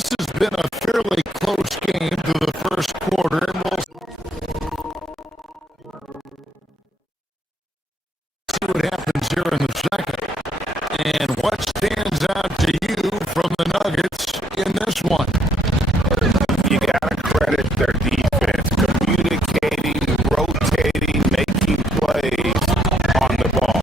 This has been a fairly close game through the first quarter, and we'll see what happens here in the second. And what stands out to you from the Nuggets in this one? You got to credit their defense, communicating, rotating, making plays on the ball.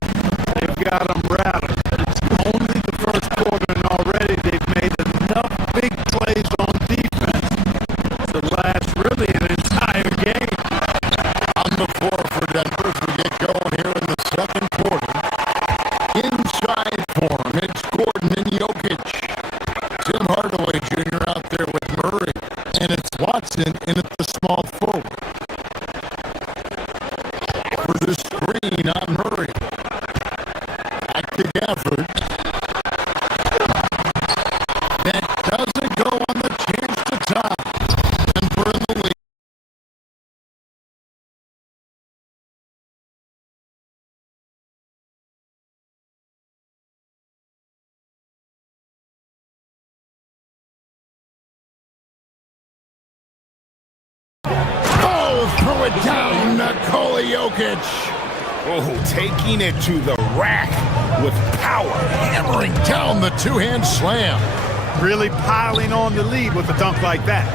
They've got them rattled. It's only the first quarter, and already they've made enough big plays on defense to last really an entire game. On the floor for Denver as we get going here in the second quarter. Inside for him, it's Gordon and Jokic. Tim Hardaway Jr. out there with Murray. And it's Watson in at the small forward. For the screen on Murray. Back to Gafford. That doesn't go on the chance to tie. Denver in the lead. Throw it down, Nikola Jokic. Oh, taking it to the rack with power. Hammering down the two-hand slam. Really piling on the lead with a dunk like that.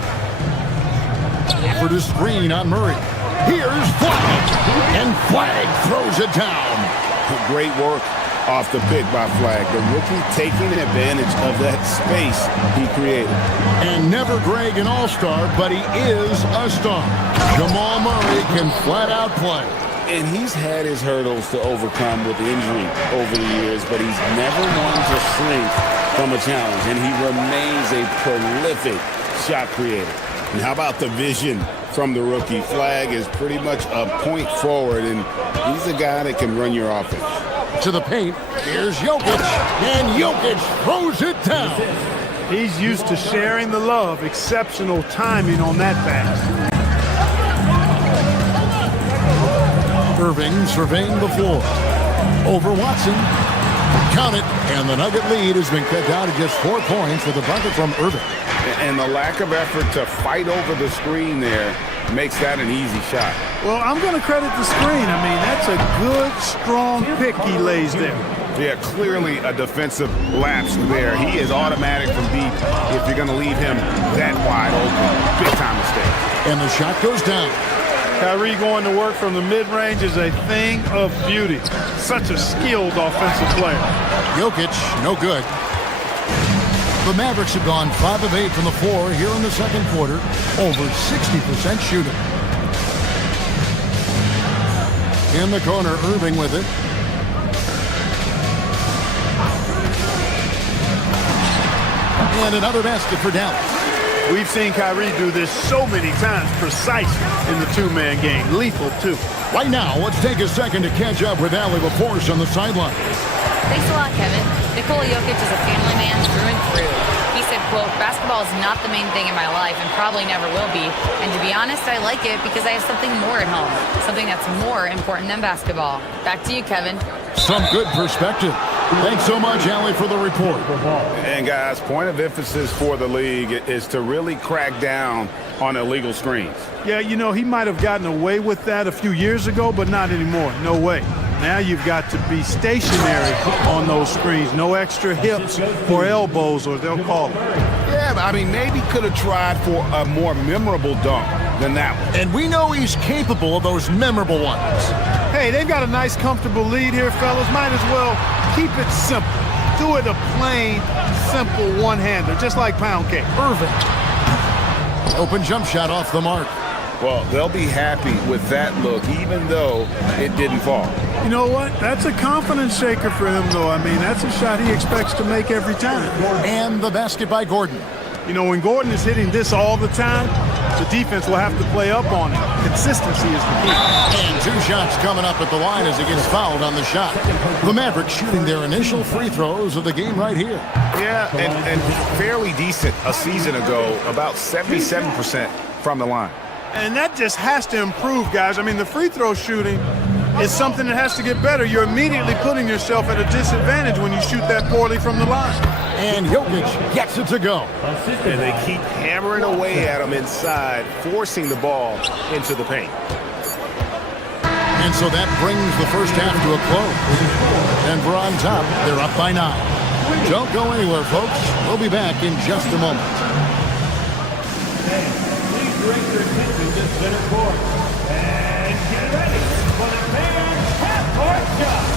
For the screen on Murray. Here's Flag. And Flag throws it down. Great work off the pick by Flag. The rookie taking advantage of that space he created. And never Greg an all-star, but he is a star. Jamal Murray can flat out play. And he's had his hurdles to overcome with injury over the years, but he's never one to shrink from a challenge, and he remains a prolific shot creator. And how about the vision from the rookie? Flag is pretty much a point forward, and he's a guy that can run your offense. To the paint, here's Jokic, and Jokic throws it down. He's used to sharing the love. Exceptional timing on that pass. Irving surveying the floor. Over Watson. Count it, and the Nugget lead has been cut down to just 4 points with a bucket from Irving. And the lack of effort to fight over the screen there makes that an easy shot. Well, I'm going to credit the screen. I mean, that's a good, strong pick he lays there. Yeah, clearly a defensive lapse there. He is automatic from deep if you're going to leave him that wide open. Big time mistake. And the shot goes down. Kyrie going to work from the mid-range is a thing of beauty. Such a skilled offensive player. Jokic, no good. The Mavericks have gone 5 of 8 from the floor here in the second quarter. Over 60% shooting. In the corner, Irving with it. And another basket for Dallas. We've seen Kyrie do this so many times, precise in the two-man game. Lethal, too. Right now, let's take a second to catch up with Allie LaForce on the sideline. Thanks a lot, Kevin. Nikola Jokic is a family man through and through. He said, quote, "Basketball is not the main thing in my life and probably never will be. And to be honest, I like it because I have something more at home, something that's more important than basketball." Back to you, Kevin. Some good perspective. Thanks so much, Allie, for the report. And, guys, point of emphasis for the league is to really crack down on illegal screens. Yeah, you know, he might have gotten away with that a few years ago, but not anymore. No way. Now you've got to be stationary on those screens. No extra hips or elbows, or they'll call it. Yeah, but I mean, maybe could have tried for a more memorable dunk than that one. And we know he's capable of those memorable ones. Hey, they've got a nice, comfortable lead here, fellas. Might as well keep it simple. Do it a plain, simple one-hander, just like pound cake. Irving. Open jump shot off the mark. Well, they'll be happy with that look, even though it didn't fall. You know what? That's a confidence shaker for him, though. I mean, that's a shot he expects to make every time. And the basket by Gordon. You know, when Gordon is hitting this all the time, the defense will have to play up on it. Consistency is the key. And 2 shots coming up at the line as he gets fouled on the shot. The Mavericks shooting their initial free throws of the game right here. Yeah, and fairly decent a season ago, about 77% from the line. And that just has to improve, guys. I mean, the free throw shooting it's something that has to get better. You're immediately putting yourself at a disadvantage when you shoot that poorly from the line. And Jokic gets it to go. And they keep hammering away at him inside, forcing the ball into the paint. And so that brings the first half to a close. Denver on top. They're up by 9. Don't go anywhere, folks. We'll be back in just a moment. Please direct your attention to center court. And get ready for the Mavericks half-court shot.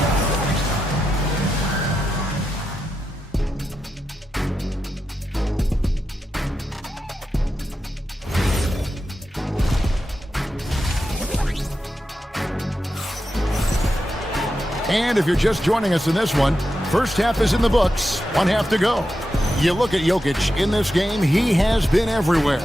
And if you're just joining us in this one, first half is in the books, 1 half to go. You look at Jokic in this game, he has been everywhere.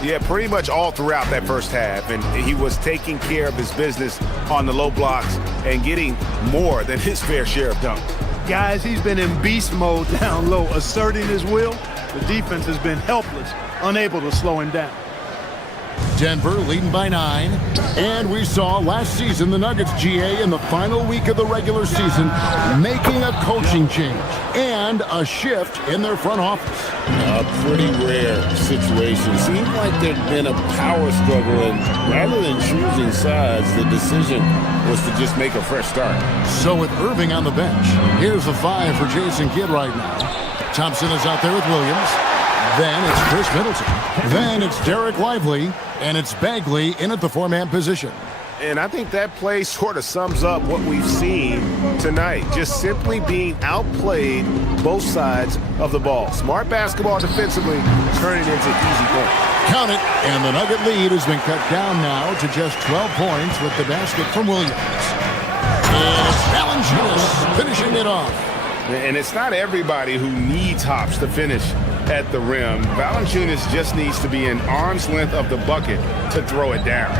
Yeah, pretty much all throughout that first half, and he was taking care of his business on the low blocks and getting more than his fair share of dunks. Guys, he's been in beast mode down low, asserting his will. The defense has been helpless, unable to slow him down. Denver leading by 9. And we saw last season the Nuggets, GA, in the final week of the regular season, making a coaching change and a shift in their front office. A pretty rare situation. Seemed like there'd been a power struggle, and rather than choosing sides, the decision was to just make a fresh start. So with Irving on the bench, here's the 5 for Jason Kidd right now. Thompson is out there with Williams. Then it's Chris Middleton. Then it's Derek Lively. And it's Bagley in at the 4-man position. And I think that play sort of sums up what we've seen tonight. Just simply being outplayed both sides of the ball. Smart basketball defensively, turning into easy points. Count it. And the Nugget lead has been cut down now to just 12 points with the basket from Williams. And it's Valanciunas finishing it off. And it's not everybody who needs hops to finish at the rim. Valanciunas just needs to be an arm's length of the bucket to throw it down.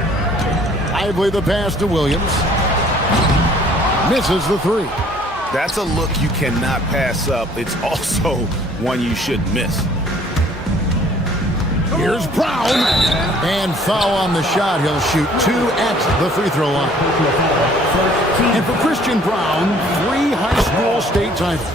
Lively the pass to Williams. Misses the 3. That's a look you cannot pass up. It's also one you should miss. Here's Brown. And foul on the shot. He'll shoot 2 at the free throw line. And for Christian Brown, 3 high school state titles.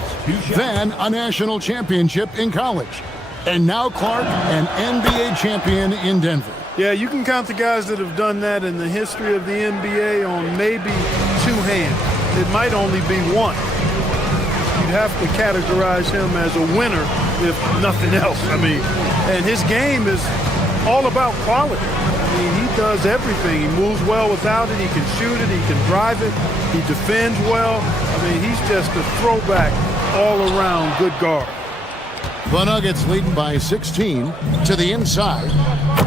Then a national championship in college. And now Clark, an NBA champion in Denver. Yeah, you can count the guys that have done that in the history of the NBA on maybe 2 hands. It might only be 1. You'd have to categorize him as a winner if nothing else. I mean, and his game is all about quality. I mean, he does everything. He moves well without it. He can shoot it. He can drive it. He defends well. I mean, he's just a throwback all-around good guard. The Nuggets leading by 16 to the inside.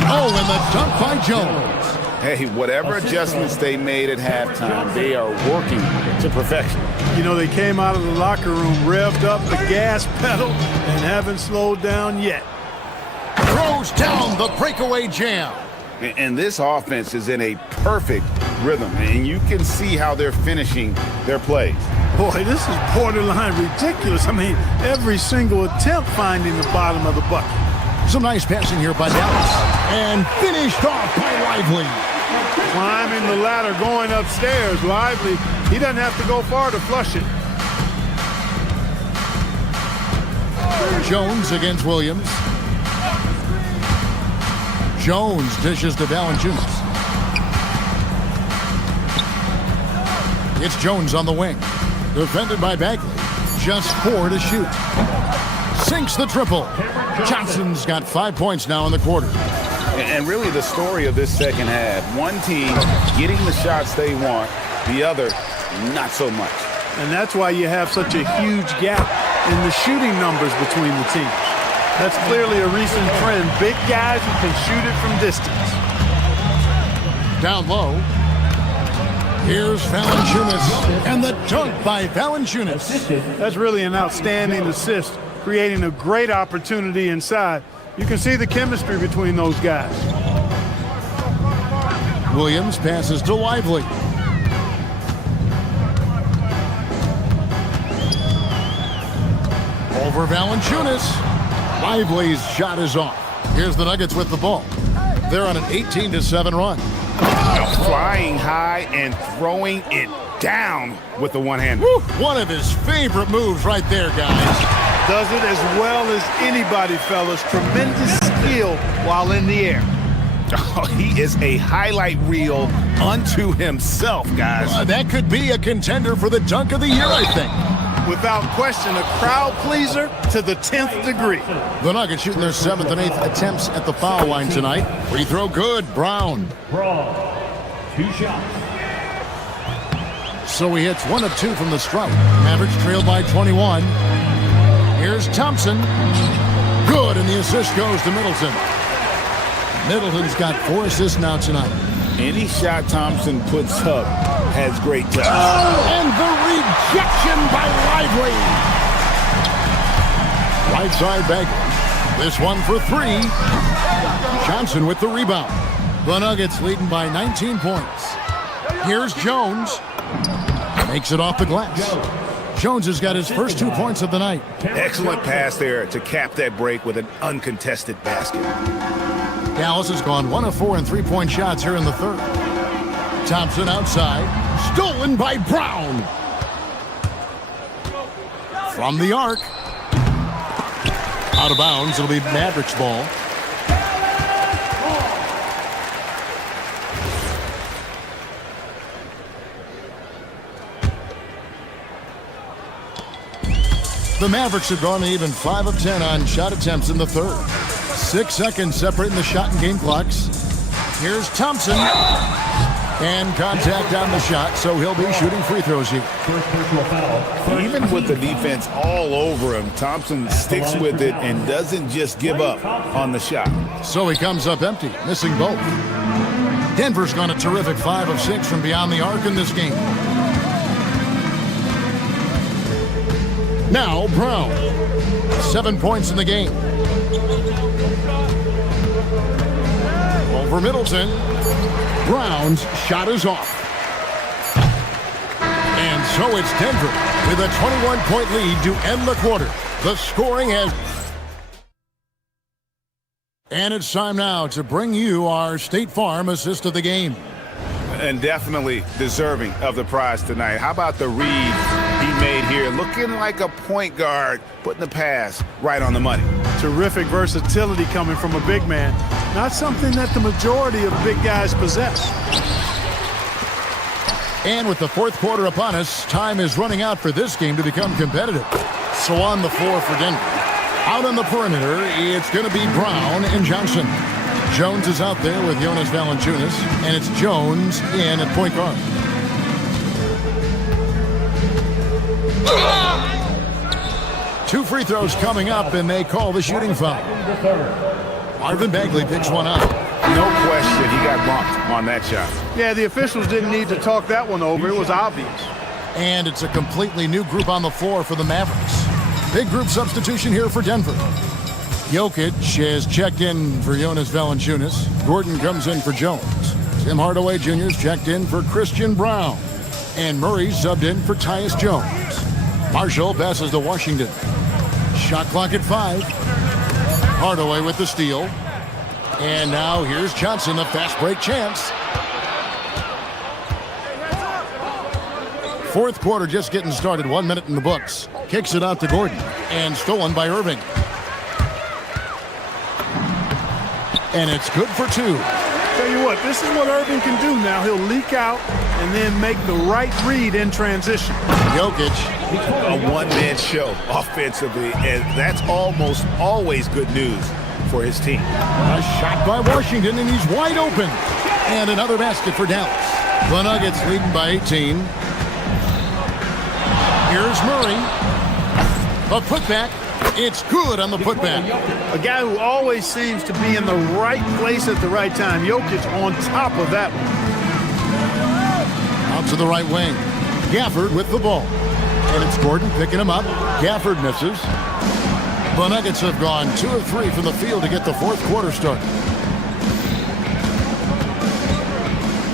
Oh, and the dunk by Jones. Hey, whatever adjustments they made at halftime, they are working to perfection. You know, they came out of the locker room, revved up the gas pedal, and haven't slowed down yet. Throws down the breakaway jam. And this offense is in a perfect rhythm, and you can see how they're finishing their plays. Boy, this is borderline ridiculous. I mean, every single attempt finding the bottom of the bucket. Some nice passing here by Dallas. And finished off by Lively. Climbing the ladder, going upstairs. Lively, he doesn't have to go far to flush it. Jones against Williams. Jones dishes to Valanciunas. It's Jones on the wing. Defended by Bagley. Just 4 to shoot. Sinks the triple. Johnson's got 5 points now in the quarter. And really the story of this second half, one team getting the shots they want, the other not so much. And that's why you have such a huge gap in the shooting numbers between the teams. That's clearly a recent trend. Big guys who can shoot it from distance. Down low. Here's Valanciunas. And the dunk by Valanciunas. That's really an outstanding assist, creating a great opportunity inside. You can see the chemistry between those guys. Williams passes to Lively. Over Valanciunas. Lively's shot is off. Here's the Nuggets with the ball. They're on an 18-7 run. Flying high and throwing it down with the one-hander. One of his favorite moves right there, guys. Does it as well as anybody, fellas. Tremendous skill while in the air. Oh, he is a highlight reel unto himself, guys. That could be a contender for the dunk of the year, I think. Without question, a crowd pleaser to the 10th degree. The Nuggets shooting their 7th and 8th attempts at the foul line tonight. Free throw good, Brown. 2 shots. So he hits 1 of 2 from the stripe. Mavericks trail by 21. Here's Thompson. Good, and the assist goes to Middleton. Middleton's got 4 assists now tonight. Any shot Thompson puts up has great touch. And the rejection by Lively. Right side Bagley. This one for 3. Johnson with the rebound. The Nuggets leading by 19 points. Here's Jones. Makes it off the glass. Jones has got his first 2 points of the night. Excellent pass there to cap that break with an uncontested basket. Dallas has gone 1 of 4 in 3-point shots here in the third. Thompson outside. Stolen by Brown. From the arc. Out of bounds. It'll be Mavericks ball. The Mavericks have gone even 5 of 10 on shot attempts in the third. 6 seconds separating the shot and game clocks. Here's Thompson. And contact on the shot, so he'll be shooting free throws here. First personal foul. Even with the defense all over him, Thompson sticks with it and doesn't just give up on the shot. So he comes up empty, missing both. Denver's gone a terrific 5 of 6 from beyond the arc in this game. Now Brown. 7 points in the game. Over Middleton. Brown's shot is off. And so it's Denver with a 21-point lead to end the quarter. The scoring has... And it's time now to bring you our State Farm assist of the game. And definitely deserving of the prize tonight. How about the read he made here? Looking like a point guard, putting the pass right on the money. Terrific versatility coming from a big man. Not something that the majority of big guys possess. And with the fourth quarter upon us, time is running out for this game to become competitive. So on the floor for Denver. Out on the perimeter, it's going to be Brown and Johnson. Jones is out there with Jonas Valanciunas, and it's Jones in at point guard. Two free throws coming up, and they call the shooting foul. Marvin Bagley picks one up. No question, he got bumped on that shot. Yeah, the officials didn't need to talk that one over. It was obvious. And it's a completely new group on the floor for the Mavericks. Big group substitution here for Denver. Jokic has checked in for Jonas Valanciunas. Gordon comes in for Jones. Tim Hardaway Jr. is checked in for Christian Brown. And Murray subbed in for Tyus Jones. Marshall passes to Washington. Shot clock at 5. Hardaway with the steal. And now here's Johnson, a fast break chance. Fourth quarter just getting started, 1 minute in the books. Kicks it out to Gordon, and stolen by Irving. And it's good for 2. Tell you what, this is what Irving can do now. He'll leak out and then make the right read in transition. Jokic. A one-man show offensively, and that's almost always good news for his team. A shot by Washington, and he's wide open. And another basket for Dallas. The Nuggets leading by 18. Here's Murray. A putback. It's good on the putback. A guy who always seems to be in the right place at the right time. Jokic on top of that one. Out to the right wing. Gafford with the ball. And it's Gordon picking him up. Gafford misses. The Nuggets have gone 2 of 3 from the field to get the fourth quarter started.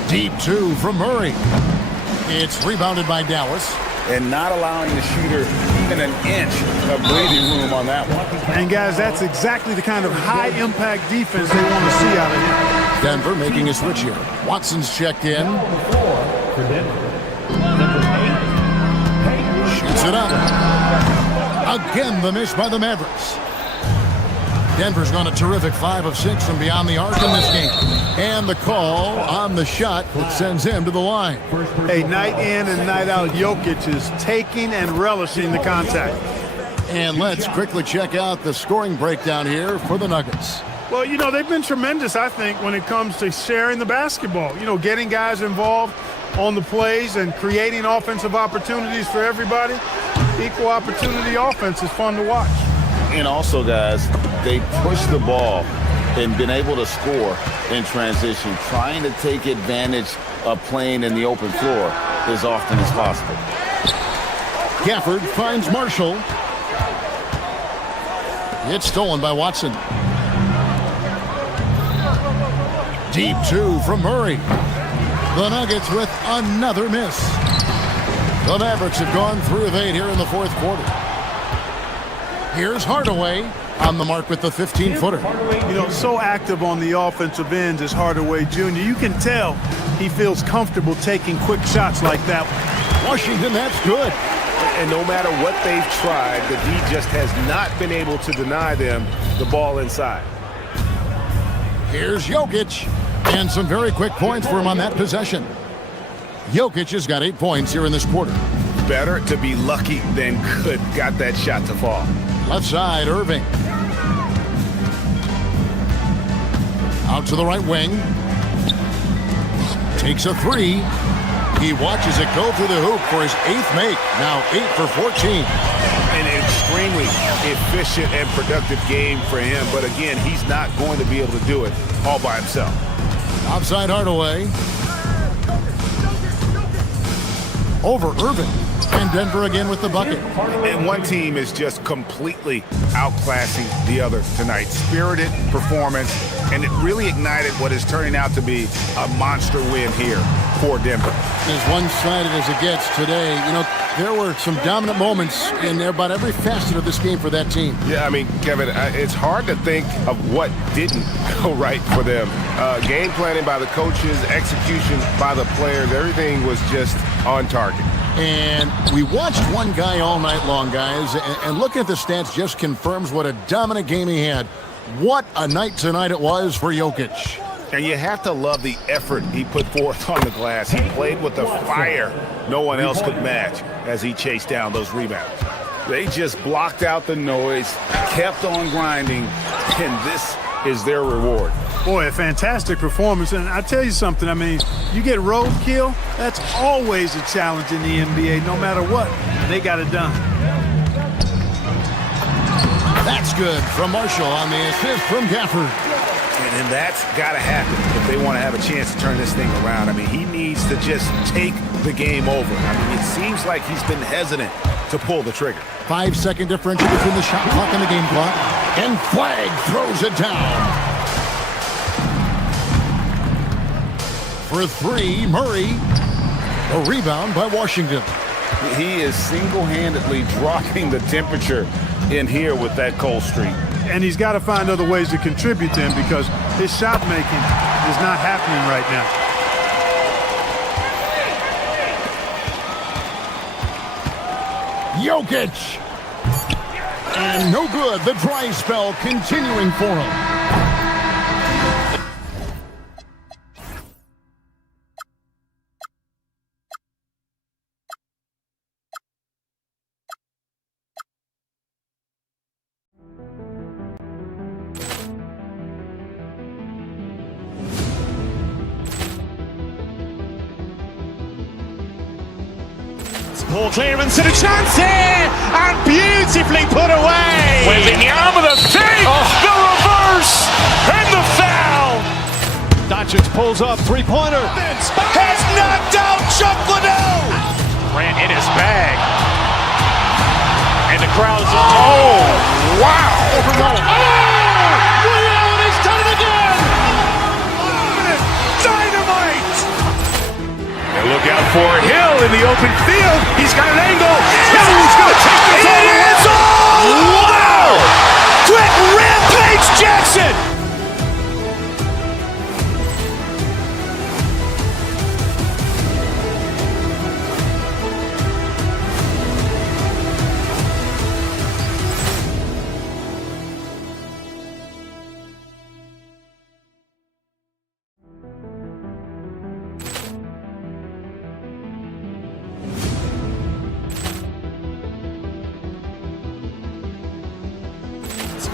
Deep 2 from Murray. It's rebounded by Dallas. And not allowing the shooter even an inch of breathing room on that one. And guys, that's exactly the kind of high-impact defense they want to see out of him. Denver making a switch here. Watson's checked in. For Denver. Number puts it up. Again, the miss by the Mavericks. Denver's gone a terrific 5 of 6 from beyond the arc in this game. And the call on the shot that sends him to the line. Hey, night in and night out, Jokic is taking and relishing the contact. And let's quickly check out the scoring breakdown here for the Nuggets. Well, you know, they've been tremendous, I think, when it comes to sharing the basketball. You know, getting guys involved on the plays and creating offensive opportunities for everybody. Equal opportunity offense is fun to watch. And also, guys, they push the ball and been able to score in transition, trying to take advantage of playing in the open floor as often as possible. Gafford finds Marshall. It's stolen by Watson. Deep 2 from Murray. The Nuggets with another miss. The Mavericks have gone 3 of 8 here in the fourth quarter. Here's Hardaway on the mark with the 15-footer. You know, so active on the offensive end is Hardaway Jr. You can tell he feels comfortable taking quick shots like that. Washington, that's good. And no matter what they've tried, the D just has not been able to deny them the ball inside. Here's Jokic. And some very quick points for him on that possession. Jokic has got 8 points here in this quarter. Better to be lucky than good. Got that shot to fall. Left side, Irving. Out to the right wing. Takes a 3. He watches it go through the hoop for his 8th make. Now 8 for 14. An extremely efficient and productive game for him. But again, he's not going to be able to do it all by himself. Outside Hardaway. Over Irving. And Denver again with the bucket. And one team is just completely outclassing the other tonight. Spirited performance, and it really ignited what is turning out to be a monster win here for Denver. As one-sided as it gets today, you know, there were some dominant moments in about every facet of this game for that team. Yeah, I mean, Kevin, it's hard to think of what didn't go right for them. Game planning by the coaches, execution by the players, everything was just on target. And we watched one guy all night long, guys, and looking at the stats just confirms what a dominant game he had. What a night tonight it was for Jokic. And you have to love the effort he put forth on the glass. He played with a fire no one else could match as he chased down those rebounds. They just blocked out the noise, kept on grinding, and this is their reward. Boy, a fantastic performance. And I tell you something, I mean, you get roadkill, that's always a challenge in the NBA, no matter what. And they got it done. That's good from Marshall on the assist from Gafford. And that's got to happen if they want to have a chance to turn this thing around. I mean, he needs to just take the game over. I mean, it seems like he's been hesitant to pull the trigger. 5-second differential between the shot clock and the game clock. And Flag throws it down. For 3, Murray. A rebound by Washington. He is single-handedly dropping the temperature in here with that cold streak. And he's got to find other ways to contribute to him because his shot making is not happening right now. Jokic. And no good. The dry spell continuing for him. Ball clearance and a chance here, and beautifully put away. Wembanyama with a save, the reverse, and the foul. Doncic pulls up, three-pointer. Has knocked out Chuck Liddell. Ran in his bag, and the crowd is wow! Overwhelmed. Liddell has done it again. Dynamite. Look out for Hill in the open field. He's got an angle. Hill's going to take this all away. It's all! Wow! Quick Rampage Jackson!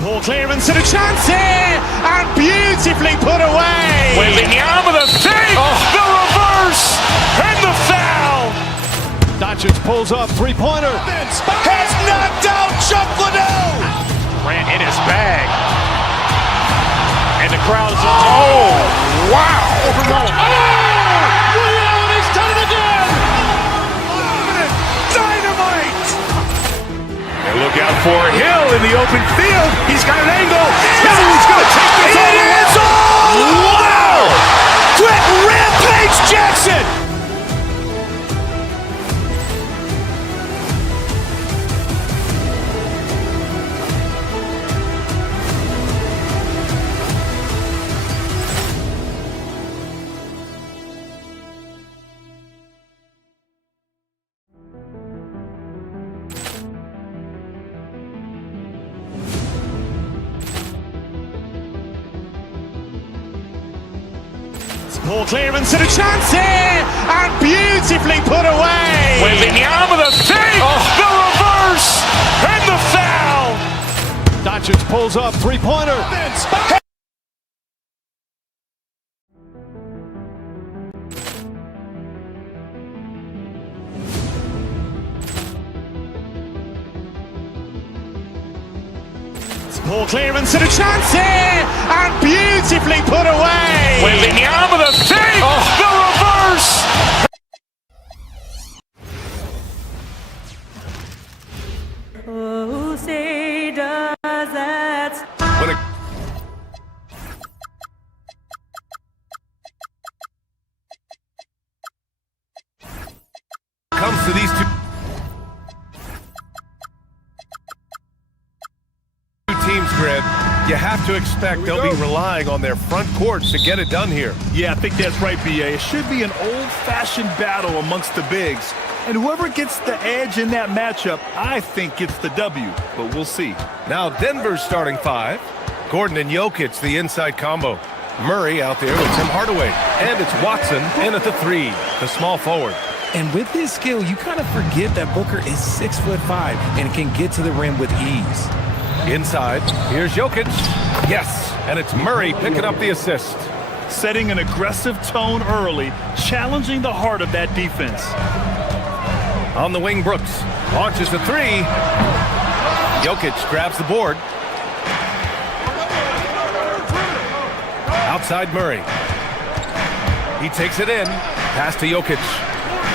Ball clearance and a chance here, and beautifully put away. Wembanyama the save, the reverse, and the foul. Doncic pulls up, three-pointer. Has knocked out Chuck Liddell. Ran in his bag. And the crowd is Wow! He's done it again! Dynamite! And look out for Hill in the open field. He's got an angle. Hill is going to take this all the way. Wow! Quick Rampage Jackson! Ball clearance and a chance here, and beautifully put away. Wembanyama the save, the reverse, and the foul. Doncic pulls up, three-pointer. Ball clearance and a chance here, and beautifully put away. Wembanyama the save, the reverse. Who say does that? When it comes to these two teams, Greg, you have to expect they'll be relying on their front court to get it done here. Yeah, I think that's right, B.A. It should be an old-fashioned battle amongst the bigs. And whoever gets the edge in that matchup, I think gets the W. But we'll see. Now Denver's starting five. Gordon and Jokic, the inside combo. Murray out there with Tim Hardaway. And it's Watson in at the three, the small forward. And with his skill, you kind of forget that Booker is 6'5" and can get to the rim with ease. Inside, here's Jokic. Yes, and it's Murray picking up the assist. Setting an aggressive tone early, challenging the heart of that defense. On the wing, Brooks launches the three. Jokic grabs the board. Outside Murray. He takes it in. Pass to Jokic.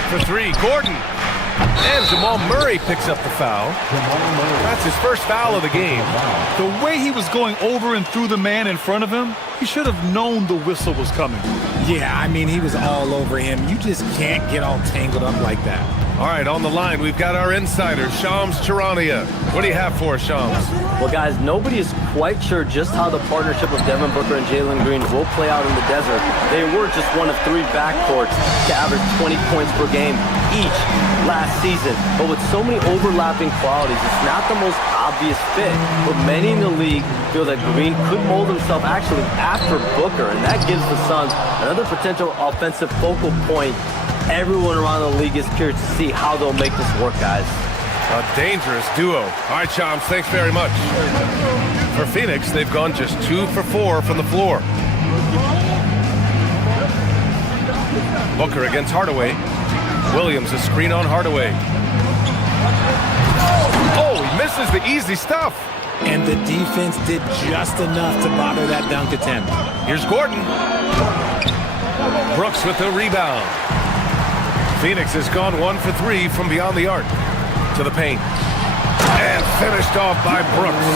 For three, Gordon. And Jamal Murray picks up the foul. That's his first foul of the game. The way he was going over and through the man in front of him, he should have known the whistle was coming. Yeah, I mean, he was all over him. You just can't get all tangled up like that. All right, on the line, we've got our insider, Shams Charania. What do you have for us, Shams? Well, guys, nobody is quite sure just how the partnership of Devin Booker and Jalen Green will play out in the desert. They were just one of three backcourts to average 20 points per game each last season. But with so many overlapping qualities, it's not the most obvious fit. But many in the league feel that Green could mold himself actually after Booker, and that gives the Suns another potential offensive focal point. Everyone around the league is curious to see how they'll make this work, guys. A dangerous duo. All right, Shams, thanks very much. For Phoenix, they've gone just 2 for 4 from the floor. Booker against Hardaway. Williams a screen on Hardaway. Oh, he misses the easy stuff. And the defense did just enough to bother that dunk attempt. Here's Gordon. Brooks with the rebound. Phoenix has gone 1 for 3 from beyond the arc. To the paint. And finished off by Brooks.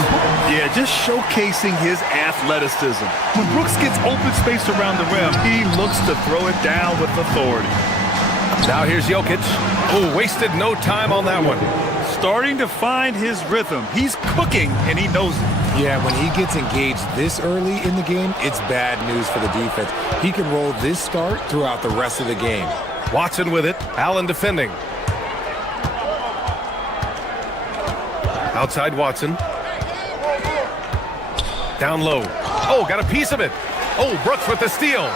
Yeah, just showcasing his athleticism. When Brooks gets open space around the rim, he looks to throw it down with authority. Now here's Jokic, who wasted no time on that one. Starting to find his rhythm. He's cooking, and he knows it. Yeah, when he gets engaged this early in the game, it's bad news for the defense. He can roll this start throughout the rest of the game. Watson with it. Allen defending. Outside Watson. Down low. Oh, got a piece of it. Oh, Brooks with the steal.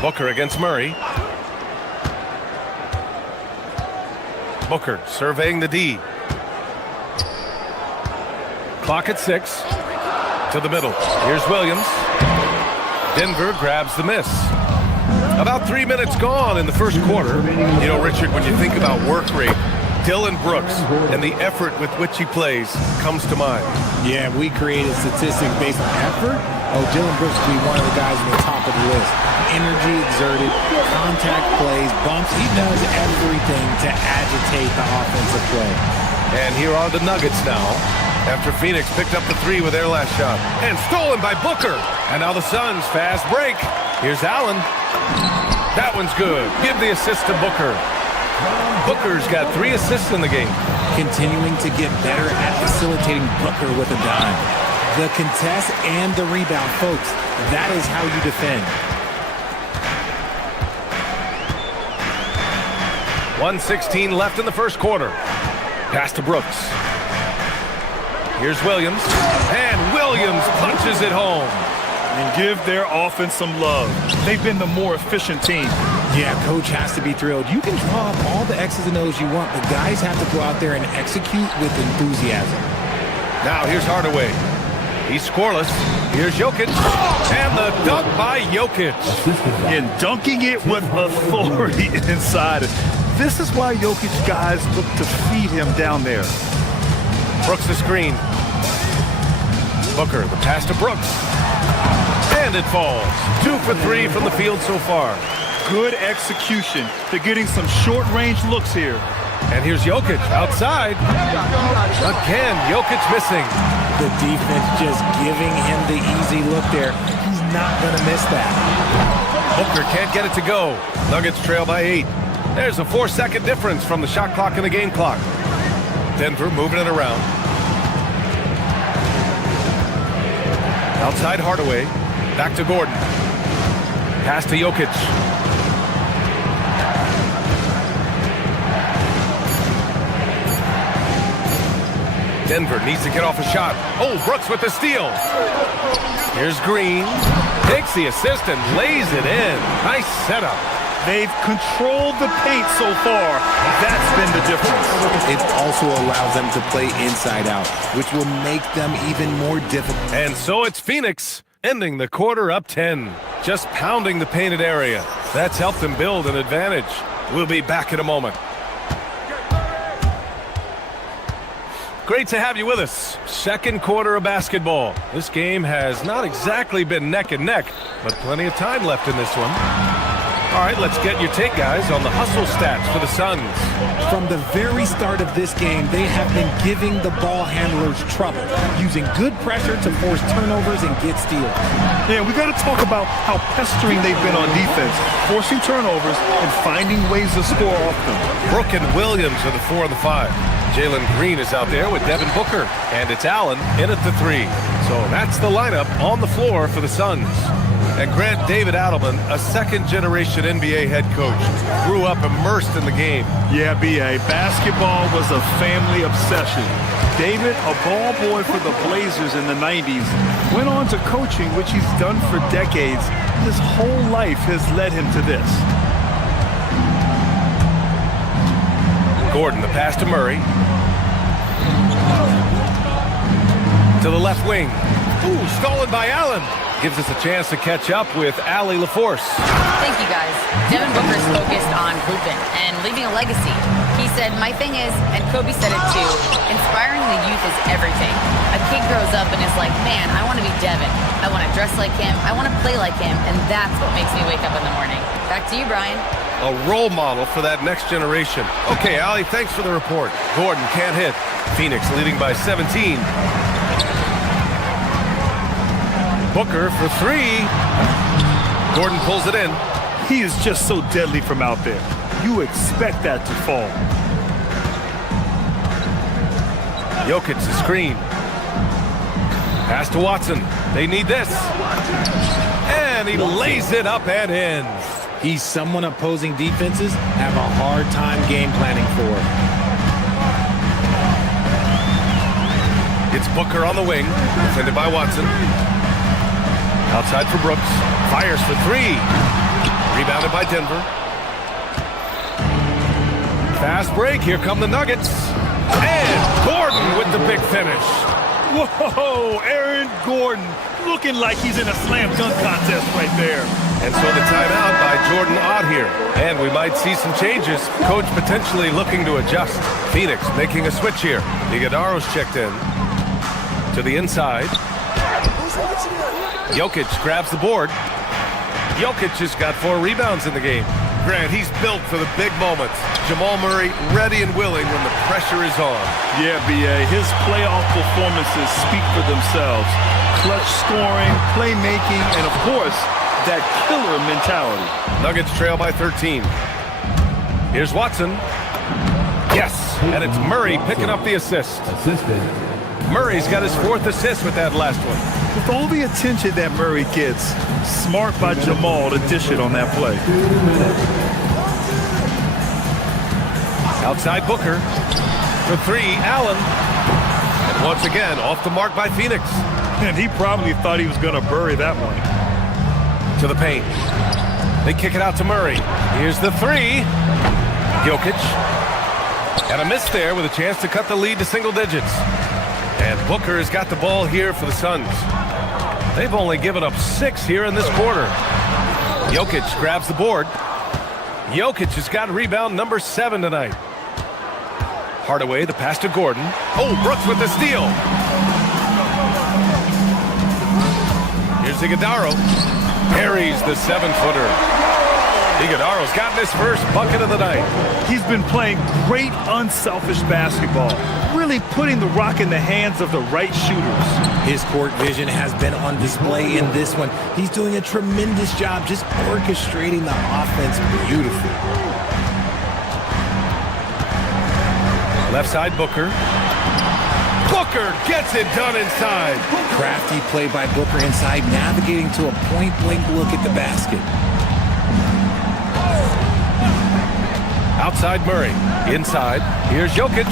Booker against Murray. Booker surveying the D. Clock at 6. To the middle. Here's Williams. Denver grabs the miss. About 3 minutes gone in the first quarter. You know, Richard, when you think about work rate, Dylan Brooks and the effort with which he plays comes to mind. Yeah, we created statistics based on effort. Oh, Dylan Brooks would be one of the guys on the top of the list. Energy exerted, contact plays, bumps. He does everything to agitate the offensive play. And here are the Nuggets now. After Phoenix picked up the 3 with their last shot. And stolen by Booker. And now the Suns fast break. Here's Allen. That one's good. Give the assist to Booker. Booker's got 3 assists in the game. Continuing to get better at facilitating Booker with a dime. The contest and the rebound, folks. That is how you defend. 1:16 left in the first quarter. Pass to Brooks. Here's Williams. And Williams punches it home. And give their offense some love. They've been the more efficient team. Yeah, coach has to be thrilled. You can draw up all the X's and O's you want, but guys have to go out there and execute with enthusiasm. Now here's Hardaway. He's scoreless. Here's Jokic. And the dunk by Jokic. And dunking it with authority inside. This is why Jokic guys look to feed him down there. Brooks the screen. Booker, the pass to Brooks. And it falls. 2 for 3 from the field so far. Good execution. They're getting some short-range looks here. And here's Jokic outside. Again, Jokic missing. The defense just giving him the easy look there. He's not going to miss that. Booker can't get it to go. Nuggets trail by 8. There's a 4-second difference from the shot clock and the game clock. Denver moving it around. Outside Hardaway. Back to Gordon. Pass to Jokic. Denver needs to get off a shot. Oh, Brooks with the steal. Here's Green. Takes the assist and lays it in. Nice setup. They've controlled the paint so far. That's been the difference. It also allows them to play inside out, which will make them even more difficult. And so it's Phoenix ending the quarter up 10. Just pounding the painted area. That's helped them build an advantage. We'll be back in a moment. Great to have you with us. Second quarter of basketball. This game has not exactly been neck and neck, but plenty of time left in this one. All right, let's get your take, guys, on the hustle stats for the Suns. From the very start of this game, they have been giving the ball handlers trouble, using good pressure to force turnovers and get steals. Yeah, we got to talk about how pestering they've been on defense, forcing turnovers and finding ways to score off them. Brooke and Williams are the 4 and the 5. Jalen Green is out there with Devin Booker, and it's Allen in at the 3. So that's the lineup on the floor for the Suns. And Grant David Adelman, a second-generation NBA head coach, grew up immersed in the game. Yeah, B.A., basketball was a family obsession. David, a ball boy for the Blazers in the 90s, went on to coaching, which he's done for decades. His whole life has led him to this. Gordon, the pass to Murray. To the left wing. Ooh, stolen by Allen. Gives us a chance to catch up with Allie LaForce. Thank you, guys. Devin Booker's focused on hooping and leaving a legacy. He said, my thing is, and Kobe said it too, inspiring the youth is everything. A kid grows up and is like, man, I want to be Devin. I want to dress like him. I want to play like him. And that's what makes me wake up in the morning. Back to you, Brian. A role model for that next generation. Okay, Allie, thanks for the report. Gordon can't hit. Phoenix leading by 17. Booker for 3. Gordon pulls it in. He is just so deadly from out there. You expect that to fall. Jokic the screen. Pass to Watson. They need this. And he lays it up and in. He's someone opposing defenses have a hard time game planning for. It's Booker on the wing, defended by Watson. Outside for Brooks. Fires for 3. Rebounded by Denver. Fast break. Here come the Nuggets. And Gordon with the big finish. Whoa, Aaron Gordon looking like he's in a slam dunk contest right there. And so the timeout by Jordan Ott here. And we might see some changes. Coach potentially looking to adjust. Phoenix making a switch here. Iguodaro's checked in. To the inside. Jokic grabs the board. Jokic has got 4 rebounds in the game. Grant, he's built for the big moments. Jamal Murray ready and willing when the pressure is on. Yeah, B.A., his playoff performances speak for themselves. Clutch scoring, playmaking, and of course, that killer mentality. Nuggets trail by 13. Here's Watson. Yes, and it's Murray picking up the assist. Murray's got his 4th assist with that last one. With all the attention that Murray gets, smart by Jamal to dish it on that play. Outside Booker. For 3, Allen. And once again, off the mark by Phoenix. And he probably thought he was going to bury that one. To the paint. They kick it out to Murray. Here's the 3. Jokic. And a miss there with a chance to cut the lead to single digits. And Booker has got the ball here for the Suns. They've only given up 6 here in this quarter. Jokic grabs the board. Jokic has got rebound number 7 tonight. Hardaway, the pass to Gordon. Oh, Brooks with the steal. Here's Iguodaro. Carries the 7-footer. Iguodaro's gotten his first bucket of the night. He's been playing great, unselfish basketball, really putting the rock in the hands of the right shooters. His court vision has been on display in this one. He's doing a tremendous job just orchestrating the offense beautifully. Left side, Booker. Booker gets it done inside. Crafty play by Booker inside, navigating to a point-blank look at the basket. Outside Murray. Inside. Here's Jokic.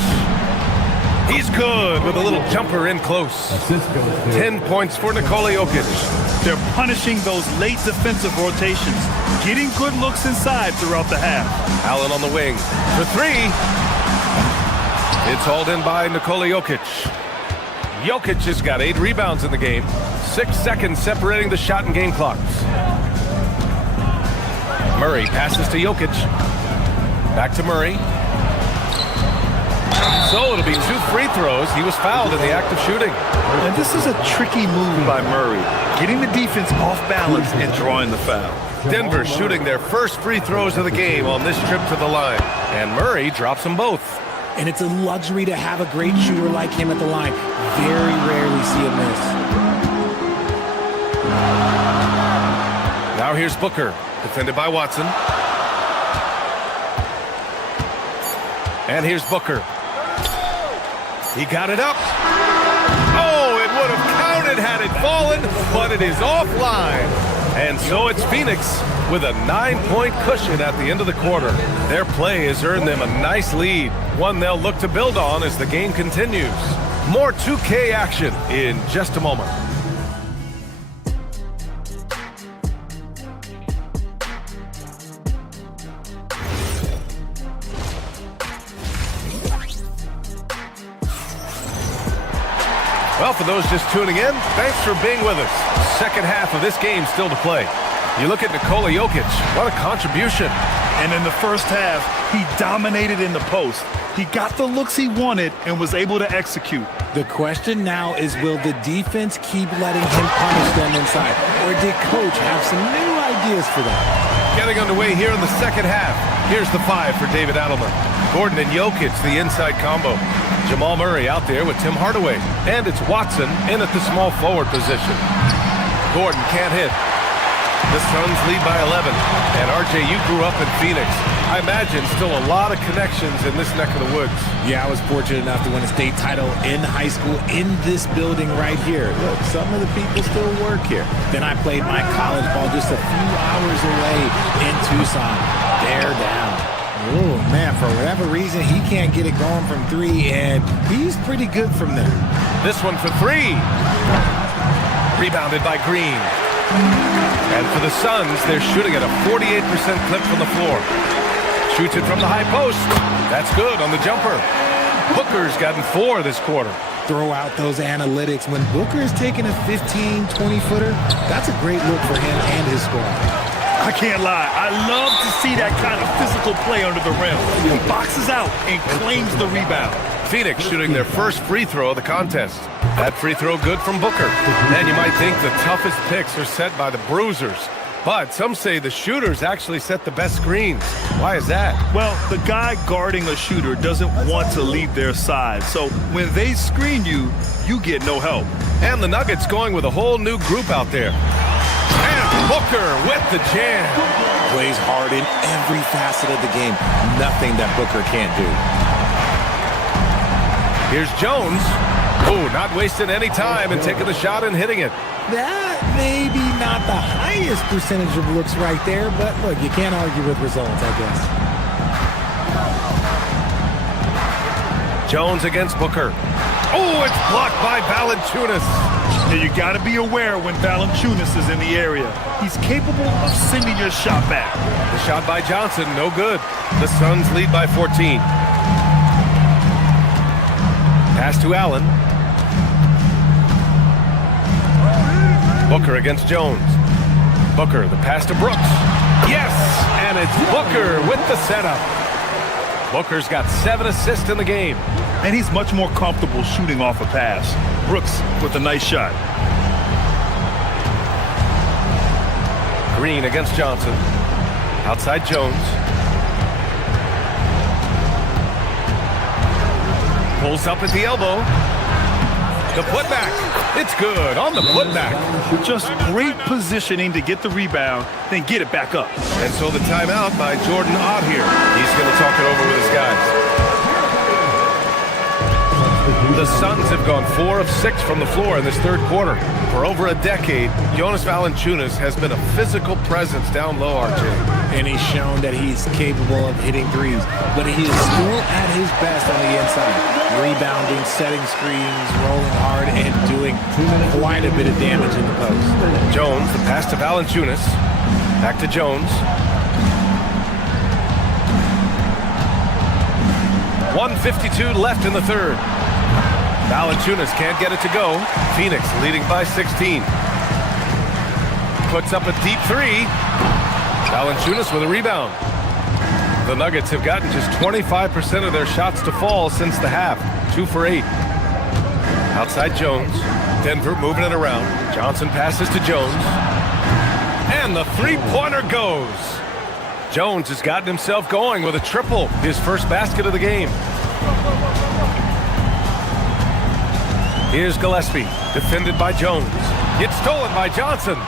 He's good with a little jumper in close. 10 points for Nikola Jokic. They're punishing those late defensive rotations, getting good looks inside throughout the half. Allen on the wing. For 3. It's hauled in by Nikola Jokic. Jokic has got 8 rebounds in the game. 6 seconds separating the shot and game clocks. Murray passes to Jokic. Back to Murray. So it'll be 2 free throws. He was fouled in the act of shooting. And this is a tricky move by Murray, getting the defense off balance and drawing the foul. Denver shooting their first free throws of the game on this trip to the line. And Murray drops them both. And it's a luxury to have a great shooter like him at the line. Very rarely see a miss. Now here's Booker, defended by Watson. And here's Booker. He got it up. Oh, it would have counted had it fallen, but it is offline. And so it's Phoenix with a 9-point cushion at the end of the quarter. Their play has earned them a nice lead, one they'll look to build on as the game continues. More 2K action in just a moment. Well, for those just tuning in, thanks for being with us. Second half of this game still to play. You look at Nikola Jokic, what a contribution. And in the first half, he dominated in the post. He got the looks he wanted and was able to execute. The question now is, will the defense keep letting him punish them inside? Or did Coach have some new ideas for them? Getting underway here in the second half. Here's the 5 for David Adelman. Gordon and Jokic, the inside combo. Jamal Murray out there with Tim Hardaway. And it's Watson in at the small forward position. Gordon can't hit. The Suns lead by 11. And RJ, you grew up in Phoenix. I imagine still a lot of connections in this neck of the woods. Yeah, I was fortunate enough to win a state title in high school in this building right here. Look, some of the people still work here. Then I played my college ball just a few hours away in Tucson. They're down. Oh, man, for whatever reason, he can't get it going from 3, and he's pretty good from there. This one for 3. Rebounded by Green. And for the Suns, they're shooting at a 48% clip from the floor. Shoots it from the high post. That's good on the jumper. Booker's gotten 4 this quarter. Throw out those analytics. When Booker is taking a 15, 20-footer, that's a great look for him and his squad. I can't lie. I love to see that kind of physical play under the rim. He boxes out and claims the rebound. Phoenix shooting their first free throw of the contest. That free throw good from Booker. And you might think the toughest picks are set by the bruisers. But some say the shooters actually set the best screens. Why is that? Well, the guy guarding a shooter doesn't want to leave their side. So when they screen you, you get no help. And the Nuggets going with a whole new group out there. And Booker with the jam. Plays hard in every facet of the game. Nothing that Booker can't do. Here's Jones. Oh, not wasting any time and taking the shot and hitting it. That may be not the highest percentage of looks right there, but look, you can't argue with results, I guess. Jones against Booker. Oh, it's blocked by Valanciunas. Now you got to be aware when Valanciunas is in the area. He's capable of sending your shot back. The shot by Johnson, no good. The Suns lead by 14. Pass to Allen. Booker against Jones. Booker, the pass to Brooks. Yes! And it's Booker with the setup. Booker's got 7 assists in the game. And he's much more comfortable shooting off a pass. Brooks with a nice shot. Green against Johnson. Outside Jones. Pulls up at the elbow. The putback. It's good on the putback. Just great positioning to get the rebound, then get it back up. And so the timeout by Jordan Ott here. He's going to talk it over with his guys. The Suns have gone 4 of 6 from the floor in this third quarter. For over a decade, Jonas Valanciunas has been a physical presence down low, RJ. And he's shown that he's capable of hitting threes, but he is still at his best on the inside. Rebounding, setting screens, rolling hard, and doing quite a bit of damage in the post. Jones, the pass to Valanciunas. Back to Jones. 1:52 left in the third. Valanciunas can't get it to go. Phoenix leading by 16. Puts up a deep 3. Valanciunas with a rebound. The Nuggets have gotten just 25% of their shots to fall since the half. 2 for 8. Outside Jones. Denver moving it around. Johnson passes to Jones. And the three-pointer goes. Jones has gotten himself going with a triple. His first basket of the game. Here's Gillespie, defended by Jones. It's stolen by Johnson.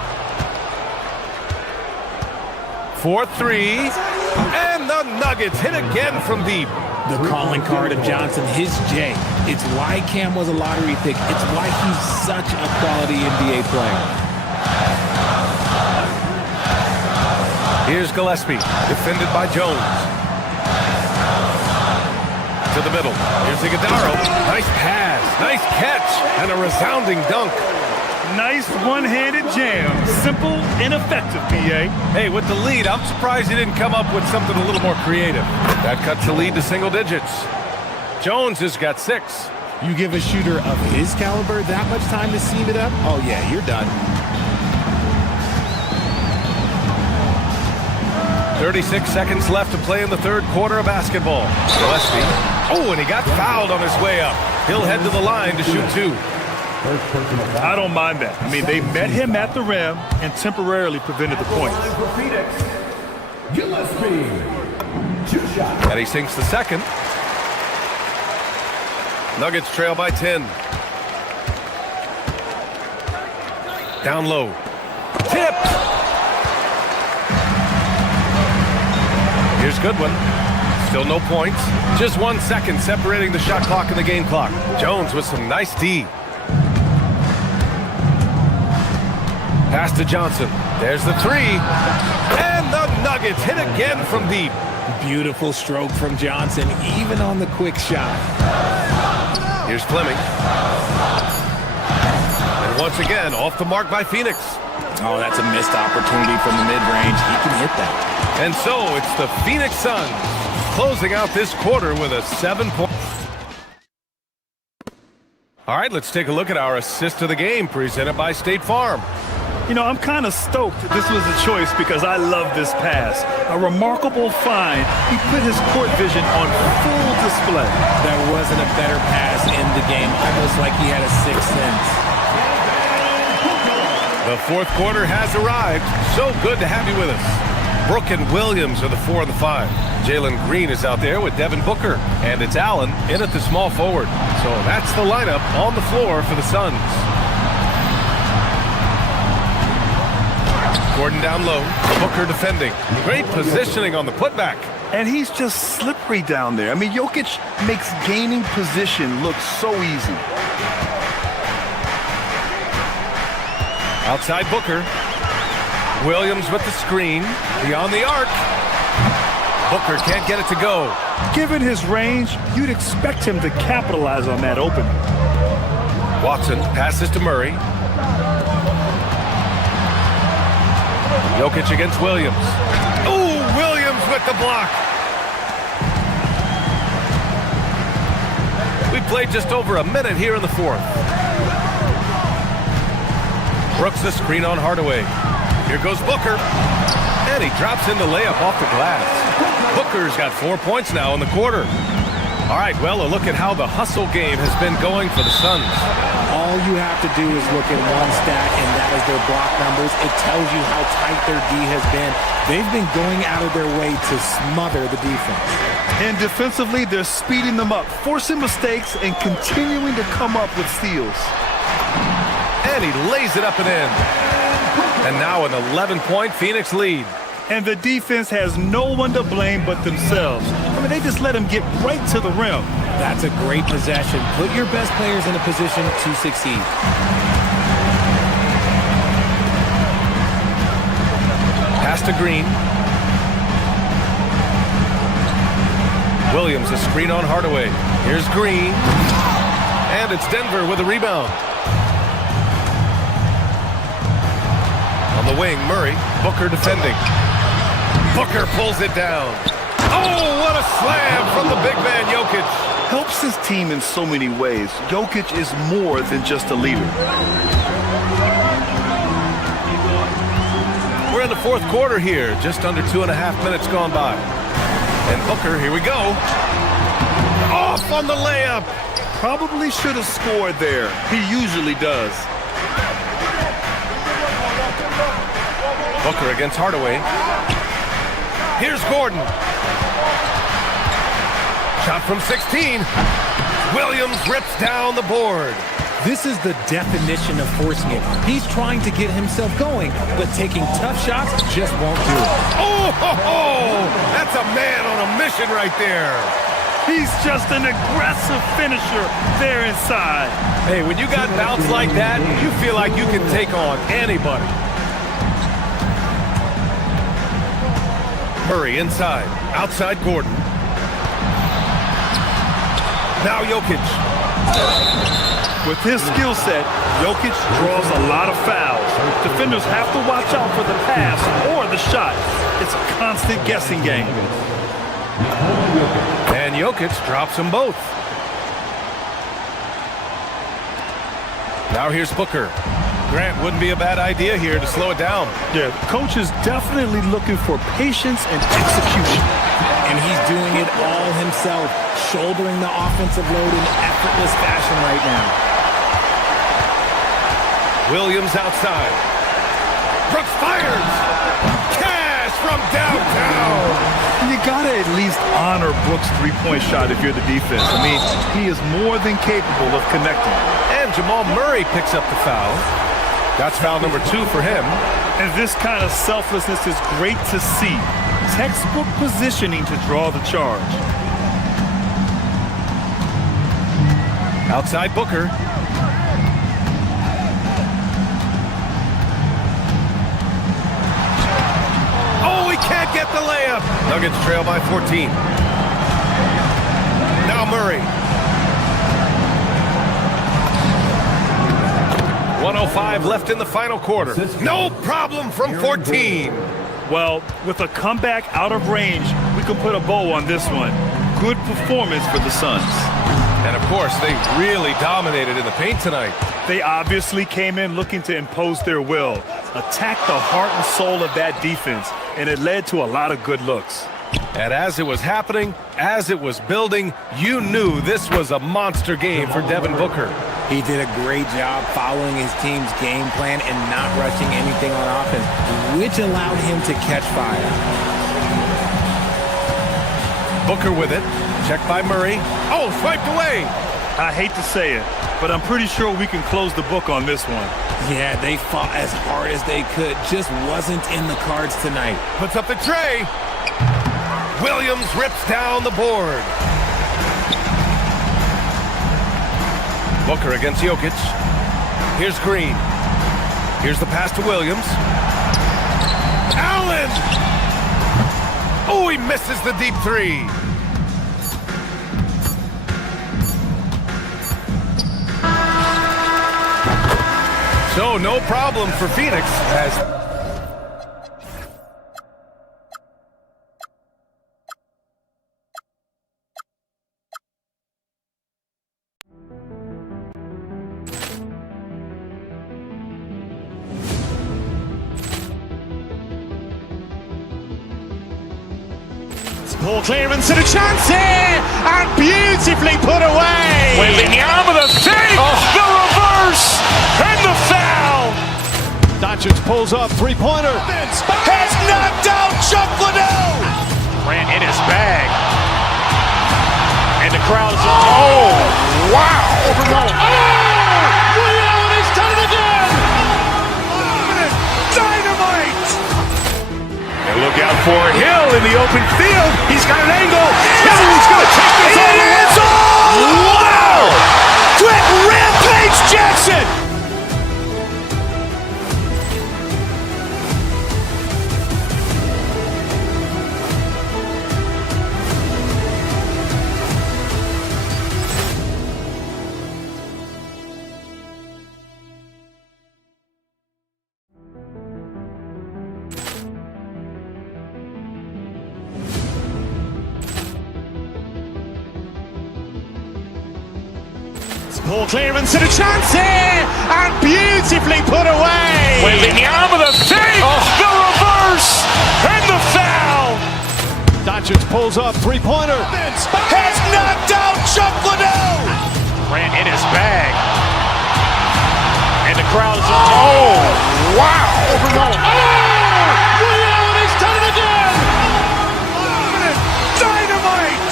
4-3, and the Nuggets hit again from deep. The calling card of Johnson, his J. It's why Cam was a lottery pick. It's why he's such a quality NBA player. Here's Gillespie, defended by Jones. To the middle. Here's Iguodala. Nice pass, nice catch, and a resounding dunk. Nice one-handed jam. Simple and effective, BA. Hey, with the lead, I'm surprised he didn't come up with something a little more creative. That cuts the lead to single digits. Jones has got 6. You give a shooter of his caliber that much time to seam it up? Oh, yeah, you're done. 36 seconds left to play in the third quarter of basketball. Gillespie. Oh, and he got fouled on his way up. He'll head to the line to shoot 2. I don't mind that. I mean, they met him at the rim and temporarily prevented the points. And he sinks the second. Nuggets trail by 10. Down low. Tipped! Here's Goodwin. Still no points. Just 1 second separating the shot clock and the game clock. Jones with some nice D. Pass to Johnson. There's the 3. And the Nuggets hit again from deep. Beautiful stroke from Johnson, even on the quick shot. Here's Fleming. And once again, off the mark by Phoenix. Oh, that's a missed opportunity from the mid-range. He can hit that. And so it's the Phoenix Suns closing out this quarter with a 7-point. All right, let's take a look at our assist of the game presented by State Farm. You know, I'm kind of stoked this was a choice because I love this pass. A remarkable find. He put his court vision on full display. There wasn't a better pass in the game, almost like he had a sixth sense. The fourth quarter has arrived. So good to have you with us. Brooke and Williams are the 4 and the 5. Jalen Green is out there with Devin Booker, and it's Allen in at the small forward. So that's the lineup on the floor for the Suns. Gordon down low, Booker defending. Great positioning on the putback. And he's just slippery down there. I mean, Jokic makes gaining position look so easy. Outside Booker. Williams with the screen. Beyond the arc. Booker can't get it to go. Given his range, you'd expect him to capitalize on that opening. Watson passes to Murray. Jokic against Williams. Ooh, Williams with the block. We played just over a minute here in the fourth. Brooks the screen on Hardaway. Here goes Booker. And he drops in the layup off the glass. Booker's got 4 points now in the quarter. All right, well, a look at how the hustle game has been going for the Suns. All you have to do is look at one stat, and that is their block numbers. It tells you how tight their D has been. They've been going out of their way to smother the defense. And defensively, they're speeding them up, forcing mistakes, and continuing to come up with steals. And he lays it up and in. And now an 11-point Phoenix lead. And the defense has no one to blame but themselves. I mean, they just let him get right to the rim. That's a great possession. Put your best players in a position to succeed. Pass to Green. Williams a screen on Hardaway. Here's Green. And it's Denver with a rebound. On the wing, Murray. Booker defending. Booker pulls it down. Oh, what a slam from the big man, Jokic. Helps his team in so many ways. Jokic is more than just a leader. We're in the fourth quarter here. Just under 2.5 minutes gone by. And Booker, here we go. Off on the layup. Probably should have scored there. He usually does. Booker against Hardaway. Here's Gordon. Shot from 16. Williams rips down the board. This is the definition of forcing it. He's trying to get himself going, but taking tough shots just won't do it. Oh, that's a man on a mission right there. He's just an aggressive finisher there inside. Hey, when you got bounce like that, you feel like you can take on anybody. Murray inside. Outside Gordon. Now Jokic. With his skill set, Jokic draws a lot of fouls. Defenders have to watch out for the pass or the shot. It's a constant guessing game. And Jokic drops them both. Now here's Booker. Grant, wouldn't be a bad idea here to slow it down. Yeah, the coach is definitely looking for patience and execution. And he's doing it all himself, shouldering the offensive load in effortless fashion right now. Williams outside. Brooks fires! Cash from downtown! You gotta at least honor Brooks' three-point shot if you're the defense. I mean, he is more than capable of connecting. And Jamal Murray picks up the foul. That's foul number 2 for him. And this kind of selflessness is great to see. Textbook positioning to draw the charge. Outside Booker. Oh, he can't get the layup. Nuggets trail by 14. Now Murray. 1:05 left in the final quarter. No problem from 14. Well, with a comeback out of range, we can put a bow on this one. Good performance for the Suns. And of course, they really dominated in the paint tonight. They obviously came in looking to impose their will, attack the heart and soul of that defense, and it led to a lot of good looks. And as it was happening, as it was building, you knew this was a monster game for Devin Booker. He did a great job following his team's game plan and not rushing anything on offense, which allowed him to catch fire. Booker with it. Checked by Murray. Oh, swiped away. I hate to say it, but I'm pretty sure we can close the book on this one. Yeah, they fought as hard as they could. Just wasn't in the cards tonight. Puts up the tray. Williams rips down the board. Booker against Jokic. Here's Green. Here's the pass to Williams. Allen! Oh, he misses the deep three. So no problem for Phoenix as Ball clearance and a chance here, and beautifully put away. Wembanyama the fake, the reverse, and the foul. Doncic pulls up, three-pointer. Has knocked out Chuck Liddell. Ran in his bag. And the crowd is, oh, wow. Ray Allen has done it again. Dynamite. And look out for Hill in the open field. He's got an angle. He's going to take this all the way. Wow. Quick rampage Jackson. Ball clearance and a chance here, and beautifully put away. Wembanyama the fake, the reverse, and the foul. Doncic pulls up, three-pointer. Has knocked out Chuck Liddell. Ran in his bag. And the crowd is, oh, wow. Ray Allen has done it again. Dynamite.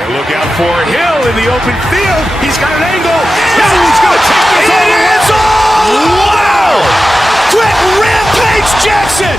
And look out for Hill in the open field. He's got an angle. He's going to take this all the way. Wow. Quick rampage Jackson.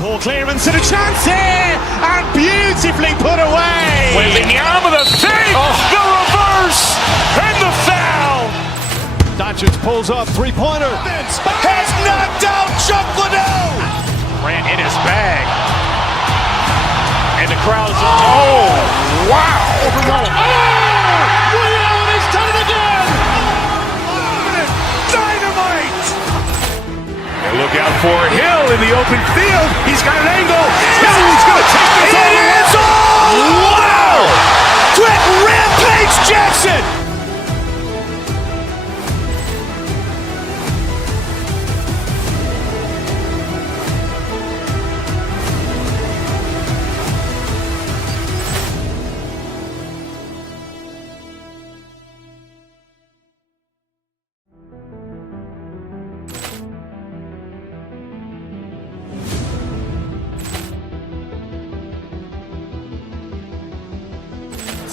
Ball clearance and a chance here, and beautifully put away. Wembanyama the fake, the reverse, and the foul. Doncic pulls up, three-pointer. Has knocked out Chuck Liddell. Ran in his bag. And the crowd is, oh, wow. Ray Allen has done it again. Dynamite. And look out for Hill in the open field. He's got an angle. He's going to take this all the way. Wow. Quick rampage Jackson.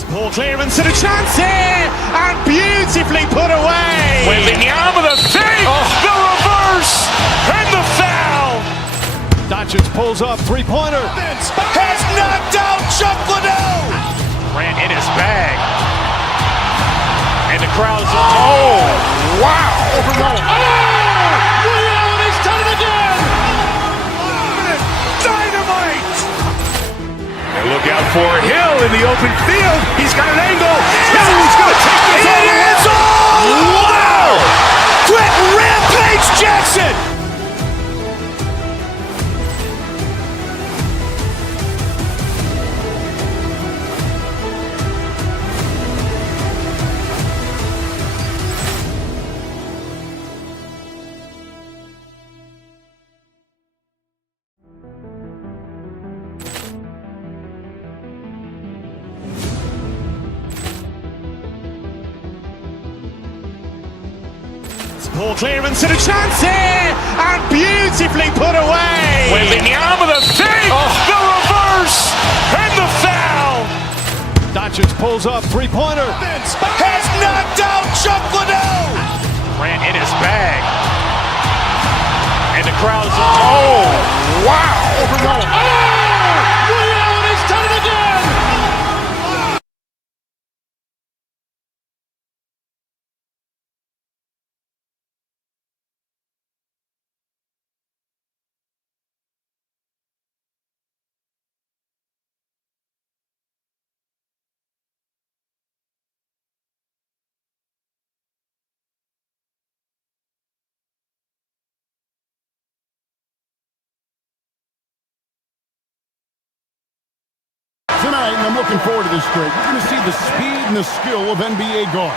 Ball clearance and a chance here, and beautifully put away. Wembanyama the fake, the reverse, and the foul. Doncic pulls up, three-pointer. Has crowd is... Oh, wow. Over Roma. Ray Allen has done it again! Dynamite! And look out for Hill in the open field. He's got an angle. Hill's going to take this all the way. It's all! Wow! Quick Rampage Jackson! Poor clearance and a chance here, and beautifully put away. Wembanyama the save, the reverse, and the foul. Doncic pulls up, three-pointer. Has knocked out Chuck Liddell. Ran in his bag. And the crowd is... Oh, wow. Over Roma. Ray Allen has done it again. Tonight, and I'm looking forward to this straight, you're going to see the speed and the skill of NBA guards.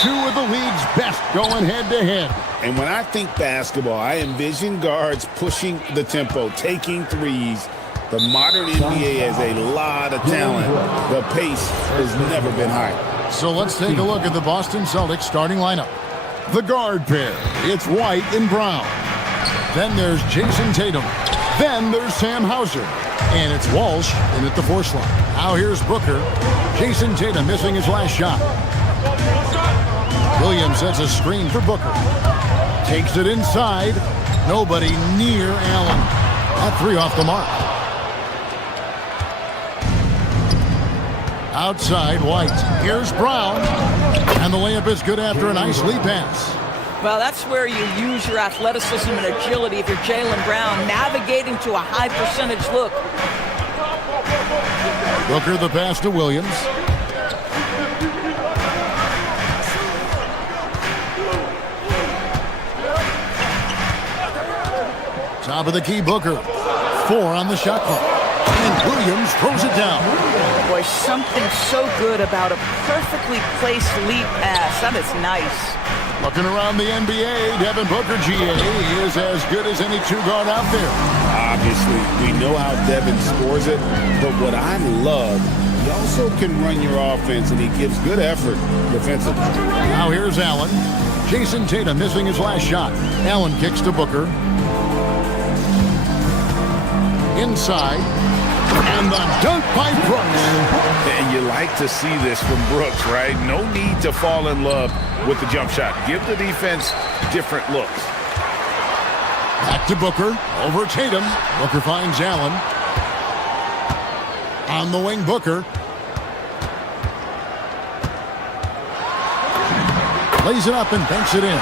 Two of the league's best going head-to-head. And when I think basketball, I envision guards pushing the tempo, taking threes. The modern NBA has a lot of talent. The pace has never been higher. So let's take a look at the Boston Celtics starting lineup. The guard pair, it's White and Brown. Then there's Jason Tatum. Then there's Sam Hauser. And it's Walsh in at the 4 slot. Now here's Booker. Jason Tatum missing his last shot. Williams sets a screen for Booker. Takes it inside. Nobody near Allen. That 3 off the mark. Outside, White. Here's Brown. And the layup is good after a nice lead pass. Well, that's where you use your athleticism and agility if you're Jaylen Brown, navigating to a high percentage look. Booker the pass to Williams. Top of the key, Booker. 4 on the shot clock. And Williams throws it down. Boy, something so good about a perfectly placed lead pass. That is nice. Looking around the NBA, Devin Booker, GA, is as good as any 2-guard out there. Obviously, we know how Devin scores it, but what I love, he also can run your offense, and he gives good effort defensively. Now here's Allen. Jason Tatum missing his last shot. Allen kicks to Booker. Inside. And the dunk by Brooks. And you like to see this from Brooks, right? No need to fall in love with the jump shot. Give the defense different looks. Back to Booker. Over Tatum. Booker finds Allen. On the wing, Booker. Lays it up and banks it in.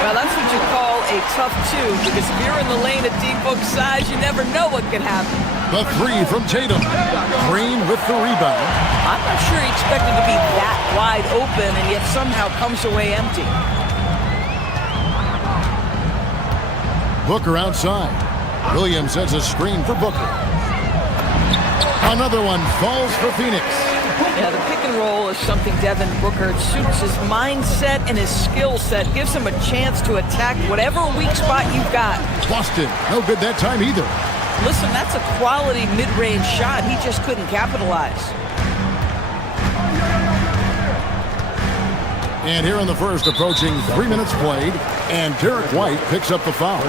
Well, that's what you call a tough 2, because if you're in the lane at D-Book size, you never know what can happen. The 3 from Tatum. Green with the rebound. I'm not sure he expected to be that wide open and yet somehow comes away empty. Booker outside. Williams sets a screen for Booker. Another one falls for Phoenix. Yeah, the pick and roll is something Devin Booker suits his mindset and his skill set. Gives him a chance to attack whatever weak spot you've got. Boston, no good that time either. Listen, that's a quality mid-range shot. He just couldn't capitalize. And here in the first, approaching 3 minutes played, and Derek White picks up the foul.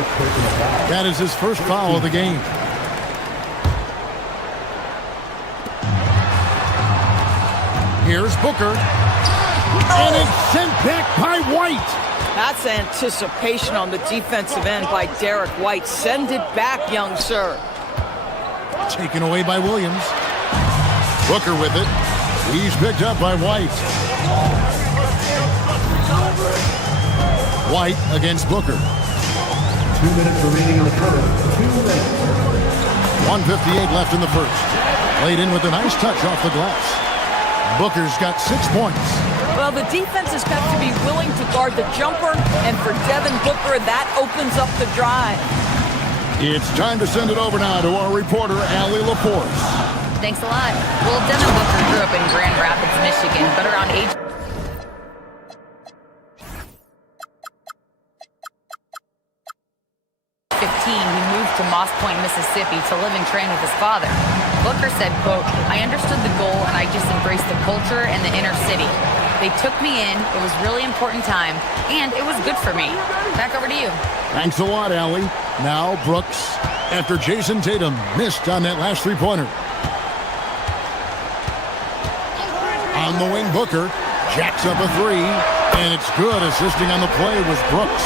That is his first foul of the game. Here's Booker. And it's sent back by White. That's anticipation on the defensive end by Derek White. Send it back, young sir. Taken away by Williams. Booker with it. He's picked up by White. White against Booker. 2 minutes remaining in the quarter. 2 minutes. 1:58 left in the first. Laid in with a nice touch off the glass. Booker's got 6 points. Well, the defense has got to be willing to guard the jumper, and for Devin Booker, that opens up the drive. It's time to send it over now to our reporter, Allie LaForce. Thanks a lot. Well, Devin Booker grew up in Grand Rapids, Michigan, but around age 15, he moved to Moss Point, Mississippi to live and train with his father. Booker said, quote, "I understood the goal and I just embraced the culture and the inner city. They took me in, it was really important time, and it was good for me." Back over to you. Thanks a lot, Allie. Now Brooks, after Jason Tatum missed on that last three-pointer. On the wing, Booker jacks up a three, and it's good. Assisting on the play was Brooks.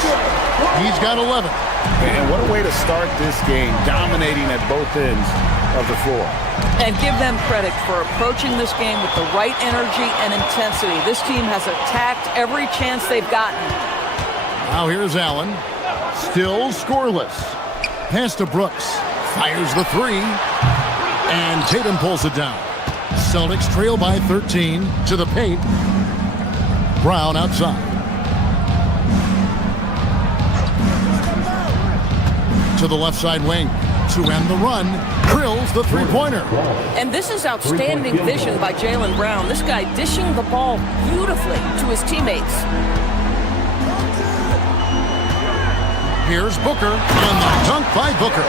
He's got 11. And what a way to start this game, dominating at both ends of the floor. And give them credit for approaching this game with the right energy and intensity. This team has attacked every chance they've gotten. Now here's Allen. Still scoreless. Pass to Brooks. Fires the three. And Tatum pulls it down. Celtics trail by 13 to the paint. Brown outside. To the left side wing. To end the run, drills the three-pointer. And this is outstanding vision by Jaylen Brown. This guy dishing the ball beautifully to his teammates. Here's Booker, and the dunk by Booker.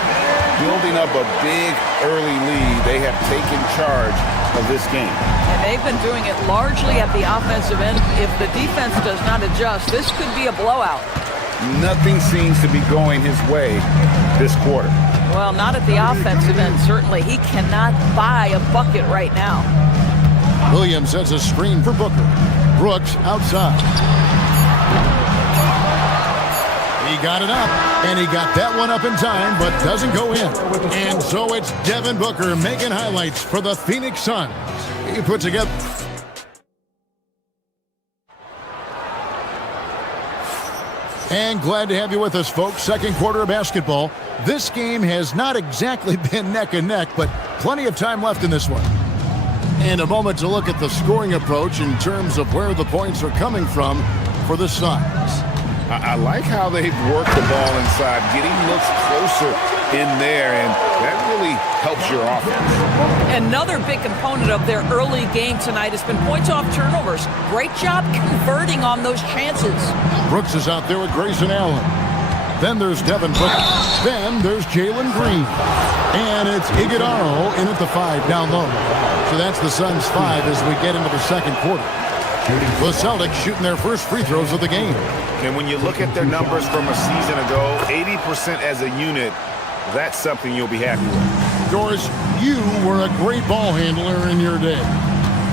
Building up a big early lead, they have taken charge of this game. And they've been doing it largely at the offensive end. If the defense does not adjust, this could be a blowout. Nothing seems to be going his way this quarter. Well, not at the offensive end, certainly. He cannot buy a bucket right now. Williams sets a screen for Booker. Brooks outside. He got it up, and he got that one up in time, but doesn't go in. And so it's Devin Booker making highlights for the Phoenix Suns. He put together... And glad to have you with us, folks. Second quarter of basketball. This game has not exactly been neck and neck, but plenty of time left in this one. And a moment to look at the scoring approach in terms of where the points are coming from for the Suns. I like how they've worked the ball inside, getting looks closer in there, and that really helps your offense. Another big component of their early game tonight has been points off turnovers. Great job converting on those chances. Brooks is out there with Grayson Allen. Then there's Devin Booker. Then there's Jalen Green. And it's Iguodala in at the 5 down low. So that's the Suns' 5 as we get into the second quarter. The Celtics shooting their first free throws of the game. And when you look at their numbers from a season ago, 80% as a unit, that's something you'll be happy with. Doris, you were a great ball handler in your day.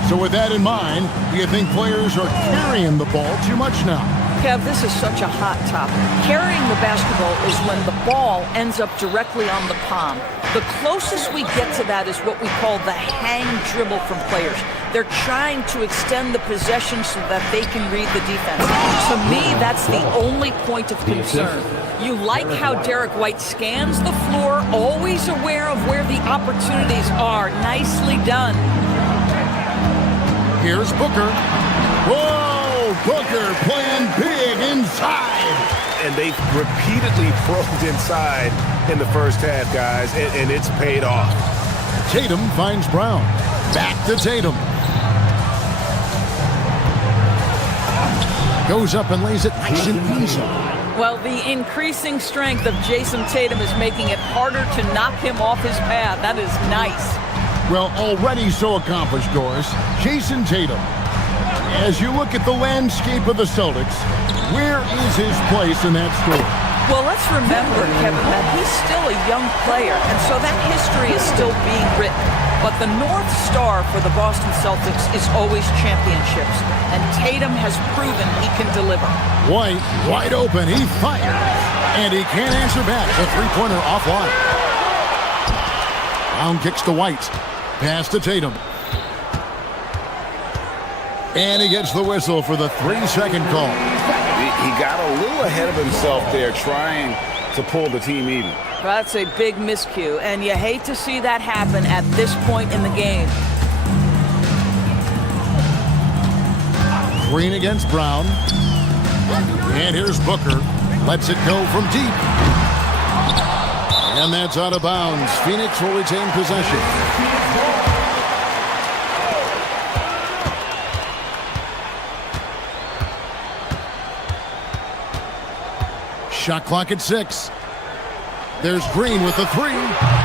So with that in mind, do you think players are carrying the ball too much now? Kev, this is such a hot topic. Carrying the basketball is when the ball ends up directly on the palm. The closest we get to that is what we call the hang dribble from players. They're trying to extend the possession so that they can read the defense. To me, that's the only point of concern. You like how Derek White scans the floor, always aware of where the opportunities are. Nicely done. Here's Booker. Whoa! Booker playing big inside. And they've repeatedly probed inside in the first half, guys, and it's paid off. Tatum finds Brown. Back to Tatum. Goes up and lays it nice and easy. Well, the increasing strength of Jason Tatum is making it harder to knock him off his path. That is nice. Well, already so accomplished, Doris. Jason Tatum. As you look at the landscape of the Celtics, where is his place in that story? Well, let's remember, Kevin, that he's still a young player, and so that history is still being written. But the North Star for the Boston Celtics is always championships, and Tatum has proven he can deliver. White, wide open, he fires, and he can't answer back. The three-pointer offline. Brown kicks to White. Pass to Tatum. And he gets the whistle for the 3-second call. He got a little ahead of himself there trying to pull the team even. That's a big miscue, and you hate to see that happen at this point in the game. Green against Brown. And here's Booker. Lets it go from deep. And that's out of bounds. Phoenix will retain possession. Shot clock at 6. There's Green with the 3.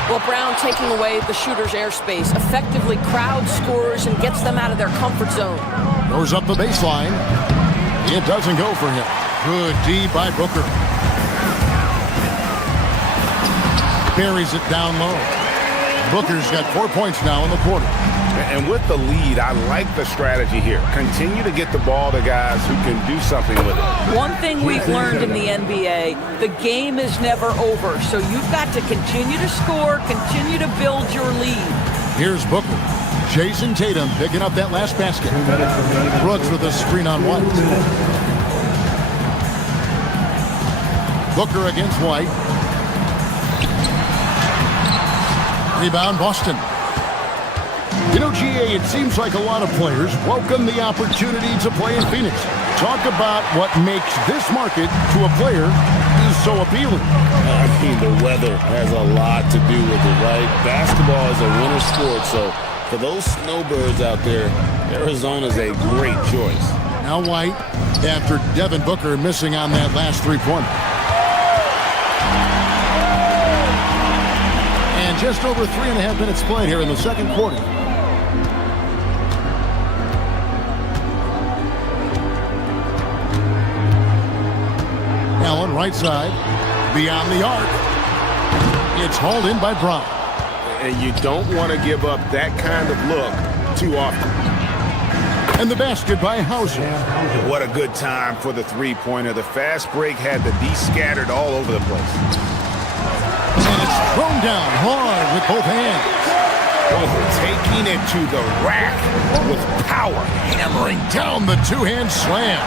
Well, Brown taking away the shooter's airspace effectively crowds scorers and gets them out of their comfort zone. Goes up the baseline. It doesn't go for him. Good D by Booker. Buries it down low. Booker's got 4 points now in the quarter. And with the lead, I like the strategy here. Continue to get the ball to guys who can do something with it. One thing we've learned in the NBA, the game is never over. So you've got to continue to score, continue to build your lead. Here's Booker. Jason Tatum picking up that last basket. Brooks with a screen on White. Booker against White. Rebound Boston. You know, GA, it seems like a lot of players welcome the opportunity to play in Phoenix. Talk about what makes this market to a player is so appealing. I mean, the weather has a lot to do with it, right? Basketball is a winter sport, so for those snowbirds out there, Arizona's a great choice. Now White, after Devin Booker missing on that last three-pointer. And just over 3.5 minutes played here in the second quarter. Allen, right side, beyond the arc. It's hauled in by Brown. And you don't want to give up that kind of look too often. And the basket by Hauser. What a good time for the three-pointer. The fast break had the D scattered all over the place. And it's thrown down hard with both hands. Oh, taking it to the rack with power. Hammering down the two-hand slam.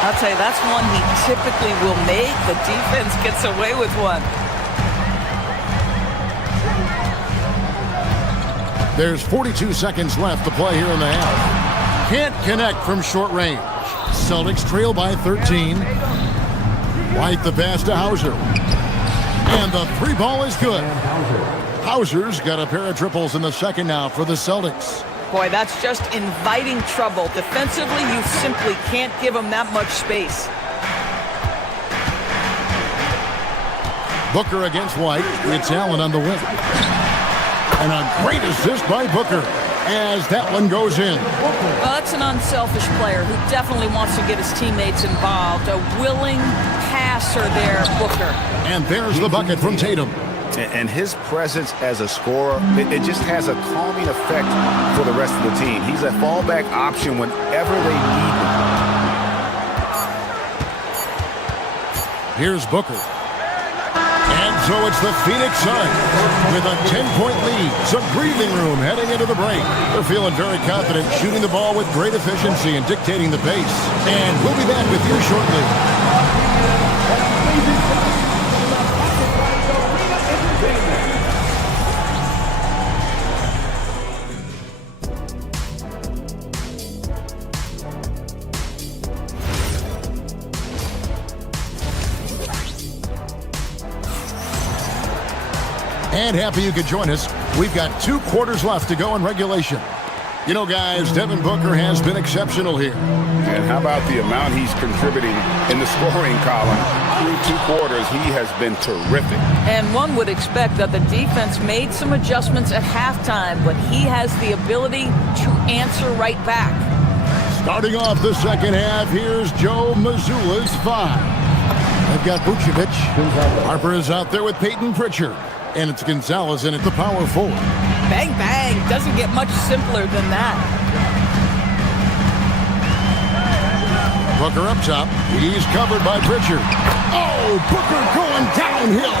I'll tell you, that's one he typically will make. The defense gets away with one. There's 42 seconds left to play here in the half. Can't connect from short range. Celtics trail by 13. White the pass to Hauser. And the three ball is good. Hauser's got a pair of triples in the second now for the Celtics. Boy, that's just inviting trouble. Defensively, you simply can't give him that much space. Booker against White. It's Allen on the wing. And a great assist by Booker as that one goes in. Well, that's an unselfish player who definitely wants to get his teammates involved. A willing passer there, Booker. And there's the bucket from Tatum. And his presence as a scorer, it just has a calming effect for the rest of the team. He's a fallback option whenever they need him. Here's Booker. And so it's the Phoenix Suns with a 10-point lead. Some breathing room heading into the break. They're feeling very confident, shooting the ball with great efficiency and dictating the pace. And we'll be back with you shortly. And happy you could join us. We've got 2 quarters left to go in regulation. You know, guys, Devin Booker has been exceptional here. And how about the amount he's contributing in the scoring column? Through 2 quarters, he has been terrific. And one would expect that the defense made some adjustments at halftime, but he has the ability to answer right back. Starting off the second half, here's Joe Mazzulla's 5. They've got Vucevic. Harper is out there with Peyton Pritchard. And it's Gonzalez in at the power forward. Bang, bang. Doesn't get much simpler than that. Booker up top. He's covered by Pritchard. Oh, Booker going downhill.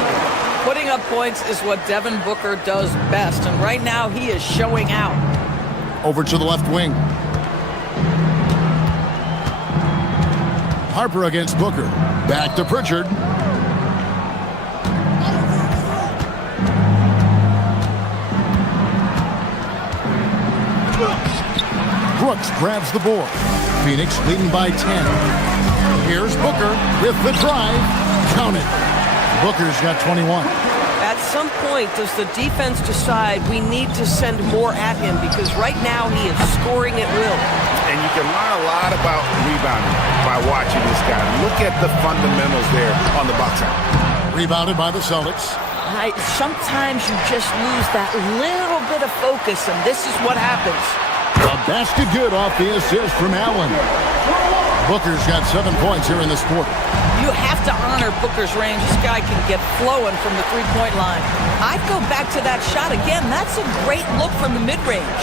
Putting up points is what Devin Booker does best. And right now he is showing out. Over to the left wing. Harper against Booker. Back to Pritchard. Brooks grabs the board. Phoenix leading by 10. Here's Booker with the drive. Count it. Booker's got 21. At some point, does the defense decide we need to send more at him? Because right now he is scoring at will. And you can learn a lot about rebounding by watching this guy. Look at the fundamentals there on the box out. Rebounded by the Celtics. Sometimes you just lose that little bit of focus, and this is what happens. A basket good off the assist from Allen. Booker's got 7 points here in this quarter. You have to honor Booker's range. This guy can get flowing from the three-point line. I'd go back to that shot again. That's a great look from the mid-range.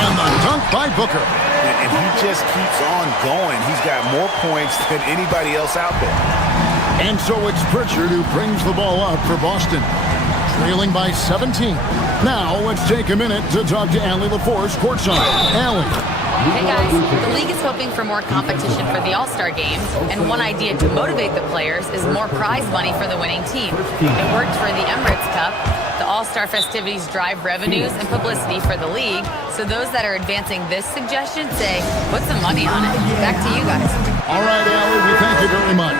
And the dunk by Booker. And he just keeps on going. He's got more points than anybody else out there. And so it's Pritchard who brings the ball up for Boston. Trailing by 17. Now let's take a minute to talk to Allie LaForce courtside. Allie. Hey guys, the league is hoping for more competition for the All-Star Game, and one idea to motivate the players is more prize money for the winning team. It worked for the Emirates Cup. The All-Star festivities drive revenues and publicity for the league, so those that are advancing this suggestion say, put some money on it. Back to you guys. All right, Allie, we thank you very much.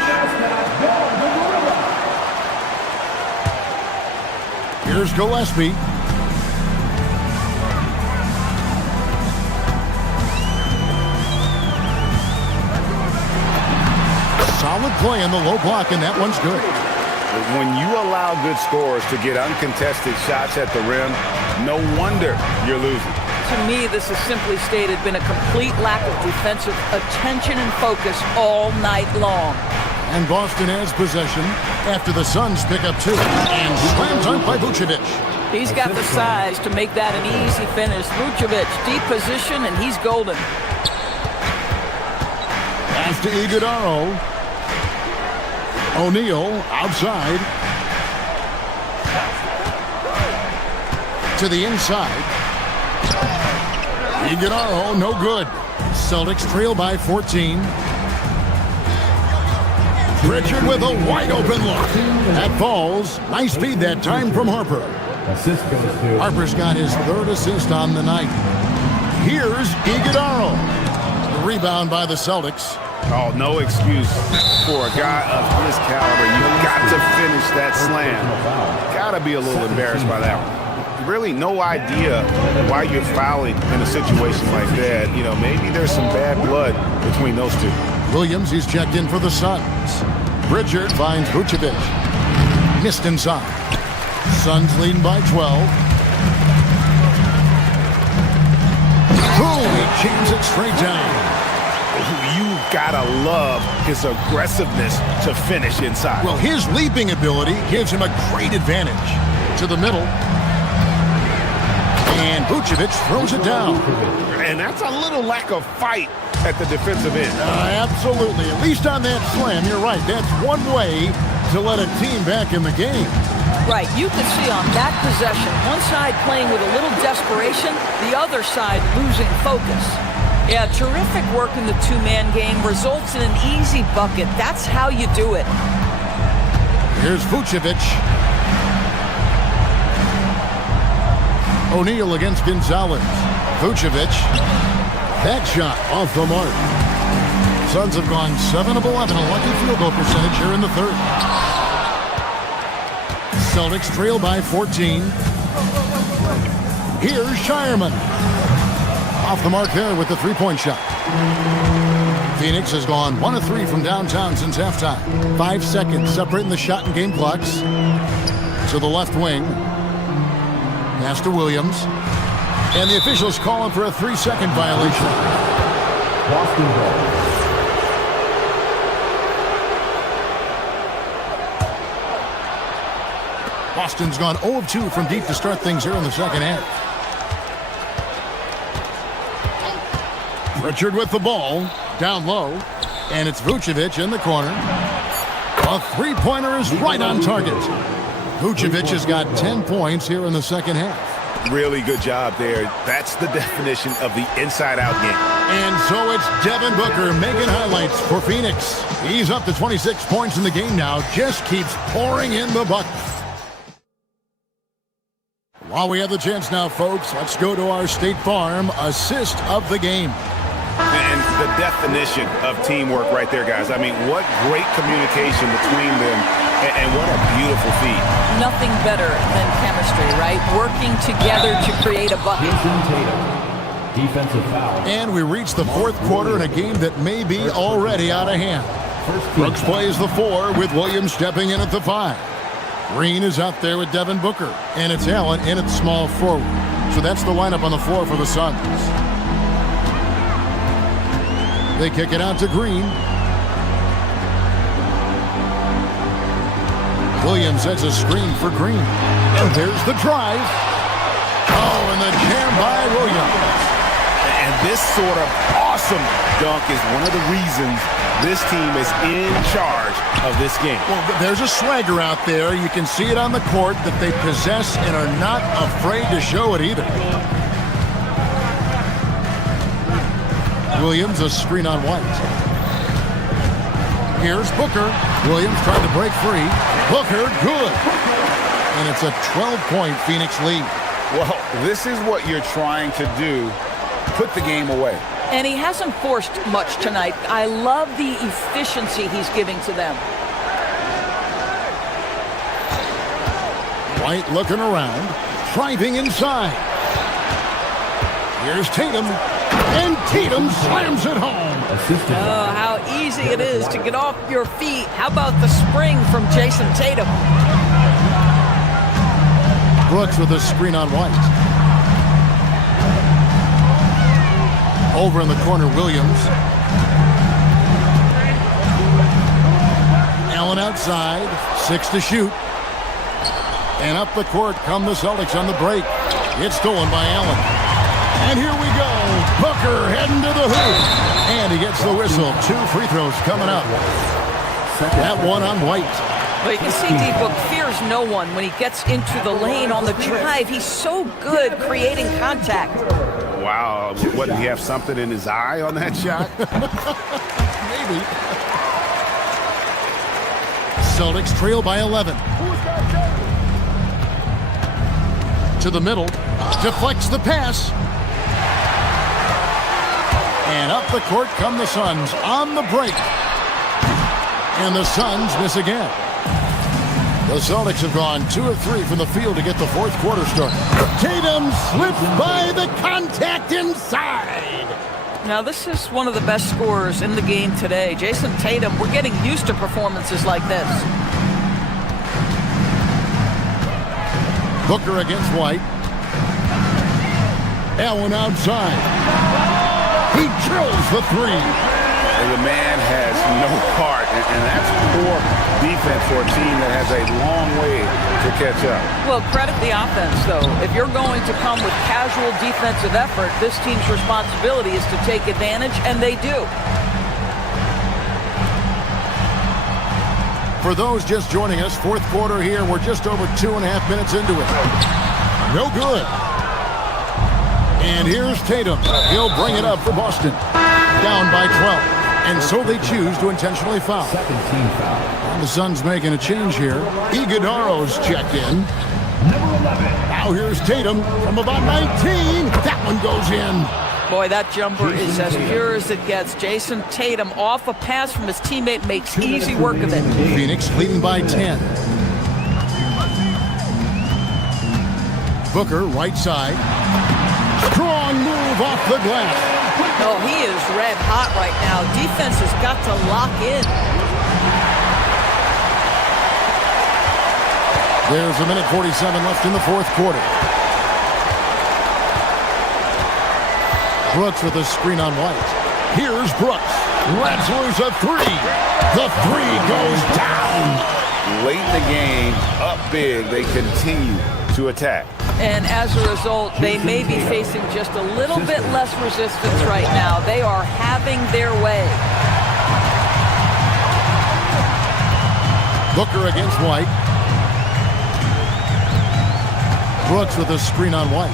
Here's Gillespie. Solid play in the low block, and that one's good. When you allow good scorers to get uncontested shots at the rim, no wonder you're losing. To me, this has simply stated been a complete lack of defensive attention and focus all night long. And Boston has possession after the Suns pick up 2. And slam dunk by Vucevic. He's got the size to make that an easy finish. Vucevic, deep position, and he's golden. Pass to Iguodala. O'Neal outside. To the inside. Iguodala, no good. Celtics trail by 14. Pritchard with a wide-open look. That falls. Nice feed that time from Harper. Harper's got his 3rd assist on the night. Here's Iguodala. The rebound by the Celtics. Oh, no excuse for a guy of his caliber. You've got to finish that slam. Got to be a little embarrassed by that one. Really no idea why you're fouling in a situation like that. You know, maybe there's some bad blood between those two. Williams, he's checked in for the Suns. Pritchard finds Vucevic. Missed inside. Suns leading by 12. Boom! He jams it straight down. You gotta love his aggressiveness to finish inside. Well, his leaping ability gives him a great advantage. To the middle. And Vucevic throws it down. And that's a little lack of fight at the defensive end. Absolutely. At least on that slam, you're right. That's one way to let a team back in the game. Right. You can see on that possession, one side playing with a little desperation, the other side losing focus. Yeah, terrific work in the two-man game results in an easy bucket. That's how you do it. Here's Vucevic. O'Neal against Gonzalez. Vucevic. That shot off the mark. Suns have gone 7 of 11, a lucky field goal percentage here in the 3rd. Celtics trail by 14. Here's Shireman. Off the mark there with the 3-point shot. Phoenix has gone 1 of 3 from downtown since halftime. 5 seconds separating the shot and game clocks. To the left wing. Pass to Williams. And the officials calling for a 3-second violation. Boston ball. Boston's gone 0 of 2 from deep to start things here in the second half. Pritchard with the ball. Down low. And it's Vucevic in the corner. A 3-pointer is right on target. Vucevic has got 10 points here in the second half. Really good job there. That's the definition of the inside-out game. And so it's Devin Booker making highlights for Phoenix. He's up to 26 points in the game now. Just keeps pouring in the buckets. While we have the chance now, folks, let's go to our State Farm assist of the game. And the definition of teamwork right there, guys. I mean, what great communication between them, and what a beautiful feat. Nothing better than chemistry, right? Working together to create a bucket. Defensive foul. And we reach the fourth quarter in a game that may be already out of hand. Brooks plays the 4 with Williams stepping in at the 5. Green is out there with Devin Booker, and it's Allen in at small forward. So that's the lineup on the floor for the Suns. They kick it out to Green. Williams sets a screen for Green. And there's the drive. Oh, and the jam by Williams. And this sort of awesome dunk is one of the reasons this team is in charge of this game. Well, there's a swagger out there. You can see it on the court that they possess and are not afraid to show it either. Williams, a screen on White. Here's Booker. Williams trying to break free. Booker, good. And it's a 12-point Phoenix lead. Well, this is what you're trying to do. Put the game away. And he hasn't forced much tonight. I love the efficiency he's giving to them. White looking around, driving inside. Here's Tatum. And Tatum slams it home. Oh, how easy it is to get off your feet. How about the spring from Jason Tatum? Brooks with a screen on White. Over in the corner, Williams. Allen outside, 6 to shoot. And up the court come the Celtics on the break. It's stolen by Allen. And here we go. Booker heading to the hoop. And he gets the whistle. 2 free throws coming up. That one on White. Well, you can see D-Book fears no one when he gets into the lane on the drive. He's so good creating contact. Wow. What, did he have something in his eye on that shot? Maybe. Celtics trail by 11. To the middle. Deflects the pass. And up the court come the Suns on the break. And the Suns miss again. The Celtics have gone 2 of 3 from the field to get the fourth quarter started. Tatum slips by the contact inside. Now, this is one of the best scorers in the game today. Jason Tatum, we're getting used to performances like this. Booker against White. Allen outside. He drills the 3. The man has no heart, and that's poor defense for a team that has a long way to catch up. Well, credit the offense, though. If you're going to come with casual defensive effort, this team's responsibility is to take advantage, and they do. For those just joining us, fourth quarter here. We're just over 2.5 minutes into it. No good. And here's Tatum. He'll bring it up for Boston. Down by 12. And so they choose to intentionally foul. Second team foul. And the Suns making a change here. Iguodaro's checked in. Number 11. Now here's Tatum from about 19. That one goes in. Boy, that jumper is as pure as it gets. Jason Tatum off a pass from his teammate makes easy work of it. Phoenix leading by 10. Booker, right side. Strong move off the glass. Oh, he is red hot right now. Defense has got to lock in. There's a minute 47 left in the fourth quarter. Brooks with a screen on White. Here's Brooks. Lets loose a 3. The 3 goes down. Late in the game, up big, they continue to attack. And as a result, they may be facing just a little bit less resistance right now. They are having their way. Booker against White. Brooks with a screen on White.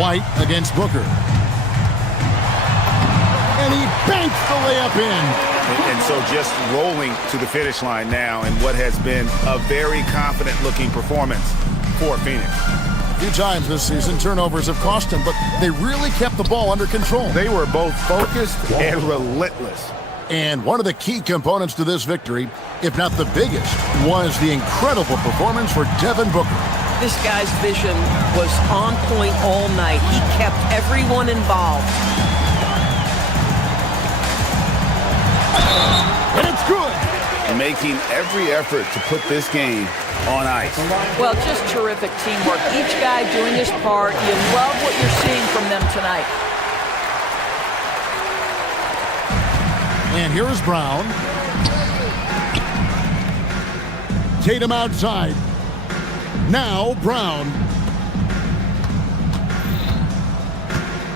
White against Booker. And he banks the layup in. And so just rolling to the finish line now in what has been a very confident-looking performance for Phoenix. A few times this season, turnovers have cost them, but they really kept the ball under control. They were both focused and relentless. And one of the key components to this victory, if not the biggest, was the incredible performance for Devin Booker. This guy's vision was on point all night. He kept everyone involved. And it's good. Making every effort to put this game on ice. Well, just terrific teamwork. Each guy doing his part. You love what you're seeing from them tonight. And here is Brown. Tatum outside. Now Brown.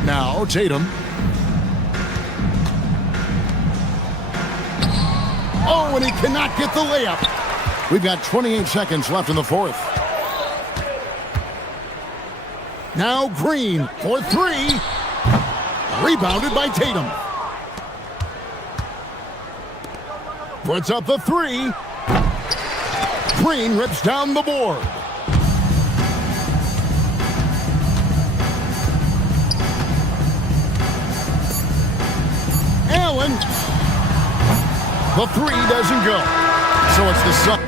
Now Tatum. Oh, and he cannot get the layup. We've got 28 seconds left in the fourth. Now Green for three. Rebounded by Tatum. Puts up the three. Green rips down the board. Allen. The three doesn't go. So it's the Sun.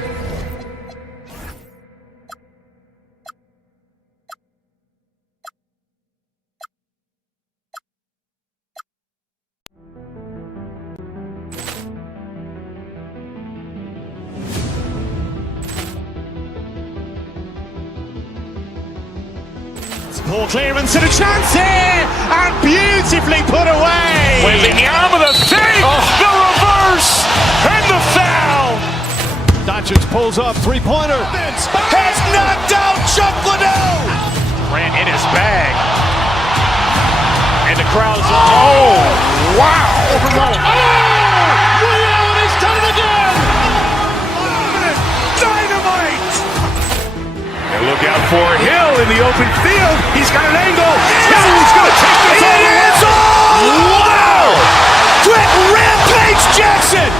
Ball clearance and a chance here, and beautifully put away. Wembanyama with a save, the reverse, and the foul. Doncic pulls up, three-pointer. Has knocked out Chuck Liddell. Ran in his bag. And the crowd's, oh, wow. Ray Allen has done it again. Dynamite. And look out for Hill in the open field. He's got an angle. Hill's going to take this all the way. Wow! Quick Rampage Jackson.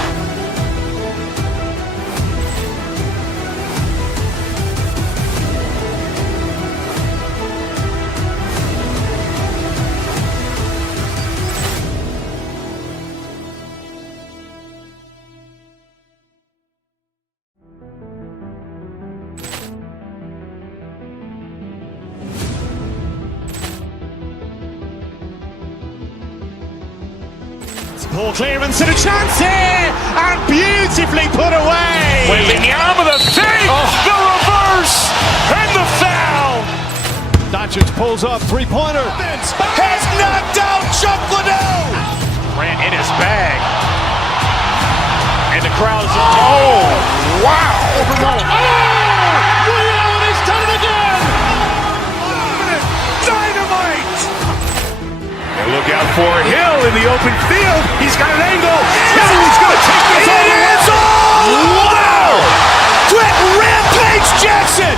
Ball clearance and a chance here, and beautifully put away. Wembanyama with a save, the reverse, and the foul. Doncic pulls up, three-pointer. Has knocked out Chuck Liddell. Ran in his bag. And the crowd's, oh, wow. Ray Allen has done it again. Dynamite. And look out for Hill in the open field. He's got an angle. Hill's going to take this all the way. Wow! Quick Rampage Jackson.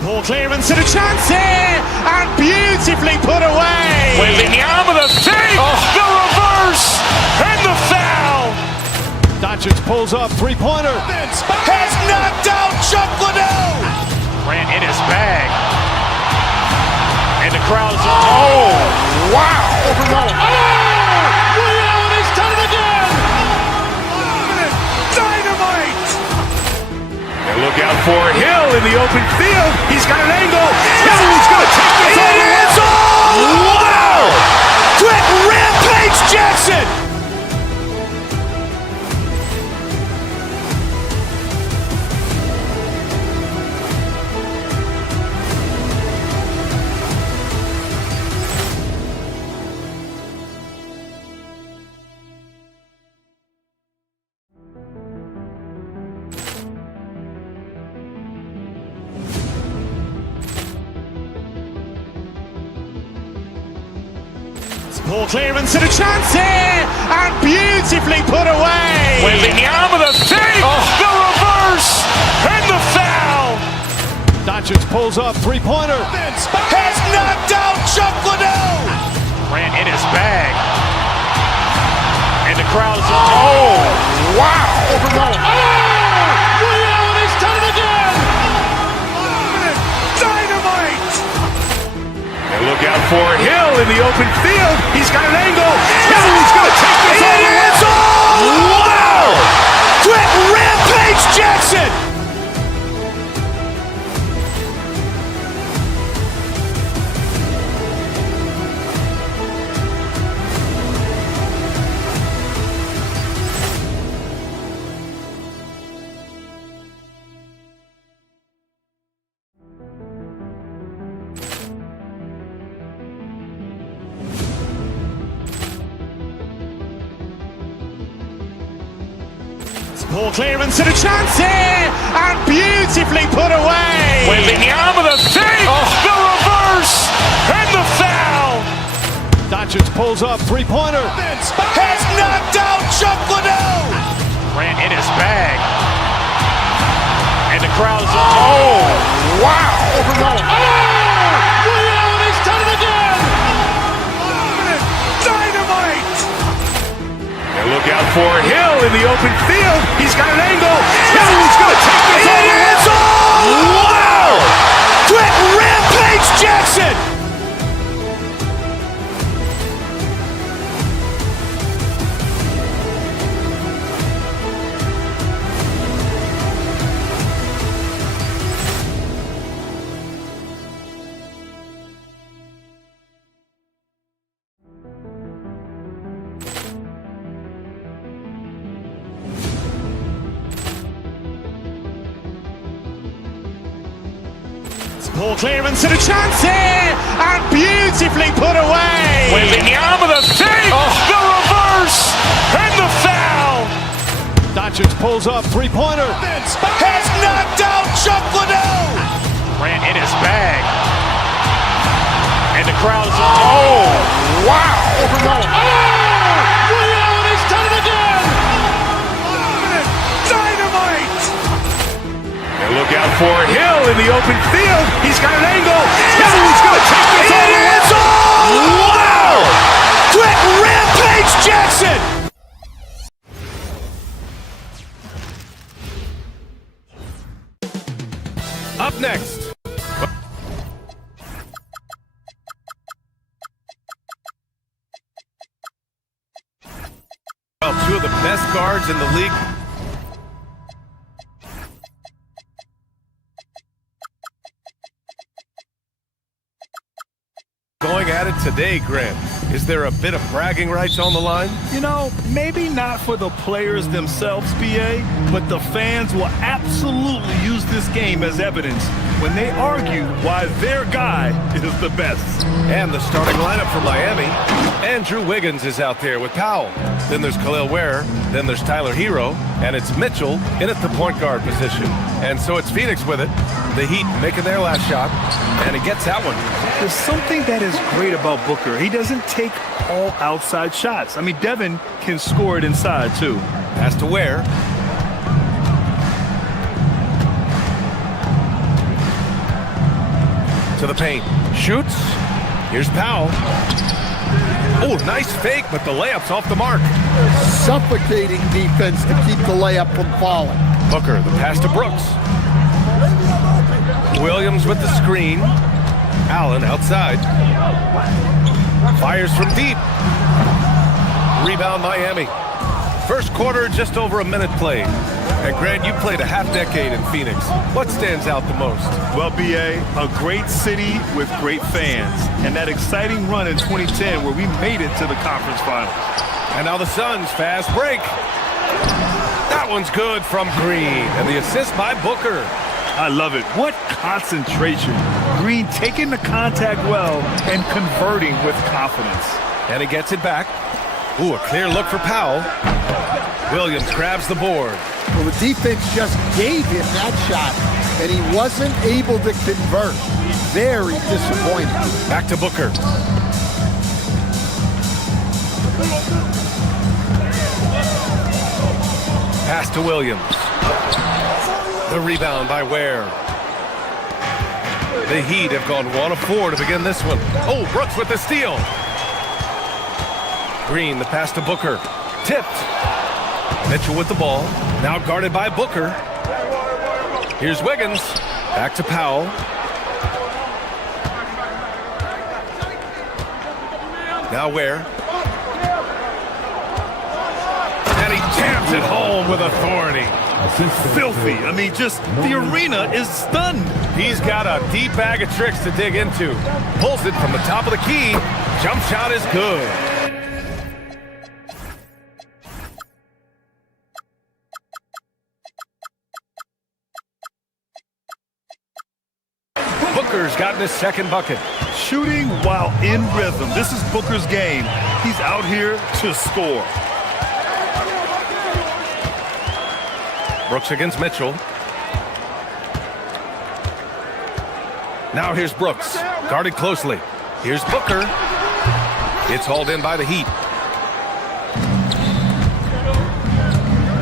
Ball clearance and a chance here, and beautifully put away. Wembanyama with a save, the reverse, and the foul. Doncic pulls up, three-pointer. Has knocked out Chuck Liddell. Ran in his bag. And the crowd's, oh, wow. Ray Allen has done it again. Dynamite. And look out for Hill in the open field. He's got an angle. Hill's going to take this all the way. Wow! Quick Rampage Jackson. Ball clearance and a chance here, and beautifully put away. Wembanyama the save, the reverse, and the foul. Doncic pulls up, three-pointer. Has knocked out Chuck Liddell. Grant in his bag. And the crowd is, wow. Reality's done it again. Dynamite. And look out for Hill in the open field. He's got an angle. He's going to take this all the way. Wow. Quick Rampage Jackson. Ball clearance and a chance here, and beautifully put away. Wembanyama the save, the reverse, and the foul. Doncic pulls up, three-pointer. Has knocked out Chuck Liddell. Grant in his bag. And the crowd is, wow. Reality's done it again. Dynamite. And look out for Hill in the open field. He's got an angle. He's going to take this all the way. Wow! Quick Rampage Jackson. Ball clearance and a chance here, and beautifully put away. Wembanyama the save, the reverse, and the foul. Doncic pulls up, three-pointer. Has knocked out Chuck Liddell. Grant in his bag. And the crowd is, wow. Reality's done it again. Dynamite. And look out for Hill in the open field. He's got an angle. He's going to take this all the way. Wow! Quick Rampage Jackson. Up next. Well, two of the best guards in the league. Going at it today, Grant. Is there a bit of bragging rights on the line? You know, maybe not for the players themselves, BA, but the fans will absolutely use this game as evidence when they argue why their guy is the best. And the starting lineup for Miami. Andrew Wiggins is out there with Powell. Then there's Khalil Ware. Then there's Tyler Hero. And it's Mitchell in at the point guard position. And so it's Phoenix with it. The Heat making their last shot. And he gets that one. There's something that is great about Booker. He doesn't take all outside shots. I mean, Devin can score it inside, too. Pass to Ware. To the paint. Shoots. Here's Powell. Oh, nice fake, but the layup's off the mark. Suffocating defense to keep the layup from falling. Booker, the pass to Brooks. Williams with the screen. Allen outside. Fires from deep. Rebound Miami. First quarter, just over a minute played. And Grant, you played a half-decade in Phoenix. What stands out the most? Well, BA, a great city with great fans. And that exciting run in 2010 where we made it to the conference finals. And now the Suns, fast break. That one's good from Green. And the assist by Booker. I love it. What concentration. Green taking the contact well and converting with confidence. And he gets it back. Ooh, a clear look for Powell. Williams grabs the board. Well, the defense just gave him that shot, and he wasn't able to convert. Very disappointing. Back to Booker. Pass to Williams. The rebound by Ware. The Heat have gone 1 of 4 to begin this one. Oh, Brooks with the steal. Green, the pass to Booker. Tipped. Mitchell with the ball. Now guarded by Booker. Here's Wiggins. Back to Powell. Now Ware. And he jams it home with authority. Filthy. I mean, just the arena is stunned. He's got a deep bag of tricks to dig into. Pulls it from the top of the key. Jump shot is good. Booker's gotten his second bucket. Shooting while in rhythm. This is Booker's game. He's out here to score. Brooks against Mitchell. Now here's Brooks, guarded closely. Here's Booker. It's hauled in by the Heat.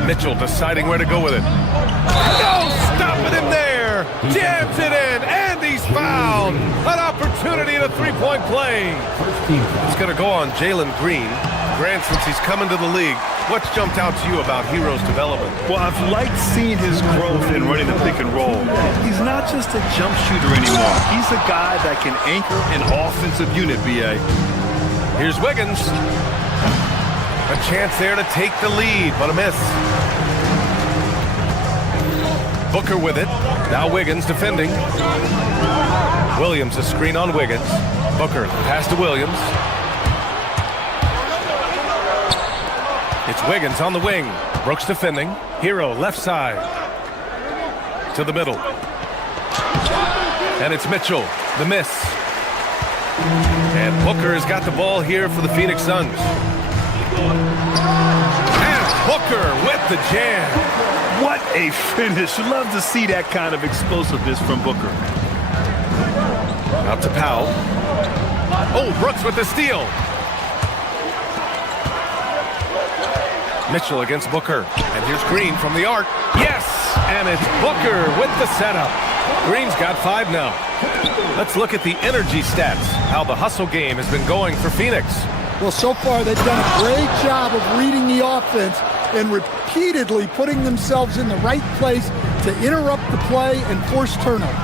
Mitchell deciding where to go with it. No stopping him there. Jams it in, and he's fouled. An opportunity in a three-point play. It's going to go on Jalen Green. Grant, since he's come into the league, what's jumped out to you about Hero's development? Well, I've liked seeing his growth in running the pick and roll. He's not just a jump shooter anymore. He's a guy that can anchor an offensive unit, B.A. Here's Wiggins. A chance there to take the lead, but a miss. Booker with it. Now Wiggins defending. Williams a screen on Wiggins. Booker, pass to Williams. It's Wiggins on the wing. Brooks defending. Hero left side. To the middle. And it's Mitchell. The miss. And Booker has got the ball here for the Phoenix Suns. And Booker with the jam. What a finish. Love to see that kind of explosiveness from Booker. Out to Powell. Oh, Brooks with the steal. Mitchell against Booker. And here's Green from the arc. Yes! And it's Booker with the setup. Green's got 5 now. Let's look at the energy stats. How the hustle game has been going for Phoenix. Well, so far they've done a great job of reading the offense and repeatedly putting themselves in the right place to interrupt the play and force turnovers.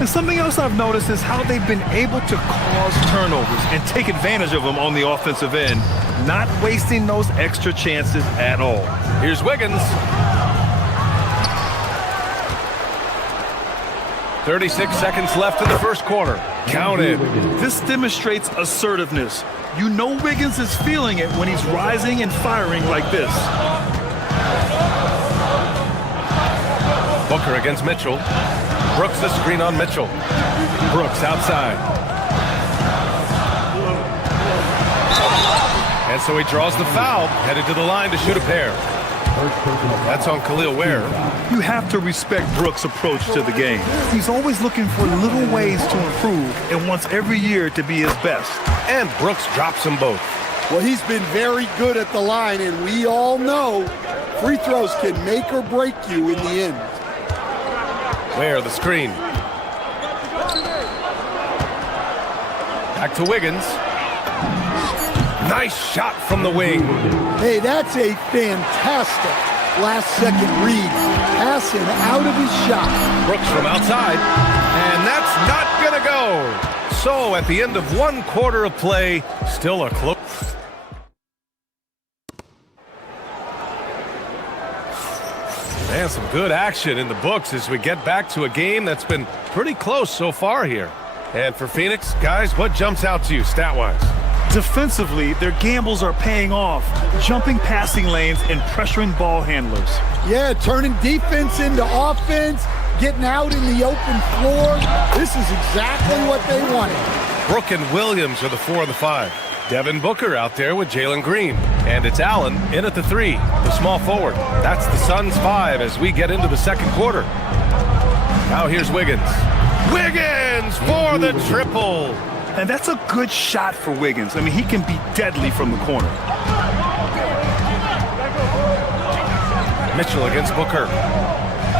And something else I've noticed is how they've been able to cause turnovers and take advantage of them on the offensive end, not wasting those extra chances at all. Here's Wiggins. 36 seconds left in the first quarter. Counted. This demonstrates assertiveness. You know Wiggins is feeling it when he's rising and firing like this. Booker against Mitchell. Brooks the screen on Mitchell. Brooks outside. And so he draws the foul, headed to the line to shoot a pair. That's on Khalil Ware. You have to respect Brooks' approach to the game. He's always looking for little ways to improve and wants every year to be his best. And Brooks drops them both. Well, he's been very good at the line, and we all know free throws can make or break you in the end. Ware the screen. Back to Wiggins. Nice shot from the wing. Hey, that's a fantastic last-second read. Passing out of his shot. Brooks from outside. And that's not going to go. So at the end of 1 quarter of play, still a close. And some good action in the books as we get back to a game that's been pretty close so far here. And for Phoenix, guys, what jumps out to you stat-wise? Defensively, their gambles are paying off, jumping passing lanes and pressuring ball handlers. Yeah, turning defense into offense, getting out in the open floor. This is exactly what they wanted. Brooke and Williams are the 4 and the 5. Devin Booker out there with Jalen Green. And it's Allen in at the 3, the small forward. That's the Suns' 5 as we get into the second quarter. Now here's Wiggins. Wiggins for the triple. And that's a good shot for Wiggins. I mean, he can be deadly from the corner. Mitchell against Booker.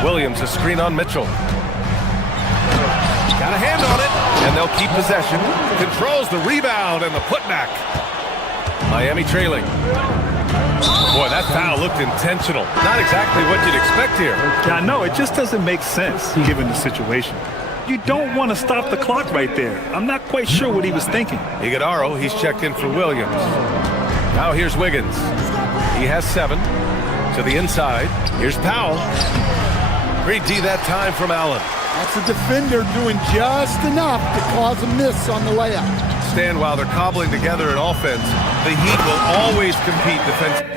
Williams, a screen on Mitchell. Got a hand on it, and they'll keep possession. Controls the rebound and the putback. Miami trailing. Boy, that foul looked intentional. Not exactly what you'd expect here. Yeah, no, it just doesn't make sense given the situation. You don't want to stop the clock right there. I'm not quite sure what he was thinking. Iguodala, he's checked in for Williams. Now here's Wiggins. He has 7. To the inside. Here's Powell. Great D that time from Allen. That's a defender doing just enough to cause a miss on the layup. Stand while they're cobbling together an offense. The Heat will always compete defensively.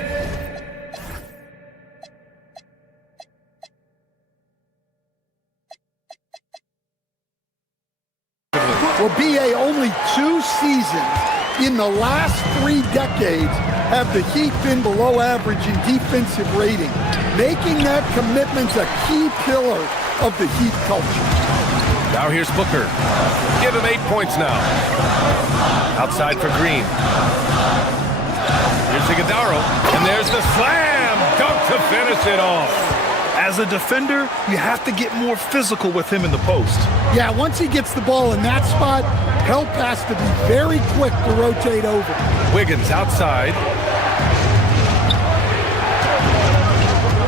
Well, BA, only 2 seasons in the last 3 decades have the Heat been below average in defensive rating, making that commitment a key pillar of the Heat culture. Now here's Booker. Give him 8 points now. Outside for Green. Here's Iguodala, and there's the slam dunk to finish it off. As a defender, you have to get more physical with him in the post. Yeah, once he gets the ball in that spot, help has to be very quick to rotate over. Wiggins outside.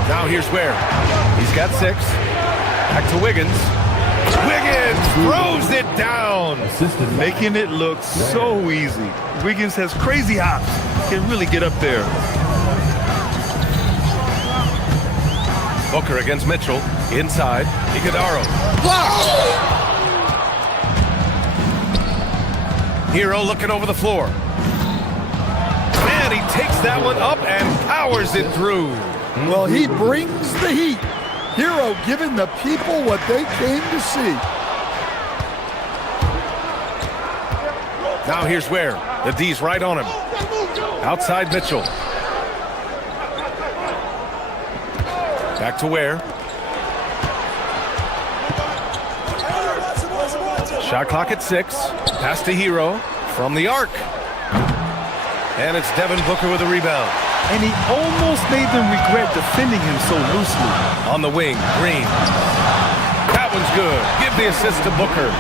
Now here's Ware. He's got 6. Back to Wiggins. Wiggins throws it down. Making it look so easy. Wiggins has crazy hops. Can really get up there. Booker against Mitchell. Inside. Iguodala. Hero looking over the floor. And he takes that one up and powers it through. Well, he brings the heat. Hero giving the people what they came to see. Now here's Ware. The D's right on him. Outside Mitchell. Back to Ware. Shot clock at 6. Pass to Hero from the arc. And it's Devin Booker with a rebound. And he almost made them regret defending him so loosely. On the wing, Green. That one's good. Give the assist to Booker.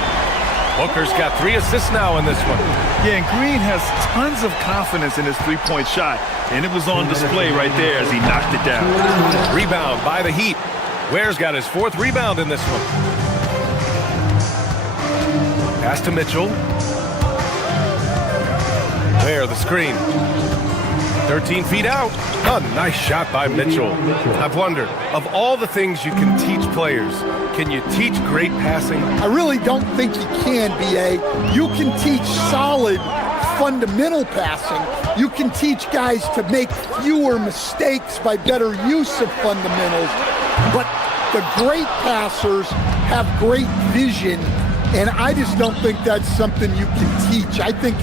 Booker's got 3 assists now in this one. Yeah, and Green has tons of confidence in his three-point shot. And it was on display right there as he knocked it down. Rebound by the Heat. Ware's got his 4th rebound in this one. Pass to Mitchell. Ware, the screen. 13 feet out. A nice shot by Mitchell. I've wondered, of all the things you can teach players, can you teach great passing? I really don't think you can, BA. You can teach solid, fundamental passing. You can teach guys to make fewer mistakes by better use of fundamentals. But the great passers have great vision, and I just don't think that's something you can teach. I think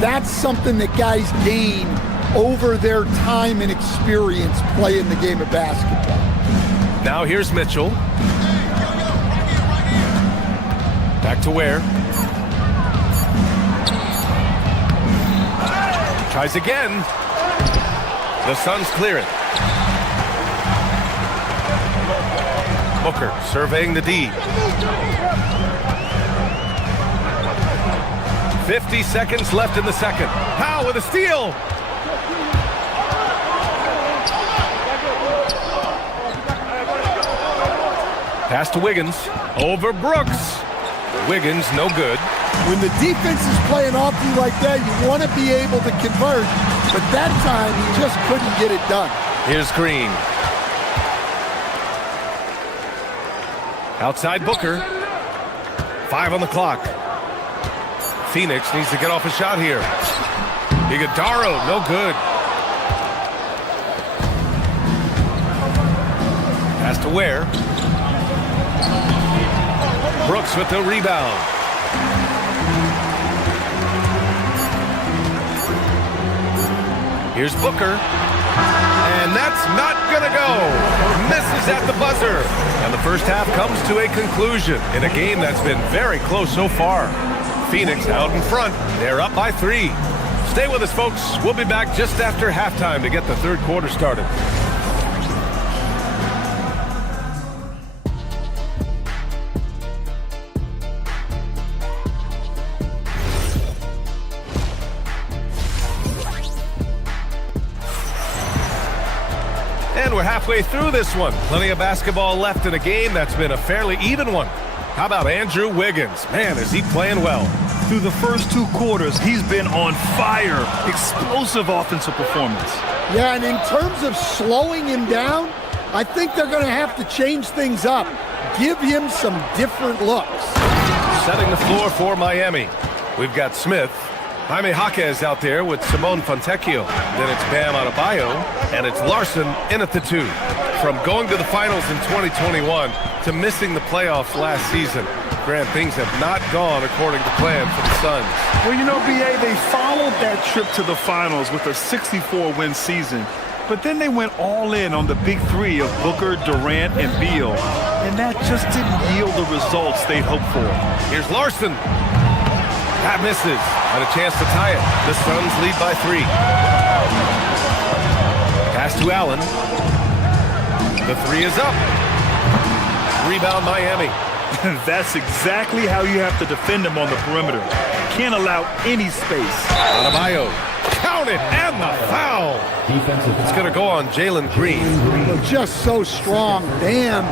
that's something that guys gain over their time and experience playing the game of basketball. Now here's Mitchell. Back to Ware. Tries again. The Suns clear it. Booker surveying the D. 50 seconds left in the second. Powell with a steal. Pass to Wiggins. Over Brooks. Wiggins, no good. When the defense is playing off you like that, you want to be able to convert. But that time, he just couldn't get it done. Here's Green. Outside Booker. 5 on the clock. Phoenix needs to get off a shot here. Iguodala, no good. Pass to Ware. Brooks with the rebound. Here's Booker. And that's not gonna go. Misses at the buzzer. And the first half comes to a conclusion in a game that's been very close so far. Phoenix out in front. They're up by 3. Stay with us, folks. We'll be back just after halftime to get the third quarter started. And we're halfway through this one. Plenty of basketball left in a game that's been a fairly even one. How about Andrew Wiggins? Man, is he playing well. Through the first 2 quarters, he's been on fire. Explosive offensive performance. Yeah, and in terms of slowing him down, I think they're going to have to change things up. Give him some different looks. Setting the floor for Miami. We've got Smith. Jaime Jaquez out there with Simone Fontecchio. Then it's Bam Adebayo, and it's Larson in at the 2. From going to the finals in 2021 to missing the playoffs last season, Grant, things have not gone according to plan for the Suns. Well, you know, B.A., they followed that trip to the finals with a 64-win season, but then they went all in on the big 3 of Booker, Durant, and Beal, and that just didn't yield the results they'd hoped for. Here's Larson. That misses. And a chance to tie it. The Suns lead by 3. Pass to Allen. The 3 is up. Rebound Miami. That's exactly how you have to defend him on the perimeter. Can't allow any space. Adebayo. Count it, and the foul. It's going to go on Jalen Green. Just so strong. Bam.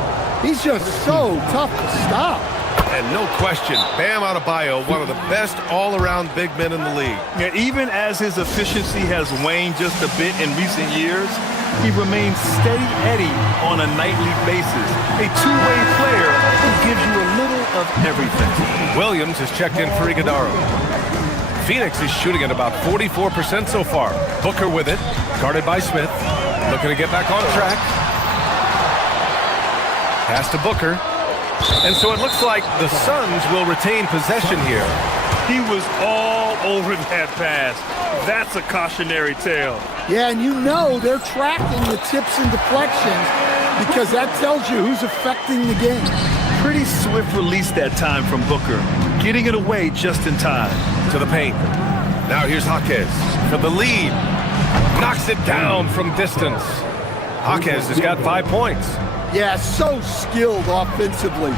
He's just so tough to stop. And no question, Bam Adebayo, one of the best all-around big men in the league. Yeah, even as his efficiency has waned just a bit in recent years, he remains steady Eddie on a nightly basis. A two-way player who gives you a little of everything. Williams is checked in for Iguodala. Phoenix is shooting at about 44% so far. Booker with it, guarded by Smith. Looking to get back on track. Pass to Booker. And so it looks like the Suns will retain possession here. He was all over that pass. That's a cautionary tale. Yeah, and you know they're tracking the tips and deflections because that tells you who's affecting the game. Pretty swift release that time from Booker, getting it away just in time. To the paint. Now here's Jaquez for the lead. Knocks it down from distance. Jaquez has got 5 points. Yeah, so skilled offensively.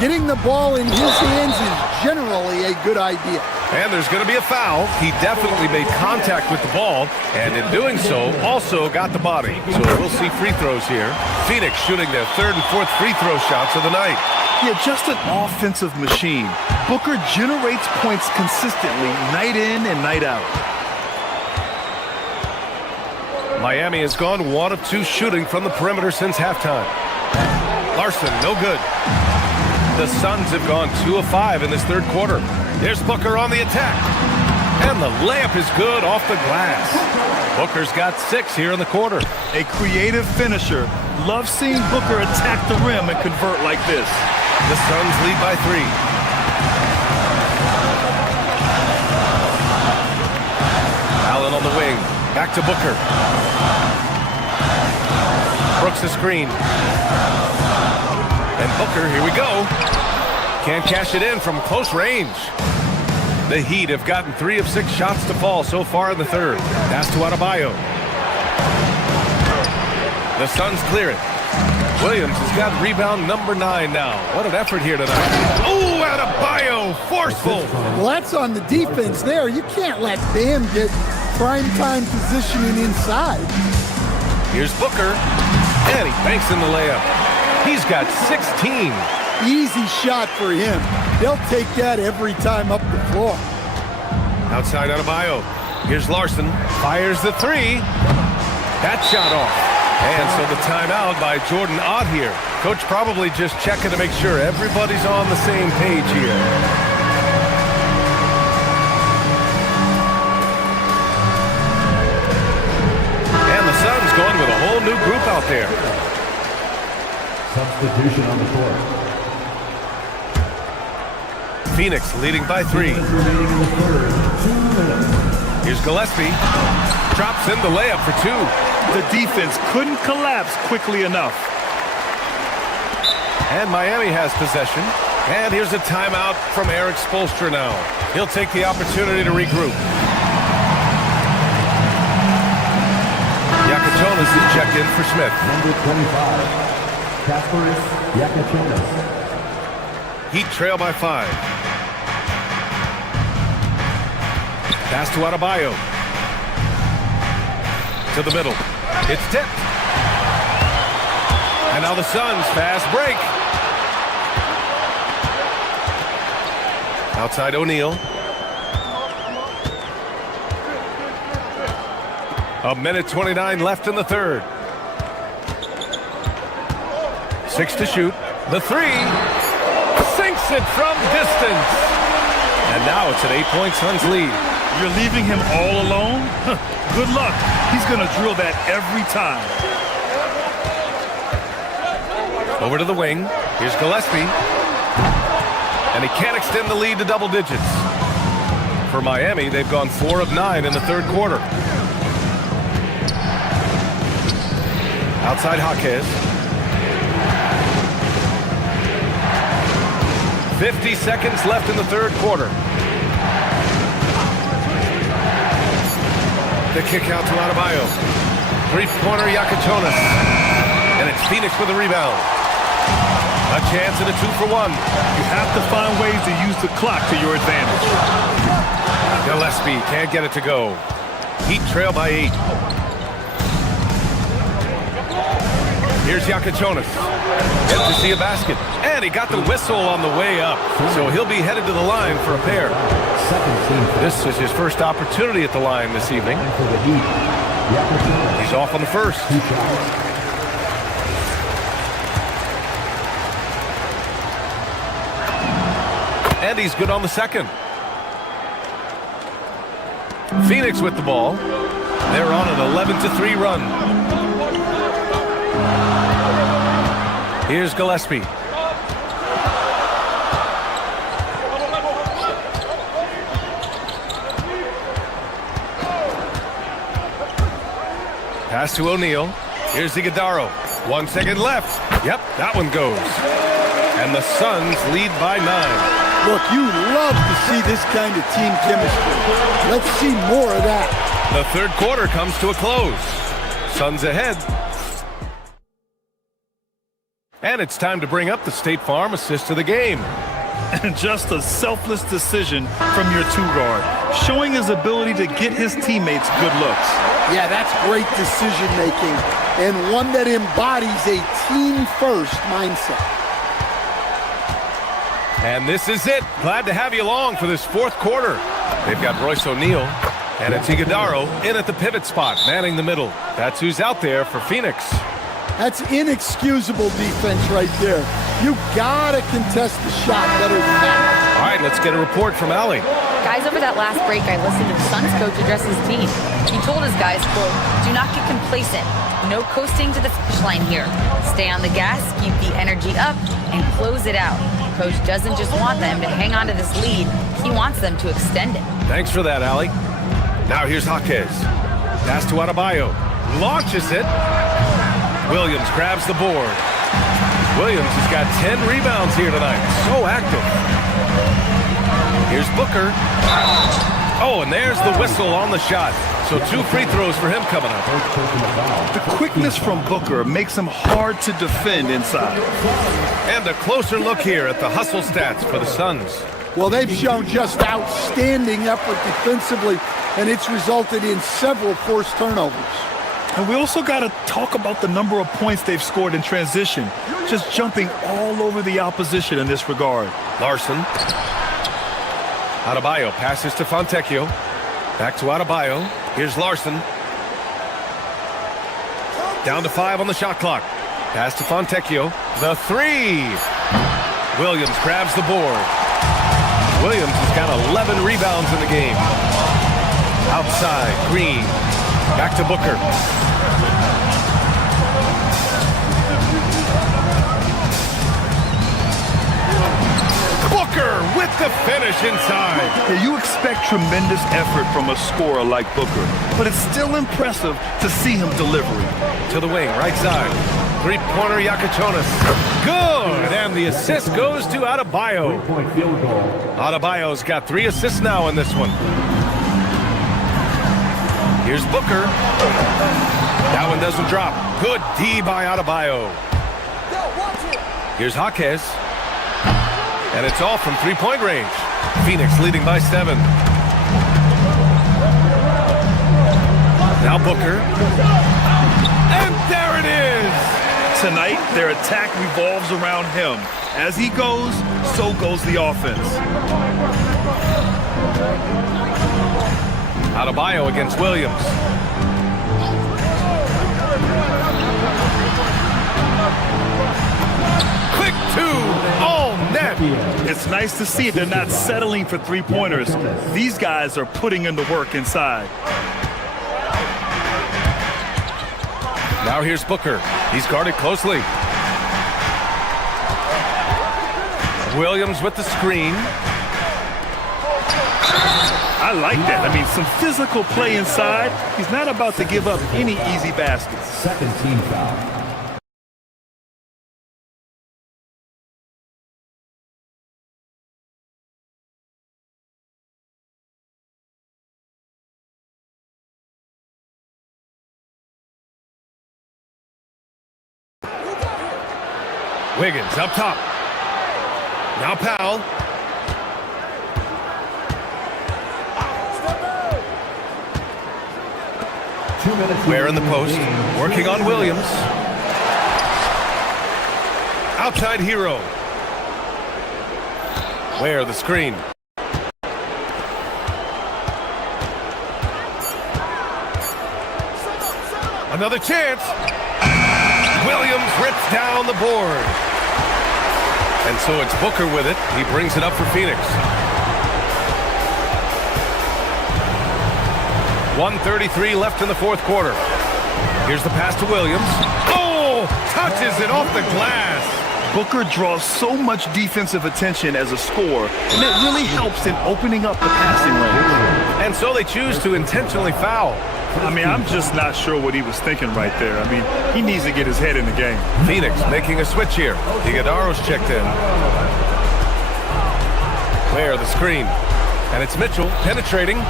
Getting the ball in his hands is generally a good idea. And there's going to be a foul. He definitely made contact with the ball, and in doing so, also got the body. So we'll see free throws here. Phoenix shooting their 3rd and 4th free throw shots of the night. Yeah, just an offensive machine. Booker generates points consistently, night in and night out. Miami has gone 1 of 2 shooting from the perimeter since halftime. Larson, no good. The Suns have gone 2 of 5 in this 3rd quarter. There's Booker on the attack. And the layup is good off the glass. Booker's got 6 here in the quarter. A creative finisher. Love seeing Booker attack the rim and convert like this. The Suns lead by 3. Allen on the wing. Back to Booker. Brooks the screen. And Booker, here we go. Can't cash it in from close range. The Heat have gotten 3 of 6 shots to fall so far in the 3rd. Pass to Adebayo. The Suns clear it. Williams has got rebound number 9 now. What an effort here tonight. Oh, Adebayo, forceful. Well, that's on the defense there. You can't let Bam get prime time positioning inside. Here's Booker, and he banks in the layup. He's got 16. Easy shot for him. They'll take that every time up the floor. Outside Adebayo. Here's Larson. Fires the 3. That shot off. And so the timeout by Jordan Ott here. Coach probably just checking to make sure everybody's on the same page here. And the Suns going with a whole new group out there. Substitution on the court. Phoenix leading by 3. Here's Gillespie. Drops in the layup for 2. The defense couldn't collapse quickly enough. And Miami has possession. And here's a timeout from Eric Spoelstra now. He'll take the opportunity to regroup. Yakachonis is checked in for Smith. Number 25, Kasparis Yakachonis. Heat trail by 5. Pass to Adebayo. To the middle. It's tipped. And now the Suns fast break. Outside O'Neal. A minute 29 left in the third. 6 to shoot. The 3. Sinks it from distance. And now it's an 8-point Suns lead. You're leaving him all alone? Good luck. He's going to drill that every time. Over to the wing. Here's Gillespie. And he can't extend the lead to double digits. For Miami, they've gone 4 of 9 in the third quarter. Outside Jaquez. 50 seconds left in the third quarter. The kick out to Adebayo. Three-pointer Yakachonis. And it's Phoenix with a rebound. A chance at a 2-for-1. You have to find ways to use the clock to your advantage. Gillespie can't get it to go. Heat trail by 8. Here's Yakachonis. Yet to see a basket. And he got the whistle on the way up. So he'll be headed to the line for a pair. This is his first opportunity at the line this evening. He's off on the first. And he's good on the second. Phoenix with the ball. They're on an 11-3 run. Here's Gillespie. Pass to O'Neal. Here's Iguodala. 1 second left. Yep, that one goes. And the Suns lead by 9. Look, you love to see this kind of team chemistry. Let's see more of that. The third quarter comes to a close. Suns ahead. And it's time to bring up the State Farm assist of the game. And just a selfless decision from your 2-guard, showing his ability to get his teammates good looks. Yeah, that's great decision-making, and one that embodies a team-first mindset. And this is it. Glad to have you along for this fourth quarter. They've got Royce O'Neal, and it's Iguodala in at the pivot spot, manning the middle. That's who's out there for Phoenix. That's inexcusable defense right there. You gotta contest the shot better than that. All right, let's get a report from Allie. Guys, over that last break, I listened to the Suns coach address his team. He told his guys, quote, "Do not get complacent. No coasting to the finish line here. Stay on the gas, keep the energy up, and close it out." Coach doesn't just want them to hang on to this lead. He wants them to extend it. Thanks for that, Allie. Now here's Jaquez. Pass to Adebayo. Launches it. Williams grabs the board. Williams has got 10 rebounds here tonight. So active. Here's Booker. Oh, and there's the whistle on the shot. So 2 free throws for him coming up. The quickness from Booker makes him hard to defend inside. And a closer look here at the hustle stats for the Suns. Well, they've shown just outstanding effort defensively, and it's resulted in several forced turnovers. And we also got to talk about the number of points they've scored in transition, just jumping all over the opposition in this regard. Larson. Adebayo passes to Fontecchio. Back to Adebayo. Here's Larson. Down to 5 on the shot clock. Pass to Fontecchio. The 3. Williams grabs the board. Williams has got 11 rebounds in the game. Outside, Green. Back to Booker. Booker with the finish inside. You expect tremendous effort from a scorer like Booker, but it's still impressive to see him delivering. To the wing, right side. Three-pointer Yakachonis. Good, and the assist goes to Adebayo. Adebayo's got 3 assists now in this one. Here's Booker. That one doesn't drop. Good D by Adebayo. Here's Jaquez. And it's all from three-point range. Phoenix leading by 7. Now Booker. And there it is! Tonight, their attack revolves around him. As he goes, so goes the offense. Adebayo against Williams. Quick 2, all net. It's nice to see they're not settling for three-pointers. These guys are putting in the work inside. Now here's Booker. He's guarded closely. Williams with the screen. I like that. I mean, some physical play inside. He's not about to give up any easy baskets. Second team foul. Wiggins up top. Now Powell. Ware in the post. Working on Williams. Outside Hero. Ware the screen. Another chance. Williams rips down the board. And so it's Booker with it. He brings it up for Phoenix. 1:33 left in the fourth quarter. Here's the pass to Williams. Oh, touches it off the glass. Booker draws so much defensive attention as a scorer, and that really helps in opening up the passing lane. And so they choose to intentionally foul. I mean, I'm just not sure what he was thinking right there. I mean, he needs to get his head in the game. Phoenix making a switch here. Iguodala's checked in. Ware the screen. And it's Mitchell penetrating.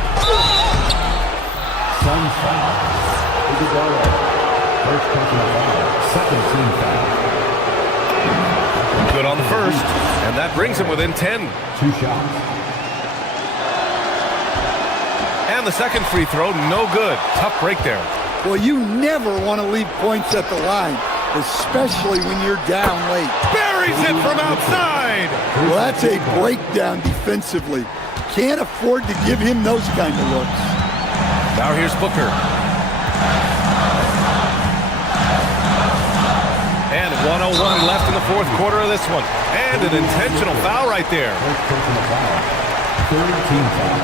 Suns foul. Iguodala. First personal foul. Second team foul. Good on the first. And that brings him within 10. 2 shots. And the second free throw, no good. Tough break there. Well, you never want to leave points at the line, especially when you're down late. Buries it from outside. Well, that's a breakdown defensively. Can't afford to give him those kind of looks. Now here's Booker. And 1:01 left in the fourth quarter of this one. And an intentional foul right there. First personal foul. Third team foul.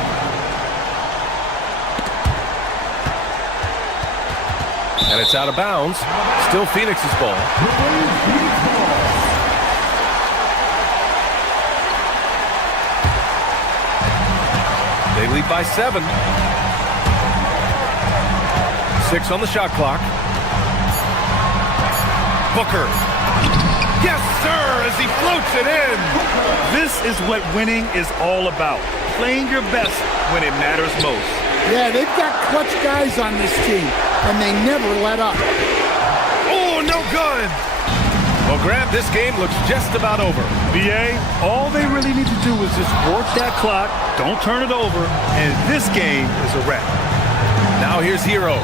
And it's out of bounds. Still Phoenix's ball. They lead by 7. 6 on the shot clock. Booker. Yes, sir, as he floats it in. This is what winning is all about. Playing your best when it matters most. Yeah, they've got clutch guys on this team, and they never let up. Oh, no good. Well, Grant, this game looks just about over. BA, all they really need to do is just work that clock, don't turn it over, and this game is a wrap. Now here's Hero.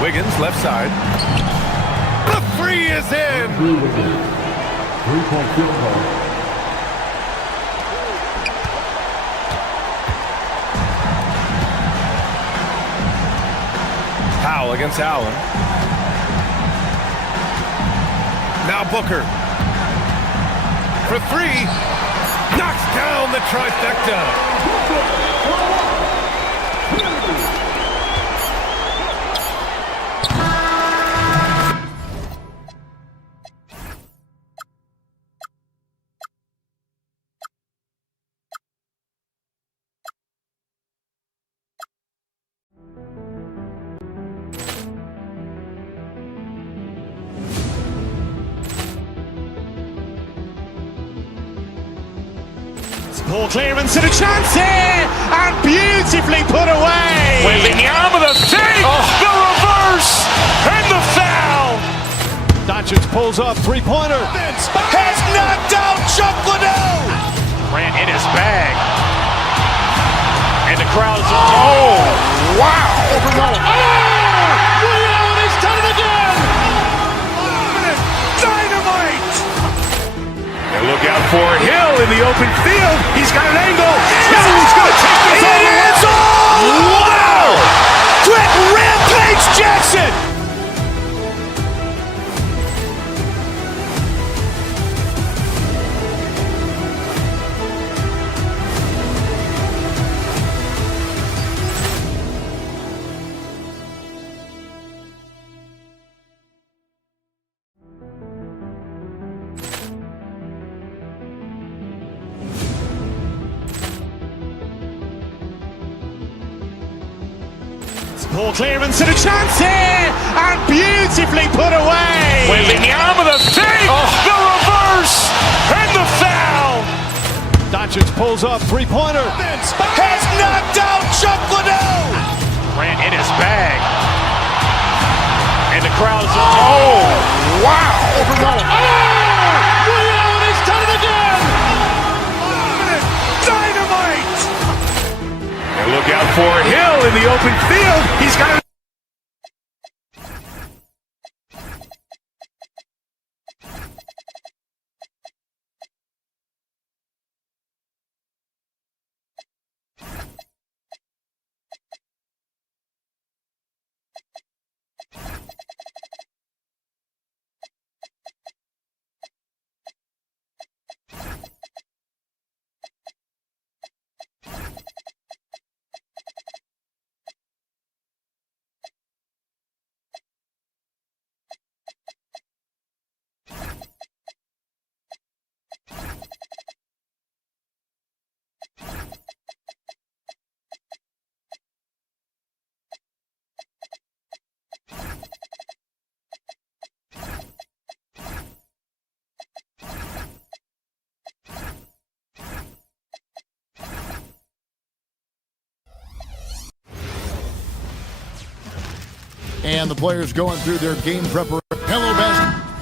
Wiggins, left side. The free is in. Three-point field goal. Powell against Allen. Now Booker. For 3. Knocks down the trifecta. Poor clearance and a chance here, and beautifully put away. Wembanyama the save, the reverse, and the foul. Doncic pulls up, three-pointer. Has knocked out Chuck Liddell. Ran in his bag. And the crowd is... Oh, wow. Williams, he's done it again. Dynamite. And look out for Hill in the open field. He's got an angle. Hill's going to take this all the way. Wow. Quick Rampage Jackson. Poor clearance and a chance here, and beautifully put away. Wembanyama the save, the reverse, and the foul. Doncic pulls up, three-pointer. Has knocked out Chuck Liddell. Ran in his bag. And the crowd is... Oh, wow. Williams, he's done it again. Dynamite. And look out for Hill in the open field. He's got an... And the players going through their game preparation. Hello, basketball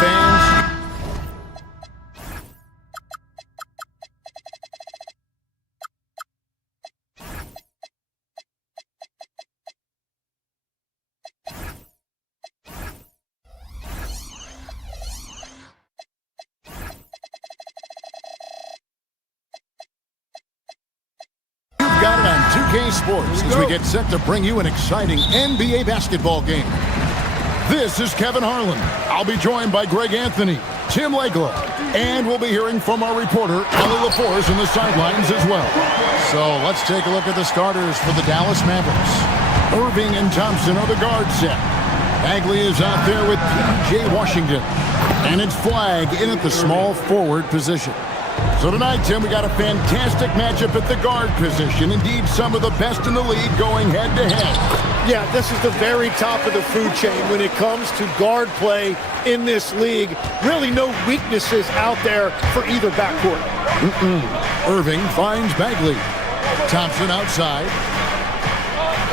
fans. Got it on 2K Sports as we get set to bring you an exciting NBA basketball game. This is Kevin Harlan. I'll be joined by Greg Anthony, Tim Legler, and we'll be hearing from our reporter, Ellie LaForce, on the sidelines as well. So let's take a look at the starters for the Dallas Mavericks. Irving and Thompson are the guard set. Bagley is out there with P.J. Washington. And it's Flagg in at the small forward position. So tonight, Tim, we got a fantastic matchup at the guard position. Indeed, some of the best in the league going head-to-head. Yeah, this is the very top of the food chain when it comes to guard play in this league. Really no weaknesses out there for either backcourt. Irving finds Bagley. Thompson outside.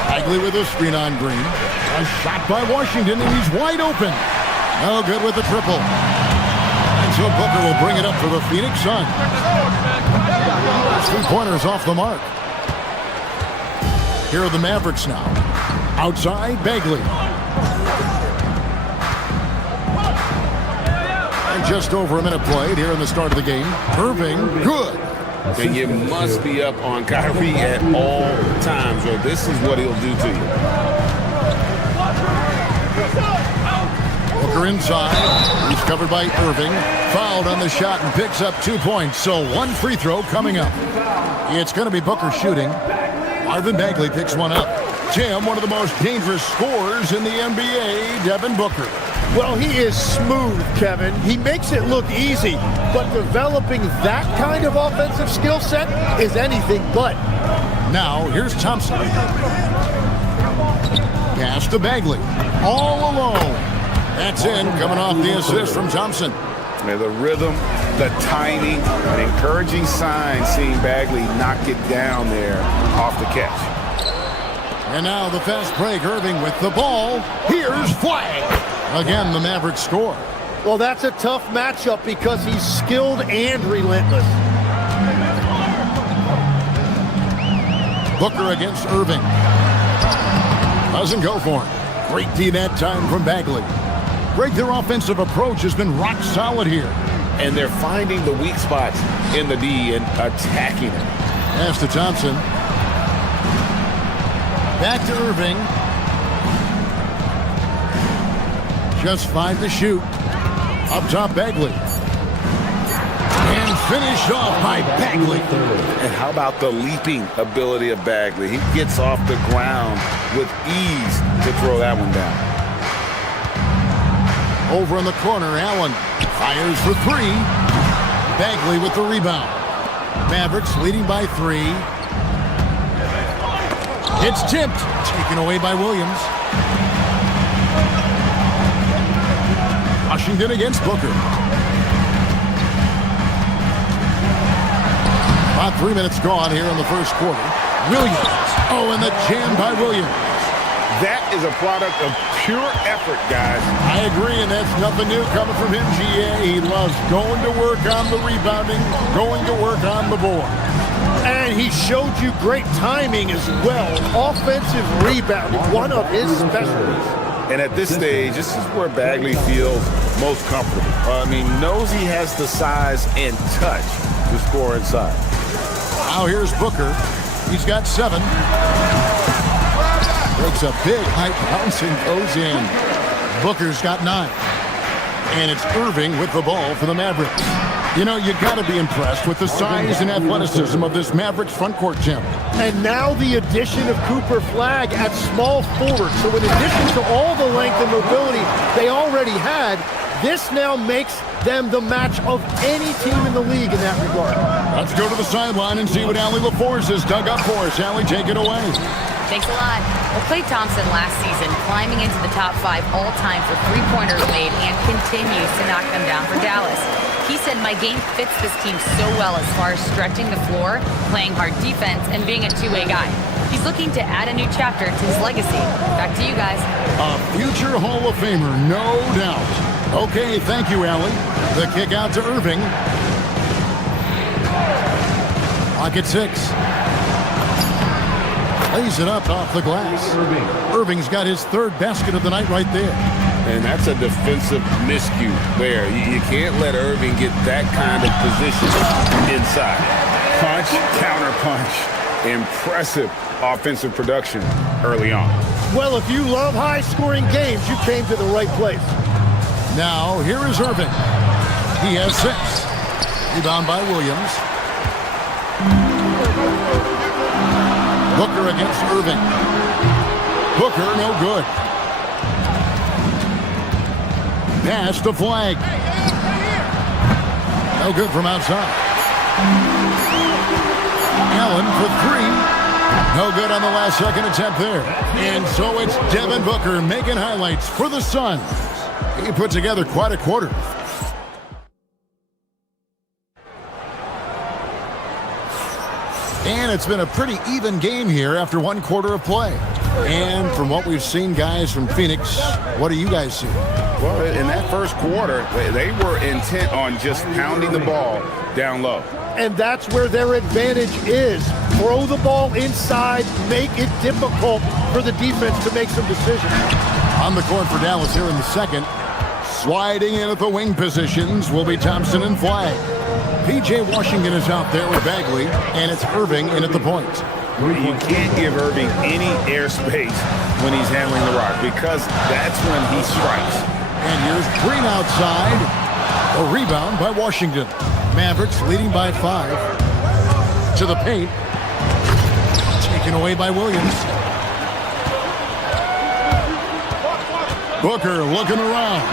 Bagley with a screen on Green. A shot by Washington, and he's wide open. No good with the triple. So Booker will bring it up for the Phoenix Suns. 3-pointers off the mark. Here are the Mavericks now. Outside, Bagley. And just over a minute played here in the start of the game. Irving, good. And you must be up on Kyrie at all times, or this is what he'll do to you. Booker inside. He's covered by Irving. Fouled on the shot and picks up 2 points. So one free throw coming up. It's going to be Booker shooting. Marvin Bagley picks one up. Tim, one of the most dangerous scorers in the NBA, Devin Booker. Well, he is smooth, Kevin. He makes it look easy, but developing that kind of offensive skill set is anything but. Now, here's Thompson. pass to Bagley. All alone. That's in, coming off the assist from Thompson. Yeah, the rhythm, the timing, an encouraging sign seeing Bagley knock it down there off the catch. And now the fast break. Irving with the ball. Here's Flag. Again, the Mavericks score. Well, that's a tough matchup because he's skilled and relentless. Booker against Irving. Doesn't go for him. Great D that time from Bagley. Greg, their offensive approach has been rock solid here. And they're finding the weak spots in the D and attacking it. Pass to Thompson. Back to Irving. Just 5 to shoot. Up top, Bagley. And finished off by Bagley. And how about the leaping ability of Bagley? He gets off the ground with ease to throw that one down. Over in the corner, Allen fires for 3. Bagley with the rebound. Mavericks leading by 3. It's tipped. Taken away by Williams. Washington against Booker. About 3 minutes gone here in the first quarter. Williams. Oh, and the jam by Williams. That is a product of pure effort, guys. I agree, and that's nothing new coming from him, GA. He loves going to work on the rebounding, going to work on the board. And he showed you great timing as well. Offensive rebounding, one of his specialties. And at this stage, this is where Bagley feels most comfortable. Knows he has the size and touch to score inside. Now here's Booker. He's got 7. Breaks a big high bounce and goes in. Booker's got 9. And it's Irving with the ball for the Mavericks. You know, you got to be impressed with the size and athleticism of this Mavericks front court gem. And now the addition of Cooper Flag at small forward. So in addition to all the length and mobility they already had, this now makes them the match of any team in the league in that regard. Let's go to the sideline and see what Allie LaForce has dug up for us. Allie, take it away. Thanks a lot. Well, Klay Thompson last season climbing into the top 5 all-time for three-pointers made and continues to knock them down for Dallas. He said, my game fits this team so well as far as stretching the floor, playing hard defense, and being a two-way guy. He's looking to add a new chapter to his legacy. Back to you guys. A future Hall of Famer, no doubt. Okay, thank you, Allie. The kick out to Irving. Clock at 6. Lays it up off the glass. Irving's got his 3rd basket of the night right there. And that's a defensive miscue there. You can't let Irving get that kind of position inside. Punch, counter punch. Impressive offensive production early on. Well, if you love high-scoring games, you came to the right place. Now, here is Irving. He has 6. Rebound by Williams. Booker against Irving. Booker, no good. Pass to Flag. No good from outside. Allen for 3. No good on the last second attempt there. And so it's Devin Booker making highlights for the Suns. He put together quite a quarter. And it's been a pretty even game here after 1 quarter of play. And from what we've seen, guys, from Phoenix, what do you guys see? Well, in that first quarter, they were intent on just pounding the ball down low. And that's where their advantage is. Throw the ball inside, make it difficult for the defense to make some decisions. On the court for Dallas here in the second. Sliding in at the wing positions will be Thompson and Flag. P.J. Washington is out there with Bagley, and it's Irving in at the point. You can't give Irving any airspace when he's handling the rock because that's when he strikes. And here's Green outside. A rebound by Washington. Mavericks leading by 5. To the paint. Taken away by Williams. Booker looking around.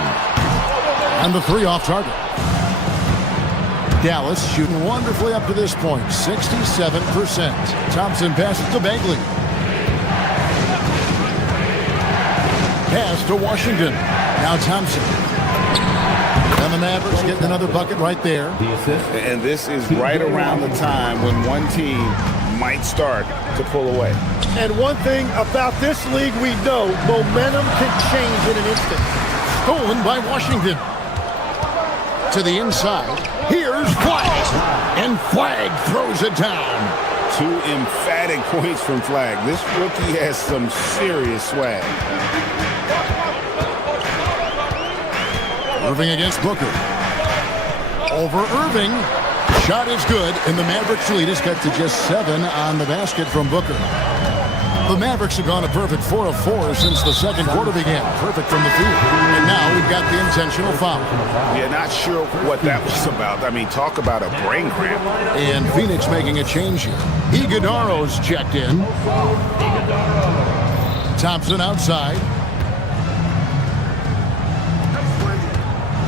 And the 3 off target. Dallas shooting wonderfully up to this point, 67%. Thompson passes to Bagley. Pass to Washington. Now Thompson. And the Mavericks getting another bucket right there. And this is right around the time when one team might start to pull away. And one thing about this league we know, momentum can change in an instant. Stolen by Washington. To the inside. Here's Flag. And Flag throws it down. 2 emphatic points from Flag. This rookie has some serious swag. Irving against Booker. Over Irving. Shot is good, and the Mavericks lead has got to just 7 on the basket from Booker. The Mavericks have gone a perfect 4 of 4 since the second quarter began. Perfect from the field. And now we've got the intentional foul. Yeah, not sure what that was about. I mean, talk about a brain cramp. And Phoenix making a change here. Iguodaro's checked in. Thompson outside.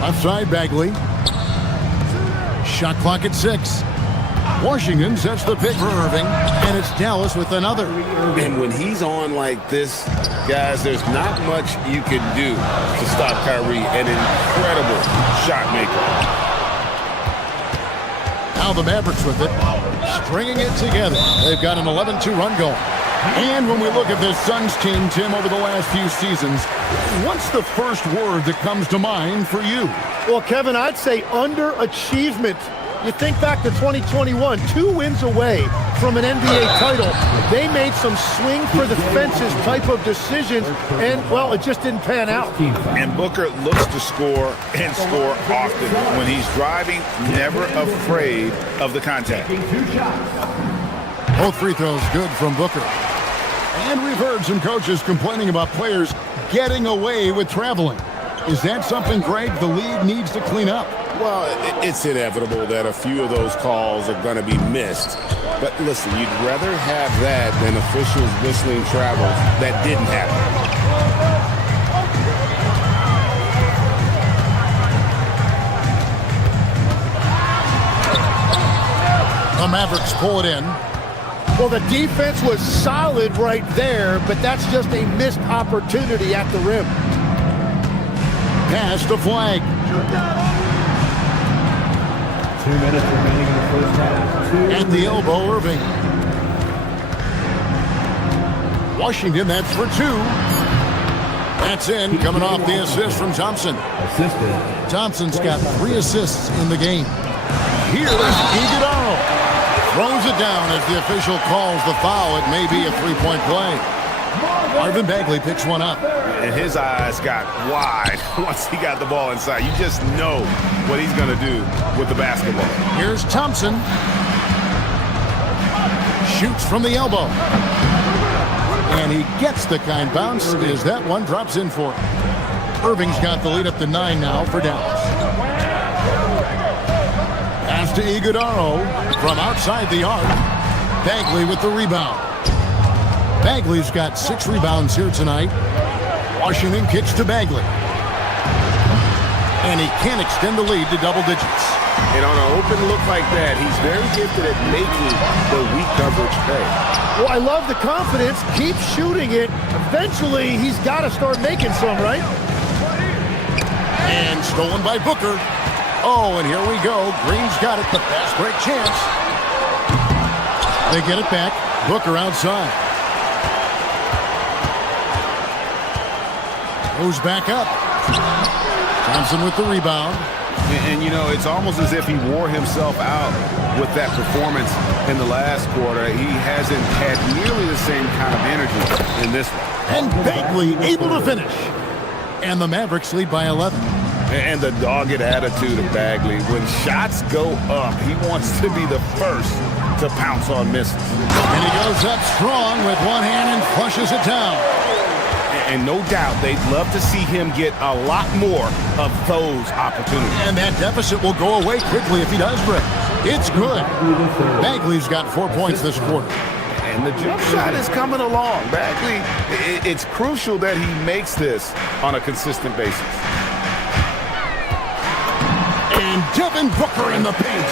Left side, Bagley. Shot clock at 6. Washington sets the pick for Irving, and it's Dallas with another. And when he's on like this, guys, there's not much you can do to stop Kyrie, an incredible shot maker. Now the Mavericks with it, stringing it together. They've got an 11-2 run going. And when we look at this Suns team, Tim, over the last few seasons, what's the first word that comes to mind for you? Well, Kevin, I'd say underachievement. You think back to 2021, 2 wins away from an NBA title. They made some swing for the fences type of decisions, and, well, it just didn't pan out. And Booker looks to score and score often. When he's driving, never afraid of the contact. Both free throws good from Booker. And we've heard some coaches complaining about players getting away with traveling. Is that something, Greg, the league needs to clean up? Well, it's inevitable that a few of those calls are going to be missed. But listen, you'd rather have that than officials whistling travels that didn't happen. The Mavericks pull it in. Well, the defense was solid right there, but that's just a missed opportunity at the rim. Pass to Flag. 2 minutes remaining in the first half. At the elbow, Irving. Washington, that's for 2. That's in, coming off the assist from Thompson. Thompson's got 3 assists in the game. Here's Iguodaro. Throws it down as the official calls the foul. It may be a 3-point play. Marvin Bagley picks one up. And his eyes got wide once he got the ball inside. You just know what he's going to do with the basketball. Here's Thompson. Shoots from the elbow. And he gets the kind bounce as that one drops in for him. Irving's got the lead up to 9 now for Dallas. Pass to Iguodaro from outside the arc. Bagley with the rebound. Bagley's got 6 rebounds here tonight. Washington kicks to Bagley. And he can't extend the lead to double digits. And on an open look like that, he's very gifted at making the weak coverage pay. Well, I love the confidence. Keep shooting it. Eventually, he's got to start making some, right? And stolen by Booker. Oh, and here we go. Green's got it. The fast break chance. They get it back. Booker outside. Goes back up. Thompson with the rebound. And, you know, it's almost as if he wore himself out with that performance in the last quarter. He hasn't had nearly the same kind of energy in this one. And Bagley able to finish. And the Mavericks lead by 11. And the dogged attitude of Bagley. When shots go up, he wants to be the first to pounce on misses. And he goes up strong with one hand and flushes it down. And no doubt they'd love to see him get a lot more of those opportunities. And that deficit will go away quickly if he does break. It's good. Bagley's got 4 points this quarter. And the jump shot is coming along. Bagley, it's crucial that he makes this on a consistent basis. And Devin Booker in the paint.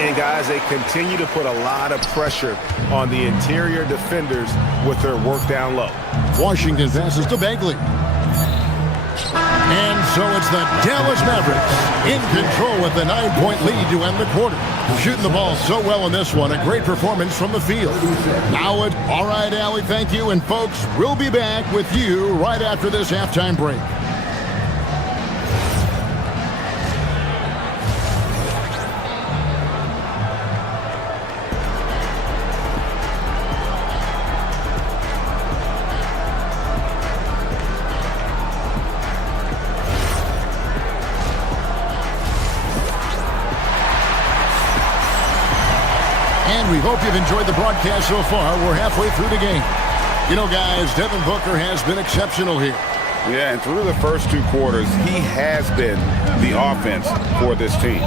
And guys, they continue to put a lot of pressure on the interior defenders with their work down low. Washington passes to Bagley. And so it's the Dallas Mavericks in control with a 9-point lead to end the quarter. Shooting the ball so well in this one. A great performance from the field. Now it, all right, Allie, thank you. And folks, we'll be back with you right after this halftime break. We hope you've enjoyed the broadcast so far. We're halfway through the game. You know, guys, Devin Booker has been exceptional here. Yeah, and through the first 2 quarters, he has been the offense for this team.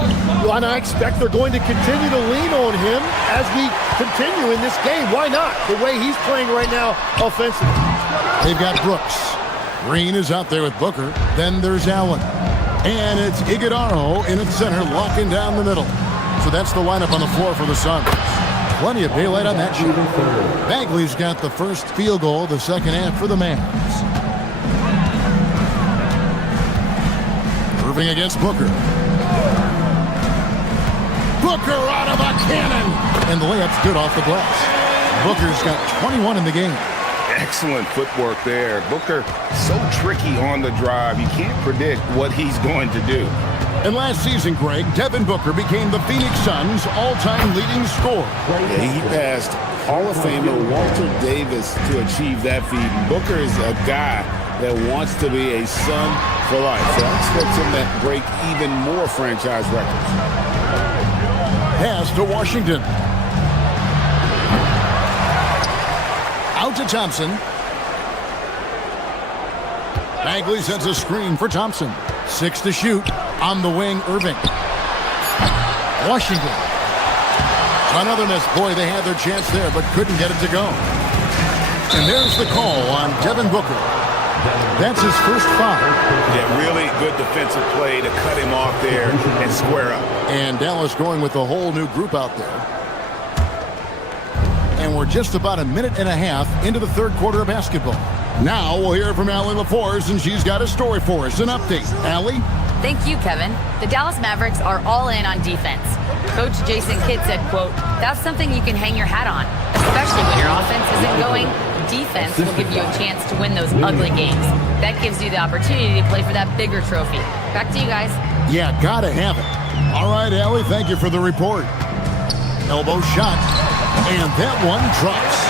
Well, and I expect they're going to continue to lean on him as we continue in this game. Why not? The way he's playing right now offensively. They've got Brooks. Green is out there with Booker. Then there's Allen. And it's Iguodala in at center, locking down the middle. So that's the lineup on the floor for the Suns. Plenty of daylight on that shot. Bagley's got the first field goal of the second half for the Mavs. Irving against Booker. Booker out of a cannon! And the layup's good off the glass. Booker's got 21 in the game. Excellent footwork there. Booker so tricky on the drive. You can't predict what he's going to do. And last season, Greg, Devin Booker became the Phoenix Suns' all-time leading scorer. Yeah, he passed Hall of Famer Walter Davis to achieve that feat. And Booker is a guy that wants to be a Sun for life. So I expect him to break even more franchise records. Pass to Washington. Out to Thompson. Bagley sends a screen for Thompson. 6 to shoot. On the wing, Irving. Washington. Another miss. Boy, they had their chance there, but couldn't get it to go. And there's the call on Devin Booker. That's his first foul. Yeah, really good defensive play to cut him off there and square up. And Dallas going with a whole new group out there. And we're just about a minute and a half into the third quarter of basketball. Now we'll hear from Allie LaForce, and she's got a story for us, an update. Allie? Thank you, Kevin. The Dallas Mavericks are all in on defense. Coach Jason Kidd said, quote, "That's something you can hang your hat on, especially when your offense isn't going. Defense will give you a chance to win those ugly games. That gives you the opportunity to play for that bigger trophy." Back to you guys. Yeah, gotta have it. All right, Allie, thank you for the report. Elbow shot, and that one drops.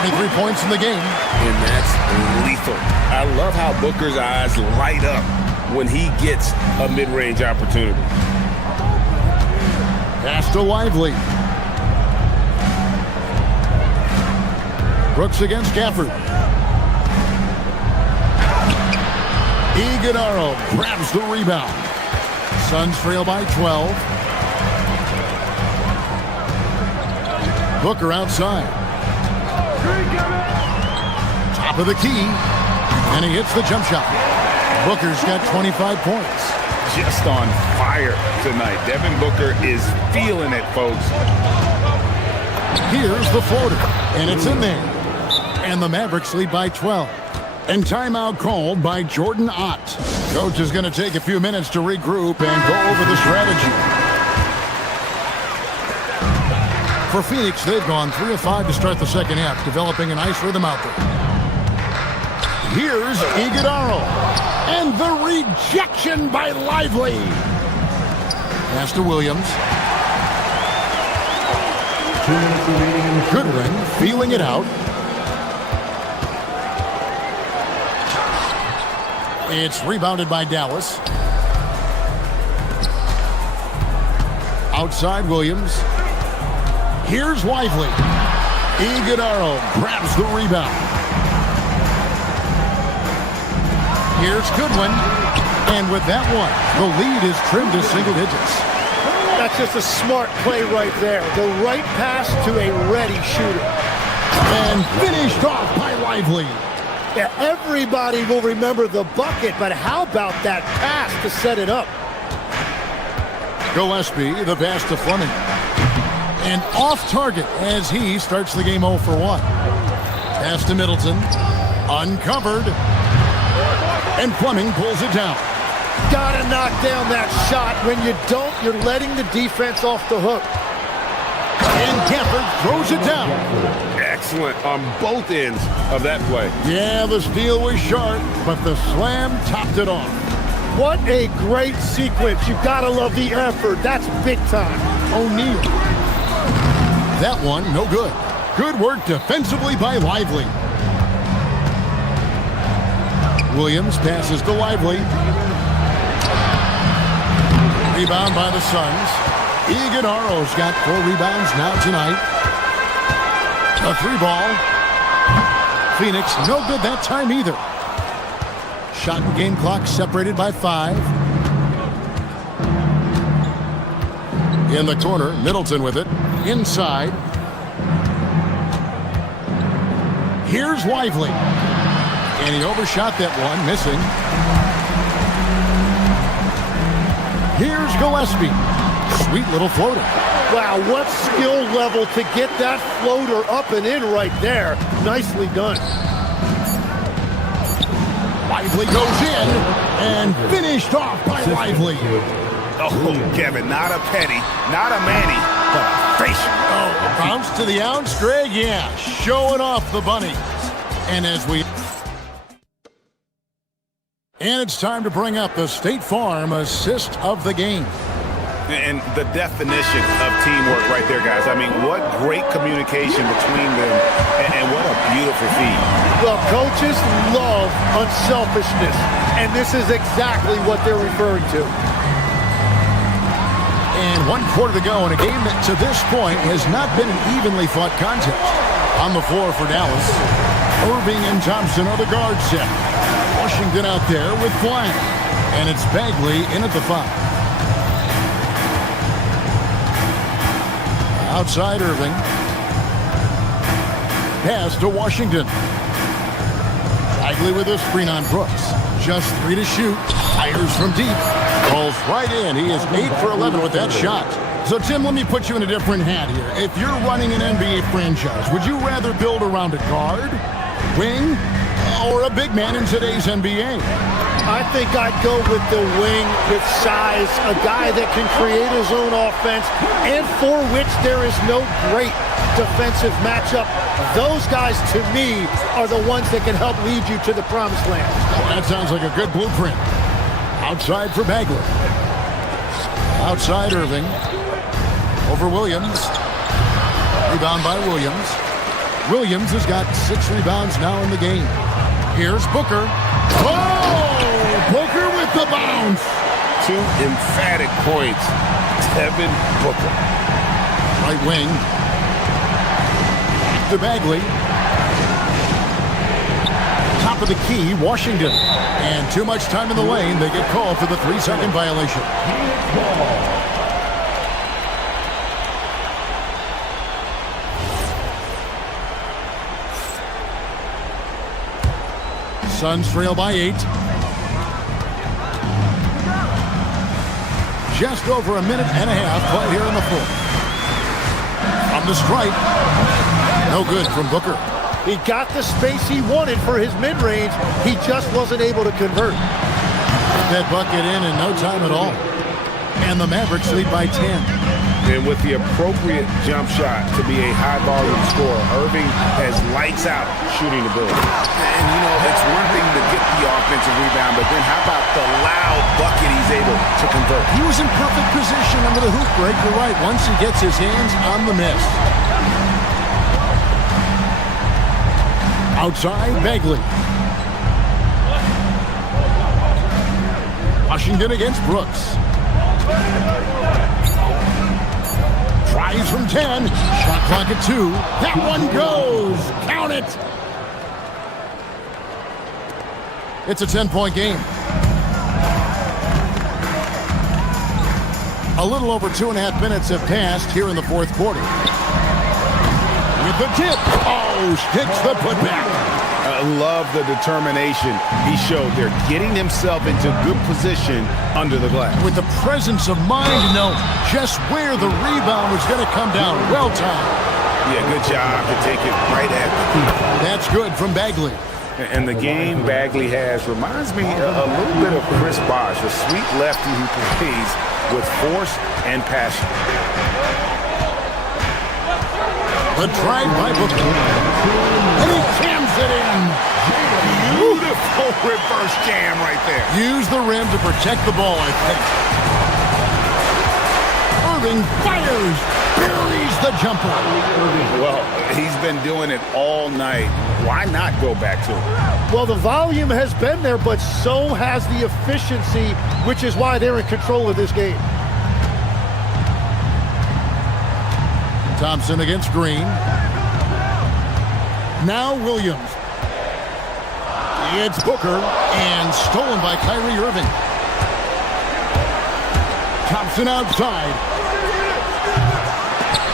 23 points in the game. And that's lethal. I love how Booker's eyes light up when he gets a mid-range opportunity. Pass to Lively. Brooks against Gafford. Iguodala grabs the rebound. Suns trail by 12. Booker outside. Top of the key. And he hits the jump shot. Booker's got 25 points. Just on fire tonight. Devin Booker is feeling it, folks. Here's the floater, and it's in there. And the Mavericks lead by 12. And timeout called by Jordan Ott. Coach is going to take a few minutes to regroup and go over the strategy. For Phoenix, they've gone 3 of 5 to start the second half, developing a nice rhythm out there. Here's Iguodala. And the rejection by Lively. Pass to Williams. Goodwin feeling it out. It's rebounded by Dallas. Outside Williams. Here's Lively. Iguodala grabs the rebound. Here's Goodwin. And with that one, the lead is trimmed to single digits. That's just a smart play right there. The right pass to a ready shooter. And finished off by Lively. Yeah, everybody will remember the bucket, but how about that pass to set it up? Gillespie, the pass to Fleming. And off target as he starts the game 0 for 1. Pass to Middleton. Uncovered. And Fleming pulls it down. Gotta knock down that shot. When you don't, you're letting the defense off the hook. And Gafford throws it down. Excellent on both ends of that play. Yeah, the steal was sharp, but the slam topped it off. What a great sequence. You gotta love the effort. That's big time. O'Neal. That one, no good. Good work defensively by Lively. Williams passes to Lively. Rebound by the Suns. Iguodala's got 4 rebounds now tonight. A 3-ball. Phoenix, no good that time either. Shot and game clock separated by 5. In the corner, Middleton with it. Inside. Here's Lively. And he overshot that one, missing. Here's Gillespie. Sweet little floater. Wow, what skill level to get that floater up and in right there. Nicely done. Lively goes in and finished off by Lively. Oh, Kevin, not a penny, not a Manny, but a facial. Oh, bounce to the ounce, Greg, yeah. Showing off the bunnies. And it's time to bring up the State Farm assist of the game. And the definition of teamwork right there, guys. I mean, what great communication between them, and what a beautiful feed. Well, coaches love unselfishness, and this is exactly what they're referring to. And 1 quarter to go in a game that to this point has not been an evenly fought contest. On the floor for Dallas, Irving and Thompson are the guard set. Washington out there with Flag. And it's Bagley in at the 5. Outside Irving. Pass to Washington. Bagley with a screen on Brooks. Just 3 to shoot. Fires from deep. Falls right in. He is 8 for 11 with that shot. So, Tim, let me put you in a different hat here. If you're running an NBA franchise, would you rather build around a guard, wing, or a big man in today's NBA? I think I'd go with the wing with size, a guy that can create his own offense and for which there is no great defensive matchup. Those guys, to me, are the ones that can help lead you to the promised land. Well, that sounds like a good blueprint. Outside for Bagley. Outside Irving. Over Williams. Rebound by Williams. Williams has got 6 rebounds now in the game. Here's Booker. Oh! Booker with the bounce. 2 emphatic points. Devin Booker. Right wing. To Bagley. Top of the key, Washington. And too much time in the lane. They get called for the 3-second violation. Suns trail by 8. Just over a minute and a half played here in the fourth. On the strike. No good from Booker. He got the space he wanted for his mid-range. He just wasn't able to convert. That bucket in no time at all. And the Mavericks lead by 10. And with the appropriate jump shot to be a high-volume scorer, Irving has lights out shooting ability. And, you know, it's one thing to get the offensive rebound, but then how about the loud bucket he's able to convert? He was in perfect position under the hoop break. You're right. Once he gets his hands on the miss. Outside, Bagley. Washington against Brooks. Tries from 10. Shot clock at 2. That one goes. Count it. It's a 10-point game. A little over 2.5 minutes have passed here in the fourth quarter. With the tip. Oh, sticks the putback. I love the determination he showed there, getting himself into good position under the glass. With the presence of mind to know just where the rebound was going to come down. Well timed. Yeah, good job to take it right at the feet. That's good from Bagley. And the game Bagley has reminds me a little bit of Chris Bosh, a sweet lefty who plays with force and passion. The drive by Booker. And he jams it in. Beautiful reverse jam right there. Use the rim to protect the ball, I think. Irving fires. Buries the jumper. Well, he's been doing it all night. Why not go back to it? Well, the volume has been there, but so has the efficiency, which is why they're in control of this game. Thompson against Green. Now Williams. It's Booker, and stolen by Kyrie Irving. Thompson outside.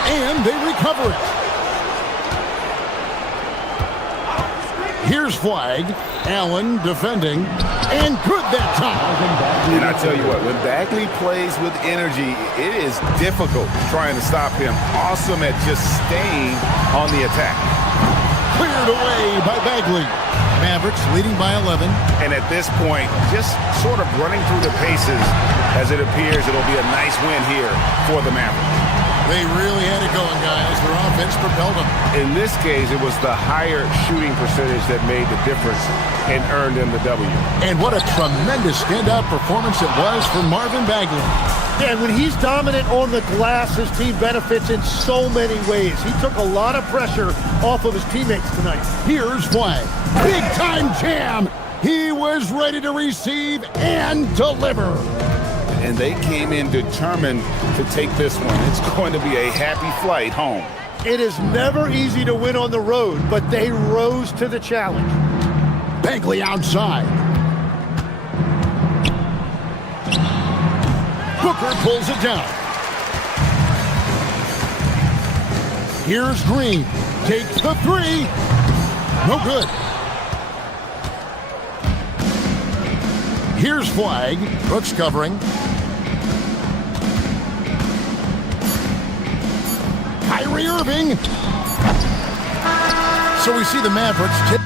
And they recover it. Here's Flag. Allen defending. And good that time. And I tell you what, when Bagley plays with energy, it is difficult trying to stop him. Awesome at just staying on the attack. Cleared away by Bagley. Mavericks leading by 11. And at this point, just sort of running through the paces as it appears it'll be a nice win here for the Mavericks. They really had it going, guys. Their offense propelled them. In this case, it was the higher shooting percentage that made the difference and earned them the W. And what a tremendous standout performance it was for Marvin Bagley. Yeah, and when he's dominant on the glass, his team benefits in so many ways. He took a lot of pressure off of his teammates tonight. Here's Flag. Big time jam. He was ready to receive and deliver. And they came in determined to take this one. It's going to be a happy flight home. It is never easy to win on the road, but they rose to the challenge. Bagley outside. Booker pulls it down. Here's Green. Takes the three. No good. Here's Flag. Brooks covering. Kyrie Irving. So we see the Mavericks tip.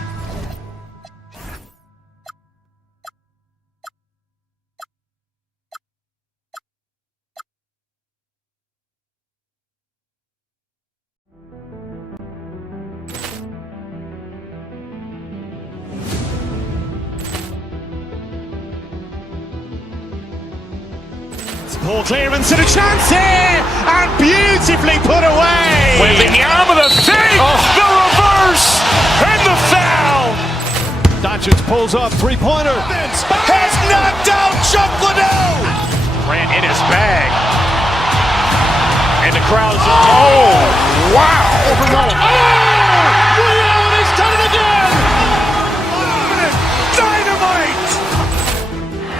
Ball clearance and a chance here, and beautifully put away. Wembanyama the fake, the reverse, and the foul. Doncic pulls up, three-pointer. Has knocked out Chuck Liddell. Grant in his bag, and the crowd's wow! Overrun. He's done it again. Dynamite.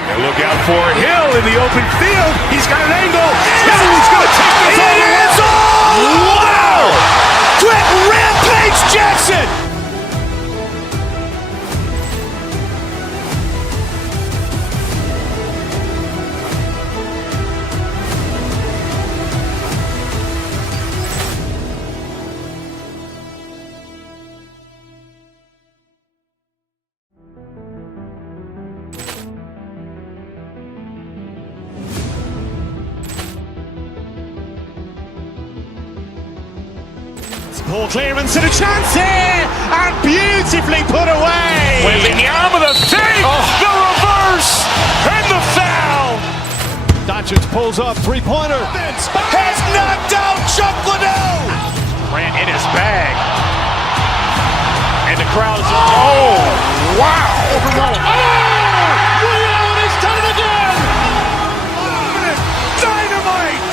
And look out for Hill in the open field. He's got an angle. He's going to take this all the way. Wow! Quick Rampage Jackson. Ball clearance and a chance here, and beautifully put away. Wembanyama the fake, the reverse, and the foul. Doncic pulls up, three-pointer. Has knocked out Chuck Liddell. Grant in his bag, and the crowd's wow! Overrun. He's done it again. Dynamite.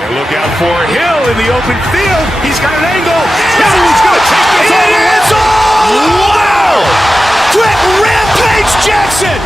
And look out for Hill in the open field. He's got an angle. He's going to take this all the way. Wow! Quick Rampage Jackson.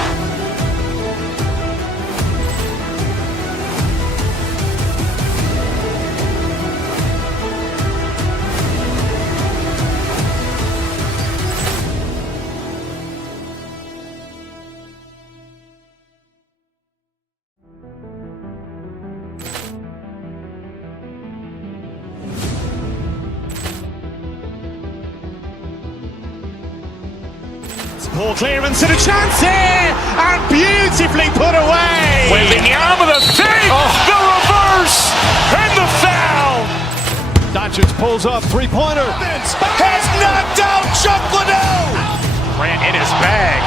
Ball clearance and a chance here, and beautifully put away. Wembanyama the feed, the reverse, and the foul. Doncic pulls up, three-pointer. Has knocked out Chuck Liddell. Ran in his bag.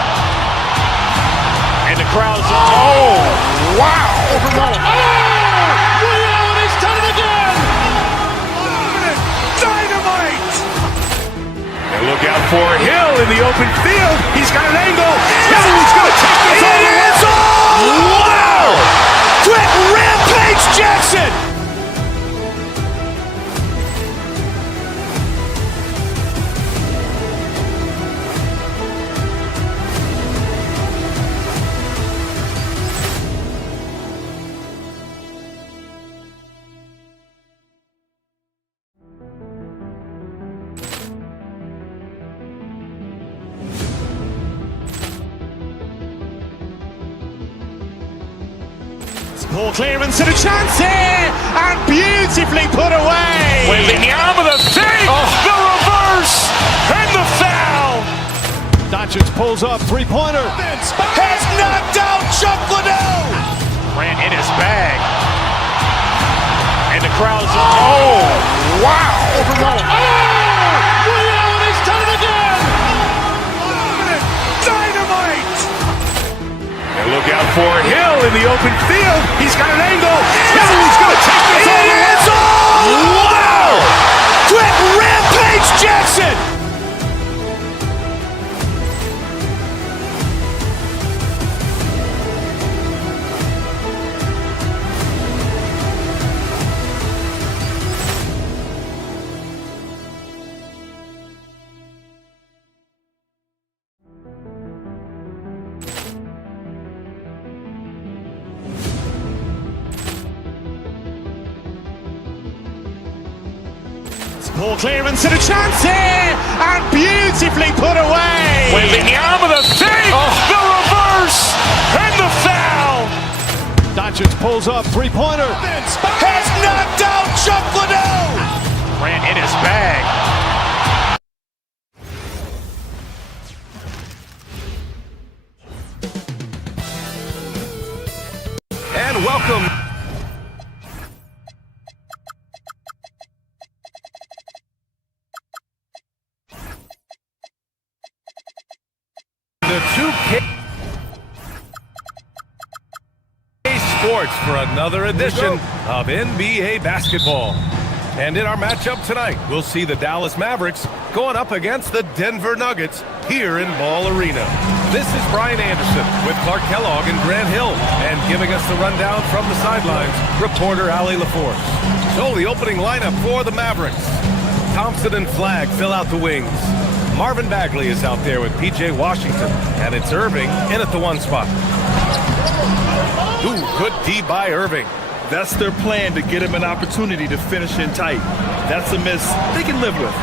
And the crowd's, wow. Over Roma. Liddell, and he's done it again. Dynamite. And look out for Hill in the open field. He's got an angle. Now he's going to take this all the way. Wow! Quick Rampage Jackson. Ball clearance and a chance here, and beautifully put away. Wembanyama the feed, the reverse, and the foul. Doncic pulls up, three-pointer. Has knocked out Chuck Liddell. Ran in his bag. And the crowd's, wow. Over Roma. Liddell, and he's done it again. Dynamite. And look out for Hill in the open field. He's got an angle. Now he's going to take this all the way. Wow! Quick Rampage Jackson. Ball clearance and a chance here, and beautifully put away. Wembanyama the feed, the reverse, and the foul. Doncic pulls up, three-pointer. Has knocked out Chuck Liddell. Ran in his bag. And welcome. The 2K Sports for another edition of NBA basketball. And in our matchup tonight, we'll see the Dallas Mavericks going up against the Denver Nuggets here in Ball Arena. This is Brian Anderson with Clark Kellogg and Grant Hill, and giving us the rundown from the sidelines, reporter Allie LaForce. So the opening lineup for the Mavericks. Thompson and Flagg fill out the wings. Marvin Bagley is out there with P.J. Washington, and it's Irving in at the one spot. Ooh, good D by Irving. That's their plan, to get him an opportunity to finish in tight. That's a miss they can live with.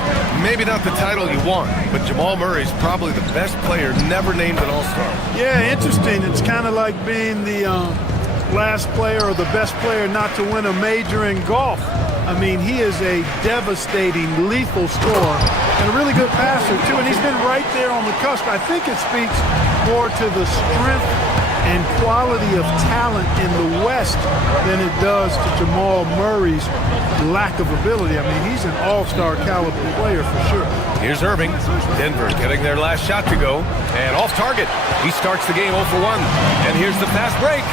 Maybe not the title you want, but Jamal Murray's probably the best player never named an All-Star. Yeah, interesting. It's kind of like being the last player or the best player not to win a major in golf. I mean, he is a devastating, lethal scorer and a really good passer, too. And he's been right there on the cusp. I think it speaks more to the strength and quality of talent in the West than it does to Jamal Murray's lack of ability. I mean, he's an all-star caliber player for sure. Here's Irving. Denver getting their last shot to go. And off target. He starts the game 0 for 1. And here's the fast break.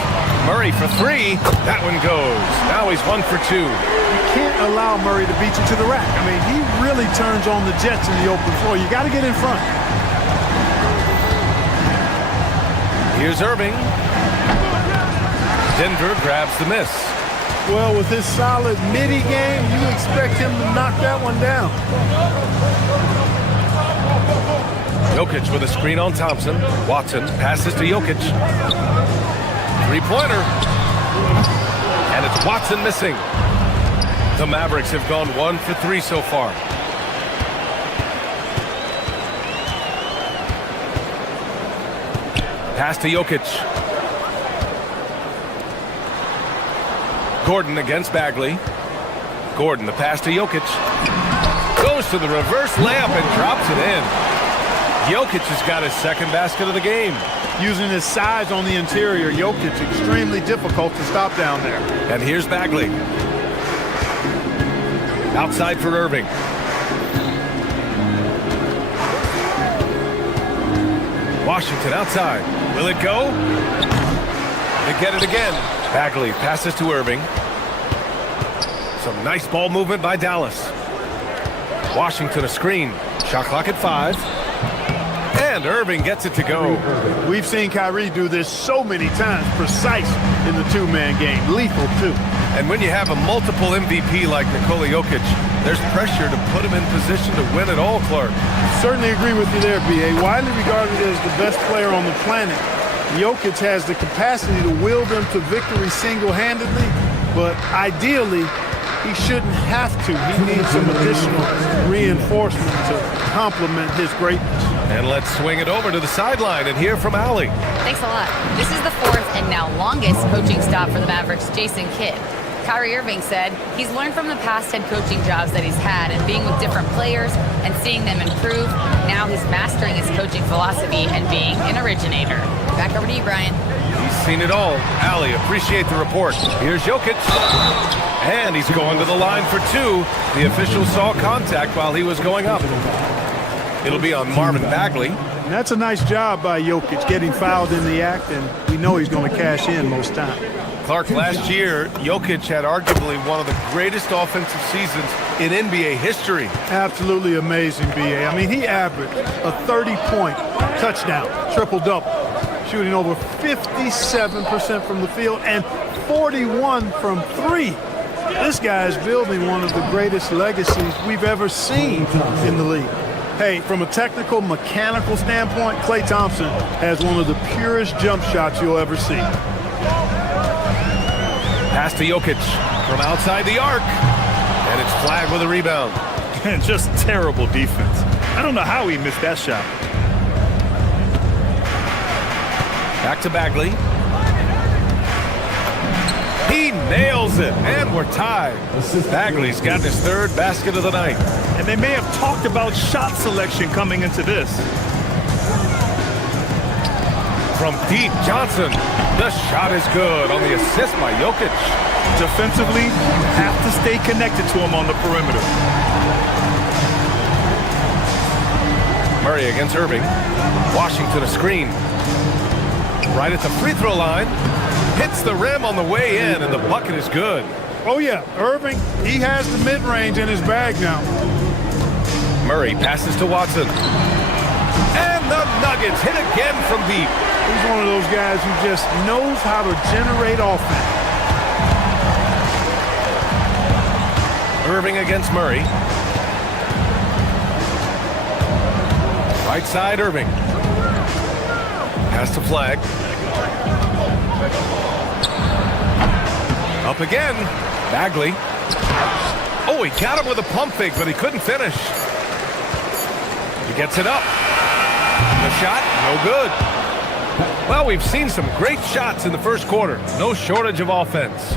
Murray for 3. That one goes. Now he's 1 for 2. You can't allow Murray to beat you to the rack. I mean, he really turns on the Jets in the open floor. You got to get in front. Here's Irving. Denver grabs the miss. Well, with his solid midi game, you expect him to knock that one down. Jokic with a screen on Thompson. Watson passes to Jokic. Three-pointer. And it's Watson missing. The Mavericks have gone 1 for 3 so far. Pass to Jokic. Gordon against Bagley. Gordon, the pass to Jokic. Goes to the reverse layup and drops it in. Jokic has got his second basket of the game. Using his size on the interior, Jokic extremely difficult to stop down there. And here's Bagley. Outside for Irving. Washington outside. Will it go? They get it again. Bagley passes to Irving. Some nice ball movement by Dallas. Washington a screen. Shot clock at 5. And Irving gets it to go. We've seen Kyrie do this so many times, precise in the two-man game, lethal too. And when you have a multiple MVP like Nikola Jokic, there's pressure to put him in position to win it all, Clark. Certainly agree with you there, B.A. Widely regarded as the best player on the planet, Jokic has the capacity to will them to victory single-handedly, but ideally, he shouldn't have to. He needs some additional reinforcement to complement his greatness. And let's swing it over to the sideline and hear from Allie. Thanks a lot. This is the fourth and now longest coaching stop for the Mavericks, Jason Kidd. Kyrie Irving said he's learned from the past head coaching jobs that he's had and being with different players and seeing them improve. Now he's mastering his coaching philosophy and being an originator. Back over to you, Brian. He's seen it all. Allie, appreciate the report. Here's Jokic. And he's going to the line for 2. The official saw contact while he was going up. It'll be on Marvin Bagley. And that's a nice job by Jokic, getting fouled in the act, and we know he's going to cash in most times. Clark, last year, Jokic had arguably one of the greatest offensive seasons in NBA history. Absolutely amazing, B.A. I mean, he averaged a 30-point touchdown, triple-double, shooting over 57% from the field and 41 from 3. This guy is building one of the greatest legacies we've ever seen in the league. Hey, from a technical, mechanical standpoint, Klay Thompson has one of the purest jump shots you'll ever see. Pass to Jokic from outside the arc. And it's flagged with a rebound. And just terrible defense. I don't know how he missed that shot. Back to Bagley. He nails it, and we're tied. Bagley's got his third basket of the night. And they may have talked about shot selection coming into this. From deep, Johnson. The shot is good on the assist by Jokic. Defensively, you have to stay connected to him on the perimeter. Murray against Irving. Washington a screen. Right at the free throw line. Hits the rim on the way in, and the bucket is good. Oh, yeah. Irving, he has the mid-range in his bag now. Murray passes to Watson. And the Nuggets hit again from deep. He's one of those guys who just knows how to generate offense. Irving against Murray. Right side, Irving. Pass to Flag. Up again. Bagley. Oh, he got him with a pump fake, but he couldn't finish. He gets it up. The shot, no good. Well, we've seen some great shots in the first quarter. No shortage of offense.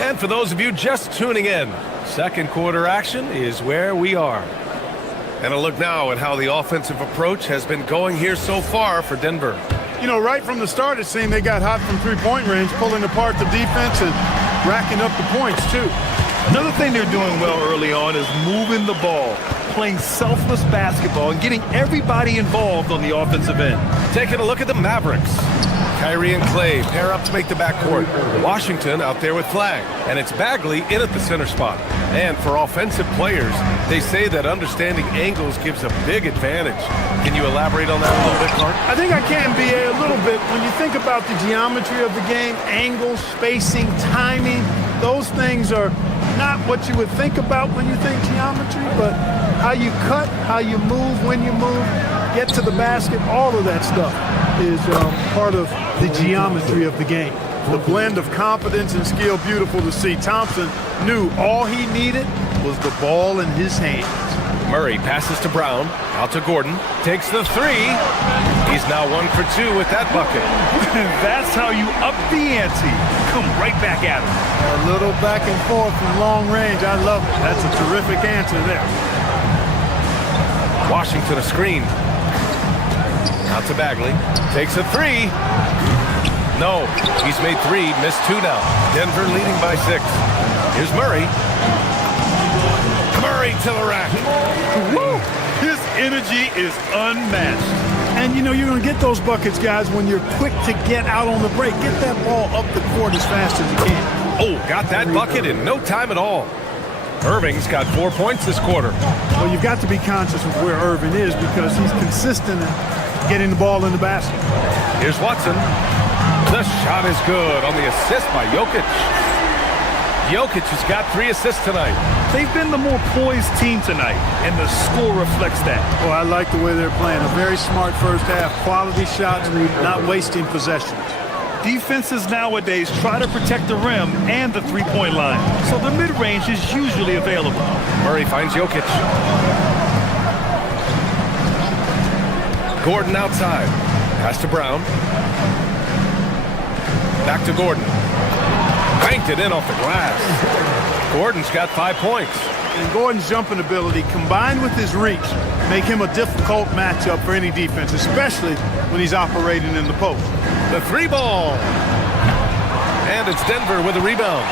And for those of you just tuning in, second quarter action is where we are. And a look now at how the offensive approach has been going here so far for Denver. You know, right from the start, it seemed they got hot from three-point range, pulling apart the defense and racking up the points, too. Another thing they're doing well early on is moving the ball, playing selfless basketball, and getting everybody involved on the offensive end. Taking a look at the Mavericks. Kyrie and Klay pair up to make the backcourt. Washington out there with Flag. And it's Bagley in at the center spot. And for offensive players, they say that understanding angles gives a big advantage. Can you elaborate on that a little bit, Clark? I think I can, B.A., a little bit. When you think about the geometry of the game, angles, spacing, timing, those things are not what you would think about when you think geometry, but how you cut, how you move, when you move, get to the basket, all of that stuff is part of the geometry of the game. The blend of confidence and skill, beautiful to see. Thompson knew all he needed was the ball in his hands. Murray passes to Brown, out to Gordon, takes the three, He's now 1 for 2 with that bucket. That's how you up the ante. Come right back at him. A little back and forth from long range. I love it. That's a terrific answer there. Washington a screen. Out to Bagley. Takes a three. No, he's made 3, missed 2 now. Denver leading by 6. Here's Murray. Murray to the rack. Woo! His energy is unmatched. And you know you're going to get those buckets, guys, when you're quick to get out on the break. Get that ball up the court as fast as you can. Oh, got that bucket in no time at all. Irving's got 4 points this quarter. Well, you've got to be conscious of where Irving is because he's consistent in getting the ball in the basket. Here's Watson. The shot is good on the assist by Jokic. Jokic has got 3 assists tonight. They've been the more poised team tonight, and the score reflects that. Well, I like the way they're playing. A very smart first half. Quality shots, not wasting possessions. Defenses nowadays try to protect the rim and the three-point line, so the mid-range is usually available. Murray finds Jokic. Gordon outside. Pass to Brown. Back to Gordon. Banked it in off the glass. Gordon's got 5 points. And Gordon's jumping ability combined with his reach make him a difficult matchup for any defense, especially when he's operating in the post. The 3 ball. And it's Denver with a rebound.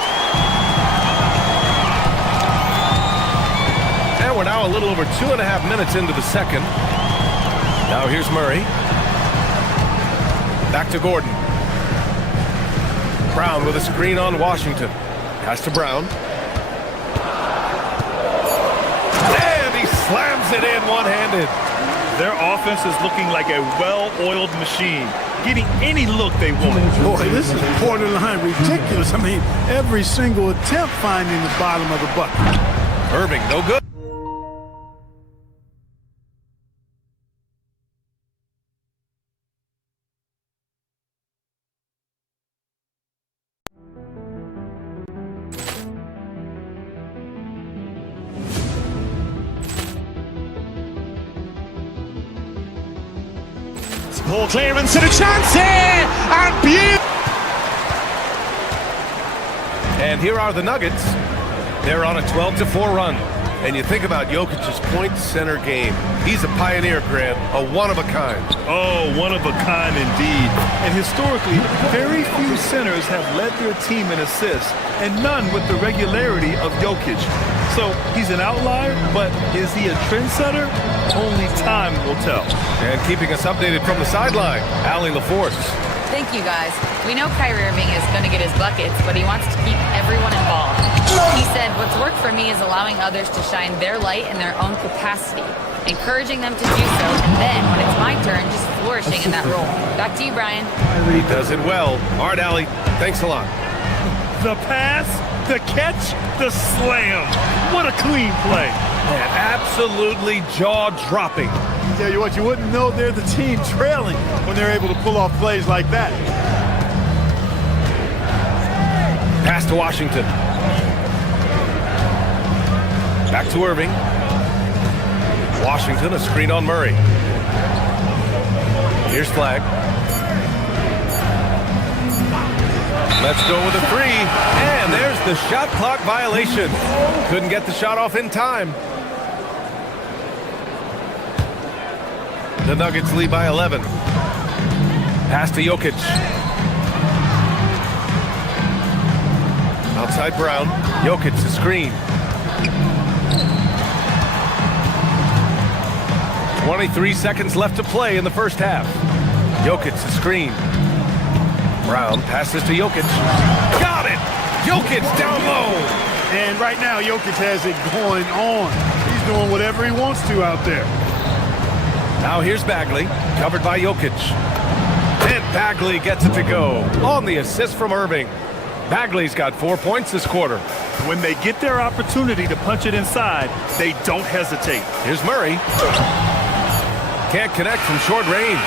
And we're now a little over 2.5 minutes into the second. Now here's Murray. Back to Gordon. Brown with a screen on Washington. Pass to Brown. And he slams it in one-handed. Their offense is looking like a well-oiled machine, getting any look they want. Boy, this is borderline ridiculous. I mean, every single attempt finding the bottom of the bucket. Irving, no good. Ball clearance and a chance here, and And here are the Nuggets. They're on a 12-4 run. And you think about Jokic's point center game. He's a pioneer, Grant, a one-of-a-kind. Oh, one-of-a-kind indeed. And historically, very few centers have led their team in assists, and none with the regularity of Jokic. So he's an outlier, but is he a trendsetter? Only time will tell. And keeping us updated from the sideline, Allie LaForce. Thank you, guys. We know Kyrie Irving is going to get his buckets, but he wants to keep everyone involved. He said, what's worked for me is allowing others to shine their light in their own capacity, encouraging them to do so, and then, when it's my turn, just flourishing in that role. Back to you, Brian. He does it well. All right, Allie, thanks a lot. The pass, the catch, the slam. What a clean play. Man, absolutely jaw-dropping. Tell you what, you wouldn't know they're the team trailing when they're able to pull off plays like that. Pass to Washington. Back to Irving. Washington, a screen on Murray. Here's Flag. Let's go with a 3. And there's the shot clock violation. Couldn't get the shot off in time. The Nuggets lead by 11. Pass to Jokic. Outside Brown. Jokic, the screen. 23 seconds left to play in the first half. Jokic, the screen. Brown passes to Jokic. Got it! Jokic down low. And right now, Jokic has it going on. He's doing whatever he wants to out there. Now here's Bagley, covered by Jokic. And Bagley gets it to go on the assist from Irving. Bagley's got 4 points this quarter. When they get their opportunity to punch it inside, they don't hesitate. Here's Murray. Can't connect from short range.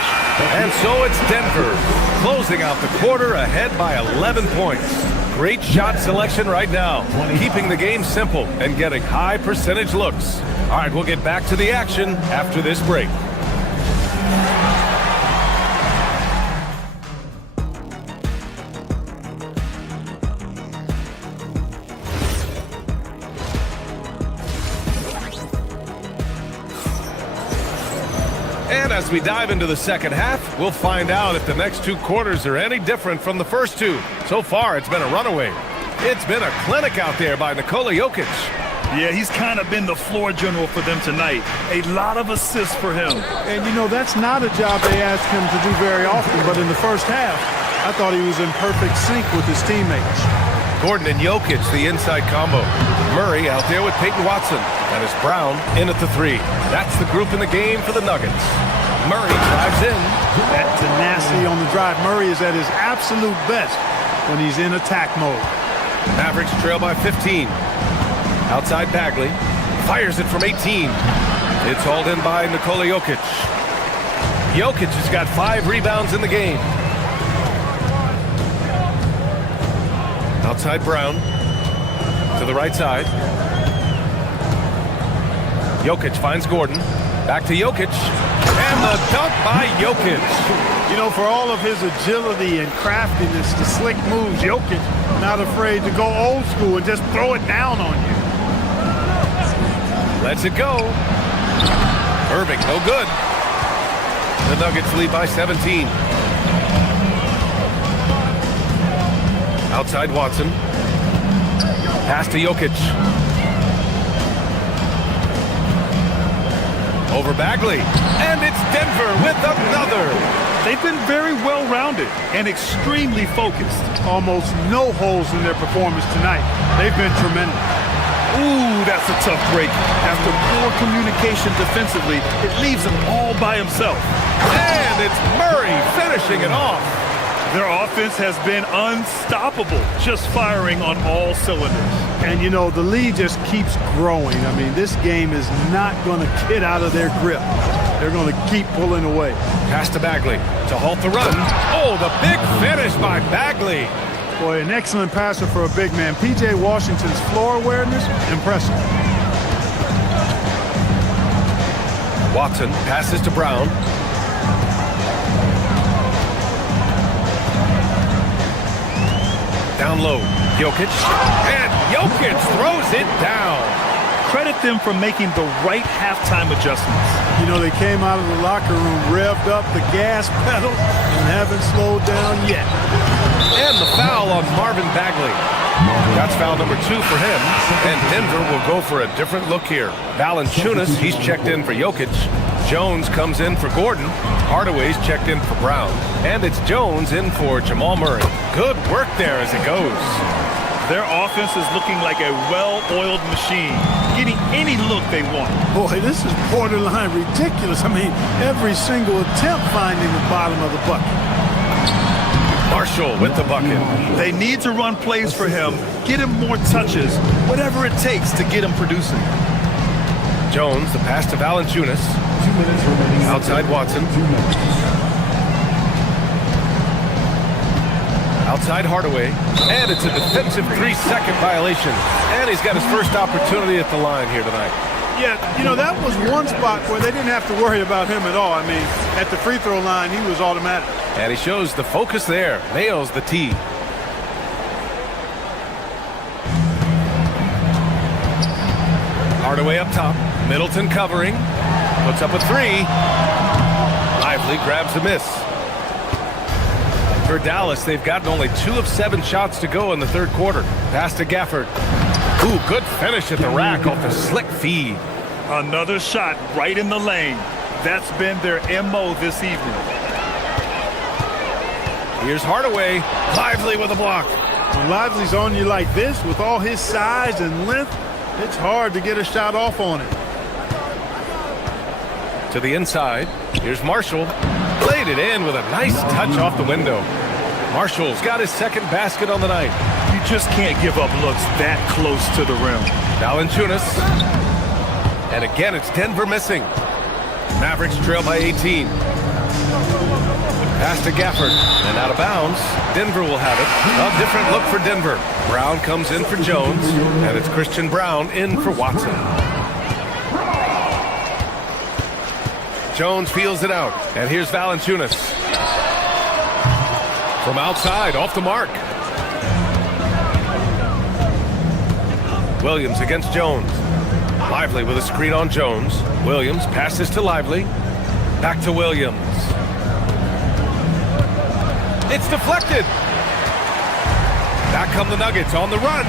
And so it's Denver, closing out the quarter ahead by 11 points. Great shot selection right now, keeping the game simple and getting high percentage looks. All right, we'll get back to the action after this break. As we dive into the second half, we'll find out if the next 2 quarters are any different from the first 2. So far, it's been a runaway. It's been a clinic out there by Nikola Jokic. Yeah, he's kind of been the floor general for them tonight. A lot of assists for him. And, you know, that's not a job they ask him to do very often, but in the first half, I thought he was in perfect sync with his teammates. Gordon and Jokic, the inside combo. Murray out there with Peyton Watson. And it's Brown in at the 3. That's the group in the game for the Nuggets. Murray drives in. That tenacity on the drive. Murray is at his absolute best when he's in attack mode. Mavericks trail by 15. Outside Bagley. Fires it from 18. It's hauled in by Nikola Jokic. Jokic has got 5 rebounds in the game. Outside Brown. To the right side. Jokic finds Gordon. Back to Jokic. And the dunk by Jokic. You know, for all of his agility and craftiness, the slick moves, Jokic not afraid to go old school and just throw it down on you. Lets it go. Irving, no good. The Nuggets lead by 17. Outside Watson. Pass to Jokic. Over Bagley. And it's Denver with another. They've been very well-rounded and extremely focused. Almost no holes in their performance tonight. They've been tremendous. Ooh, that's a tough break. After poor communication defensively, it leaves him all by himself. And it's Murray finishing it off. Their offense has been unstoppable, just firing on all cylinders. And, you know, the lead just keeps growing. I mean, this game is not going to get out of their grip. They're going to keep pulling away. Pass to Bagley to halt the run. Oh, the big finish by Bagley. Boy, an excellent passer for a big man. P.J. Washington's floor awareness, impressive. Watson passes to Brown. Down low, Jokic. And Jokic throws it down. Credit them for making the right halftime adjustments. You know, they came out of the locker room, revved up the gas pedal, and haven't slowed down yet. And the foul on Marvin Bagley. That's foul number 2 for him. And Denver will go for a different look here. Valanciunas, he's checked in for Jokic. Jones comes in for Gordon. Hardaway's checked in for Brown. And it's Jones in for Jamal Murray. Good work there as it goes. Their offense is looking like a well-oiled machine, getting any look they want. Boy, this is borderline ridiculous. I mean, every single attempt finding the bottom of the bucket. Marshall with the bucket. They need to run plays for him, get him more touches, whatever it takes to get him producing. Jones, the pass to Valanciunas. Outside Watson. Outside Hardaway. And it's a defensive 3-second violation. And he's got his first opportunity at the line here tonight. Yeah, you know, that was one spot where they didn't have to worry about him at all. I mean, at the free throw line, he was automatic. And he shows the focus there. Nails the tee. Hardaway up top. Middleton covering. Puts up a 3. Lively grabs the miss. For Dallas, they've gotten only 2 of 7 shots to go in the third quarter. Pass to Gafford. Ooh, good finish at the rack off the slick feed. Another shot right in the lane. That's been their MO this evening. Here's Hardaway. Lively with a block. When Lively's on you like this, with all his size and length, it's hard to get a shot off on it. To the inside. Here's Marshall. Played it in with a nice touch off the window. Marshall's got his second basket on the night. You just can't give up looks that close to the rim. Valanciunas. And again, it's Denver missing. Mavericks trail by 18. Pass to Gafford. And out of bounds. Denver will have it. A different look for Denver. Brown comes in for Jones. And it's Christian Brown in for Watson. Jones feels it out. And here's Valanciunas. From outside, off the mark. Williams against Jones. Lively with a screen on Jones. Williams passes to Lively. Back to Williams. It's deflected. Back come the Nuggets on the run.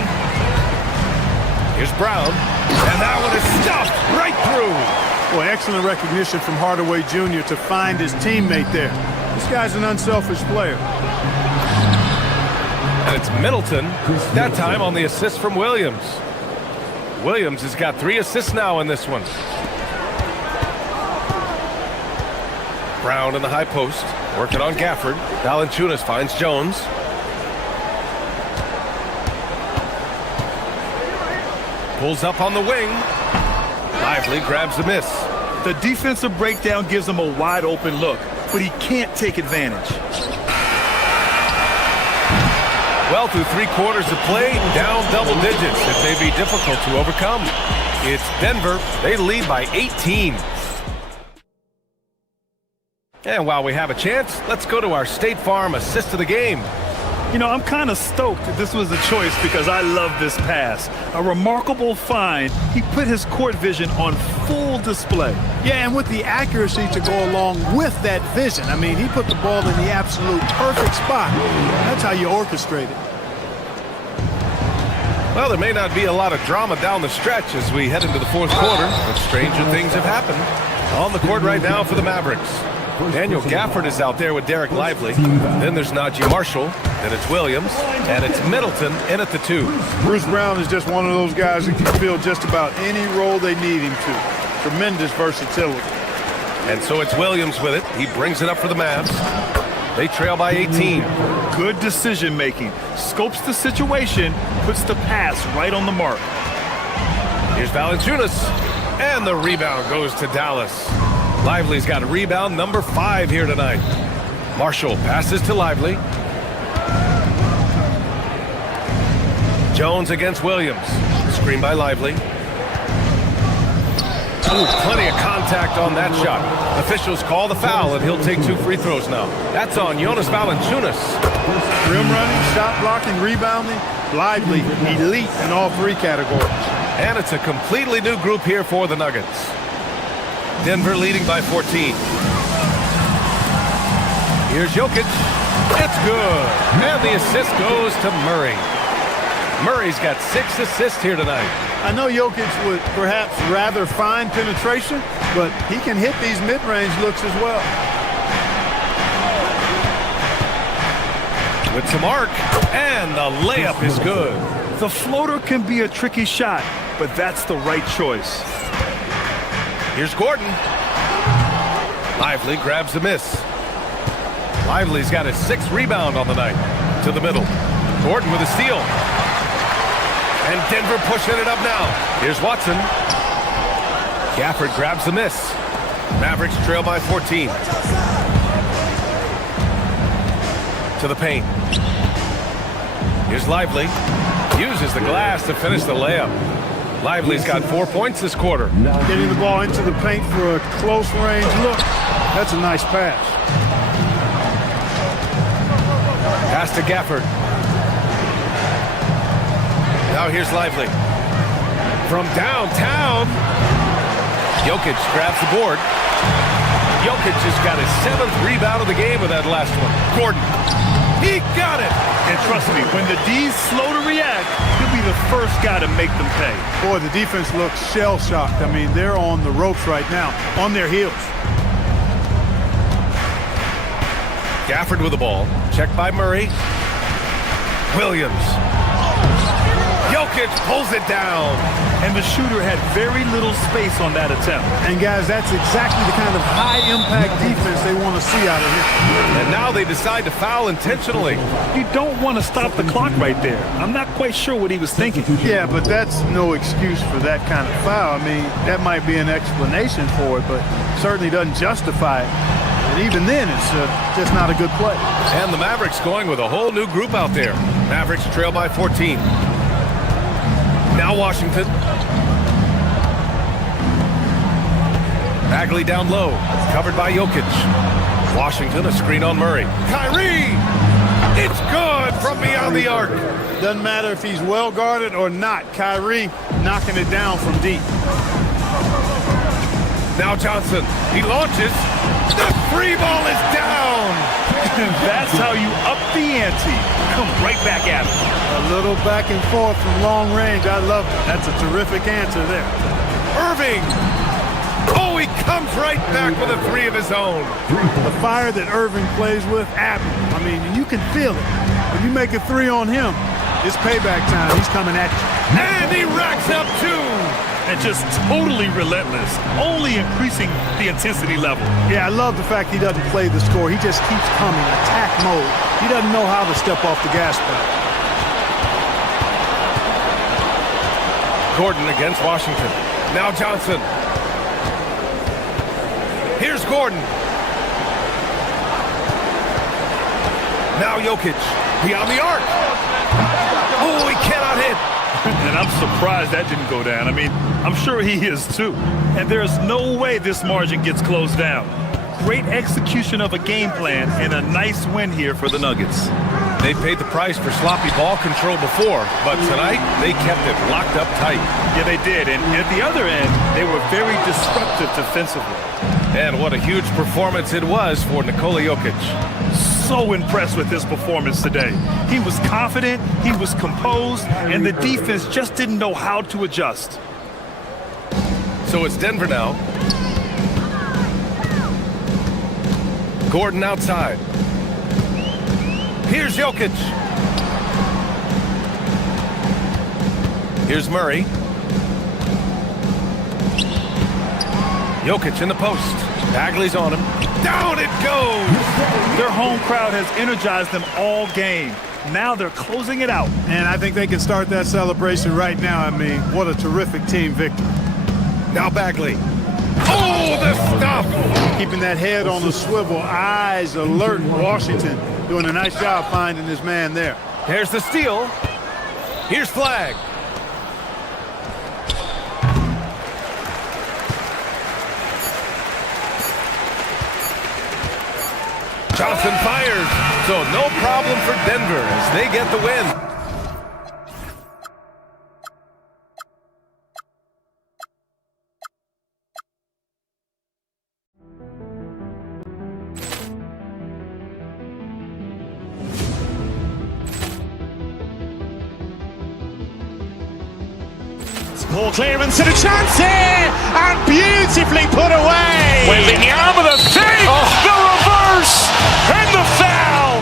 Here's Brown. And that one is stuffed right through. Boy, excellent recognition from Hardaway Jr. to find his teammate there. This guy's an unselfish player. And it's Middleton, that time on the assist from Williams. Williams has got 3 assists now in this one. Brown in the high post, working on Gafford. Valanciunas finds Jones. Pulls up on the wing. Lively grabs the miss. The defensive breakdown gives him a wide open look, but he can't take advantage. Well, through 3 quarters of play, down double digits. It may be difficult to overcome. It's Denver. They lead by 18. And while we have a chance, let's go to our State Farm assist of the game. You know, I'm kind of stoked that this was a choice because I love this pass. A remarkable find. He put his court vision on full display. Yeah, and with the accuracy to go along with that vision. I mean, he put the ball in the absolute perfect spot. That's how you orchestrate it. Well, there may not be a lot of drama down the stretch as we head into the 4th quarter, but stranger things have happened. On the court right now for the Mavericks. Daniel Gafford is out there with Derek Lively. Then there's Najee Marshall. Then it's Williams. And it's Middleton in at the 2. Bruce Brown is just one of those guys who can fill just about any role they need him to. Tremendous versatility. And so it's Williams with it. He brings it up for the Mavs. They trail by 18. Good decision making. Scopes the situation, puts the pass right on the mark. Here's Valanciunas. And the rebound goes to Dallas. Lively's got a rebound number 5 here tonight. Marshall passes to Lively. Jones against Williams. Screen by Lively. Ooh, plenty of contact on that shot. Officials call the foul, and he'll take 2 free throws now. That's on Jonas Valanciunas. Rim running, shot blocking, rebounding. Lively, elite in all 3 categories. And it's a completely new group here for the Nuggets. Denver leading by 14. Here's Jokic. It's good. And the assist goes to Murray. Murray's got 6 assists here tonight. I know Jokic would perhaps rather find penetration, but he can hit these mid-range looks as well. With some arc, and the layup is good. The floater can be a tricky shot, but that's the right choice. Here's Gordon. Lively grabs the miss. Lively's got his 6th rebound on the night. To the middle. Gordon with a steal. And Denver pushing it up now. Here's Watson. Gafford grabs the miss. Mavericks trail by 14. To the paint. Here's Lively. Uses the glass to finish the layup. Lively's got 4 points this quarter. Getting the ball into the paint for a close range look. That's a nice pass. Pass to Gafford. Now here's Lively. From downtown. Jokic grabs the board. Jokic has got his 7th rebound of the game with that last one. Gordon. He got it. And trust me, when the D's slow to react, he'll be the first guy to make them pay. Boy, the defense looks shell-shocked. I mean, they're on the ropes right now, on their heels. Gafford with the ball. Checked by Murray. Williams. Jokic pulls it down. And the shooter had very little space on that attempt. And guys, that's exactly the kind of high-impact defense they want to see out of here. And now they decide to foul intentionally. You don't want to stop the clock right there. I'm not quite sure what he was thinking. Yeah, but that's no excuse for that kind of foul. I mean, that might be an explanation for it, but certainly doesn't justify it. And even then, it's just not a good play. And the Mavericks going with a whole new group out there. Mavericks trail by 14. Now Washington. Bagley down low, covered by Jokic. Washington, a screen on Murray. Kyrie! It's good from beyond the arc. Doesn't matter if he's well guarded or not. Kyrie knocking it down from deep. Now Johnson, he launches. The free ball is down. And that's how you up the ante. Come right back at it. A little back and forth from long range. I love it. That's a terrific answer there. Irving. Oh, he comes right back with a three of his own. The fire that Irving plays with, admirable. I mean, you can feel it. When you make a three on him, it's payback time. He's coming at you. And he racks up two. And just totally relentless, only increasing the intensity level. Yeah, I love the fact he doesn't play the score. He just keeps coming, attack mode. He doesn't know how to step off the gas pedal. Gordon against Washington. Now Johnson. Here's Gordon. Now Jokic. Beyond the arc. Oh, he cannot hit. And I'm surprised that didn't go down. I mean, I'm sure he is too. And there's no way this margin gets closed down. Great execution of a game plan and a nice win here for the Nuggets. They paid the price for sloppy ball control before, but tonight they kept it locked up tight. Yeah, they did. And at the other end, they were very disruptive defensively. And what a huge performance it was for Nikola Jokic. So impressed with his performance today. He was confident, he was composed, and the defense just didn't know how to adjust. So it's Denver now. Gordon outside. Here's Jokic. Here's Murray. Jokic in the post. Bagley's on him. Down it goes! Their home crowd has energized them all game. Now they're closing it out. And I think they can start that celebration right now. I mean, what a terrific team victory. Now Bagley. Oh, the stop! Keeping that head on the swivel, eyes alert. Washington doing a nice job finding his man there. There's the steal. Here's Flag. Johnson fires, so no problem for Denver as they get the win. Ball clearance and a chance here, and beautifully put away. Wembanyama the fake, the reverse, and the foul.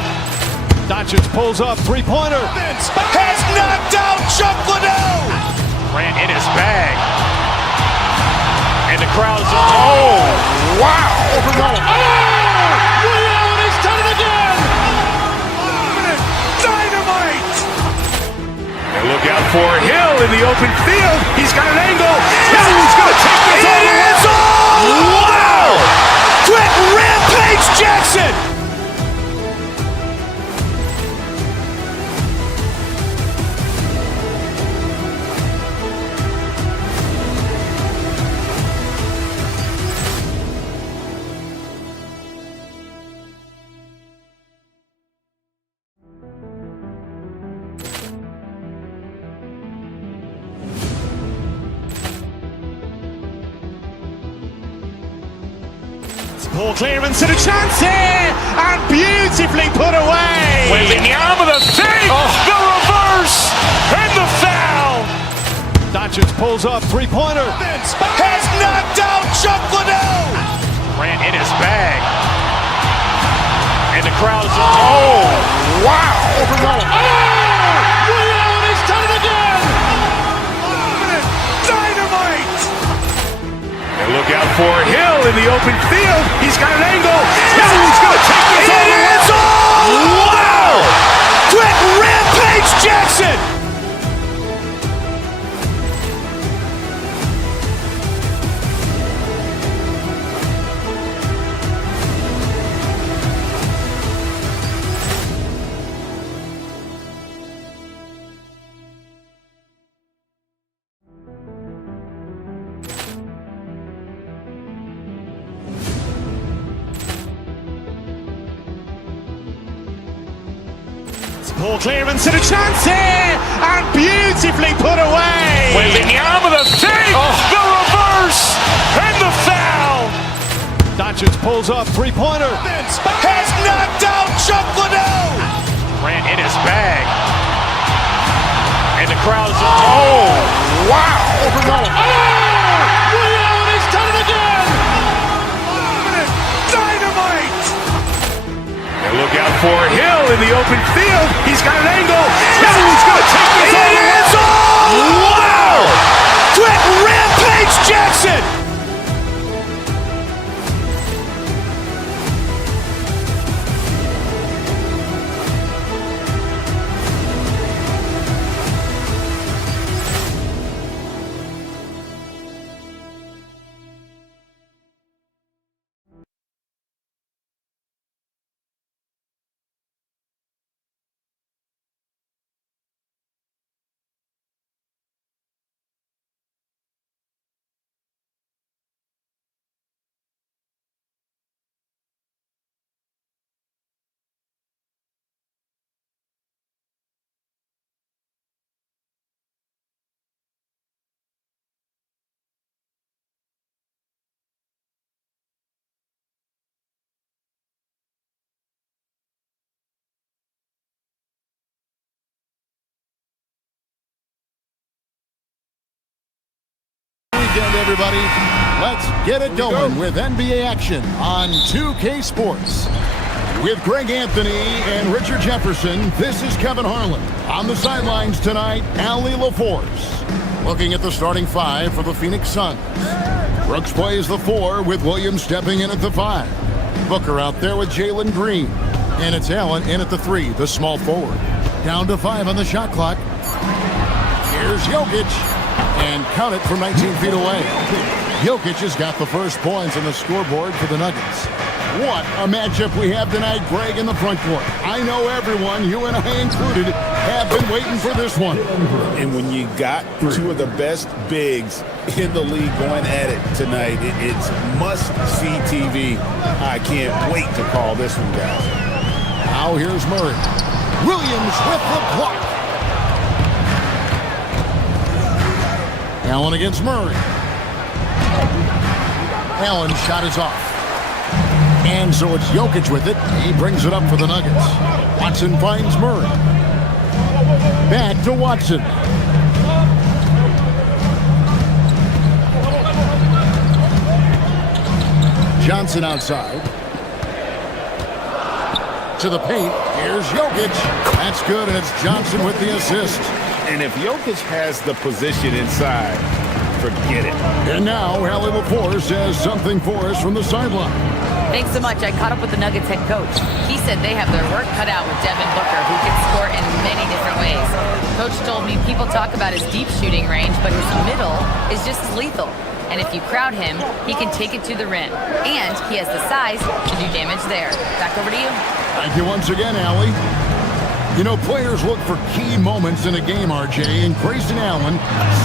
Doncic pulls up, three-pointer. Has knocked out Chuck Liddell. Ran in his bag. And the crowd is, oh, wow. Overrun. Liddell, he's done it again. Dynamite. And look out for Hill in the open field. He's got an angle. Now he's going to take this all the way. Wow. Quick Rampage Jackson. Ball clearance and a chance here, and beautifully put away. Wembanyama the fake, the reverse, and the foul. Doncic pulls up, three-pointer. Has knocked out Chuck Liddell. Ran in his bag. And the crowd is, oh, wow. Overrun. Liddell, he's done it again. Dynamite. And look out for Hill in the open field. He's got an angle. Now he's going to take this all the way. Wow. Quick Rampage Jackson. Ball clearance and a chance here, and beautifully put away. Wembanyama the fake, the reverse, and the foul. Doncic pulls Holds up, three-pointer. Has knocked out Chuck Liddell. Ran in his bag. And the crowd is... Oh, wow. Over Nolan. Oh! William, he's done it again. Dynamite. And look out for Hill in the open field. He's got an angle. He's going to take this all the way. Wow. Quick Rampage Jackson. Weekend, everybody. Let's get it going with NBA action on 2K Sports. With Greg Anthony and Richard Jefferson, this is Kevin Harlan. On the sidelines tonight, Allie LaForce. Looking at the starting five for the Phoenix Suns. Brooks plays the 4 with Williams stepping in at the 5. Booker out there with Jalen Green. And it's Allen in at the 3, the small forward. Down to 5 on the shot clock. Here's Jokic. And count it from 19 feet away. Jokic has got the first points on the scoreboard for the Nuggets. What a matchup we have tonight, Greg, in the front court. I know everyone, you and I included, have been waiting for this one. And when you got two of the best bigs in the league going at it tonight, it's must-see TV. I can't wait to call this one, guys. Now here's Murray. Williams with the block. Allen against Murray. Allen's shot is off. And so it's Jokic with it. He brings it up for the Nuggets. Watson finds Murray. Back to Watson. Johnson outside. To the paint. Here's Jokic. That's good, and it's Johnson with the assist. And if Jokic has the position inside, forget it. And now, Allie LaForce has something for us from the sideline. Thanks so much. I caught up with the Nuggets head coach. He said they have their work cut out with Devin Booker, who can score in many different ways. Coach told me people talk about his deep shooting range, but his middle is just as lethal. And if you crowd him, he can take it to the rim. And he has the size to do damage there. Back over to you. Thank you once again, Allie. You know, players look for key moments in a game, RJ, and Grayson Allen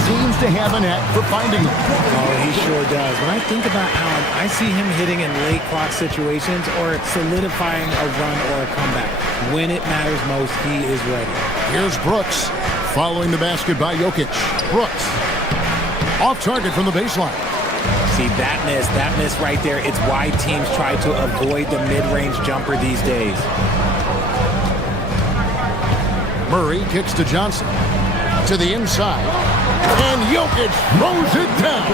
seems to have a knack for finding them. Oh, he sure does. When I think about Allen, I see him hitting in late clock situations or solidifying a run or a comeback. When it matters most, he is ready. Here's Brooks following the basket by Jokic. Brooks off target from the baseline. See, that miss right there, it's why teams try to avoid the mid-range jumper these days. Murray kicks to Johnson. To the inside. And Jokic throws it down.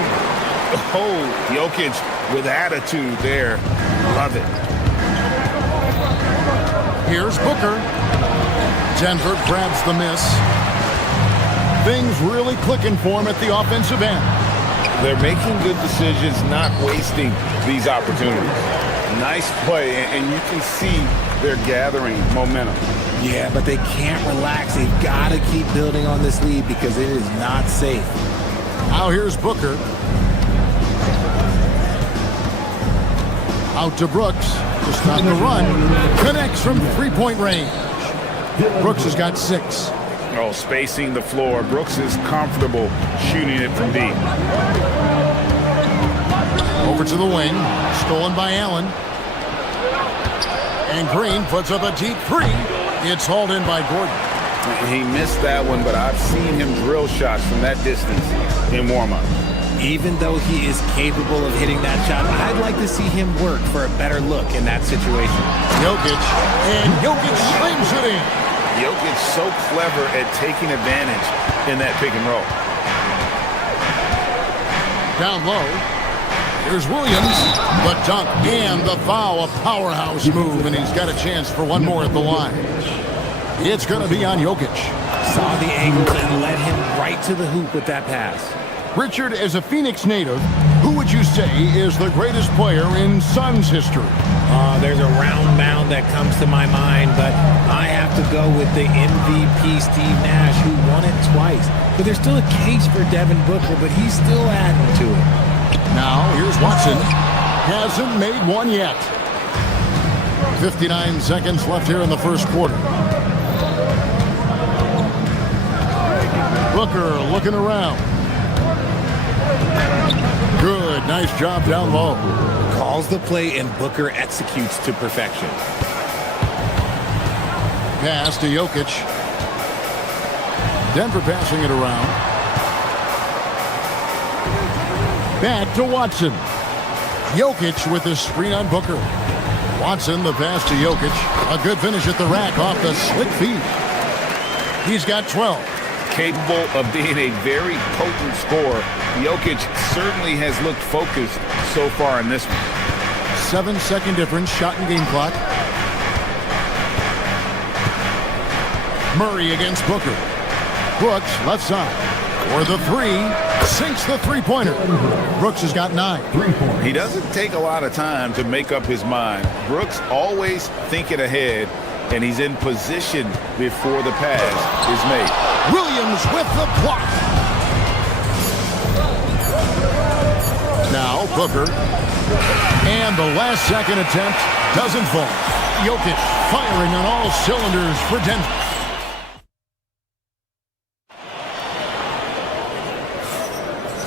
Oh, Jokic with attitude there. Love it. Here's Booker. Denver grabs the miss. Things really clicking for him at the offensive end. They're making good decisions, not wasting these opportunities. Nice play, and you can see they're gathering momentum. Yeah, but they can't relax. They've got to keep building on this lead because it is not safe. Now here's Booker. Out to Brooks. To stop the run. Connects from three-point range. Brooks has got 6. Oh, spacing the floor. Brooks is comfortable shooting it from deep. Over to the wing. Stolen by Allen. And Green puts up a deep 3. It's hauled in by Gordon. He missed that one, but I've seen him drill shots from that distance in warm-up. Even though he is capable of hitting that shot, I'd like to see him work for a better look in that situation. Jokic, and Jokic slams it in. Jokic so clever at taking advantage in that pick and roll. Down low. Here's Williams, the dunk and the foul, a powerhouse move, and he's got a chance for one more at the line. It's going to be on Jokic. Saw the angle and led him right to the hoop with that pass. Richard, as a Phoenix native, who would you say is the greatest player in Suns history? There's a round mound that comes to my mind, but I have to go with the MVP Steve Nash, who won it twice. But there's still a case for Devin Booker, but he's still adding to it. Now, here's Watson. Hasn't made one yet. 59 seconds left here in the first quarter. Booker looking around. Good, nice job down low. Calls the play and Booker executes to perfection. Pass to Jokic. Denver passing it around. Back to Watson. Jokic with the screen on Booker. Watson, the pass to Jokic. A good finish at the rack off the slick feed. He's got 12. Capable of being a very potent scorer. Jokic certainly has looked focused so far in this one. 7-second difference, shot and game clock. Murray against Booker. Brooks, left side. For the three, sinks the three-pointer. Brooks has got 9. He doesn't take a lot of time to make up his mind. Brooks always thinking ahead, and he's in position before the pass is made. Williams with the block. Now Booker. And the last second attempt doesn't fall. Jokic firing on all cylinders for Denver.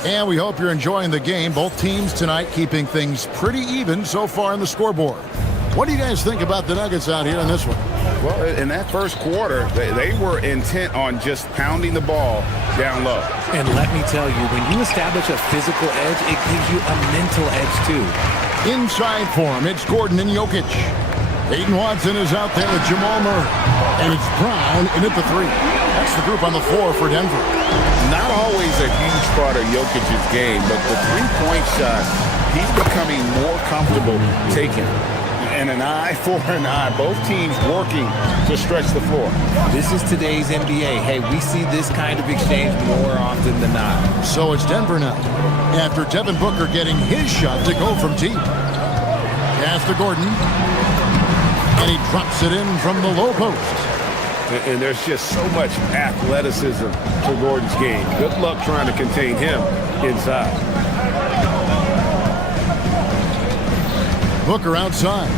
And we hope you're enjoying the game. Both teams tonight keeping things pretty even so far in the scoreboard. What do you guys think about the Nuggets out here in this one? Well, in that first quarter, they were intent on just pounding the ball down low. And let me tell you, when you establish a physical edge, it gives you a mental edge too. Inside for him, it's Gordon and Jokic. Peyton Watson is out there with Jamal Murray. And it's Brown in at the three. That's the group on the floor for Denver. Not always a huge part of Jokic's game, but the three-point shot, he's becoming more comfortable taking. And an eye for an eye. Both teams working to stretch the floor. This is today's NBA. Hey, we see this kind of exchange more often than not. So it's Denver now. After Devin Booker getting his shot to go from deep. Pass to Gordon. And he drops it in from the low post. And there's just so much athleticism to Gordon's game. Good luck trying to contain him inside. Booker outside.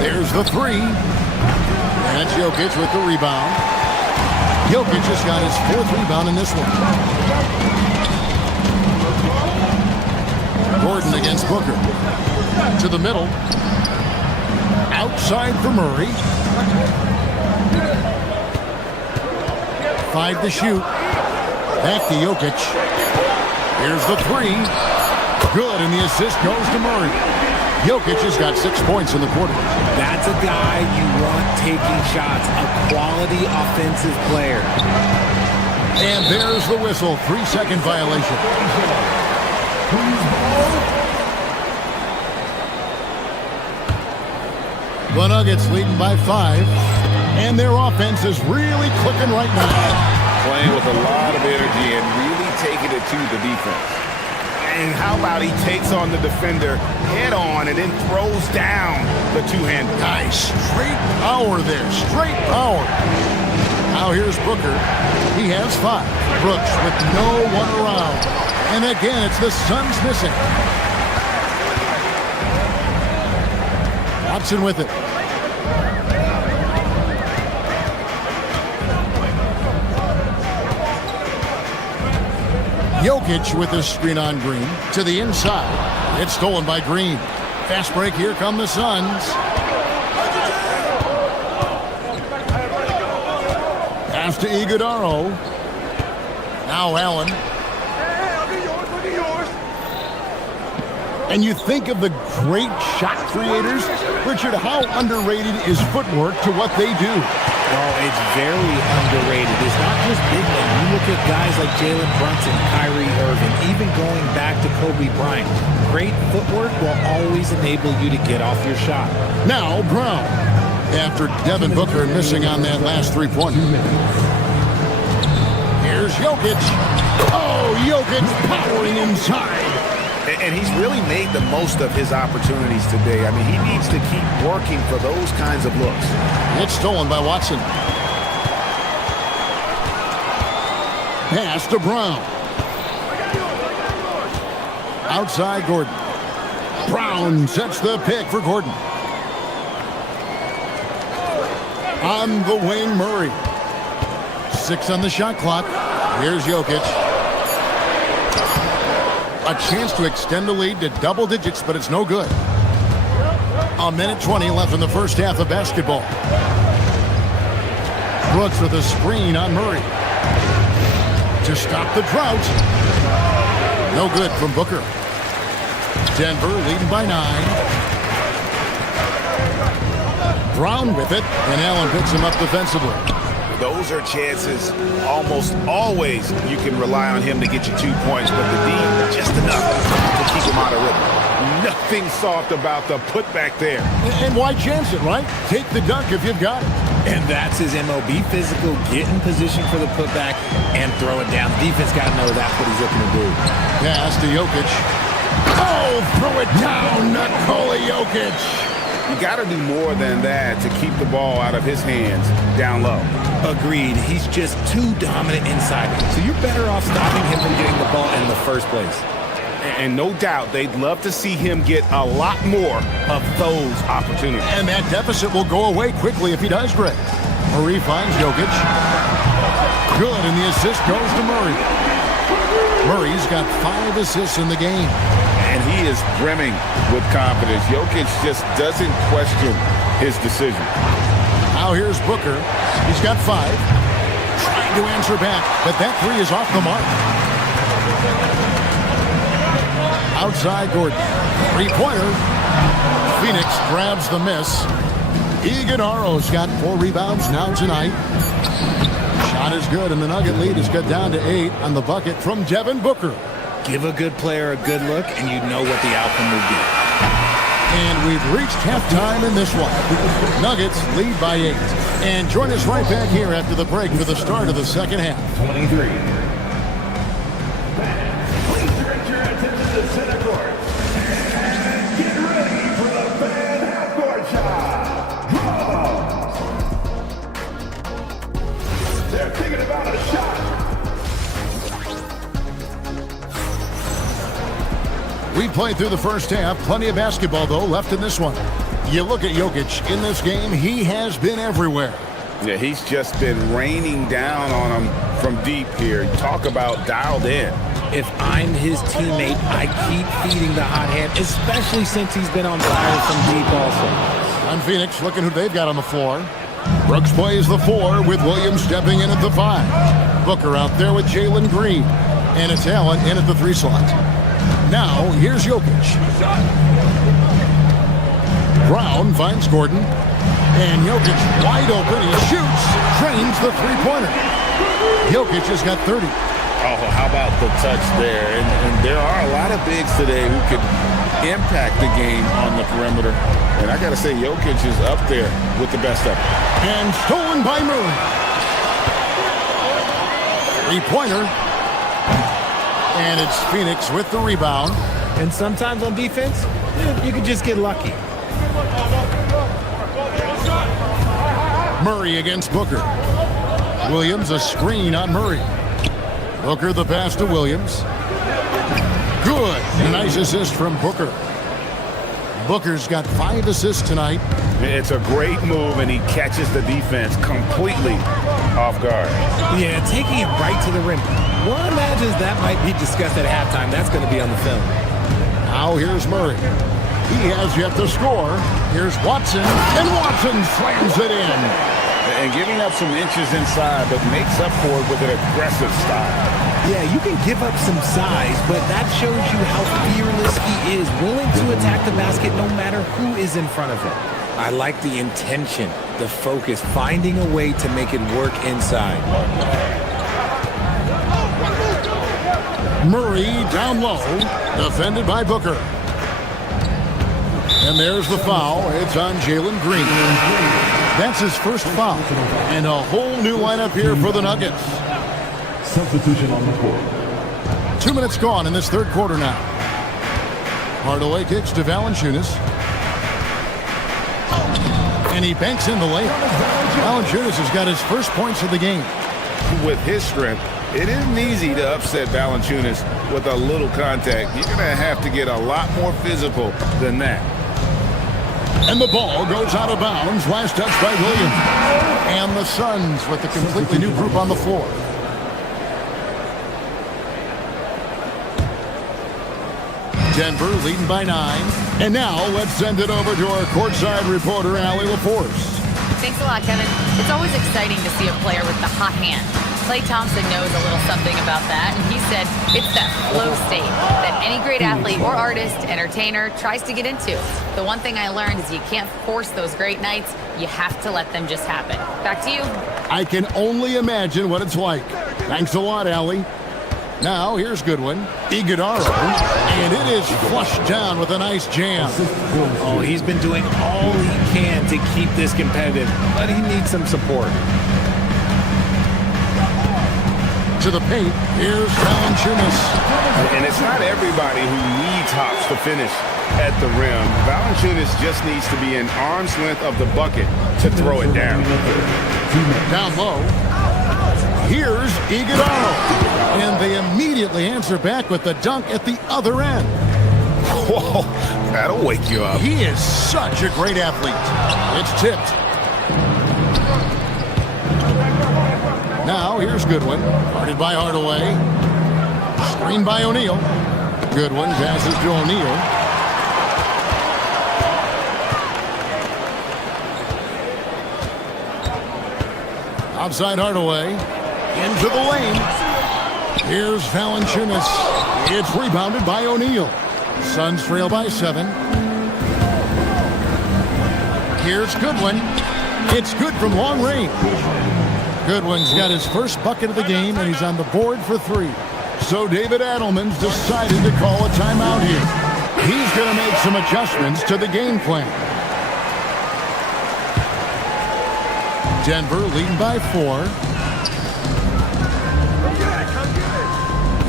There's the three. And it's Jokic with the rebound. Jokic just got his 4th rebound in this one. Gordon against Booker. To the middle. Outside for Murray. 5 to shoot. Back to Jokic. Here's the three. Good, and the assist goes to Murray. Jokic has got 6 points in the quarter. That's a guy you want taking shots, a quality offensive player. And there's the whistle, 3-second violation. The Nuggets leading by 5, and their offense is really clicking right now. Playing with a lot of energy and really taking it to the defense. And how about he takes on the defender head on and then throws down the two-hand. Nice. Straight power there. Straight power. Now here's Booker. He has 5. Brooks with no one around. And again, it's the Suns missing. Watson with it. Jokic with the screen on Green to the inside. It's stolen by Green. Fast break. Here come the Suns. Pass to Iguodaro. Now Allen. And you think of the great shot creators. Richard, how underrated is footwork to what they do? Oh, it's very underrated. It's not just big men. You look at guys like Jalen Brunson, Kyrie Irving, even going back to Kobe Bryant. Great footwork will always enable you to get off your shot. Now Brown. After Devin Booker missing on that last three-pointer. Here's Jokic. Oh, Jokic powering inside. And he's really made the most of his opportunities today. I mean, he needs to keep working for those kinds of looks. It's stolen by Watson. Pass to Brown. Outside Gordon. Brown sets the pick for Gordon. On the wing, Murray. 6 on the shot clock. Here's Jokic. A chance to extend the lead to double digits, but it's no good. 1:20 left in the first half of basketball. Brooks with a screen on Murray. To stop the drought. No good from Booker. Denver leading by 9. Brown with it, and Allen picks him up defensively. Those are chances almost always you can rely on him to get you 2 points, but the D, just enough to keep him out of rhythm. Nothing soft about the putback there. And why chance it, right? Take the dunk if you've got it. And that's his MO. Be physical, get in position for the putback, and throw it down. The defense got to know that's what he's looking to do. Pass to Jokic. Oh, throw it down, Nikola Jokic. You got to do more than that to keep the ball out of his hands down low. Agreed. He's just too dominant inside. So you're better off stopping him from getting the ball in the first place. And no doubt they'd love to see him get a lot more of those opportunities. And that deficit will go away quickly if he does, Greg. Murray finds Jokic. Good, and the assist goes to Murray. Murray's got 5 assists in the game. And he is brimming with confidence. Jokic just doesn't question his decision. Now here's Booker. He's got 5. Trying to answer back, but that 3 is off the mark. Outside Gordon. 3-pointer. Phoenix grabs the miss. Iguodaro's got 4 rebounds now tonight. Shot is good, and the Nugget lead is cut down to 8 on the bucket from Devin Booker. Give a good player a good look, and you know what the outcome will be. And we've reached halftime in this one. Nuggets lead by 8. And join us right back here after the break for the start of the second half. 23. Please direct your attention to center court. And get ready for the fan half-court shot. They're thinking about a shot. We played through the first half. Plenty of basketball, though, left in this one. You look at Jokic in this game, he has been everywhere. Yeah, he's just been raining down on him from deep here. Talk about dialed in. If I'm his teammate, I keep feeding the hot hand, especially since he's been on fire from deep also. On Phoenix, looking who they've got on the floor. Brooks plays the 4 with Williams stepping in at the 5. Booker out there with Jalen Green. And it's Allen in at the 3 slot. Now, here's Jokic. Brown finds Gordon. And Jokic wide open. He shoots. Drains the 3-pointer. Jokic has got 30. Oh, how about the touch there? And there are a lot of bigs today who could impact the game on the perimeter. And I got to say, Jokic is up there with the best of them. And stolen by Murray. 3-pointer. And it's Phoenix with the rebound. And sometimes on defense, you can just get lucky. Murray against Booker. Williams a screen on Murray. Booker the pass to Williams. Good. A nice assist from Booker. Booker's got 5 assists tonight. It's a great move, and he catches the defense completely off guard. Yeah, taking it right to the rim. One imagines that might be discussed at halftime. That's going to be on the film. Now here's Murray. He has yet to score. Here's Watson, and Watson slams it in. And giving up some inches inside, but makes up for it with an aggressive style. Yeah, you can give up some size, but that shows you how fearless he is, willing to attack the basket no matter who is in front of him. I like the intention, the focus, finding a way to make it work inside. Murray down low, defended by Booker. And there's the foul. It's on Jalen Green. That's his first foul. And a whole new lineup here for the Nuggets. Substitution on the court. 2 minutes gone in this third quarter now. Hardaway kicks to Valanciunas. And he banks in the layup. Valanciunas has got his first points of the game. With his strength, it isn't easy to upset Valanciunas with a little contact. You're going to have to get a lot more physical than that. And the ball goes out of bounds. Last touch by Williams. And the Suns with a completely new group on the floor. Denver leading by 9. And now let's send it over to our courtside reporter, Allie LaForce. Thanks a lot, Kevin. It's always exciting to see a player with the hot hand. Klay Thompson knows a little something about that, and he said it's that flow state that any great athlete or artist, entertainer, tries to get into. The one thing I learned is you can't force those great nights. You have to let them just happen. Back to you. I can only imagine what it's like. Thanks a lot, Allie. Now, here's Goodwin. Iguodala, and it is flushed down with a nice jam. Oh, he's been doing all he can to keep this competitive, but he needs some support. To the paint, here's Valanciunas. And it's not everybody who needs hops to finish at the rim. Valanciunas just needs to be an arm's length of the bucket to throw it down. Down low. Here's Iguodala. And they immediately answer back with the dunk at the other end. Whoa, that'll wake you up. He is such a great athlete. It's tipped. Now, here's Goodwin. Guarded by Hardaway. Screened by O'Neal. Goodwin passes to O'Neal. Outside Hardaway. Into the lane. Here's Valanciunas. It's rebounded by O'Neal. Suns trail by 7. Here's Goodwin. It's good from long range. Goodwin's got his first bucket of the game, and he's on the board for 3. So David Adelman's decided to call a timeout here. He's going to make some adjustments to the game plan. Denver leading by 4.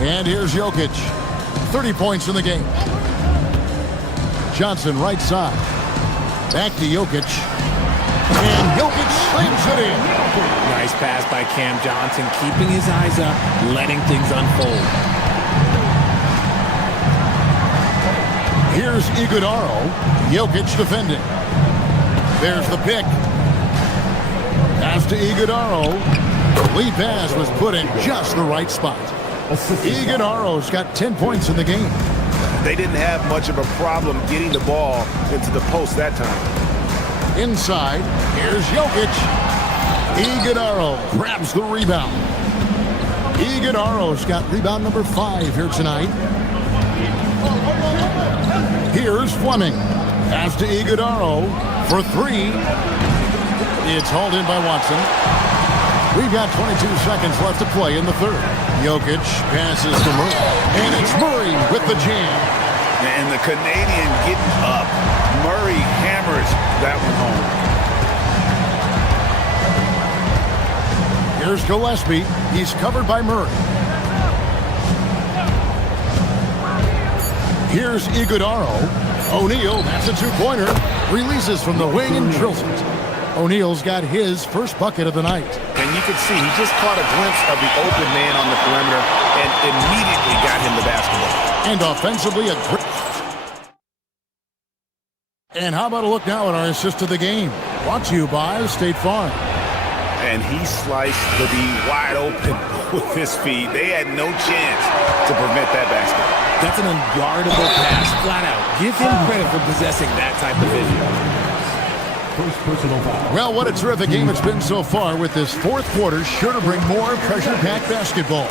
And here's Jokic. 30 points in the game. Johnson right side. Back to Jokic. And Jokic slams it in. Nice pass by Cam Johnson, keeping his eyes up, letting things unfold. Here's Iguodala. Jokic defending. There's the pick. Pass to Iguodala. The lead pass was put in just the right spot. Iguodala's got 10 points in the game. They didn't have much of a problem getting the ball into the post that time. Inside, here's Jokic. Iguodala grabs the rebound. Iguodala's got rebound number 5 here tonight. Here's Fleming. Pass to Iguodala for 3. It's hauled in by Watson. We've got 22 seconds left to play in the third. Jokic passes to Murray. And it's Murray with the jam. And the Canadian getting up. Murray hammers that one home. Here's Gillespie. He's covered by Murray. Here's Iguodala. O'Neal, that's a 2-pointer. Releases from the wing and drills it. O'Neal's got his first bucket of the night. And you can see he just caught a glimpse of the open man on the perimeter and immediately got him the basketball. And offensively, a great... And how about a look now at our assist of the game? Brought to you by State Farm. and he sliced the D wide open with his feet. They had no chance to prevent that basket. That's an unguardable pass, flat out. Give him credit for possessing that type of vision. Well, what a terrific game it's been so far, with this fourth quarter sure to bring more pressure-packed basketball.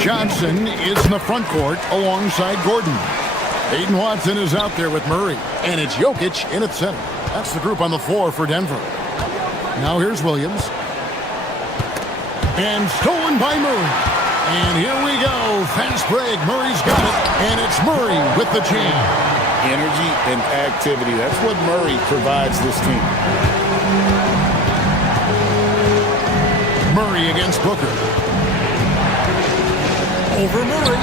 Johnson is in the front court alongside Gordon. Aiden Watson is out there with Murray, and it's Jokic in at center. That's the group on the floor for Denver. Now here's Williams. And stolen by Murray. And here we go. Fast break. Murray's got it, and it's Murray with the jam. Energy and activity. That's what Murray provides this team. Murray against Booker. Over Murray.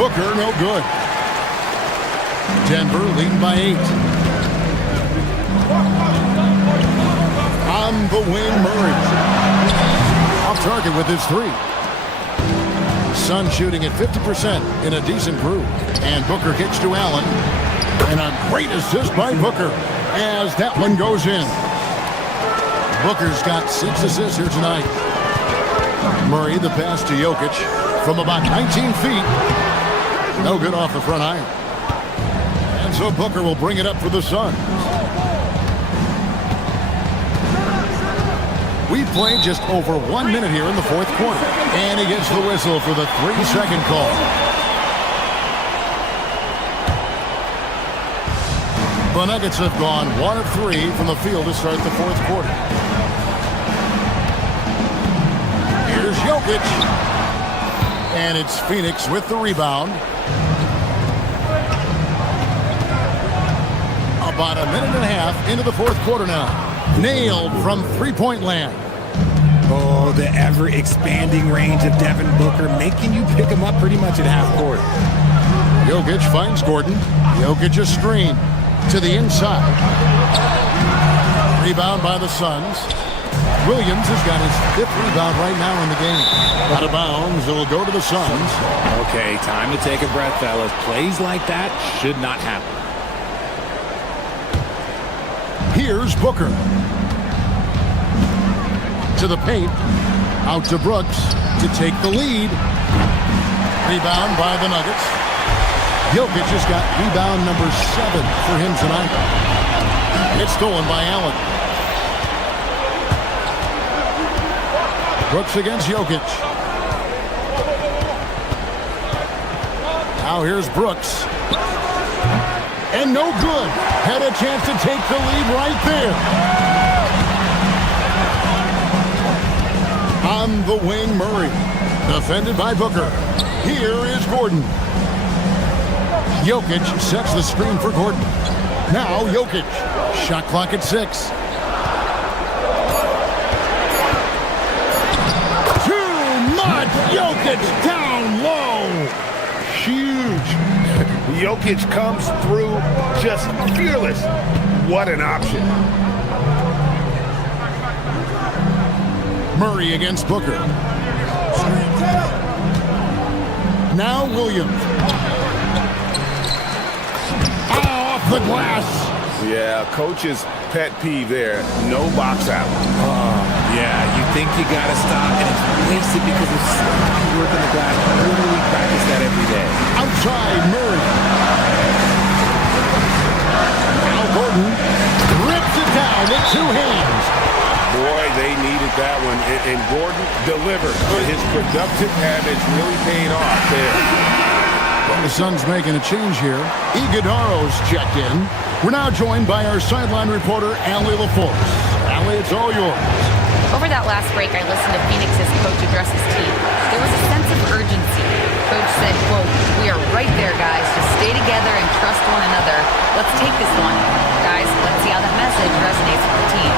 Booker, no good. Denver leading by 8. On the wing, Murray. Off target with his 3. Sun shooting at 50% in a decent groove. And Booker kicks to Allen. And a great assist by Booker as that one goes in. Booker's got 6 assists here tonight. Murray, the pass to Jokic from about 19 feet. No good off the front iron. And so Booker will bring it up for the Suns. We've played just over 1 minute here in the fourth quarter. And he gets the whistle for the 3-second call. The Nuggets have gone 1 of 3 from the field to start the fourth quarter. Here's Jokic. And it's Phoenix with the rebound. About a minute and a half into the fourth quarter now. Nailed from three-point land. Oh, the ever-expanding range of Devin Booker, making you pick him up pretty much at half court. Jokic finds Gordon. Jokic a screen to the inside. Rebound by the Suns. Williams has got his 5th rebound right now in the game. Out of bounds, it'll go to the Suns. Okay, time to take a breath, fellas. Plays like that should not happen. Here's Booker. To the paint. Out to Brooks to take the lead. Rebound by the Nuggets. Jokic has got rebound number 7 for him tonight. It's stolen by Allen. Brooks against Jokic. Now here's Brooks. And no good. Had a chance to take the lead right there. On the wing, Murray. Defended by Booker. Here is Gordon. Jokic sets the screen for Gordon. Now Jokic. Shot clock at 6. Too much. Jokic down low. Huge. Jokic comes through just fearless. What an option. Murray against Booker. Now Williams. Off the glass. Yeah, coach's pet peeve there. No box out. Yeah, you think you got to stop, and it's wasted because of sloppy work on the glass. Literally practice that every day. Outside, Murray. Now Gordon rips it down with 2 hands. Boy, they needed that one, and Gordon delivered. His productive habits really paid off there. Well, the Suns making a change here. Iguodaro's checked in. We're now joined by our sideline reporter, Allie LaForce. Allie, it's all yours. Over that last break, I listened to Phoenix's coach address his team. There was a sense of urgency. Coach said, quote, "We are right there, guys. Just stay together and trust one another. Let's take this one. Guys, let's see how that message resonates with the team."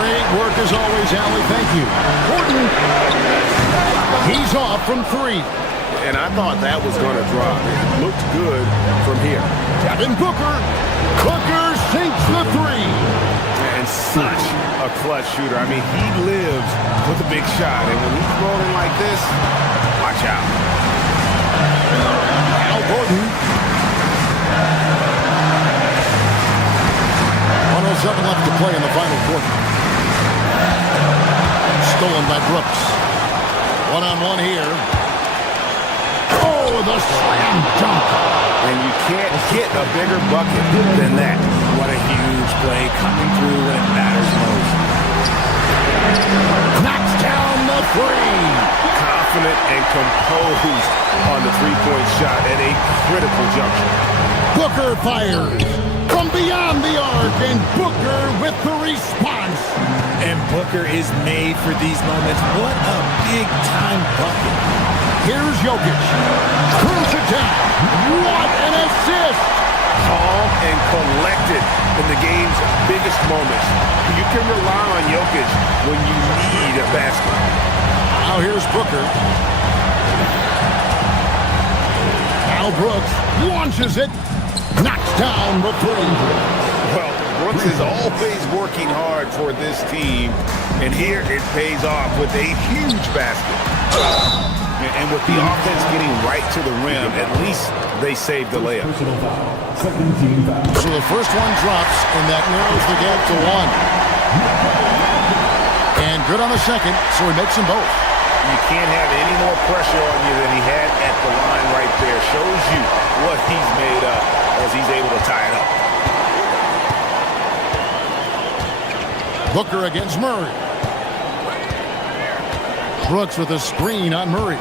Great work as always, Allie. Thank you. Gordon. He's off from 3. And I thought that was going to drop. It looked good from here. Devin Booker. Booker sinks the 3. And such a clutch shooter. I mean, he lives with a big shot. And when he's rolling like this, watch out. Al Gordon. 1:07 left to play in the final quarter. stolen by Brooks. One-on-one here. Oh, the slam dunk. And you can't get a bigger bucket than that. What a huge play coming through when it matters most. Knocks down the three. Confident and composed on the three-point shot at a critical juncture. Booker fires from beyond the arc, and Booker with the response. And Booker is made for these moments. What a big-time bucket. Here's Jokic. Throws it down. What an assist. Calm and collected in the game's biggest moments. You can rely on Jokic when you need a basket. Now here's Booker. Now Brooks launches it. Knocks down the three. Well, Brooks is always working hard for this team, and here it pays off with a huge basket. And with the offense getting right to the rim, at least they saved the layup. So the first one drops, and that narrows the gap to one. And good on the second, so he makes them both. You can't have any more pressure on you than he had at the line right there. Shows you what he's made up as he's able to tie it up. Booker against Murray. Brooks with a screen on Murray.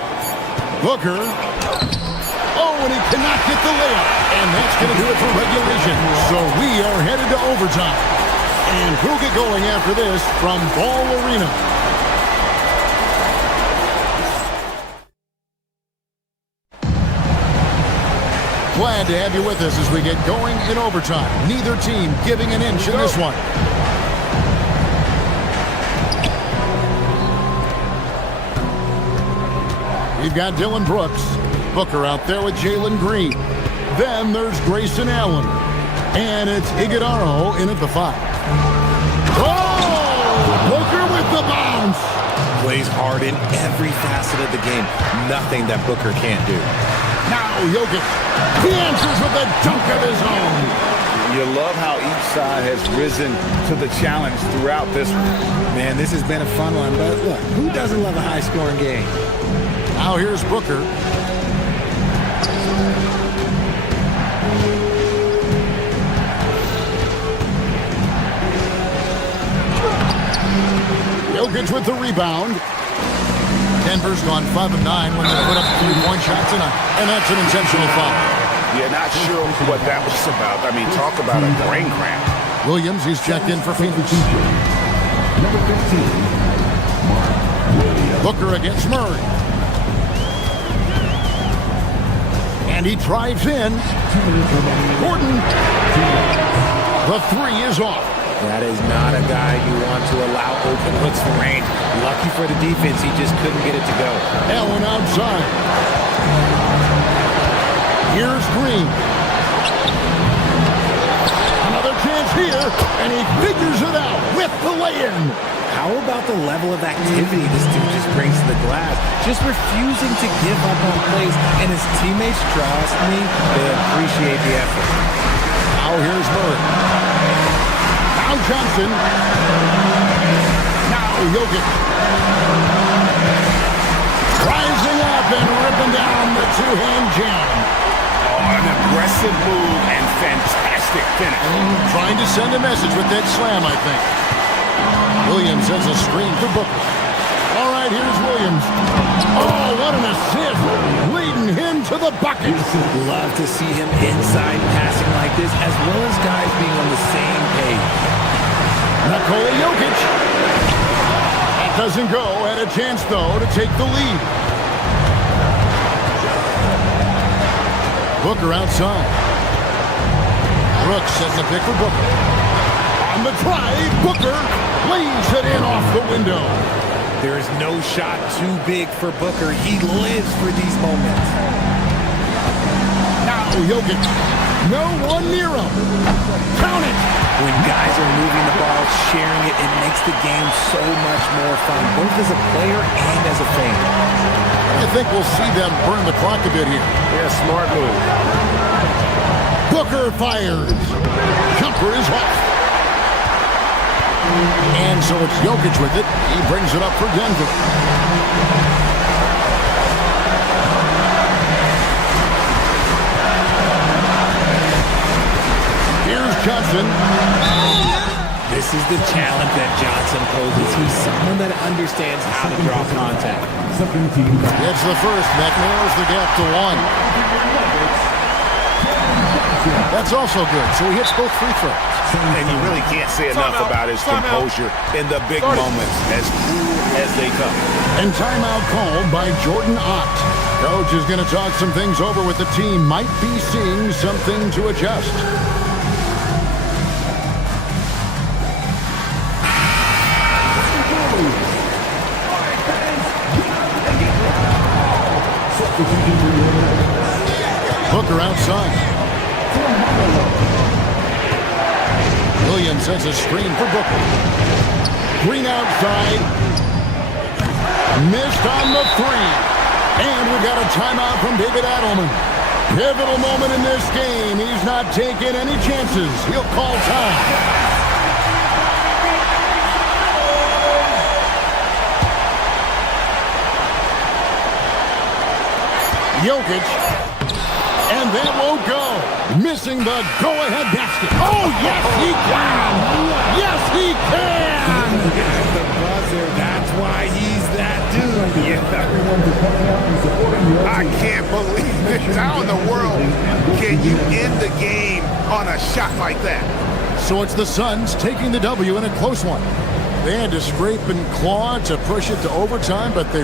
Booker. Oh, and he cannot get the layup. And that's going to do it for regulation. So we are headed to overtime. And who'll get going after this from Ball Arena? Glad to have you with us as we get going in overtime. Neither team giving an inch in this one. We've got Dylan Brooks. Booker out there with Jalen Green. Then there's Grayson Allen. And it's Iguodala in at the 5. Oh! Booker with the bounce. Plays hard in every facet of the game. Nothing that Booker can't do. Now Jokic. He answers with a dunk of his own. You love how each side has risen to the challenge throughout this one. Man, this has been a fun one. But look, who doesn't love a high-scoring game? Now here's Booker. Jokic with the rebound. Denver's gone 5 of 9 when they put up 3-point shots tonight, and that's an intentional foul. Yeah, not sure what that was about. I mean, talk about a brain cramp. Williams, he's checked in for Phoenix. Number 15, Mark Williams. Booker against Murray. And he drives in. Gordon. The 3 is off. That is not a guy you want to allow open looks for range. Lucky for the defense, he just couldn't get it to go. Allen outside. Here's Green. Another chance here, and he figures it out with the lay-in. How about the level of activity this dude just brings to the glass? Just refusing to give up on plays, and his teammates, trust me, they appreciate the effort. Now here's Murray. Now Johnson. Now Jokic. Rising up and ripping down the two-hand jam. Oh, an aggressive move and fantastic finish. Trying to send a message with that slam, I think. Williams has a screen for Booker. All right, here's Williams. Oh, what an assist. Leading him to the bucket. Love to see him inside passing like this, as well as guys being on the same page. Nikola Jokic. That doesn't go. Had a chance, though, to take the lead. Booker outside. Brooks sets a pick for Booker. On the drive, Booker lays it in off the window. There is no shot too big for Booker. He lives for these moments. Now Jokic. No one near him. Count it. When guys are moving the ball, sharing it, it makes the game so much more fun, both as a player and as a fan. I think we'll see them burn the clock a bit here. Yeah, smart move. Booker fires. Jumper is off. And so it's Jokic with it. He brings it up for Denver. Here's Johnson. This is the challenge that Johnson poses. He's someone that understands how to draw contact. It's the first. That narrows the gap to 1. That's also good. So he hits both free throws. And you really can't say enough about his composure in the big moments, as cool as they come. And timeout called by Jordan Ott. Coach is going to talk some things over with the team. Might be seeing something to adjust. Booker outside. Williams sets a screen for Booker. Green outside. Missed on the 3. And we got a timeout from David Adelman. Pivotal moment in this game. He's not taking any chances. He'll call time. Jokic, and that won't go. Missing the go-ahead basket. Oh, yes, he can! Yes, he can! The buzzer, that's why he's that dude. I can't believe it. How in the world can you end the game on a shot like that? So it's the Suns taking the W in a close one. They had to scrape and claw to push it to overtime, but they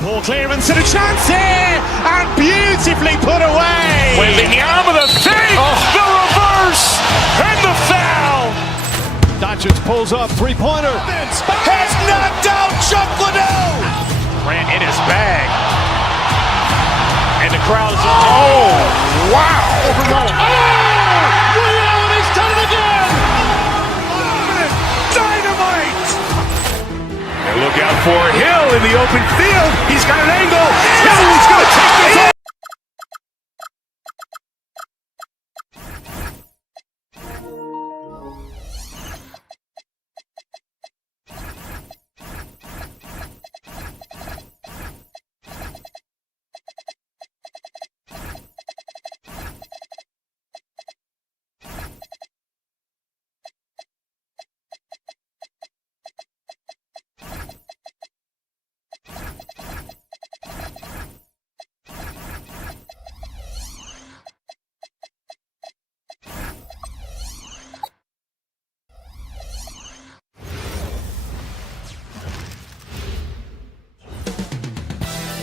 Ball clearance and a chance here, and beautifully put away. Wembanyama the fake, the reverse, and the foul. Doncic pulls up, three-pointer. Has knocked out Chuck Liddell. Ran in his bag, and the crowd is. Oh, wow! He's done it again. Dynamite! And look out for Hill in the open field. He's got an angle. Hill is going to take this off.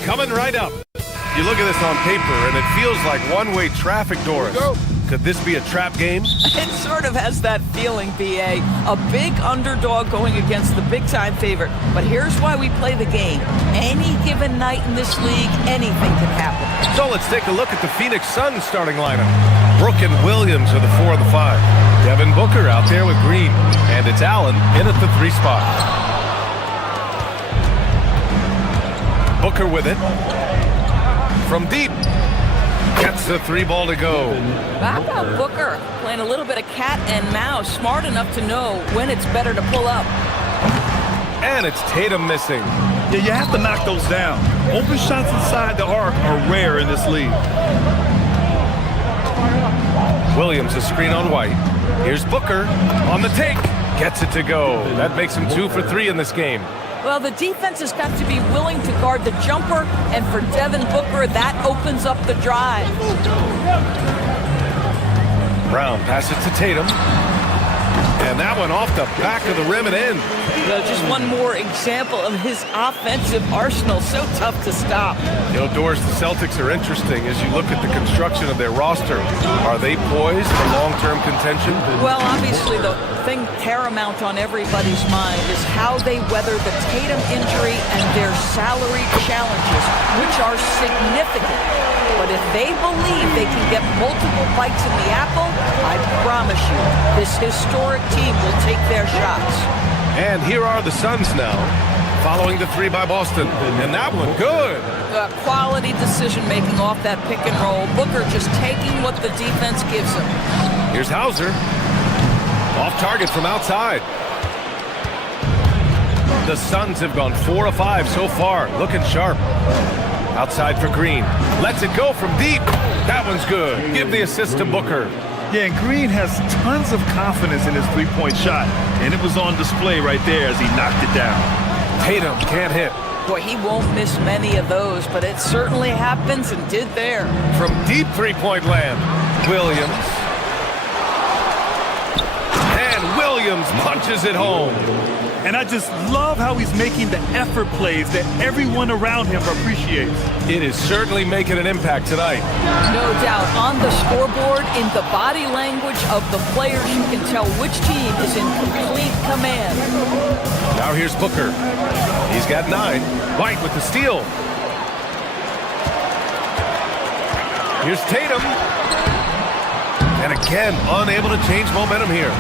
Coming right up. You look at this on paper, and it feels like one-way traffic, Doris. Could this be a trap game? It sort of has that feeling, BA. A big underdog going against the big-time favorite. But here's why we play the game. Any given night in this league, anything can happen. So let's take a look at the Phoenix Suns starting lineup. Brooke and Williams are the 4 and the 5. Devin Booker out there with Green. And it's Allen in at the 3 spot. Booker with it. From deep. Gets the 3 ball to go. How about Booker playing a little bit of cat and mouse, smart enough to know when it's better to pull up. And it's Tatum missing. Yeah, you have to knock those down. Open shots inside the arc are rare in this league. Williams a screen on White. Here's Booker on the take. Gets it to go. That makes him 2 for 3 in this game. Well, the defense has got to be willing to guard the jumper, and for Devin Booker, that opens up the drive. Brown passes to Tatum. And that one off the back of the rim and in. Just one more example of his offensive arsenal. So tough to stop. Doors, the Celtics are interesting as you look at the construction of their roster. Are they poised for long-term contention? Well, obviously the thing paramount on everybody's mind is how they weather the Tatum injury and their salary challenges, which are significant. But if they believe they can get multiple bites in the apple, I promise you, this historic team will take their shots. And here are the Suns now, following the three by Boston. And that one, good. Quality decision-making off that pick and roll. Booker just taking what the defense gives him. Here's Hauser. Off target from outside. The Suns have gone 4 of 5 so far, looking sharp. Outside for Green. Lets it go from deep. That one's good. Give the assist to Booker. Yeah, and Green has tons of confidence in his three-point shot, and it was on display right there as he knocked it down. Tatum can't hit. Boy, he won't miss many of those, but it certainly happens and did there. From deep three-point land, Williams. And Williams punches it home. And I just love how he's making the effort plays that everyone around him appreciates. It is certainly making an impact tonight. No doubt. On the scoreboard, in the body language of the players, you can tell which team is in complete command. Now here's Booker. He's got 9. White with the steal. Here's Tatum. And again, unable to change momentum here.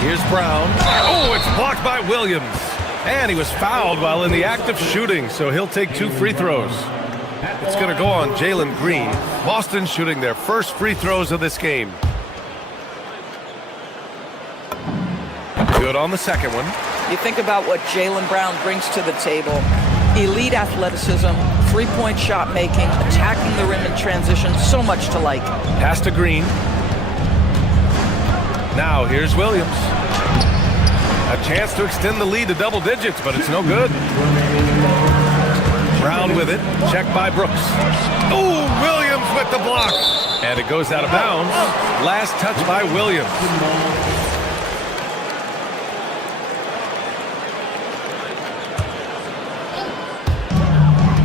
Here's Brown. Oh, it's blocked by Williams. And he was fouled while in the act of shooting, so he'll take 2 free throws. It's going to go on Jalen Green. Boston shooting their first free throws of this game. Good on the second one. You think about what Jaylen Brown brings to the table. Elite athleticism, three-point shot making, attacking the rim in transition, so much to like. Pass to Green. Now here's Williams. A chance to extend the lead to double digits, but it's no good. Brown with it. Checked by Brooks. Oh, Williams with the block. And it goes out of bounds. Last touch by Williams.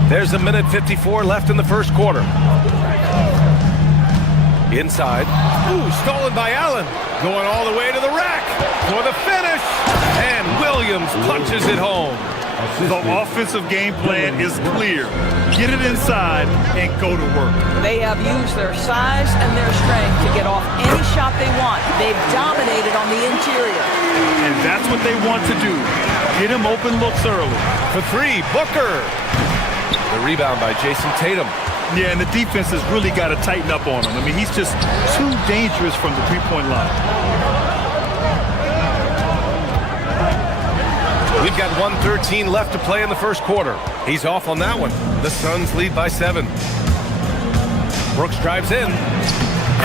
There's a minute 54 left in the first quarter. Inside. Ooh, stolen by Allen. Going all the way to the rack for the finish. And Williams punches it home. The offensive game plan is clear. Get it inside and go to work. They have used their size and their strength to get off any shot they want. They've dominated on the interior. And that's what they want to do. Get him open looks early. For 3, Booker. The rebound by Jason Tatum. Yeah, and the defense has really got to tighten up on him. I mean, he's just too dangerous from the three-point line. We've got 1:13 left to play in the first quarter. He's off on that one. The Suns lead by 7. Brooks drives in.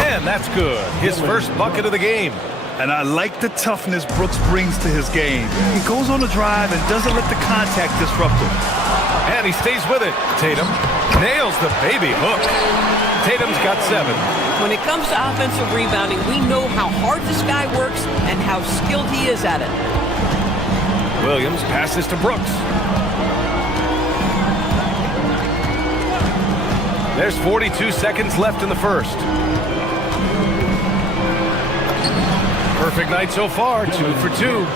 And that's good. His first bucket of the game. And I like the toughness Brooks brings to his game. He goes on the drive and doesn't let the contact disrupt him. And he stays with it. Tatum nails the baby hook. Tatum's got 7. When it comes to offensive rebounding, we know how hard this guy works and how skilled he is at it. Williams passes to Brooks. There's 42 seconds left in the first. Perfect night so far, 2 for 2.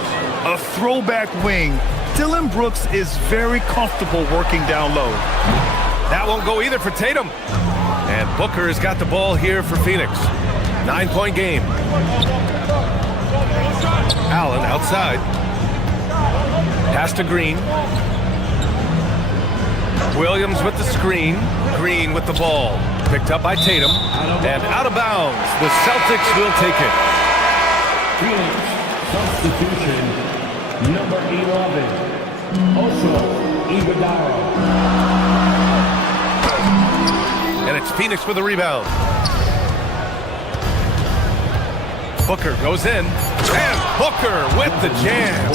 A throwback wing. Dillon Brooks is very comfortable working down low. That won't go either for Tatum. And Booker has got the ball here for Phoenix. 9-point game. Allen outside. Pass to Green. Williams with the screen. Green with the ball. Picked up by Tatum. And out of bounds. The Celtics will take it. Phoenix substitution number 11. Also, Iguodala. And it's Phoenix with the rebound. Booker goes in. And Booker with the jam.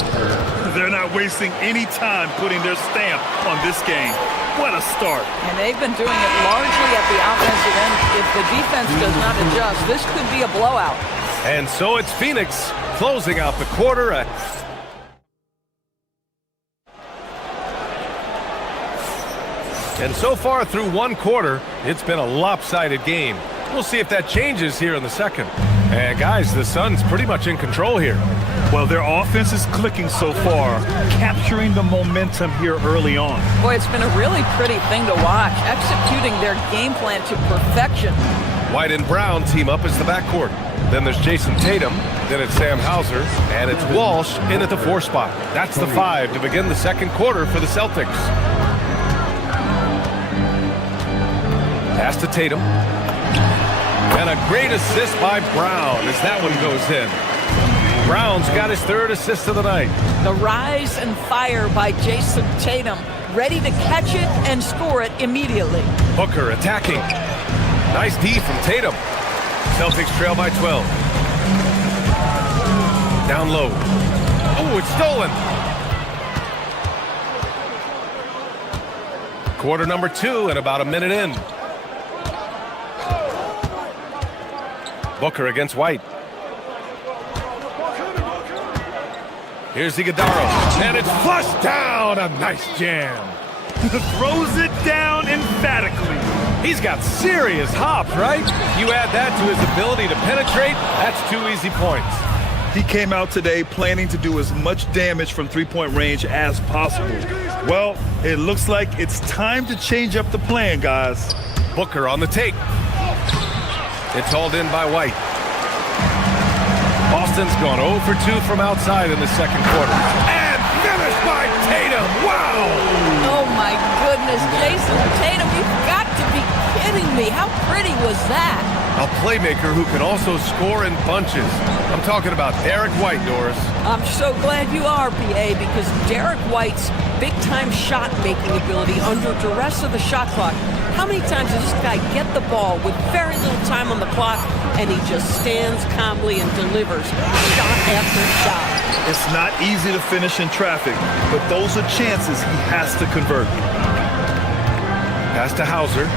They're not wasting any time putting their stamp on this game. What a start. And they've been doing it largely at the offensive end. If the defense does not adjust, this could be a blowout. And so it's Phoenix closing out the quarter. And so far through one quarter, it's been a lopsided game. We'll see if that changes here in the second. And guys, the Suns pretty much in control here. Well, their offense is clicking so far, capturing the momentum here early on. Boy, it's been a really pretty thing to watch, executing their game plan to perfection. White and Brown team up as the backcourt. Then there's Jason Tatum, then it's Sam Hauser, and it's Walsh in at the 4 spot. That's the 5 to begin the second quarter for the Celtics. Pass to Tatum. And a great assist by Brown as that one goes in. Brown's got his 3rd assist of the night. The rise and fire by Jason Tatum, ready to catch it and score it immediately. Booker attacking. Nice D from Tatum. Celtics trail by 12. Down low. Oh, it's stolen. Quarter number 2 and about a minute in. Booker against White. Here's Iguodala, and it's flushed down. A nice jam. Throws it down emphatically. He's got serious hops, right? You add that to his ability to penetrate, that's 2 easy points. He came out today planning to do as much damage from three-point range as possible. Well, it looks like it's time to change up the plan, guys. Booker on the take. It's hauled in by White. Boston's gone 0 for 2 from outside in the second quarter. And finished by Tatum. Wow! Oh, my goodness. Jason Tatum, you've got to be kidding me. How pretty was that? A playmaker who can also score in bunches. I'm talking about Derek White, Doris. I'm so glad you are, PA, because Derek White's big-time shot-making ability under duress of the shot clock. How many times does this guy get the ball with very little time on the clock, and he just stands calmly and delivers shot after shot? It's not easy to finish in traffic, but those are chances he has to convert. Pass to Hauser.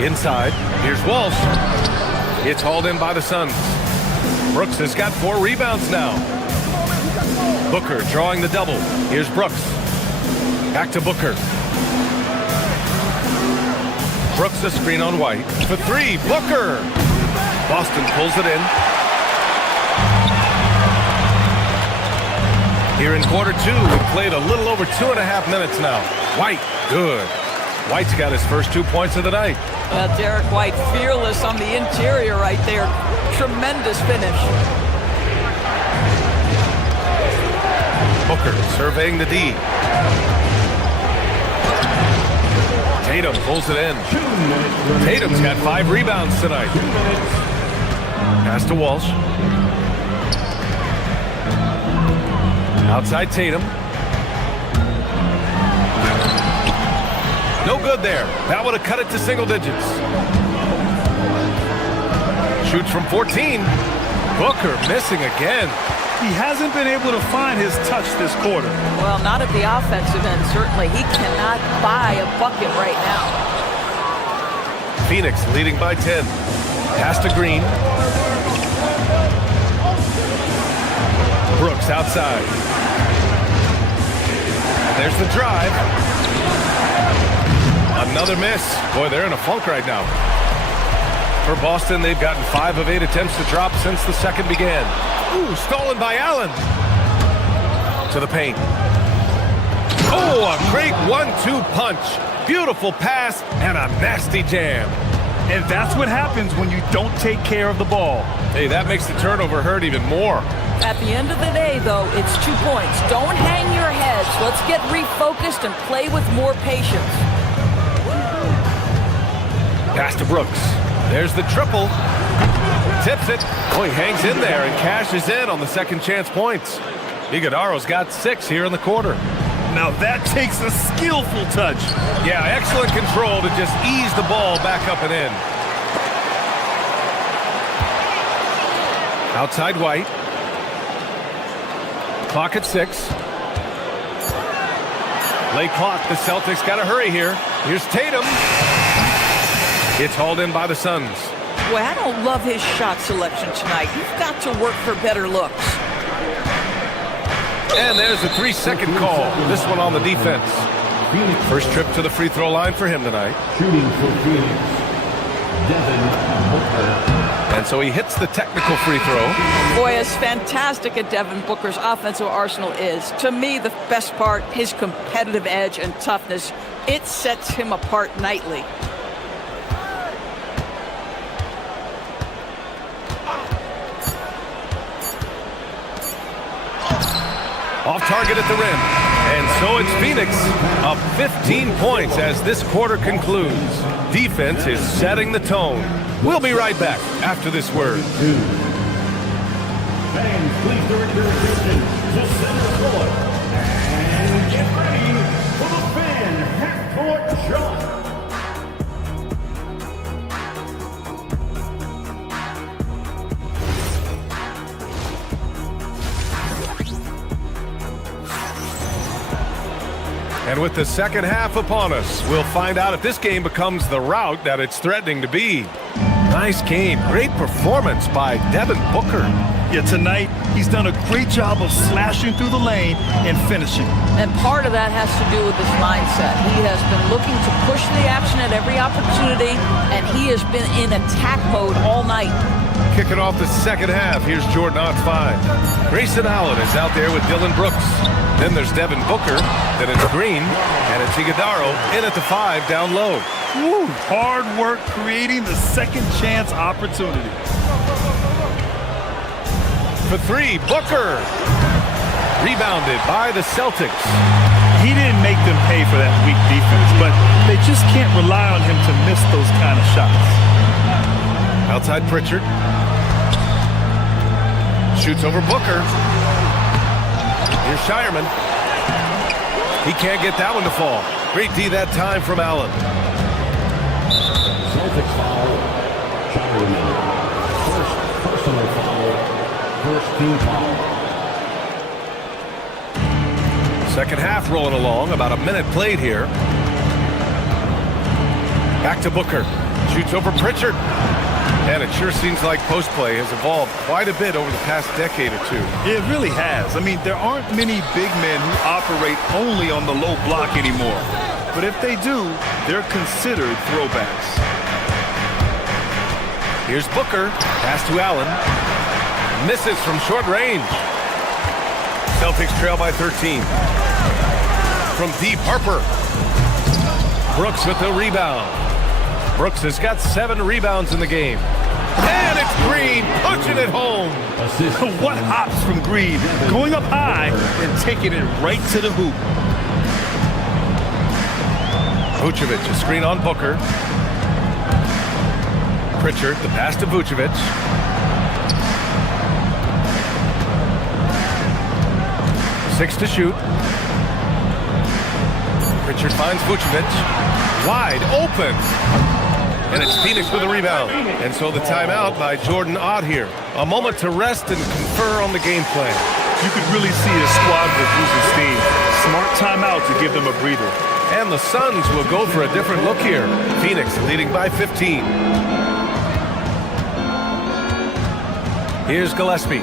Inside, here's Walsh. It's hauled in by the Suns. Brooks has got 4 rebounds now. Booker drawing the double. Here's Brooks. Back to Booker. Brooks a screen on White. For 3, Booker! Boston pulls it in. Here in quarter 2, we've played a little over 2.5 minutes now. White, good. White's got his first 2 points of the night. Well, Derek White, fearless on the interior right there. Tremendous finish. Booker surveying the D. Tatum pulls it in. Tatum's got 5 rebounds tonight. Pass to Walsh. Outside Tatum. No good there. That would have cut it to single digits. Shoots from 14. Booker missing again. He hasn't been able to find his touch this quarter. Well, not at the offensive end, certainly. He cannot buy a bucket right now. Phoenix leading by 10. Pass to Green. Brooks outside. And there's the drive. Another miss. Boy, they're in a funk right now. For Boston, they've gotten 5 of 8 attempts to drop since the second began. Ooh, stolen by Allen. To the paint. Oh, a great 1-2 punch. Beautiful pass and a nasty jam. And that's what happens when you don't take care of the ball. Hey, that makes the turnover hurt even more. At the end of the day, though, it's 2 points. Don't hang your heads. Let's get refocused and play with more patience. Pass to Brooks. There's the triple. Tips it. Oh, he hangs in there and cashes in on the second chance points. Iguodala's got 6 here in the quarter. Now that takes a skillful touch. Yeah, excellent control to just ease the ball back up and in. Outside White. Clock at 6. Late clock. The Celtics got to hurry here. Here's Tatum. It's hauled in by the Suns. Boy, I don't love his shot selection tonight. You've got to work for better looks. And there's a 3-second call. This one on the defense. First trip to the free throw line for him tonight. Shooting for Phoenix, Devin Booker. And so he hits the technical free throw. Boy, as fantastic as Devin Booker's offensive arsenal is, to me, the best part, his competitive edge and toughness, it sets him apart nightly. Off target at the rim. And so it's Phoenix up 15 points as this quarter concludes. Defense is setting the tone. We'll be right back after this word. Fans, please direct your attention to center court. And get ready for the fan half-court jump. And with the second half upon us, we'll find out if this game becomes the rout that it's threatening to be. Nice game. Great performance by Devin Booker. Yeah, tonight he's done a great job of slashing through the lane and finishing. And part of that has to do with his mindset. He has been looking to push the action at every opportunity, and he has been in attack mode all night. Kicking off the second half, here's Jordan on 5. Grayson Allen is out there with Dylan Brooks. Then there's Devin Booker. Then it's Green. And it's Iguodala in at the 5 down low. Woo, hard work creating the second chance opportunity. For 3, Booker. Rebounded by the Celtics. He didn't make them pay for that weak defense, but they just can't rely on him to miss those kind of shots. Outside Pritchard. Shoots over Booker. Here's Shireman. He can't get that one to fall. Great D that time from Allen. Celtics foul. Shireman. First personal foul. First team foul. Second half rolling along. About a minute played here. Back to Booker. Shoots over Pritchard. And it sure seems like post play has evolved quite a bit over the past decade or two. It really has. I mean, there aren't many big men who operate only on the low block anymore. But if they do, they're considered throwbacks. Here's Booker. Pass to Allen. Misses from short range. Celtics trail by 13. From deep, Harper. Brooks with the rebound. Brooks has got 7 rebounds in the game. And it's Green punching it home. What hops from Green, going up high and taking it right to the hoop. Vucevic, a screen on Booker. Pritchard, the pass to Vucevic. Six to shoot. Pritchard finds Vucevic. Wide open. And it's Phoenix with a rebound. And so the timeout by Jordan Ott here. A moment to rest and confer on the game plan. You could really see his squad was losing steam. Smart timeout to give them a breather. And the Suns will go for a different look here. Phoenix leading by 15. Here's Gillespie.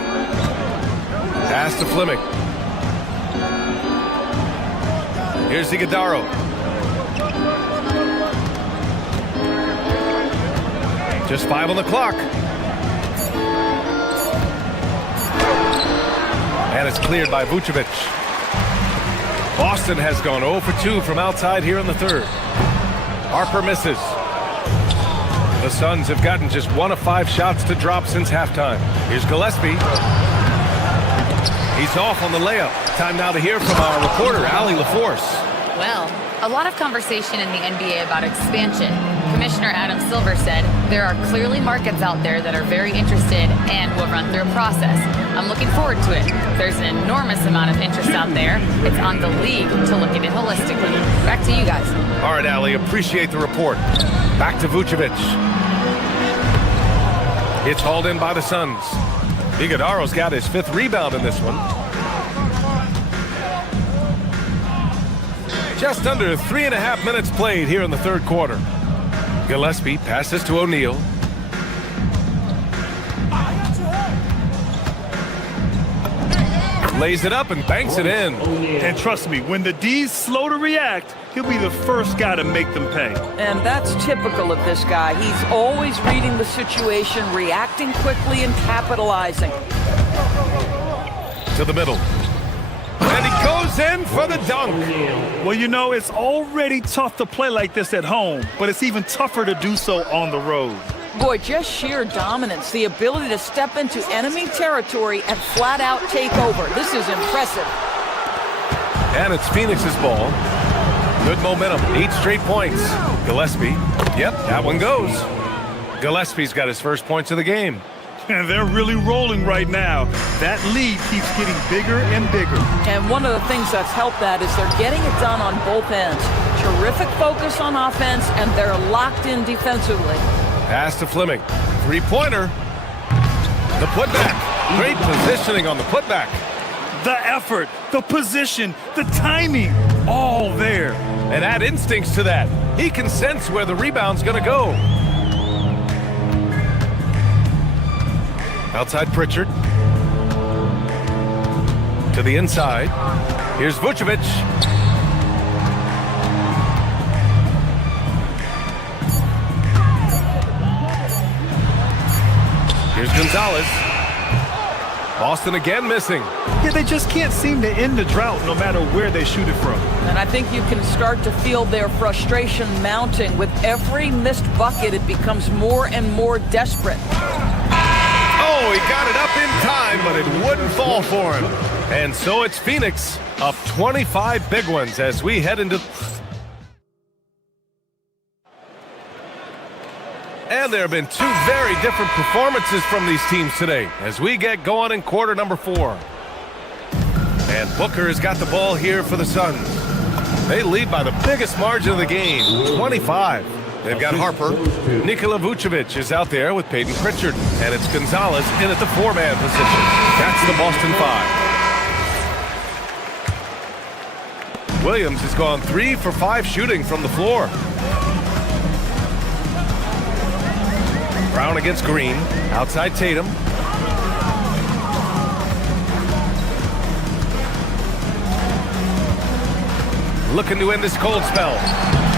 Pass to Fleming. Here's Iguodala. Just 5 on the clock. And it's cleared by Vucevic. Boston has gone 0 for 2 from outside here in the third. Harper misses. The Suns have gotten just 1 of 5 shots to drop since halftime. Here's Gillespie. He's off on the layup. Time now to hear from our reporter, Allie LaForce. Well, a lot of conversation in the NBA about expansion. Commissioner Adam Silver said there are clearly markets out there that are very interested and will run through a process. I'm looking forward to it. There's an enormous amount of interest out there. It's on the league to look at it holistically. Back to you guys. All right, Allie, appreciate the report. Back to Vucevic. It's hauled in by the Suns. Iguodala's got his 5th rebound in this one. Just under 3.5 minutes played here in the third quarter. Gillespie passes to O'Neal. Lays it up and banks it in. And trust me, when the D's slow to react, he'll be the first guy to make them pay. And that's typical of this guy. He's always reading the situation, reacting quickly and capitalizing. To the middle. And he goes in for the dunk. Well, you know, it's already tough to play like this at home, but it's even tougher to do so on the road. Boy, just sheer dominance, the ability to step into enemy territory and flat out take over. This is impressive. And it's Phoenix's ball. Good momentum, 8 straight points. Gillespie, yep, that one goes. Gillespie's got his first points of the game. And they're really rolling right now. That lead keeps getting bigger and bigger. And one of the things that's helped that is they're getting it done on both ends. Terrific focus on offense, and they're locked in defensively. Pass to Fleming. 3-pointer. The putback. Great positioning on the putback. The effort, the position, the timing, all there. And add instincts to that. He can sense where the rebound's going to go. Outside Pritchard. To the inside. Here's Vucevic. Here's Gonzalez. Boston again missing. Yeah, they just can't seem to end the drought no matter where they shoot it from. And I think you can start to feel their frustration mounting. With every missed bucket, it becomes more and more desperate. Oh, he got it up in time, but it wouldn't fall for him. And so it's Phoenix up 25 big ones as we head into... And there have been 2 very different performances from these teams today as we get going in quarter number 4. And Booker has got the ball here for the Suns. They lead by the biggest margin of the game, 25. They've got Harper. Nikola Vucevic is out there with Peyton Pritchard. And it's Gonzalez in at the 4-man position. That's the Boston 5. Williams has gone 3 for 5 shooting from the floor. Brown against Green. Outside Tatum. Looking to end this cold spell.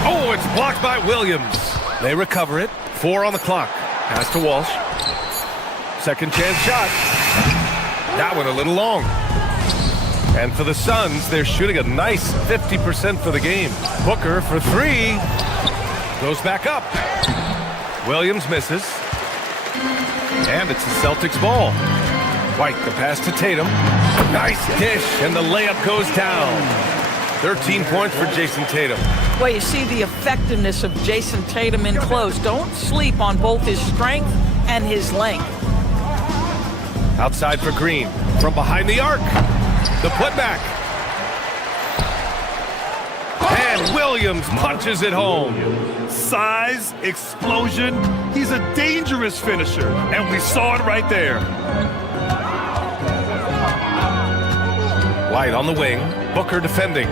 Oh, it's blocked by Williams. They recover it. 4 on the clock. Pass to Walsh. Second chance shot. That one a little long. And for the Suns, they're shooting a nice 50% for the game. Booker for 3. Goes back up. Williams misses. And it's the Celtics ball. White, the pass to Tatum. Nice dish, and the layup goes down. 13 points for Jason Tatum. Well, you see the effectiveness of Jason Tatum in close. Don't sleep on both his strength and his length. Outside for Green. From behind the arc. The putback. And Williams punches it home. Size, explosion. He's a dangerous finisher, and we saw it right there. White on the wing. Booker defending.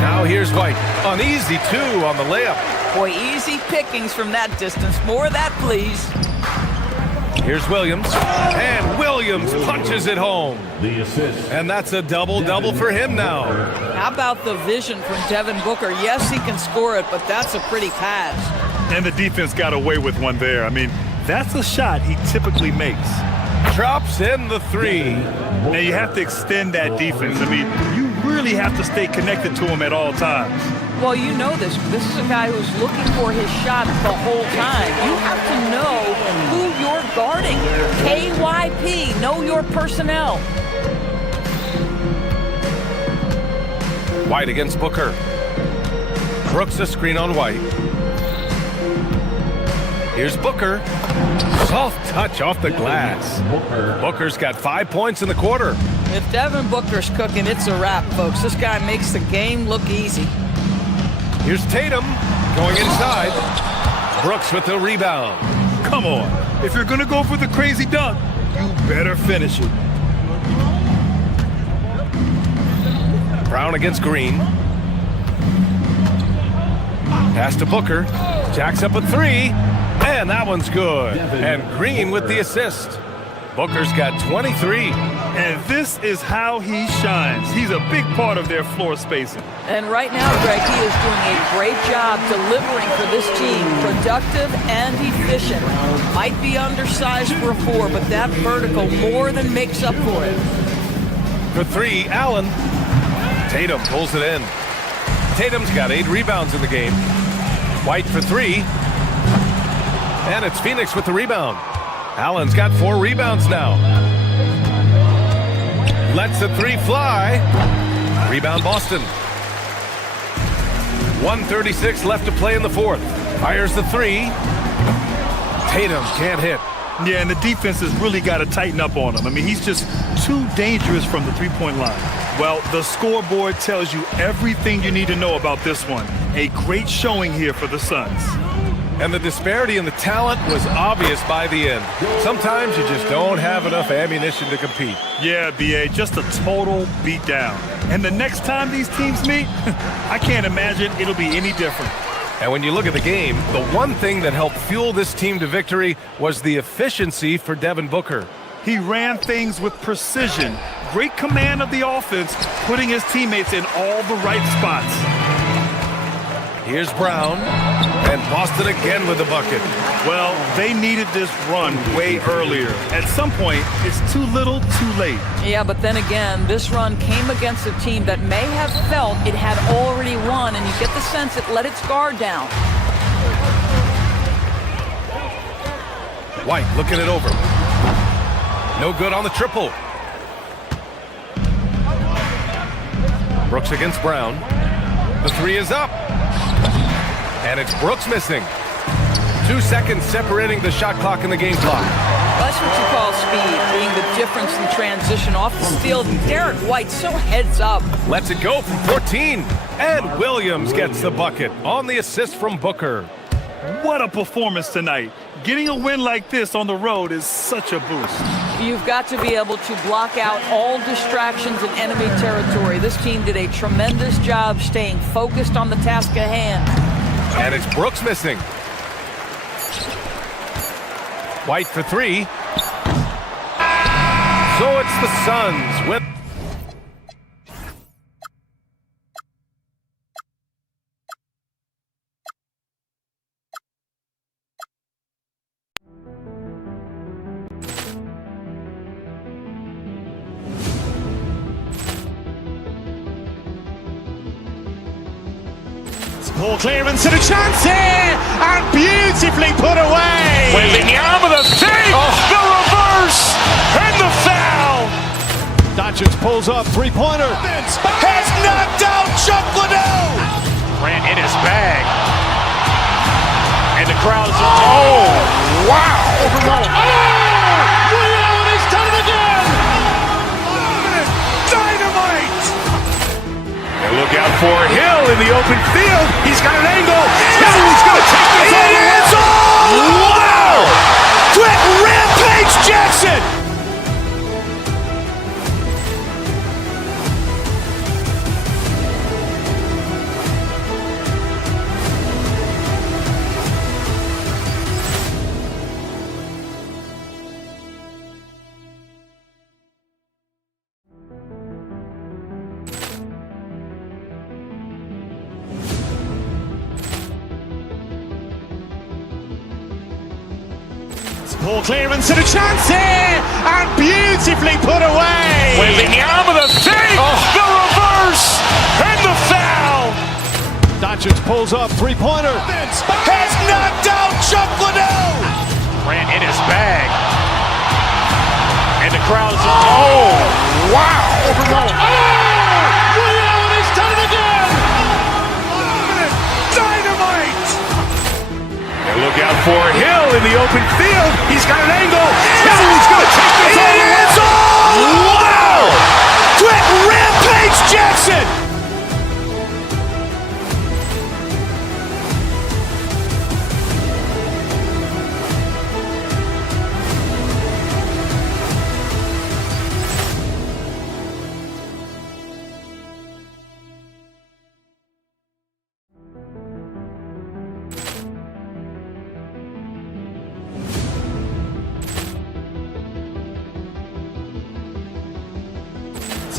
Now here's White. Uneasy, 2 on the layup. Boy, easy pickings from that distance. More of that, please. Here's Williams. And Williams punches it home. And that's a double-double for him now. How about the vision from Devin Booker? Yes, he can score it, but that's a pretty pass. And the defense got away with one there. I mean, that's a shot he typically makes. Drops in the 3. Now, you have to extend that defense. I mean, you really have to stay connected to him at all times. Well, you know this. This is a guy who's looking for his shot the whole time. You have to know who you're guarding. KYP, know your personnel. White against Booker. Brooks a screen on White. Here's Booker. Soft touch off the glass. Booker's got 5 points in the quarter. If Devin Booker's cooking, it's a wrap, folks. This guy makes the game look easy. Here's Tatum going inside. Brooks with the rebound. Come on. If you're going to go for the crazy dunk, you better finish it. Brown against Green. Pass to Booker. Jacks up a three. And that one's good. And Green with the assist. Booker's got 23. And this is how he shines. He's a big part of their floor spacing. And right now, Greg, he is doing a great job delivering for this team. Productive and efficient. Might be undersized for a 4, but that vertical more than makes up for it. For three, Allen. Tatum pulls it in. Tatum's got 8 rebounds in the game. White for three. And it's Phoenix with the rebound. Allen's got 4 rebounds now. Lets the three fly. Rebound Boston. 1:36 left to play in the fourth. Fires the three. Tatum can't hit. Yeah, and the defense has really got to tighten up on him. I mean, he's just too dangerous from the three-point line. Well, the scoreboard tells you everything you need to know about this one. A great showing here for the Suns. And the disparity in the talent was obvious by the end. Sometimes you just don't have enough ammunition to compete. Yeah, B.A., just a total beatdown. And the next time these teams meet, I can't imagine it'll be any different. And when you look at the game, the one thing that helped fuel this team to victory was the efficiency for Devin Booker. He ran things with precision, great command of the offense, putting his teammates in all the right spots. Here's Brown, and Boston again with the bucket. Well, they needed this run way earlier. At some point, it's too little, too late. Yeah, but then again, this run came against a team that may have felt it had already won, and you get the sense it let its guard down. White looking it over. No good on the triple. Brooks against Brown. The three is up. And it's Brooks missing. 2 seconds separating the shot clock and the game clock. That's what you call speed, being the difference in transition off the steal. Derek White so heads up. Lets it go from 14. And Williams gets the bucket on the assist from Booker. What a performance tonight. Getting a win like this on the road is such a boost. You've got to be able to block out all distractions in enemy territory. This team did a tremendous job staying focused on the task at hand. And it's Brooks missing. White for three. So it's the Suns with... Ball clearance and a chance here, and beautifully put away. Wembanyama the fake, the reverse, and the foul. Doncic pulls up, three-pointer. Has knocked out Chuck Liddell. Ran in his bag, and the crowd is wow! He's done it again. Dynamite. And look out for Hill in the open field. He's got an angle. He's going to take this all the way. Wow! Quick Rampage Jackson. Ball clearance and a chance here, and beautifully put away. Wembanyama the fake, the reverse, and the foul. Doncic pulls up, three-pointer. Has knocked out Chuck Liddell. Ran in his bag, and the crowd is wow! He's done it again. Dynamite. And look out for Hill in the open field. He's got an angle. He's going to take this all the way. Wow! Quick Rampage Jackson.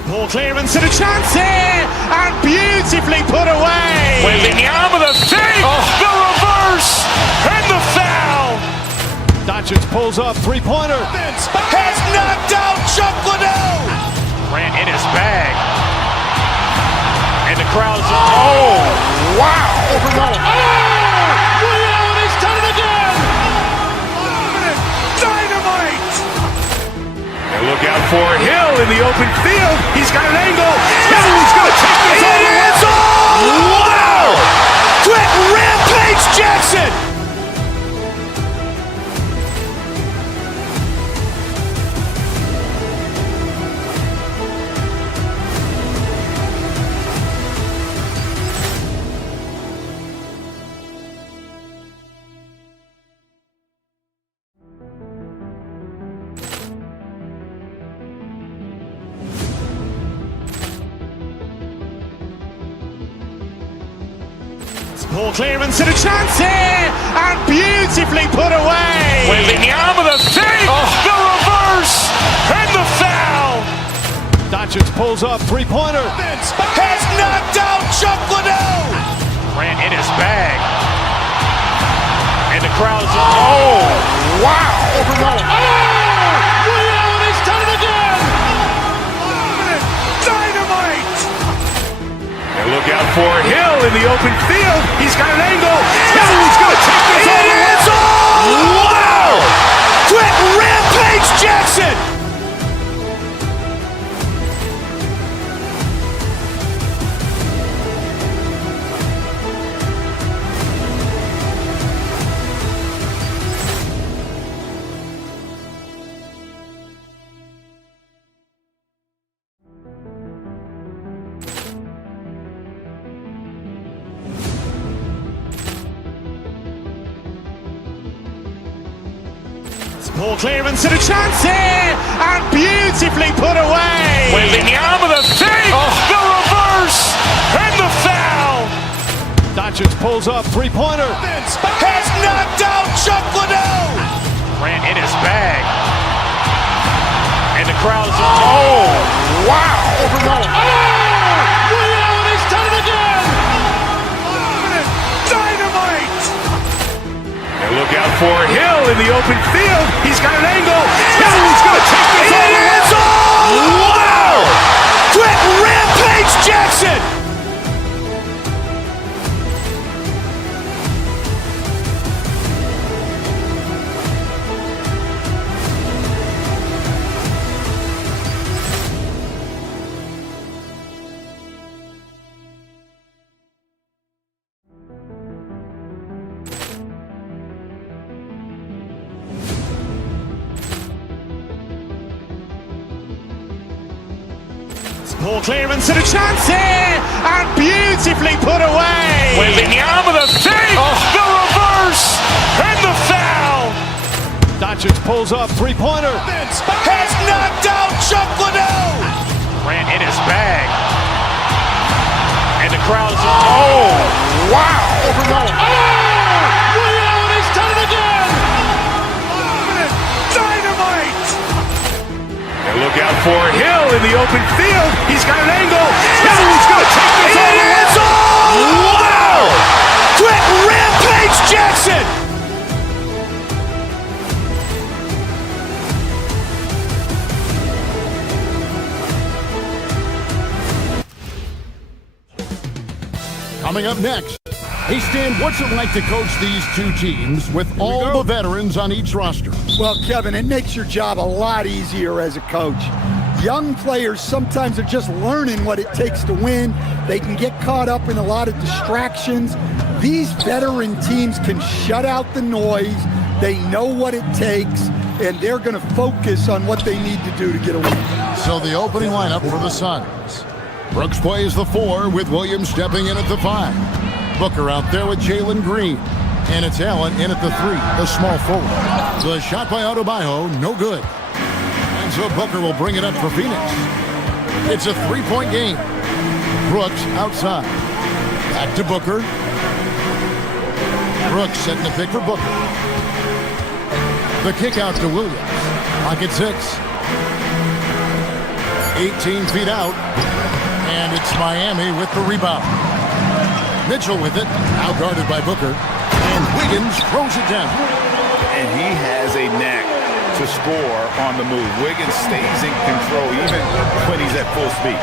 Ball clearance and a chance here, and beautifully put away. Wembanyama the fake, the reverse, and the foul. Doncic pulls up, three-pointer. Has knocked out Chuck Liddell. Ran in his bag. And the crowd's, wow. Ray Allen has done it again. Dynamite. And look out for Hill in the open field. He's got an angle. He's going to take this all the way. Wow. Quick Rampage Jackson. Ball clearance and a chance here, and beautifully put away. Wembanyama the fake, the reverse, and the foul. Doncic pulls up, three-pointer. Has knocked out Chuck Liddell. Ran in his bag. And the crowd's, wow. Ray Allen has done it again. Dynamite. And look out for Hill in the open field. He's got an angle. He's going to take this all the way. Wow! Quick Rampage Jackson. Ball clearance and a chance here, and beautifully put away. Wembanyama the fake, the reverse, and the foul. Doncic pulls up, three-pointer. Has knocked out Chuck Liddell. Ran in his bag. And the crowd's, wow. Ray Allen has done it again. Dynamite. And look out for Hill in the open field. He's got an angle. He's going to take this all the way. Wow! Quick Rampage Jackson. Ball clearance and a chance here, and beautifully put away. Wembanyama the fake, the reverse, and the foul. Doncic pulls up, three-pointer. Has knocked out Chuck Liddell. Ran in his bag. And the crowd's, wow. Ray Allen has done it again. Dynamite. And look out for Hill in the open field. He's got an angle. He's going to take this all the way. Wow! Quick Rampage Jackson. Coming up next, hey Stan, what's it like to coach these two teams with all the veterans on each roster? Well, Kevin, it makes your job a lot easier as a coach. Young players sometimes are just learning what it takes to win. They can get caught up in a lot of distractions. These veteran teams can shut out the noise. They know what it takes, and they're going to focus on what they need to do to get a win. So the opening lineup for the Suns. Brooks plays the 4 with Williams stepping in at the 5. Booker out there with Jalen Green. And it's Allen in at the 3, the small forward. The shot by Adebayo, no good. And so Booker will bring it up for Phoenix. It's a 3-point game. Brooks outside. Back to Booker. Brooks setting the pick for Booker. The kick out to Williams. Pocket 6. 18 feet out. And it's Miami with the rebound. Mitchell with it, outguarded by Booker. And Wiggins throws it down. And he has a knack to score on the move. Wiggins stays in control even when he's at full speed.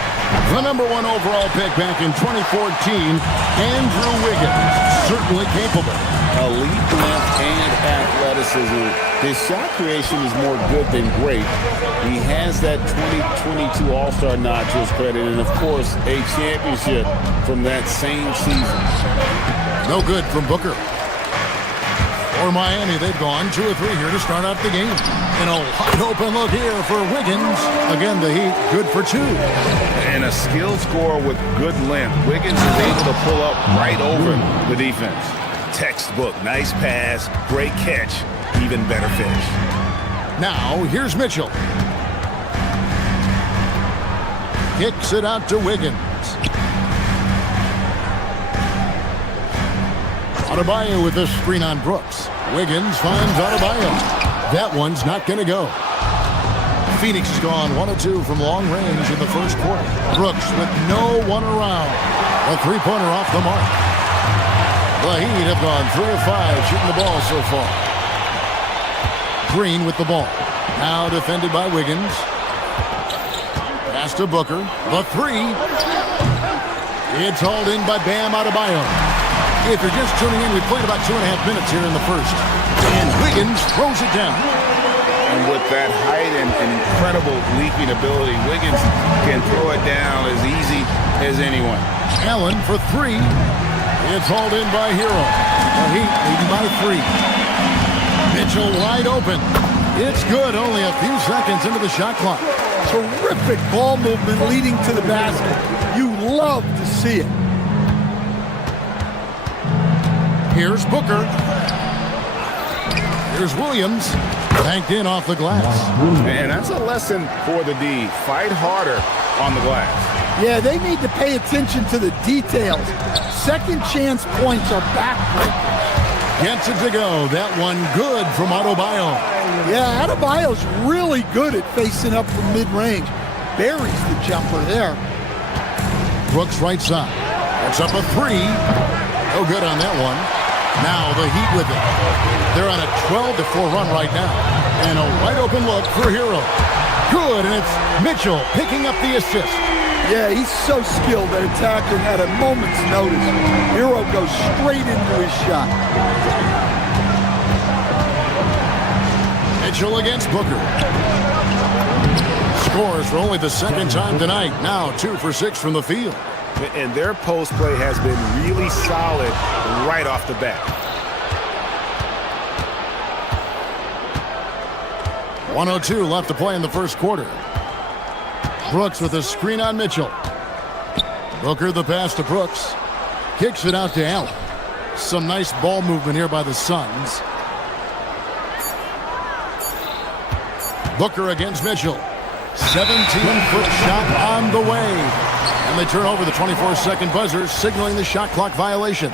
The number 1 overall pick back in 2014, Andrew Wiggins, certainly capable. Elite length and athleticism. His shot creation is more good than great. He has that 2022 All-Star nod to his credit, and of course, a championship from that same season. No good from Booker. For Miami, they've gone 2 or 3 here to start out the game. And a wide open look here for Wiggins. Again, the Heat good for 2. And a skilled scorer with good length. Wiggins is able to pull up right over the defense. Textbook, nice pass, great catch, even better finish. Now, here's Mitchell. Kicks it out to Wiggins. Adebayo with this screen on Brooks. Wiggins finds Adebayo. That one's not going to go. Phoenix has gone 1 of 2 from long range in the first quarter. Brooks with no one around. A three-pointer off the mark. The Heat have gone 3 of 5 shooting the ball so far. Green with the ball. Now defended by Wiggins. Pass to Booker. The 3. It's hauled in by Bam Adebayo. If you're just tuning in, we played about 2.5 minutes here in the first. And Wiggins throws it down. And with that height and incredible leaping ability, Wiggins can throw it down as easy as anyone. Allen for 3. It's hauled in by Hero. The Heat leading by 3. Mitchell wide open. It's good, only a few seconds into the shot clock. Terrific ball movement leading to the basket. You love to see it. Here's Booker. Here's Williams. Banked in off the glass. And that's a lesson for the D. Fight harder on the glass. Yeah, they need to pay attention to the details. Second chance points are backbreakers. Gets it to go. That one good from Adebayo. Yeah, Adebayo's really good at facing up from mid-range. Buries the jumper there. Brooks right side. It's up a 3. No good on that one. Now the Heat with it. They're on a 12-4 run right now. And a wide open look for Hero. Good, and it's Mitchell picking up the assist. Yeah, he's so skilled at attacking at a moment's notice. Hero goes straight into his shot. Mitchell against Booker. Scores for only the second time tonight. Now 2 for 6 from the field. And their post play has been really solid right off the bat. 1:02 left to play in the first quarter. Brooks with a screen on Mitchell. Booker the pass to Brooks. Kicks it out to Allen. Some nice ball movement here by the Suns. Booker against Mitchell. 17-foot shot on the way. And they turn over the 24-second buzzer, signaling the shot clock violation.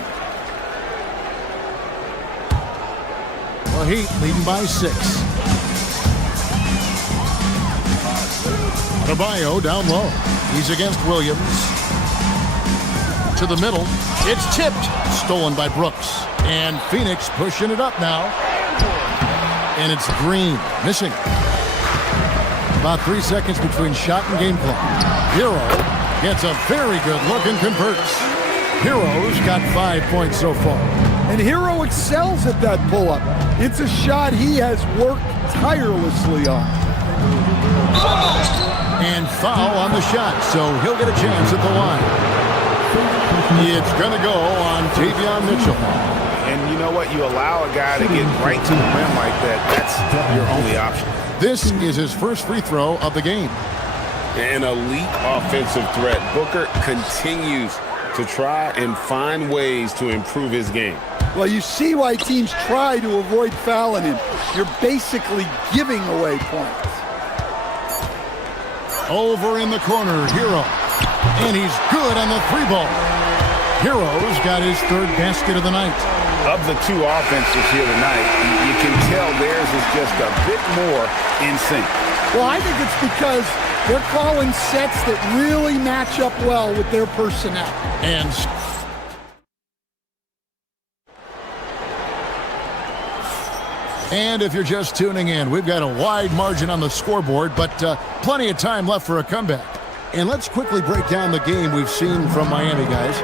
The Heat leading by 6. Adebayo down low. He's against Williams. To the middle. It's tipped. Stolen by Brooks. And Phoenix pushing it up now. And it's Green. Missing. About 3 seconds between shot and game clock. Hero gets a very good look and converts. Hero's got 5 points so far. And Hero excels at that pull-up. It's a shot he has worked tirelessly on. And foul on the shot, so he'll get a chance at the line. It's going to go on Tavion Mitchell. And you know what? You allow a guy to get right to the rim like that. That's your only option. This is his first free throw of the game. An elite offensive threat. Booker continues to try and find ways to improve his game. Well, you see why teams try to avoid fouling him. You're basically giving away points. Over in the corner, Hero. And he's good on the 3-ball. Hero's got his 3rd basket of the night. Of the 2 offenses here tonight, you can tell theirs is just a bit more in sync. Well, I think it's because They're calling sets that really match up well with their personnel. And if you're just tuning in, we've got a wide margin on the scoreboard, but plenty of time left for a comeback. And let's quickly break down the game we've seen from Miami, guys.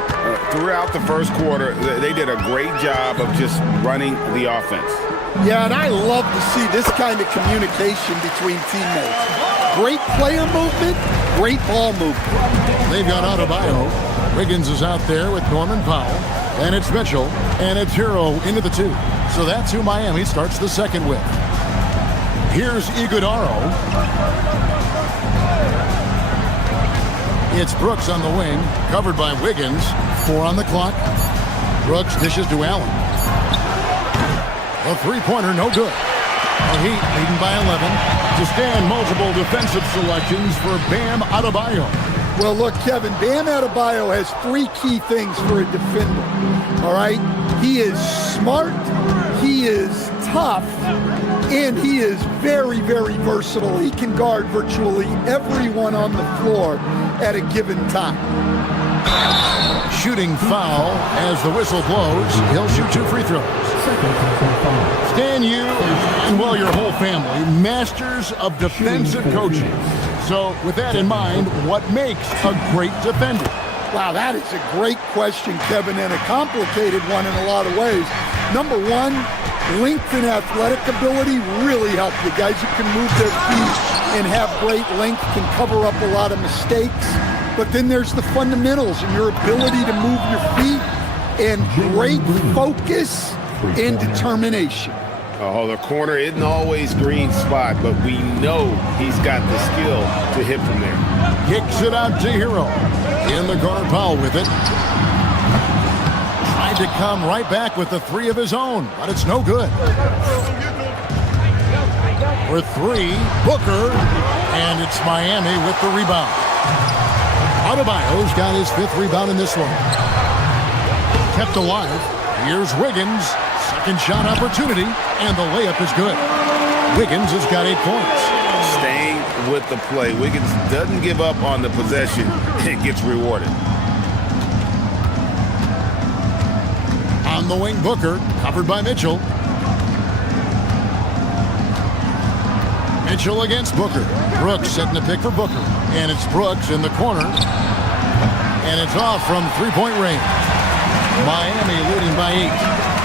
Throughout the first quarter, they did a great job of just running the offense. Yeah, and I love to see this kind of communication between teammates. Great player movement, great ball movement. They've got Adebayo. Wiggins is out there with Norman Powell. And it's Mitchell. And it's Hero into the 2. So that's who Miami starts the second with. Here's Iguodala. It's Brooks on the wing, covered by Wiggins. 4 on the clock. Brooks dishes to Allen. A three-pointer, no good. The Heat leading by 11 to stand multiple defensive selections for Bam Adebayo. Well, look, Kevin, Bam Adebayo has 3 key things for a defender, all right? He is smart, he is tough, and he is very, very versatile. He can guard virtually everyone on the floor at a given time. Shooting foul as the whistle blows. He'll shoot 2 free throws. Stan, you and, well, your whole family, masters of defensive coaching. So with that in mind, what makes a great defender? Wow, that is a great question, Kevin, and a complicated one in a lot of ways. Number one, length and athletic ability really help you. Guys who can move their feet and have great length can cover up a lot of mistakes. But then there's the fundamentals and your ability to move your feet and great focus and determination. Oh, the corner isn't always Green's spot, but we know he's got the skill to hit from there. Kicks it out to Hero. In the corner, Powell with it. Tried to come right back with the 3 of his own, but it's no good. For 3, Booker, and it's Miami with the rebound. Adebayo's got his 5th rebound in this one. Kept alive. Here's Wiggins. Second shot opportunity, and the layup is good. Wiggins has got 8 points. Staying with the play. Wiggins doesn't give up on the possession and gets rewarded. On the wing, Booker, covered by Mitchell. Mitchell against Booker. Brooks setting the pick for Booker. And it's Brooks in the corner. And it's off from 3-point range. Miami leading by 8.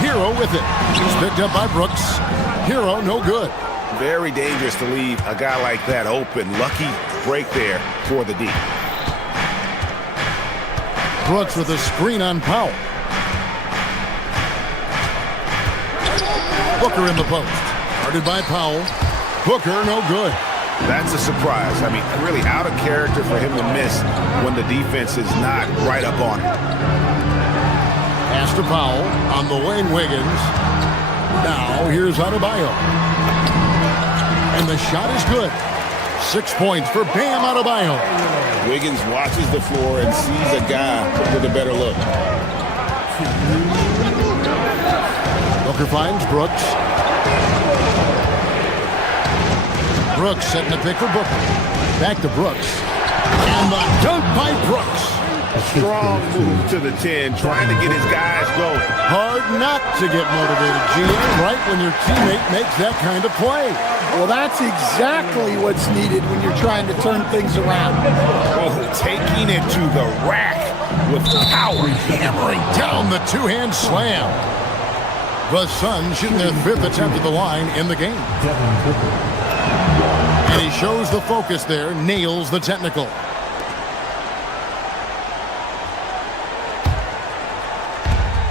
Hero with it. He's picked up by Brooks. Hero, no good. Very dangerous to leave a guy like that open. Lucky break there for the D. Brooks with a screen on Powell. Booker in the post. Guarded by Powell. Booker, no good. That's a surprise. I mean, really out of character for him to miss when the defense is not right up on him. Pass to Powell. On the wing, Wiggins. Now, here's Adebayo. And the shot is good. 6 points for Bam Adebayo. Wiggins watches the floor and sees a guy with a better look. Booker finds Brooks. Brooks setting the pick for Booker. Back to Brooks. And the dunk by Brooks. A strong move to the 10, trying to get his guys going. Hard not to get motivated, GM, right when your teammate makes that kind of play. Well, that's exactly what's needed when you're trying to turn things around. Oh, taking it to the rack with power. Hammering down the two-hand slam. The Suns shooting their 5th attempt at the line in the game. And he shows the focus there, nails the technical.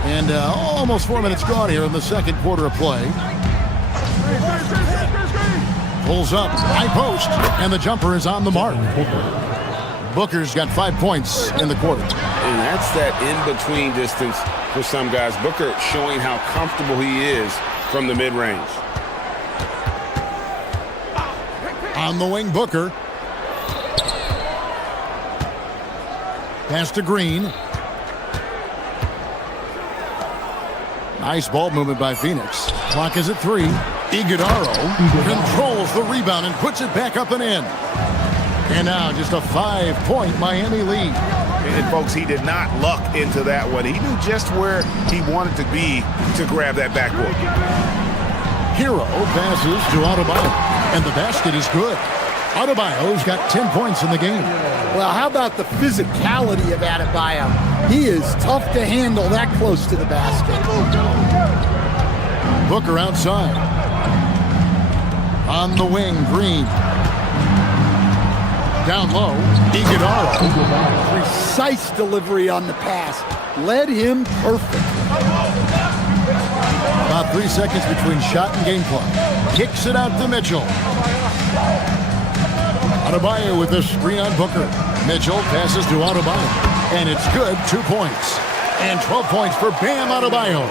And almost 4 minutes gone here in the second quarter of play. Pulls up, high post, and the jumper is on the mark. Booker's got 5 points in the quarter. And that's that in-between distance for some guys. Booker showing how comfortable he is from the mid-range. On the wing, Booker. Pass to Green. Nice ball movement by Phoenix. Clock is at 3. Iguodala controls the rebound and puts it back up and in. And now just a 5-point Miami lead. And folks, he did not luck into that one. He knew just where he wanted to be to grab that backboard. Hero passes to Adebayo, and the basket is good. Adebayo's got 10 points in the game. Well, how about the physicality of Adebayo? He is tough to handle that close to the basket. Booker outside. On the wing, Green. Down low, Iguodala. Precise delivery on the pass. Led him perfect. About 3 seconds between shot and game clock. Kicks it out to Mitchell. Adebayo with the screen on Booker. Mitchell passes to Adebayo. And it's good, 2 points. And 12 points for Bam Adebayo.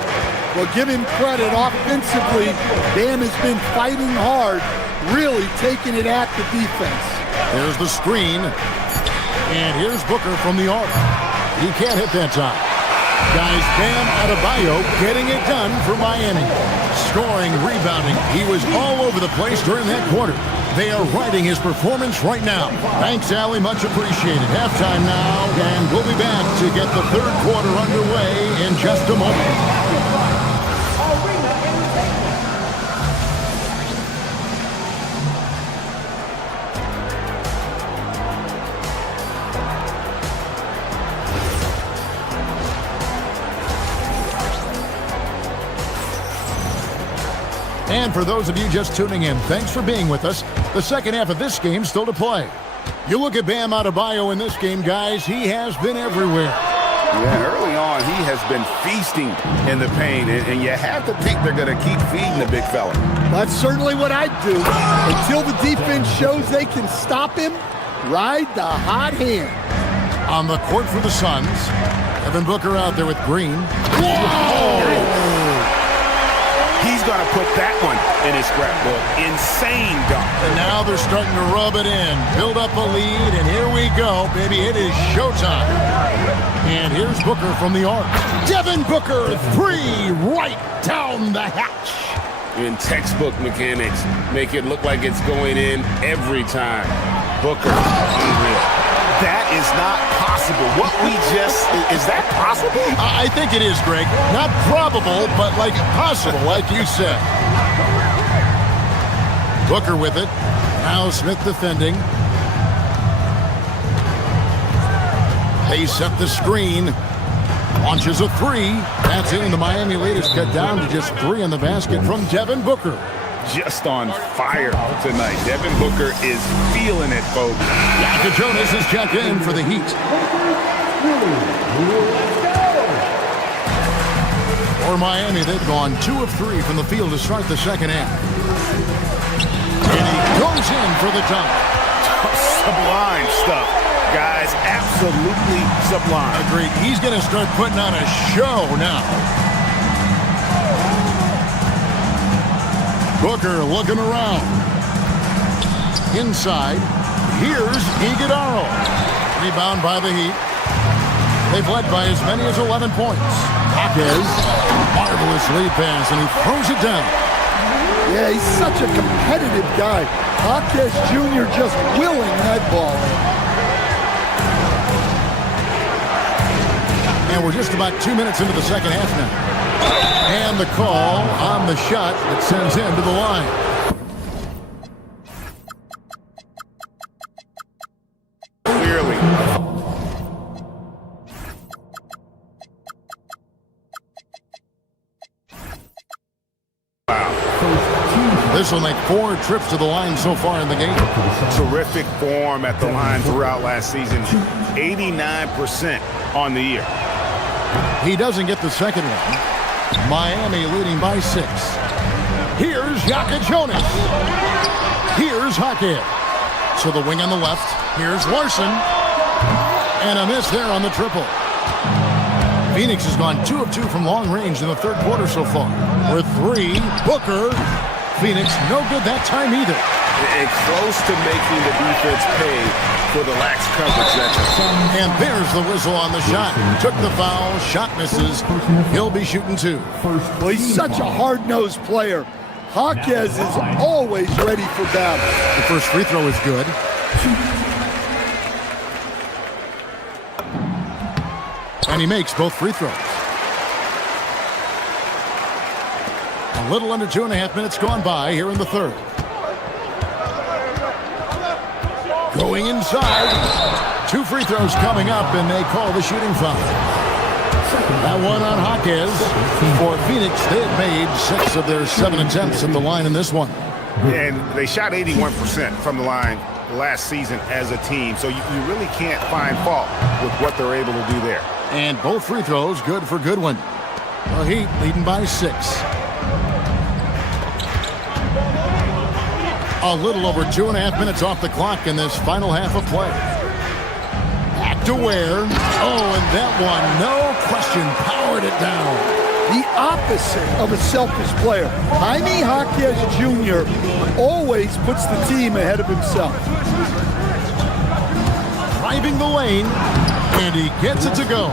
Well, give him credit. Offensively, Bam has been fighting hard, really taking it at the defense. There's the screen. And here's Booker from the arc. He can't hit that time. Guys, Bam Adebayo getting it done for Miami. Scoring, rebounding. He was all over the place during that quarter. They are riding his performance right now. Thanks, Allie. Much appreciated. Halftime now, and we'll be back to get the third quarter underway in just a moment. And for those of you just tuning in, thanks for being with us. The second half of this game still to play. You look at Bam Adebayo in this game, guys, he has been everywhere. Yeah, early on, he has been feasting in the paint, and you have to think they're going to keep feeding the big fella. That's certainly what I'd do. Until the defense shows they can stop him, ride the hot hand. On the court for the Suns, Devin Booker out there with Green. Whoa! He's going to put that one in his scrapbook. Insane dunk. And now they're starting to rub it in. Build up a lead, and here we go, baby. It is showtime. And here's Booker from the arc. Devin Booker, 3 right down the hatch. In textbook mechanics, make it look like it's going in every time. Booker, unreal. That is not possible. What we just, is that possible? I think it is, Greg. Not probable, but like possible, like you said. Booker with it. Now Smith defending. They set the screen. Launches a 3. That's in. The Miami lead is cut down to just 3 in the basket from Devin Booker. Just on fire tonight. Devin Booker is feeling it, folks. Yaka Jonas is checked in for the Heat. For Miami, they've gone 2 of 3 from the field to start the second half. And he goes in for the dunk. Sublime stuff, guys. Absolutely sublime. Agreed. He's going to start putting on a show now. Booker looking around. Inside, here's Iguodala. Rebound by the Heat. They've led by as many as 11 points. Hawkes, marvelous lead pass, and he throws it down. Yeah, he's such a competitive guy. Hawkes Jr. just willing that ball. And we're just about 2 minutes into the second half now. And the call on the shot that sends him to the line. Clearly. Wow. This will make 4 trips to the line so far in the game. Terrific form at the line throughout last season. 89% on the year. He doesn't get the second one. Miami leading by 6. Here's Yaka Jonas. Here's Hawkes. So the wing on the left. Here's Larson. And a miss there on the triple. Phoenix has gone 2 of 2 from long range in the third quarter so far. With 3, Booker. Phoenix no good that time either. And close to making the defense pay for the lax coverage that time. And there's the whistle on the shot. Took the foul, shot misses. He'll be shooting 2. Well, he's such a hard-nosed player. Hawkes is always ready for battle. The first free throw is good. And he makes both free throws. A little under 2.5 minutes gone by here in the third. Going inside. 2 free throws coming up, and they call the shooting foul. That one on Jaquez. For Phoenix, they had made 6 of their 7 attempts at the line in this one. And they shot 81% from the line last season as a team, so you really can't find fault with what they're able to do there. And both free throws good for Goodwin. The Heat leading by 6. A little over 2.5 minutes off the clock in this final half of play. Back to Ware. Oh, and that one, no question, powered it down. The opposite of a selfish player. Jaime Jaquez Jr. always puts the team ahead of himself. Driving the lane, and he gets it to go.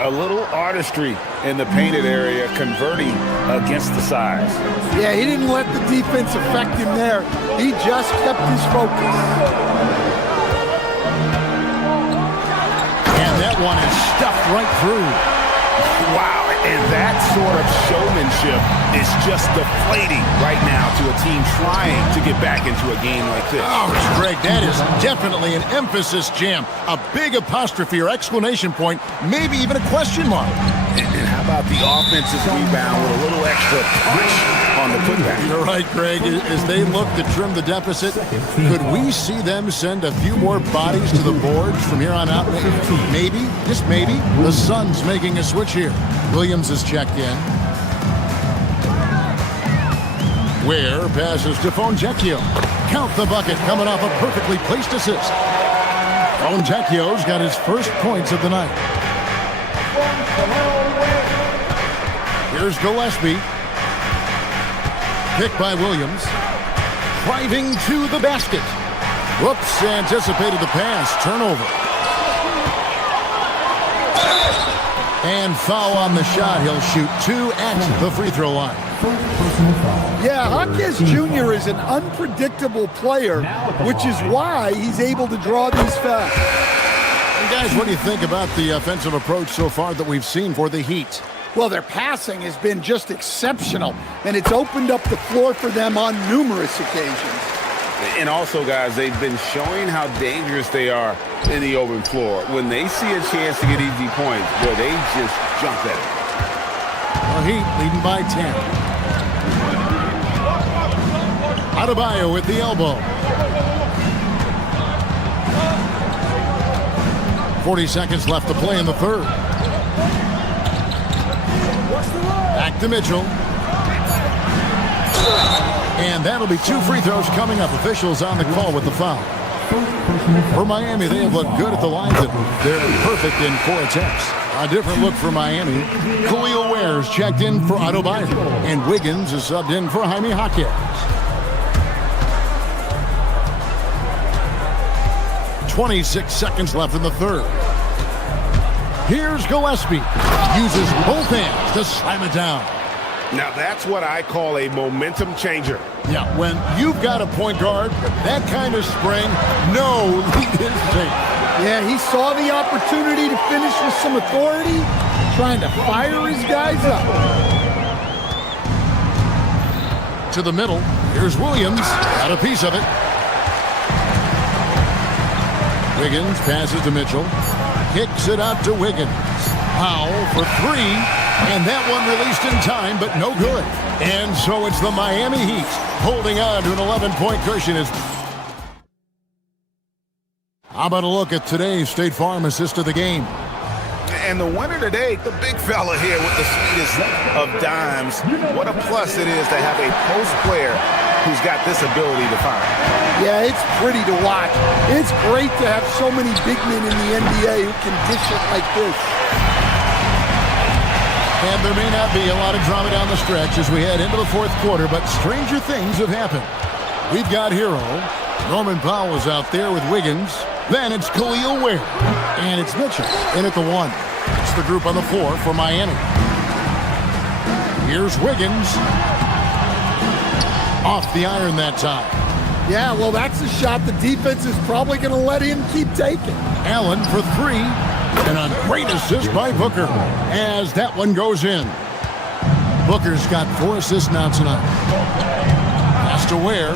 A little artistry in the painted area, converting against the size. Yeah, he didn't let the defense affect him there. He just kept his focus. And that one is stuffed right through. Wow, and that sort of showmanship is just deflating right now to a team trying to get back into a game like this. Oh, Greg, that is definitely an emphasis jam. A big apostrophe or exclamation point, maybe even a question mark. And how about the offensive rebound with a little extra push on the putback? You're right, Greg. As they look to trim the deficit, could we see them send a few more bodies to the boards from here on out? Maybe, just maybe. The Suns making a switch here. Williams is checked in. Ware passes to Fontecchio. Count the bucket coming off a perfectly placed assist. Fontecchio's got his first points of the night. Here's Gillespie. Picked by Williams. Driving to the basket. Whoops, anticipated the pass. Turnover. And foul on the shot. He'll shoot 2 at the free throw line. Yeah, Jaquez Jr. is an unpredictable player, which is why he's able to draw these fouls. And guys, what do you think about the offensive approach so far that we've seen for the Heat? Well, their passing has been just exceptional, and it's opened up the floor for them on numerous occasions. And also, guys, they've been showing how dangerous they are in the open floor. When they see a chance to get easy points, boy, they just jump at it. The Heat leading by 10. Adebayo with the elbow. 40 seconds left to play in the third. Back to Mitchell. And that'll be 2 free throws coming up. Officials on the call with the foul. For Miami, they have looked good at the line. They're perfect in 4 attempts. A different look for Miami. Khalil Ware's checked in for Adebayo. And Wiggins is subbed in for Jaime Jaquez. 26 seconds left in the third. Here's Gillespie. Uses both hands to slam it down. Now that's what I call a momentum changer. Yeah, when you've got a point guard, that kind of spring, no lead is safe. Yeah, he saw the opportunity to finish with some authority, trying to fire his guys up. To the middle, here's Williams, got a piece of it. Wiggins passes to Mitchell, kicks it out to Wiggins. Powell for 3, and that one released in time, but no good. And so it's the Miami Heat holding on to an 11-point cushion. How about a look at today's State Farm assist of the game? And the winner today, the big fella here with the sweetest of dimes. What a plus it is to have a post player who's got this ability to find. Yeah, it's pretty to watch. It's great to have so many big men in the NBA who can dish it like this. And there may not be a lot of drama down the stretch as we head into the fourth quarter, but stranger things have happened. We've got Hero. Norman Powell is out there with Wiggins. Then it's Khalil Ware. And it's Mitchell in at the 1. It's the group on the floor for Miami. Here's Wiggins. Off the iron that time. Yeah, well, that's a shot the defense is probably going to let him keep taking. Allen for 3. And a great assist by Booker as that one goes in. Booker's got 4 assists now tonight. Pass to Ware.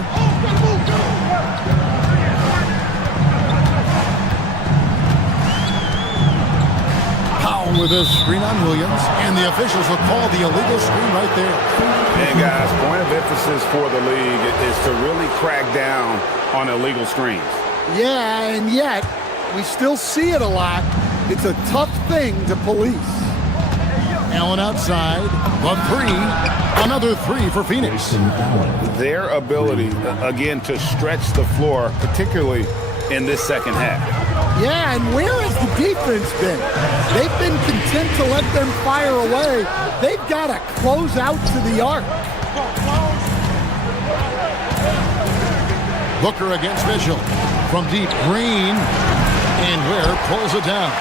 Powell with a screen on Williams, and the officials will call the illegal screen right there. And guys, point of emphasis for the league is to really crack down on illegal screens. Yeah, and yet we still see it a lot. It's a tough thing to police. Allen outside, the 3, another 3 for Phoenix. Their ability, again, to stretch the floor, particularly in this second half. Yeah, and where has the defense been? They've been content to let them fire away. They've got to close out to the arc. Booker against Mitchell. From deep, Green, and Ware pulls it down.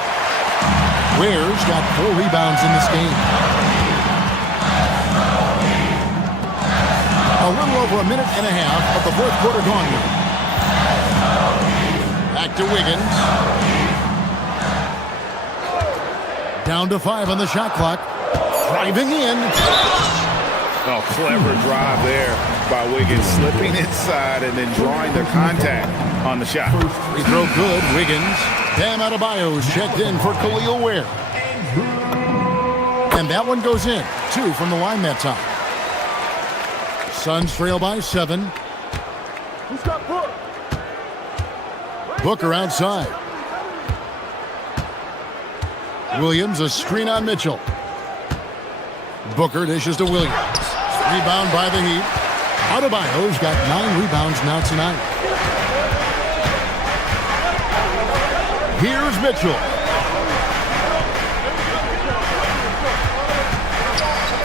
Ware's got 4 rebounds in this game. A little over a minute and a half of the fourth quarter gone here. Back to Wiggins. Down to 5 on the shot clock. Driving in. Oh, clever drive there by Wiggins, slipping inside and then drawing the contact on the shot. Free throw good. Wiggins. Bam Adebayo's checked in for Khalil Ware. And that one goes in. 2 from the line that time. Suns trail by 7. Booker outside. Williams, a screen on Mitchell. Booker dishes to Williams. Rebound by the Heat. Adebayo's got 9 rebounds now tonight. Here's Mitchell.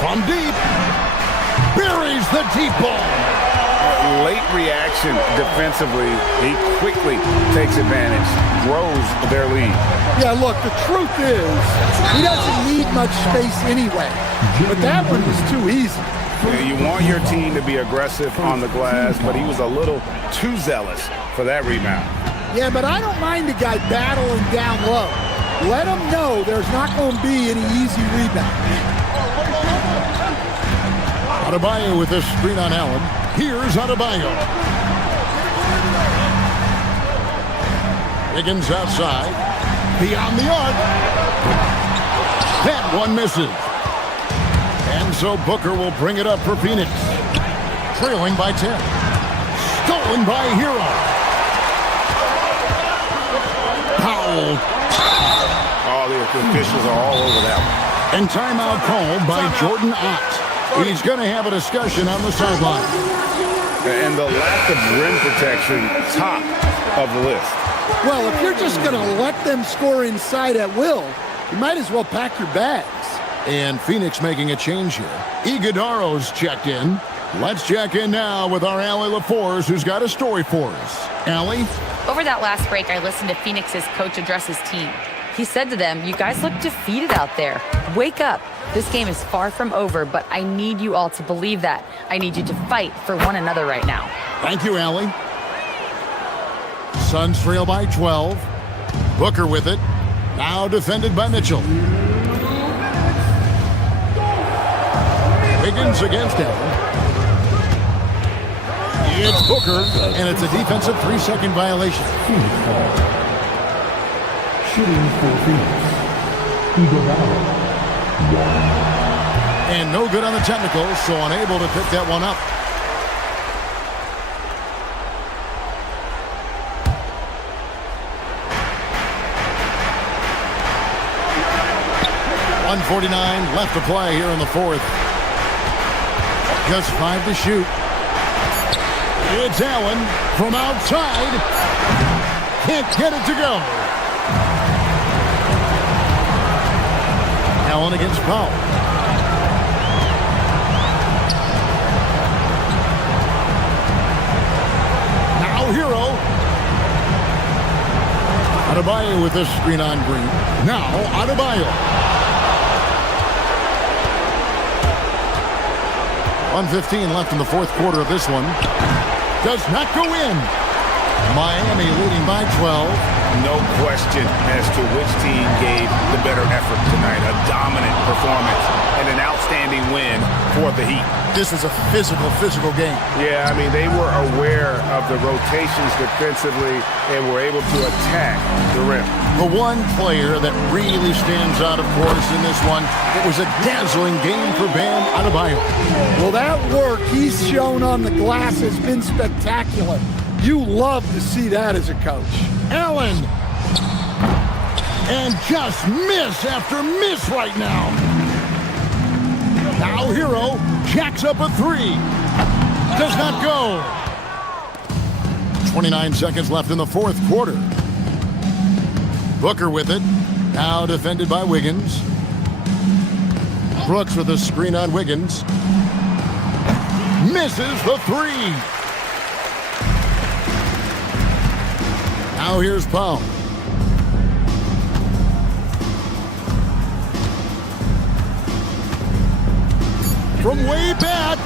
From deep. Buries the deep ball. Late reaction defensively. He quickly takes advantage, grows their lead. Yeah, look, the truth is, he doesn't need much space anyway. But that one was too easy. Yeah, you want your team to be aggressive on the glass, but he was a little too zealous for that rebound. Yeah, but I don't mind the guy battling down low. Let him know there's not going to be any easy rebounds. Adebayo with a screen on Allen. Here's Adebayo. Wiggins outside. Beyond the arc. That one misses. And so Booker will bring it up for Phoenix. Trailing by 10. Stolen by Hero. Powell. Oh, the officials are all over that one. And timeout called by Jordan Ott. He's going to have a discussion on the sideline. And the lack of rim protection, top of the list. Well, if you're just going to let them score inside at will, you might as well pack your bags. And Phoenix making a change here. Iguodaro's checked in. Let's check in now with our Allie LaForce, who's got a story for us. Allie? Over that last break, I listened to Phoenix's coach address his team. He said to them, "You guys look defeated out there. Wake up. This game is far from over, but I need you all to believe that. I need you to fight for one another right now." Thank you, Allie. Suns trail by 12. Booker with it. Now defended by Mitchell. Wiggins against Allen. It's Booker, and it's a defensive 3-second violation. Shooting for Phoenix. Iguodala. And no good on the technicals, so unable to pick that one up. .149 left to play here in the fourth. Just 5 to shoot. It's Allen from outside. Can't get it to go. Allen against Powell. Now Hero. Adebayo with this screen on Green. Now Adebayo. 1:15 left in the fourth quarter of this one. Does not go in. Miami leading by 12. No question as to which team gave the better effort tonight. A dominant performance and an outstanding win for the Heat. This is a physical game. Yeah, I mean, they were aware of the rotations defensively and were able to attack the rim. The one player that really stands out, of course, in this one, it was a dazzling game for Bam Adebayo. Well, that work he's shown on the glass has been spectacular. You love to see that as a coach. Allen. And just miss after miss right now. Now Hero jacks up a three. Does not go. 29 seconds left in the fourth quarter. Booker with it. Now defended by Wiggins. Brooks with a screen on Wiggins. Misses the three. Now here's Powell. From way back.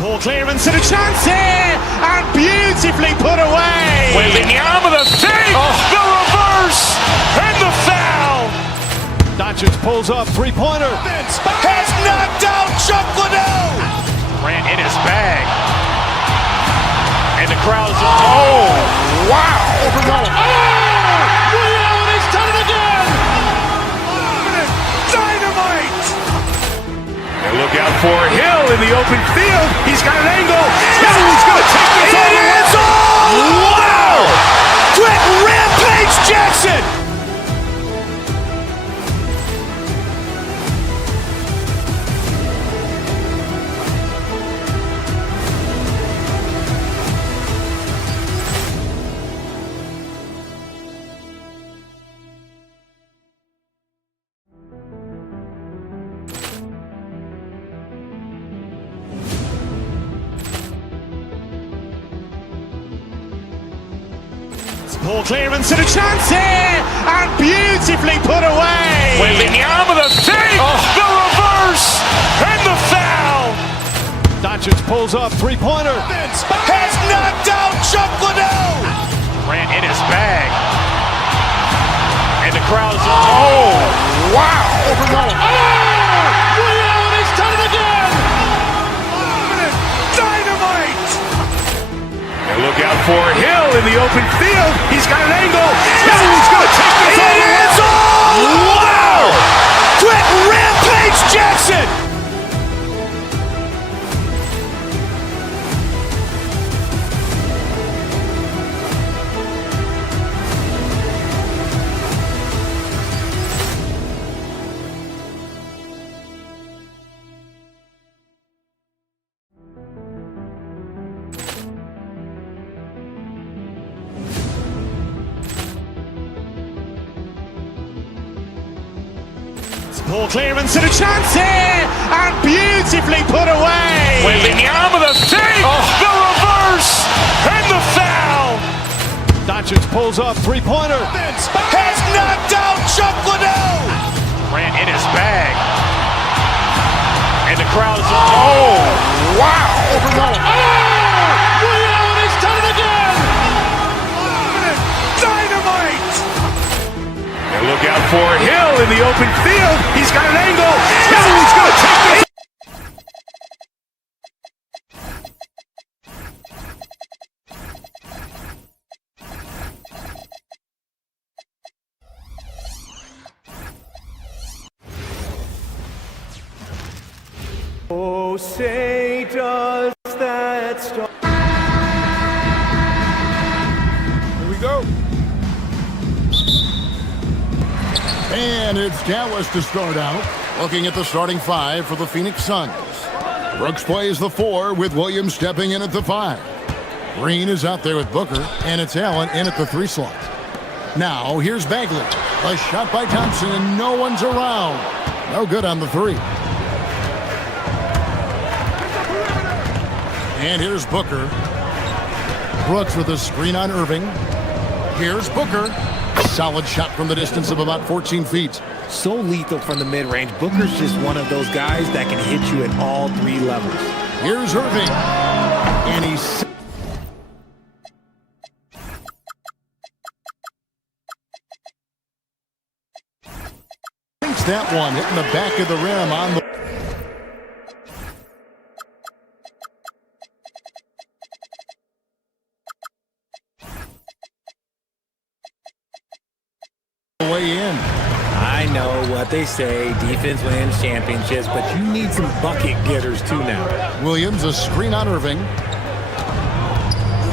Ball clearance and a chance here, and beautifully put away. Wembanyama the save, the reverse, and the foul. Doncic pulls up, three-pointer. Has knocked out Chuck Liddell. Ran in his bag. And the crowd's, oh, wow. Ray Allen has done it again. Dynamite. And look out for Hill in the open field. He's got an angle. He's going to take this all the way. Wow! Quick Rampage Jackson. Ball clearance and a chance here, and beautifully put away. Wembanyama the save, the reverse, and the foul. Doncic pulls up, three-pointer. Has knocked out Chuck Liddell. Ran in his bag. And the crowd's, oh, wow. Ray Allen has done it again. Dynamite. And look out for Hill in the open field. He's got an angle. He's going to take this all the way. Wow! Quick Rampage Jackson. Ball clearance and a chance here, and beautifully put away. Wembanyama the save, the reverse, and the foul. Doncic pulls up, three-pointer. Has knocked out Chuck Liddell. Ran in his bag. And the crowd's, oh, wow. Ray Allen has done it again. Dynamite. And look out for Hill in the open field. He's got an angle. He's going to take this. Oh, say does that star. Here we go. And it's Dallas to start out. Looking at the starting five for the Phoenix Suns. Brooks plays the 4 with Williams stepping in at the 5. Green is out there with Booker, and it's Allen in at the 3 slot. Now here's Bagley. A shot by Thompson, and no one's around. No good on the three. And here's Booker. Brooks with a screen on Irving. Here's Booker. Solid shot from the distance of about 14 feet. So lethal from the mid-range. Booker's just one of those guys that can hit you at all three levels. Here's Irving. And he's... that one hitting the back of the rim on the way in. I know what they say, defense wins championships, but you need some bucket getters too now. Williams, a screen on Irving.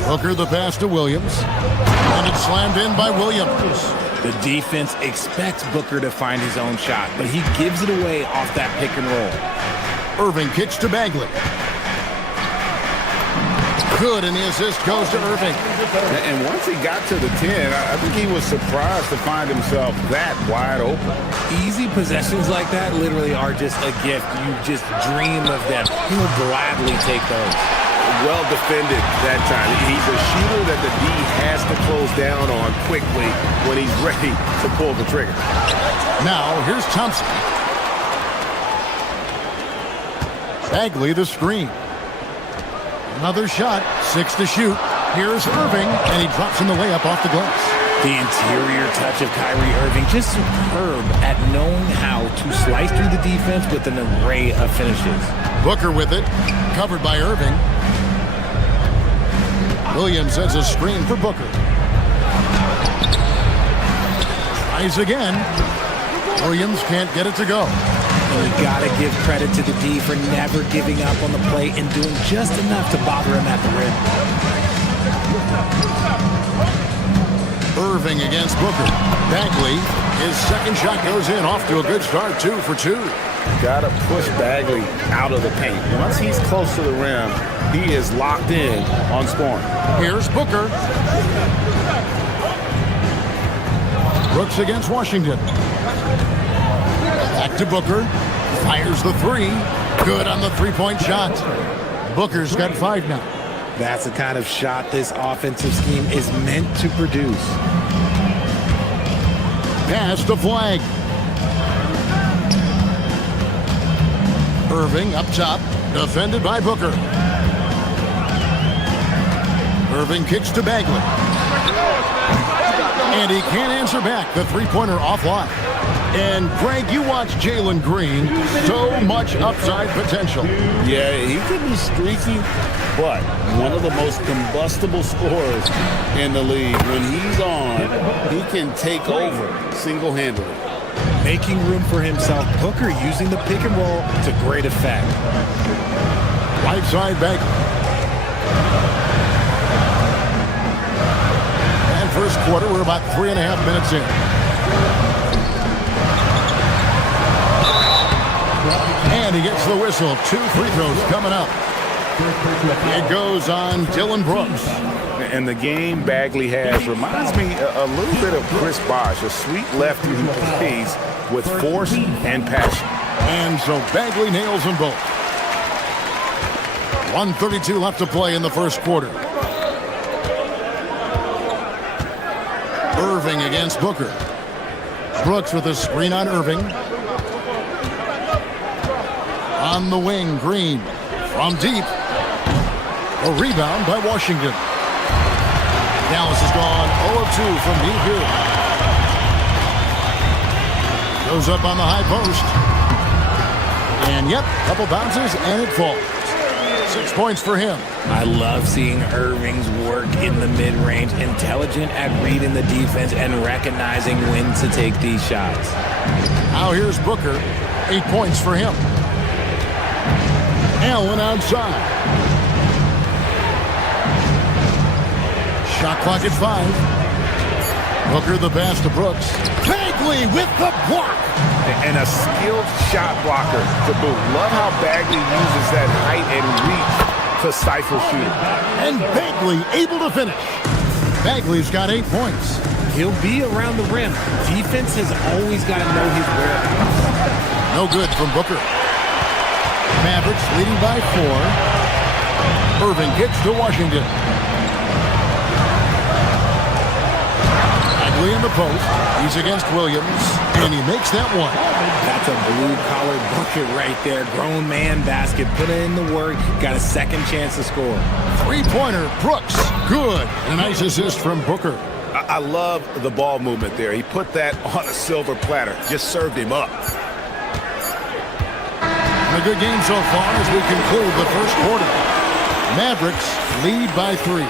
Booker the pass to Williams. And it's slammed in by Williams. The defense expects Booker to find his own shot, but he gives it away off that pick and roll. Irving kicks to Bagley. Good, and the assist goes to Irving. And once he got to the 10, I think he was surprised to find himself that wide open. Easy possessions like that literally are just a gift. You just dream of them. He will gladly take those. Well defended that time. He's a shooter that the D has to close down on quickly when he's ready to pull the trigger. Now, here's Thompson. Bagley the screen. Another shot, 6 to shoot. Here's Irving, and he drops in the layup off the glass. The interior touch of Kyrie Irving, just superb at knowing how to slice through the defense with an array of finishes. Booker with it, covered by Irving. Williams sends a screen for Booker. Tries again. Williams can't get it to go. And you gotta give credit to the D for never giving up on the play and doing just enough to bother him at the rim. Irving against Booker. Bagley, his second shot goes in, off to a good start, 2 for 2. Got to push Bagley out of the paint. Once he's close to the rim, he is locked in on scoring. Here's Booker. Brooks against Washington. Back to Booker. Fires the three. Good on the three-point shot. Booker's got 5 now. That's the kind of shot this offensive scheme is meant to produce. Pass to Flag. Irving up top, defended by Booker. Irving kicks to Bagley. And he can't answer back. The three-pointer offline. And, Greg, you watch Jalen Green. So much upside potential. Yeah, he could be streaky, but one of the most combustible scorers in the league. When he's on, he can take over single-handedly. Making room for himself, Booker using the pick and roll to great effect. Right side Bagley. And first quarter, we're about 3.5 minutes in. And he gets the whistle. 2 free throws coming up. It goes on Dylan Brooks. And the game Bagley has reminds me a little bit of Chris Bosh, a sweet lefty who plays with force and passion. And so Bagley nails them both. 1:32 left to play in the first quarter. Irving against Booker. Brooks with a screen on Irving. On the wing, Green. From deep. A rebound by Washington. Dallas has gone 0 of 2 from deep here. Goes up on the high post. And yep, couple bounces and it falls. 6 points for him. I love seeing Irving's work in the mid-range, intelligent at reading the defense and recognizing when to take these shots. Now here's Booker. 8 points for him. Allen outside. Shot clock at 5. Booker the pass to Brooks. Bagley with the block. And a skilled shot blocker to boot. Love how Bagley uses that height and reach to stifle shooting. And Bagley able to finish. Bagley's got 8 points. He'll be around the rim. Defense has always got to know his whereabouts. No good from Booker. Mavericks leading by 4. Irving kicks to Washington. Bagley in the post. He's against Williams, and he makes that one. That's a blue-collar bucket right there. Grown man basket. Put in the work. Got a second chance to score. Three-pointer, Brooks. Good. A nice assist from Booker. I love the ball movement there. He put that on a silver platter. Just served him up. A good game so far as we conclude the first quarter. Mavericks lead by 3.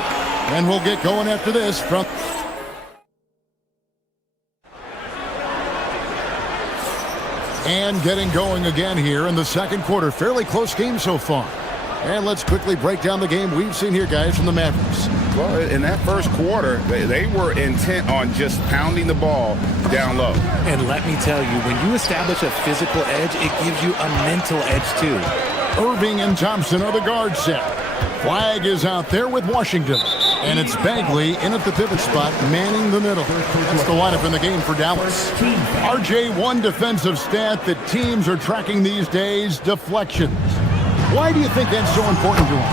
And we'll get going after this from... And getting going again here in the second quarter. Fairly close game so far. And let's quickly break down the game we've seen here, guys, from the Mavericks. Well, in that first quarter, they were intent on just pounding the ball down low. And let me tell you, when you establish a physical edge, it gives you a mental edge, too. Irving and Thompson are the guard set. Flag is out there with Washington. And it's Bagley in at the pivot spot, manning the middle. That's the lineup in the game for Dallas. RJ, one defensive stat that teams are tracking these days, deflections. Why do you think that's so important to them?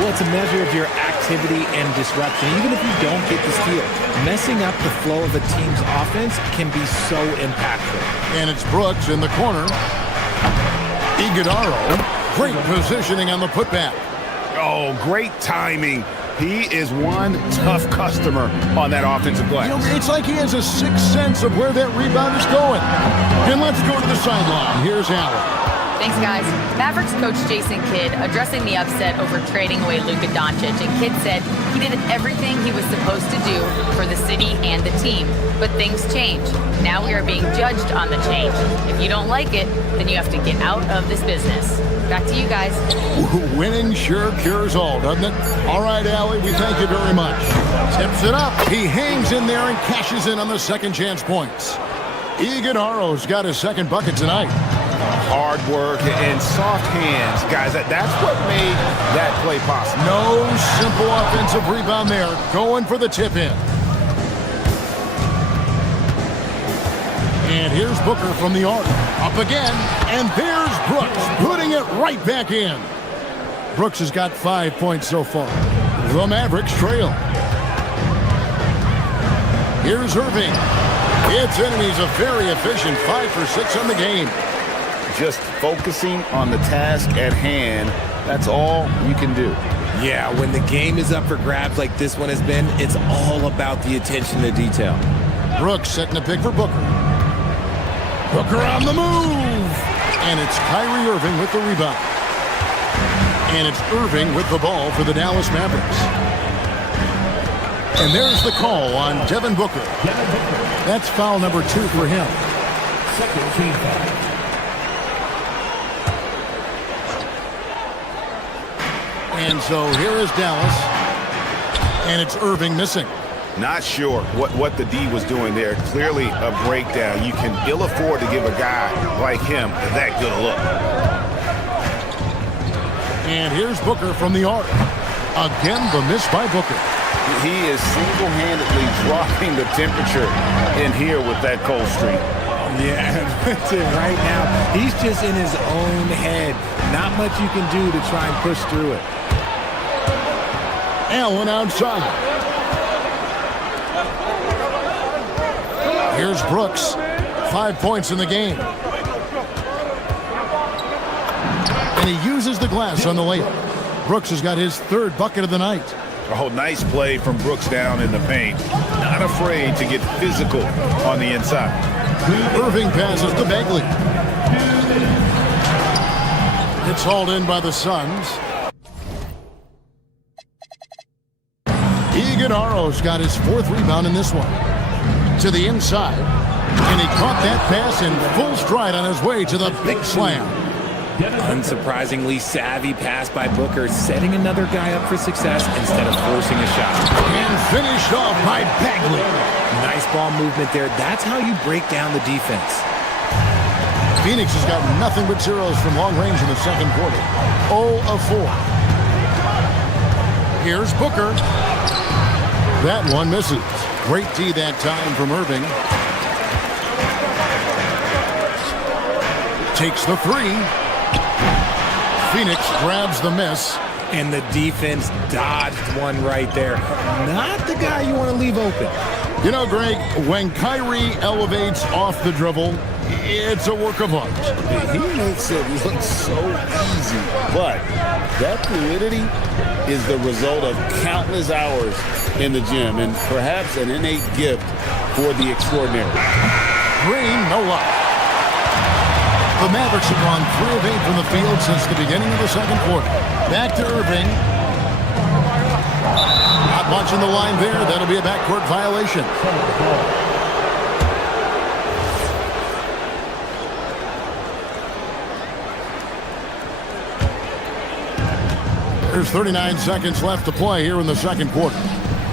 Well, it's a measure of your activity and disruption, even if you don't get the steal. Messing up the flow of a team's offense can be so impactful. And it's Brooks in the corner. Iguodala, great positioning on the putback. Oh, great timing. He is one tough customer on that offensive glass. You know, it's like he has a sixth sense of where that rebound is going. And let's go to the sideline. Here's Allen. Thanks, guys. Mavericks coach Jason Kidd addressing the upset over trading away Luka Doncic, and Kidd said he did everything he was supposed to do for the city and the team. But things change. Now we are being judged on the change. If you don't like it, then you have to get out of this business. Back to you guys. Winning sure cures all, doesn't it? All right, Allie, we thank you very much. Tips it up. He hangs in there and cashes in on the second chance points. Iguodala's got his second bucket tonight. Hard work and soft hands, guys. That's what made that play possible. No simple offensive rebound there. Going for the tip in. And here's Booker from the arc. Up again. And there's Brooks putting it right back in. Brooks has got 5 points so far. The Mavericks trail. Here's Irving. It's in, and he's a very efficient 5 for 6 on the game. Just focusing on the task at hand, that's all you can do. Yeah, when the game is up for grabs like this one has been, it's all about the attention to detail. Brooks setting a pick for Booker. Booker on the move! And it's Kyrie Irving with the rebound. And it's Irving with the ball for the Dallas Mavericks. And there's the call on Devin Booker. That's foul number 2 for him. Second team foul. And so here is Dallas, and it's Irving missing. Not sure what the D was doing there. Clearly a breakdown. You can ill afford to give a guy like him that good a look. And here's Booker from the arc. Again, the miss by Booker. He is single-handedly dropping the temperature in here with that cold streak. Yeah, right now, he's just in his own head. Not much you can do to try and push through it. Allen outside. Here's Brooks. 5 points in the game. And he uses the glass on the layup. Brooks has got his 3rd bucket of the night. Oh, nice play from Brooks down in the paint. Not afraid to get physical on the inside. Irving passes to Bagley. It's hauled in by the Suns. Iguodala's got his 4th rebound in this one. To the inside. And he caught that pass in full stride on his way to the big slam. Unsurprisingly savvy pass by Booker, setting another guy up for success instead of forcing a shot. And finished off by Bagley. Nice ball movement there. That's how you break down the defense. Phoenix has got nothing but zeros from long range in the second quarter. 0 of 4. Here's Booker. That one misses. Great D that time from Irving. takes the three. Phoenix grabs the miss. And the defense dodged one right there. Not the guy you want to leave open. You know, Greg, when Kyrie elevates off the dribble, it's a work of art. He makes it look so easy. But that fluidity is the result of countless hours in the gym and perhaps an innate gift for the extraordinary. Green, no luck. The Mavericks have gone 3 of 8 from the field since the beginning of the second quarter. Back to Irving. Not watching the line there. That'll be a backcourt violation. There's 39 seconds left to play here in the second quarter.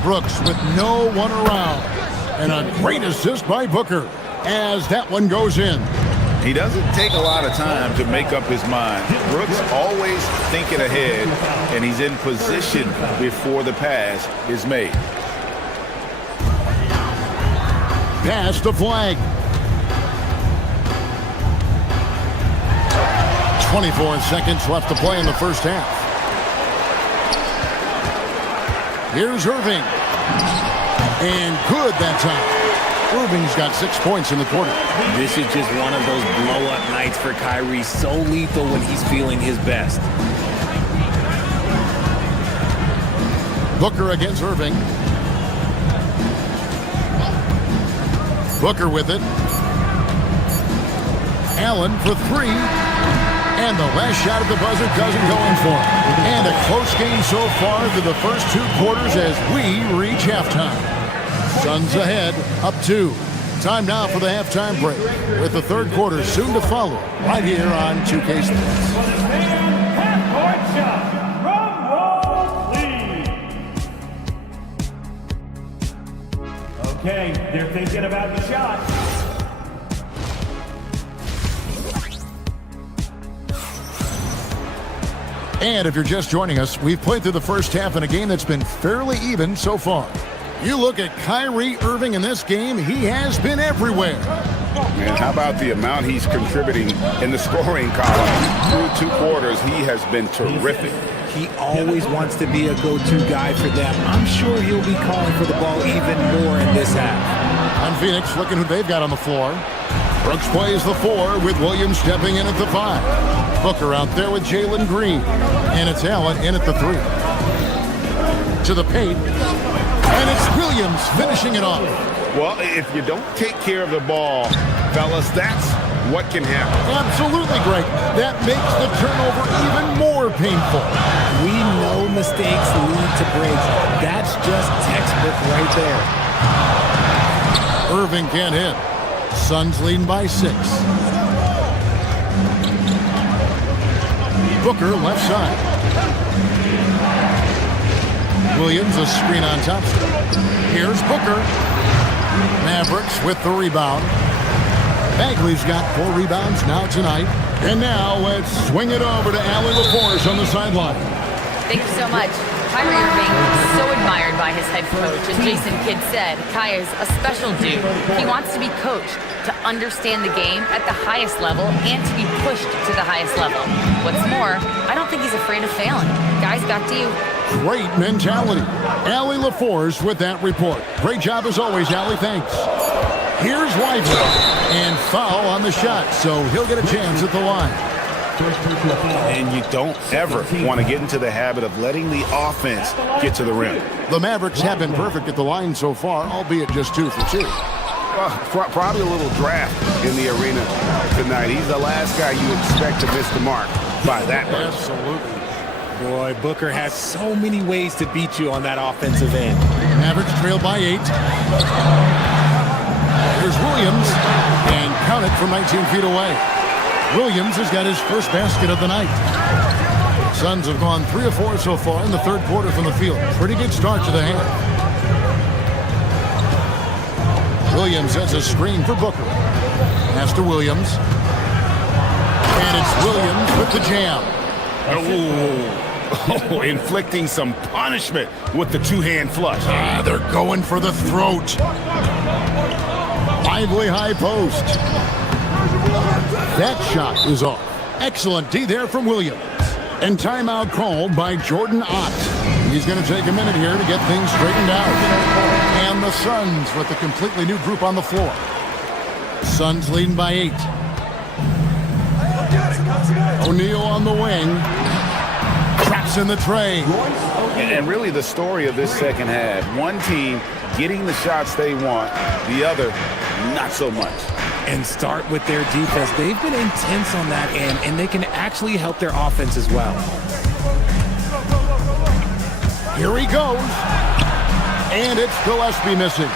Brooks with no one around. And a great assist by Booker as that one goes in. He doesn't take a lot of time to make up his mind. Brooks always thinking ahead, and he's in position before the pass is made. Pass the flag. 24 seconds left to play in the first half. Here's Irving. And good that time. Irving's got 6 points in the quarter. This is just one of those blow-up nights for Kyrie. So lethal when he's feeling his best. Booker against Irving. Booker with it. Allen for three. And the last shot at the buzzer doesn't go in for him. And a close game so far through the first 2 quarters as we reach halftime. Suns ahead, up 2. Time now for the halftime break, with the third quarter soon to follow, right here on 2K Sports. Okay, they're thinking about the shot. And if you're just joining us, we've played through the first half in a game that's been fairly even so far. You look at Kyrie Irving in this game, he has been everywhere. And how about the amount he's contributing in the scoring column? Through 2 quarters, he has been terrific. He always wants to be a go-to guy for them. I'm sure he'll be calling for the ball even more in this half. On Phoenix, looking who they've got on the floor. Brooks plays the 4 with Williams stepping in at the 5. Booker out there with Jalen Green. And it's Allen in at the 3. To the paint. And it's Williams finishing it off. Well, if you don't take care of the ball, fellas, that's what can happen. Absolutely, Greg. That makes the turnover even more painful. We know mistakes lead to breaks. That's just textbook right there. Irving can't hit. Suns leading by 6. Booker left side. Williams a screen on top. Here's Booker. Mavericks with the rebound. Bagley's got 4 rebounds now tonight. And now let's swing it over to Allie LaForce on the sideline. Thank you so much. Kyrie Irving is so admired by his head coach. As Jason Kidd said, Kai is a special dude. He wants to be coached to understand the game at the highest level and to be pushed to the highest level. What's more, I don't think he's afraid of failing. Guys, got to you. Great mentality. Allie LaForce with that report. Great job as always, Allie. Thanks. Here's Lively. And foul on the shot, so he'll get a chance at the line. And you don't ever want to get into the habit of letting the offense get to the rim. The Mavericks have been perfect at the line so far, albeit just 2 for 2. Well, probably a little draft in the arena tonight. He's the last guy you expect to miss the mark by that much. Absolutely. Boy, Booker has so many ways to beat you on that offensive end. Mavericks trail by 8. Here's Williams, and count it from 19 feet away. Williams has got his first basket of the night. Suns have gone 3 of 4 so far in the third quarter from the field. Pretty good start to the half. Williams has a screen for Booker. Pass to Williams. And it's Williams with the jam. Oh, inflicting some punishment with the 2-hand flush. They're going for the throat. Lively high post. That shot is off. Excellent D there from Williams. And timeout called by Jordan Ott. He's going to take a minute here to get things straightened out. And the Suns with a completely new group on the floor. Suns leading by 8. O'Neal on the wing. Traps in the tray. And really the story of this second half, one team getting the shots they want, the other not so much. And start with their defense. They've been intense on that end, and they can actually help their offense as well. Here he goes. And it's Gillespie missing.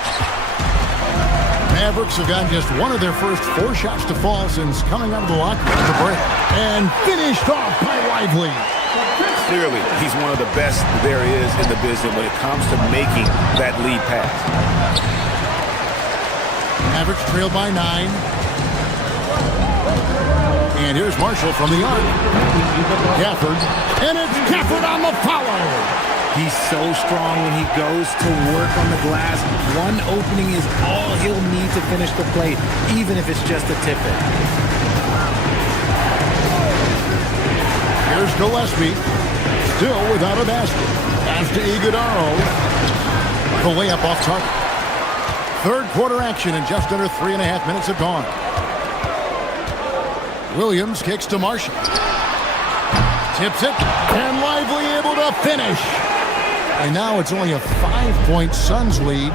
Mavericks have gotten just one of their first 4 shots to fall since coming out of the locker room to break. And finished off by Lively. Clearly, he's one of the best there is in the business when it comes to making that lead pass. Mavericks trailed by 9. And here's Marshall from the arc. Gafford. And it's Gafford on the follow. He's so strong when he goes to work on the glass. One opening is all he'll need to finish the play, even if it's just a tip-in. Here's Gillespie. Still without a basket. Pass to Iguodaro. The layup off target. Third quarter action in just under 3.5 minutes have gone. Williams kicks to Marshall. Tips it. And Lively able to finish. And now it's only a 5-point Suns lead.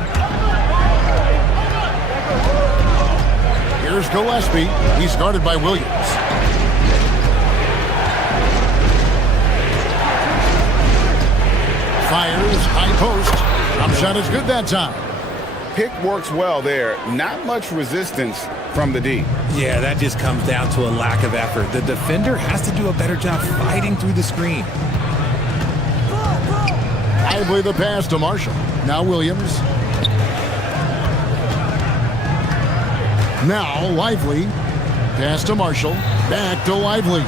Here's Gillespie. He's guarded by Williams. Fires, high post. Jump shot is good that time. Pick works well there. Not much resistance from the D. Yeah, that just comes down to a lack of effort. The defender has to do a better job fighting through the screen. Lively the pass to Marshall. Now Williams. Now Lively. Pass to Marshall. Back to Lively.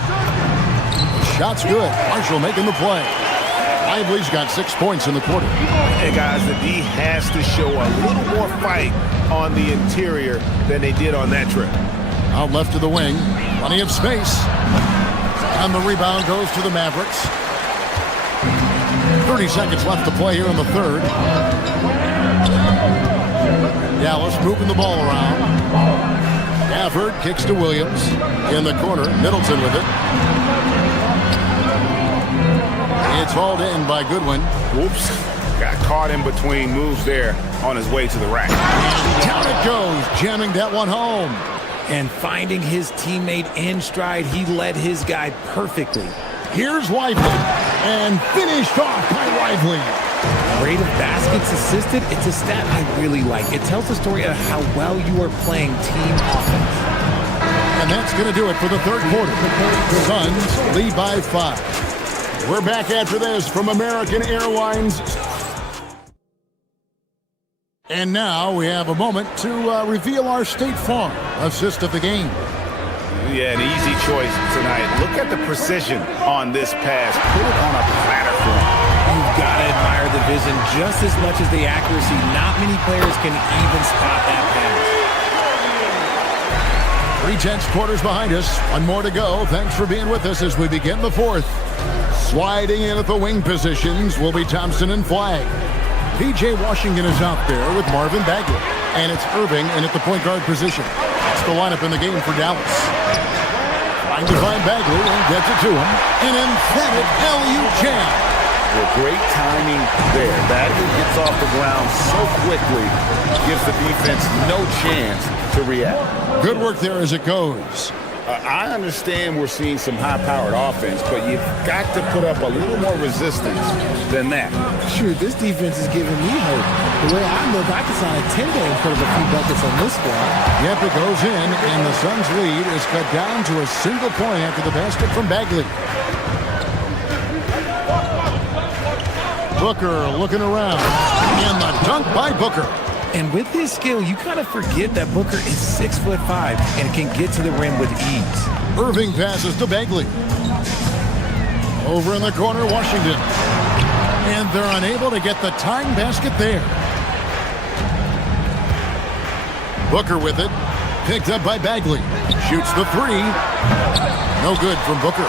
Shot's good. Marshall making the play. Lively's got 6 points in the quarter. Hey guys, the D has to show a little more fight on the interior than they did on that trip. Out left to the wing. Plenty of space. And the rebound goes to the Mavericks. 30 seconds left to play here in the third. Dallas moving the ball around. Gafford kicks to Williams. In the corner, Middleton with it. It's hauled in by Goodwin. Whoops. Got caught in between moves there on his way to the rack. Down it goes, jamming that one home. And finding his teammate in stride, he led his guy perfectly. Here's Lively. And finished off by Lively. Rate of baskets assisted, it's a stat I really like. It tells the story of how well you are playing team offense. And that's going to do it for the third quarter. The Suns lead by 5. We're back after this from American Airlines. And now we have a moment to reveal our State Farm assist of the game. Yeah, an easy choice tonight. Look at the precision on this pass. Put it on a platter for him. You've got to admire the vision just as much as the accuracy. Not many players can even spot that pass. 3/10 quarters behind us. One more to go. Thanks for being with us as we begin the fourth. Sliding in at the wing positions will be Thompson and Flagg. P.J. Washington is out there with Marvin Bagley. And it's Irving in at the point guard position. That's the lineup in the game for Dallas. Trying to find Bagley and gets it to him. An emphatic LU jam. Well, great timing there. Bagley gets off the ground so quickly, gives the defense no chance to react. Good work there as it goes. I understand we're seeing some high-powered offense, but you've got to put up a little more resistance than that. Sure, this defense is giving me hope. The way I look, I can sign a 10-day and put up a few buckets on this one. Yep, it goes in, and the Suns' lead is cut down to a single point after the basket from Bagley. Booker looking around, and the dunk by Booker. And with his skill, you kind of forget that Booker is 6'5" and can get to the rim with ease. Irving passes to Bagley. Over in the corner, Washington. And they're unable to get the tying basket there. Booker with it. Picked up by Bagley. Shoots the three. No good from Booker.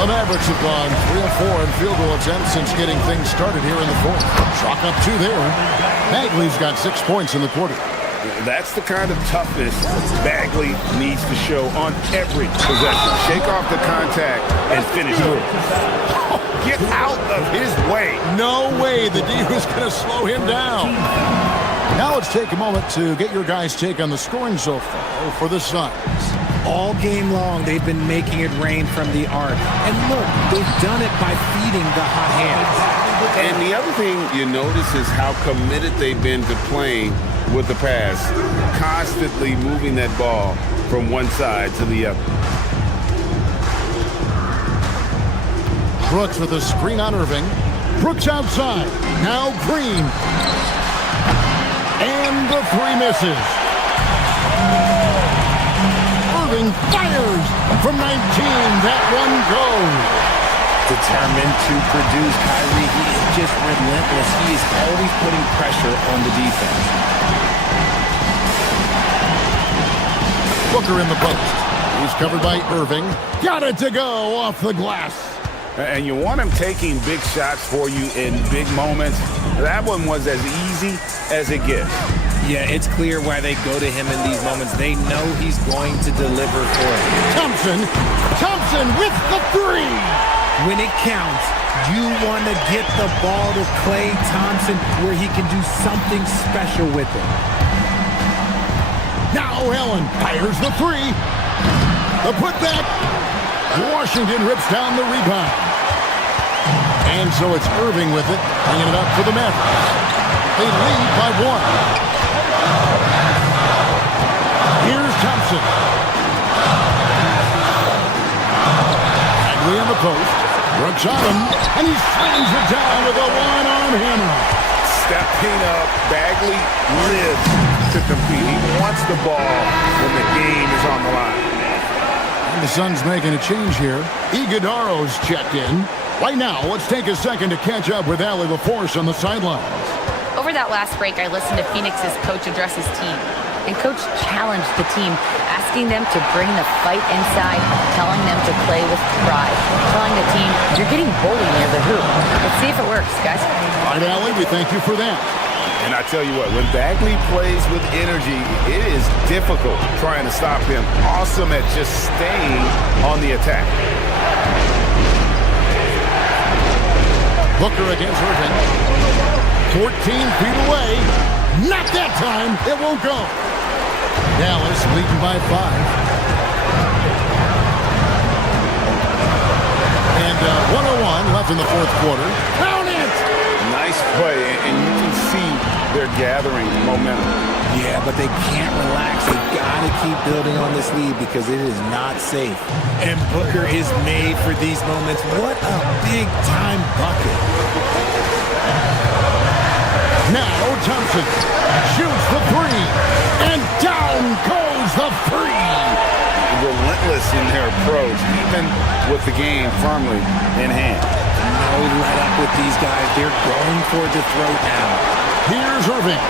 The Mavericks have gone 3 of 4 in field goal attempts since getting things started here in the fourth. Chalk up 2 there. Bagley's got 6 points in the quarter. That's the kind of toughness Bagley needs to show on every possession. Shake off the contact and finish through. Get out of his way. No way the D was going to slow him down. Now let's take a moment to get your guys' take on the scoring so far for the Suns. All game long, they've been making it rain from the arc. And look, they've done it by feeding the hot hands. And the other thing you notice is how committed they've been to playing with the pass, constantly moving that ball from one side to the other. Brooks with a screen on Irving. Brooks outside. Now Green. And the three misses. Irving fires from 19. That one goes. Determined to produce. Kyrie, he is just relentless. He is always putting pressure on the defense. Booker in the post. He's covered by Irving. Got it to go off the glass. And you want him taking big shots for you in big moments. That one was as easy as it gets. Yeah, it's clear why they go to him in these moments. They know he's going to deliver for it. Thompson with the three. When it counts, you want to get the ball to Klay Thompson where he can do something special with it. Now Allen fires the three. The putback. Washington rips down the rebound. And so it's Irving with it, bringing it up for the Mavericks. They lead by 1. Here's Thompson. Bagley in the post. Brooks on him, and he slams it down with a one-arm hammer. Stepping up, Bagley lives to compete. He wants the ball when the game is on the line. And the Suns making a change here. Iguodaro's checked in. Right now, let's take a second to catch up with Allie LaForce on the sidelines. Over that last break, I listened to Phoenix's coach address his team. And coach challenged the team, asking them to bring the fight inside, telling them to play with pride, telling the team, you're getting bullied near the hoop. Let's see if it works, guys. All right, Allie, we thank you for that. And I tell you what, when Bagley plays with energy, it is difficult trying to stop him. Awesome at just staying on the attack. Booker against Irving. 14 feet away. Not that time. It won't go. Dallas leading by 5. And 1:01 left in the fourth quarter. Count it! Nice play, and you can see they're gathering momentum. Yeah, but they can't relax. They've got to keep building on this lead because it is not safe. And Booker is made for these moments. What a big-time bucket. Now Thompson shoots the three, and down goes the three. Relentless in their approach, even with the game firmly in hand. No let up with these guys. They're going for the throat now. Here's Irving.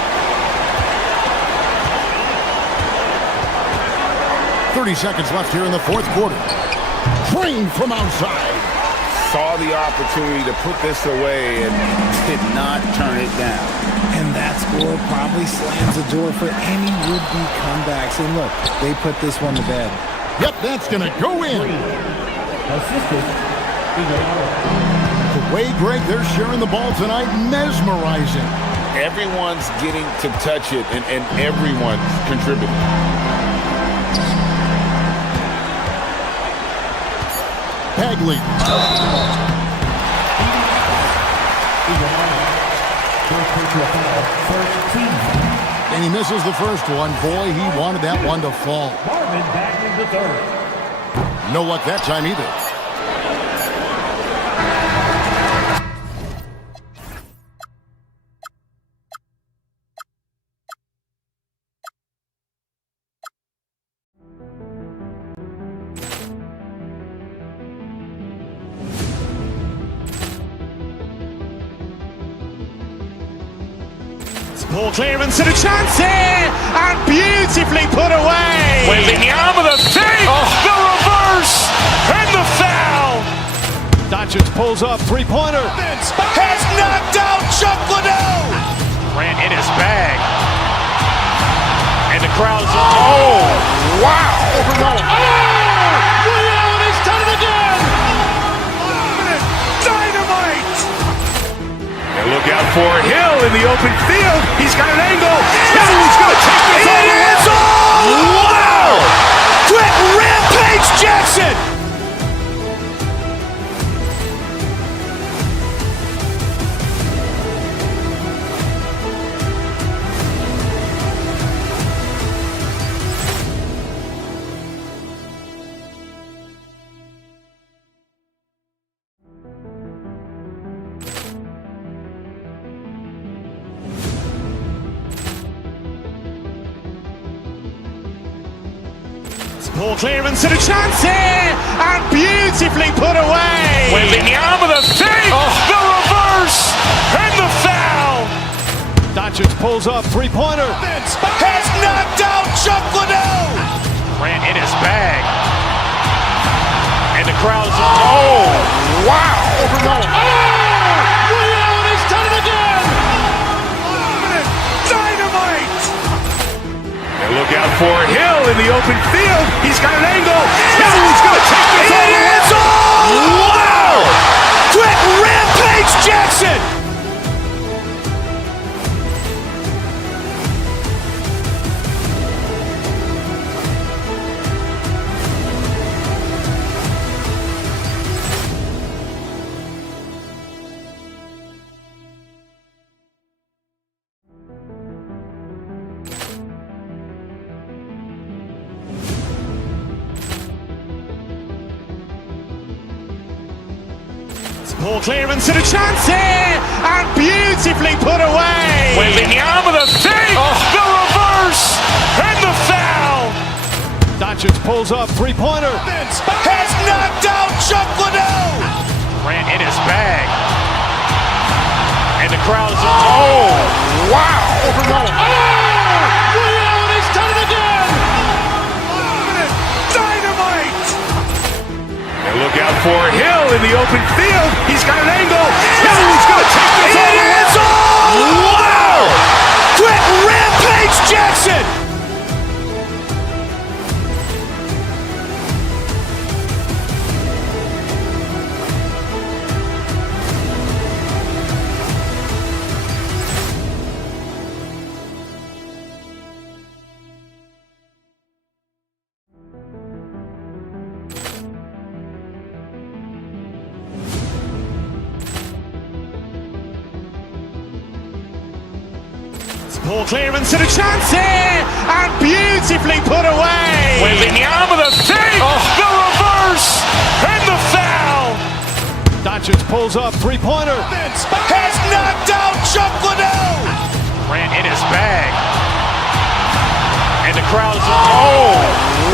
30 seconds left here in the fourth quarter. Drained from outside. Saw the opportunity to put this away and did not turn it down. And that score probably slams the door for any would-be comebacks. And look, they put this one to bed. Yep, that's going to go in. The way, Greg, they're sharing the ball tonight, mesmerizing. Everyone's getting to touch it, and everyone's contributing. Bagley. And he misses the first one. Boy, he wanted that one to fall. Marvin Bagley the third. No luck that time either. Ball clearance and a chance here, and beautifully put away. Wembanyama the fake, the reverse, and the foul. Doncic pulls up, three-pointer. Has knocked out Chuck Liddell. Ran in his bag. And the crowd is, wow. Ray Allen has done it again. Dynamite. And look out for Hill in the open field. He's got an angle. He's going to take this all the way. Wow. Quick Rampage Jackson. Ball clearance and a chance here, and beautifully put away. Wembanyama the fake, the reverse, and the foul. Doncic pulls up, three-pointer. Has knocked out Chuck Liddell. Ran in his bag. And the crowd is, wow. Ray Allen has done it again. Dynamite. And look out for Hill in the open field. He's got an angle. He's going to take this all the way. Wow. Quick Rampage Jackson. Ball clearance and a chance here, and beautifully put away. Wembanyama the fake, the reverse, and the foul. Doncic pulls up, three-pointer. Has knocked out Chuck Liddell. Ran in his bag. And the crowd is, wow. Ray Allen has done it again. Dynamite. And look out for Hill in the open field. He's got an angle. He's going to take this all the way. Wow. Quick Rampage Jackson. Ball clearance and a chance here, and beautifully put away. Wembanyama the fake, the reverse, and the foul. Doncic pulls up, three-pointer. Has knocked out Chuck Liddell. Ran in his bag. And the crowd is,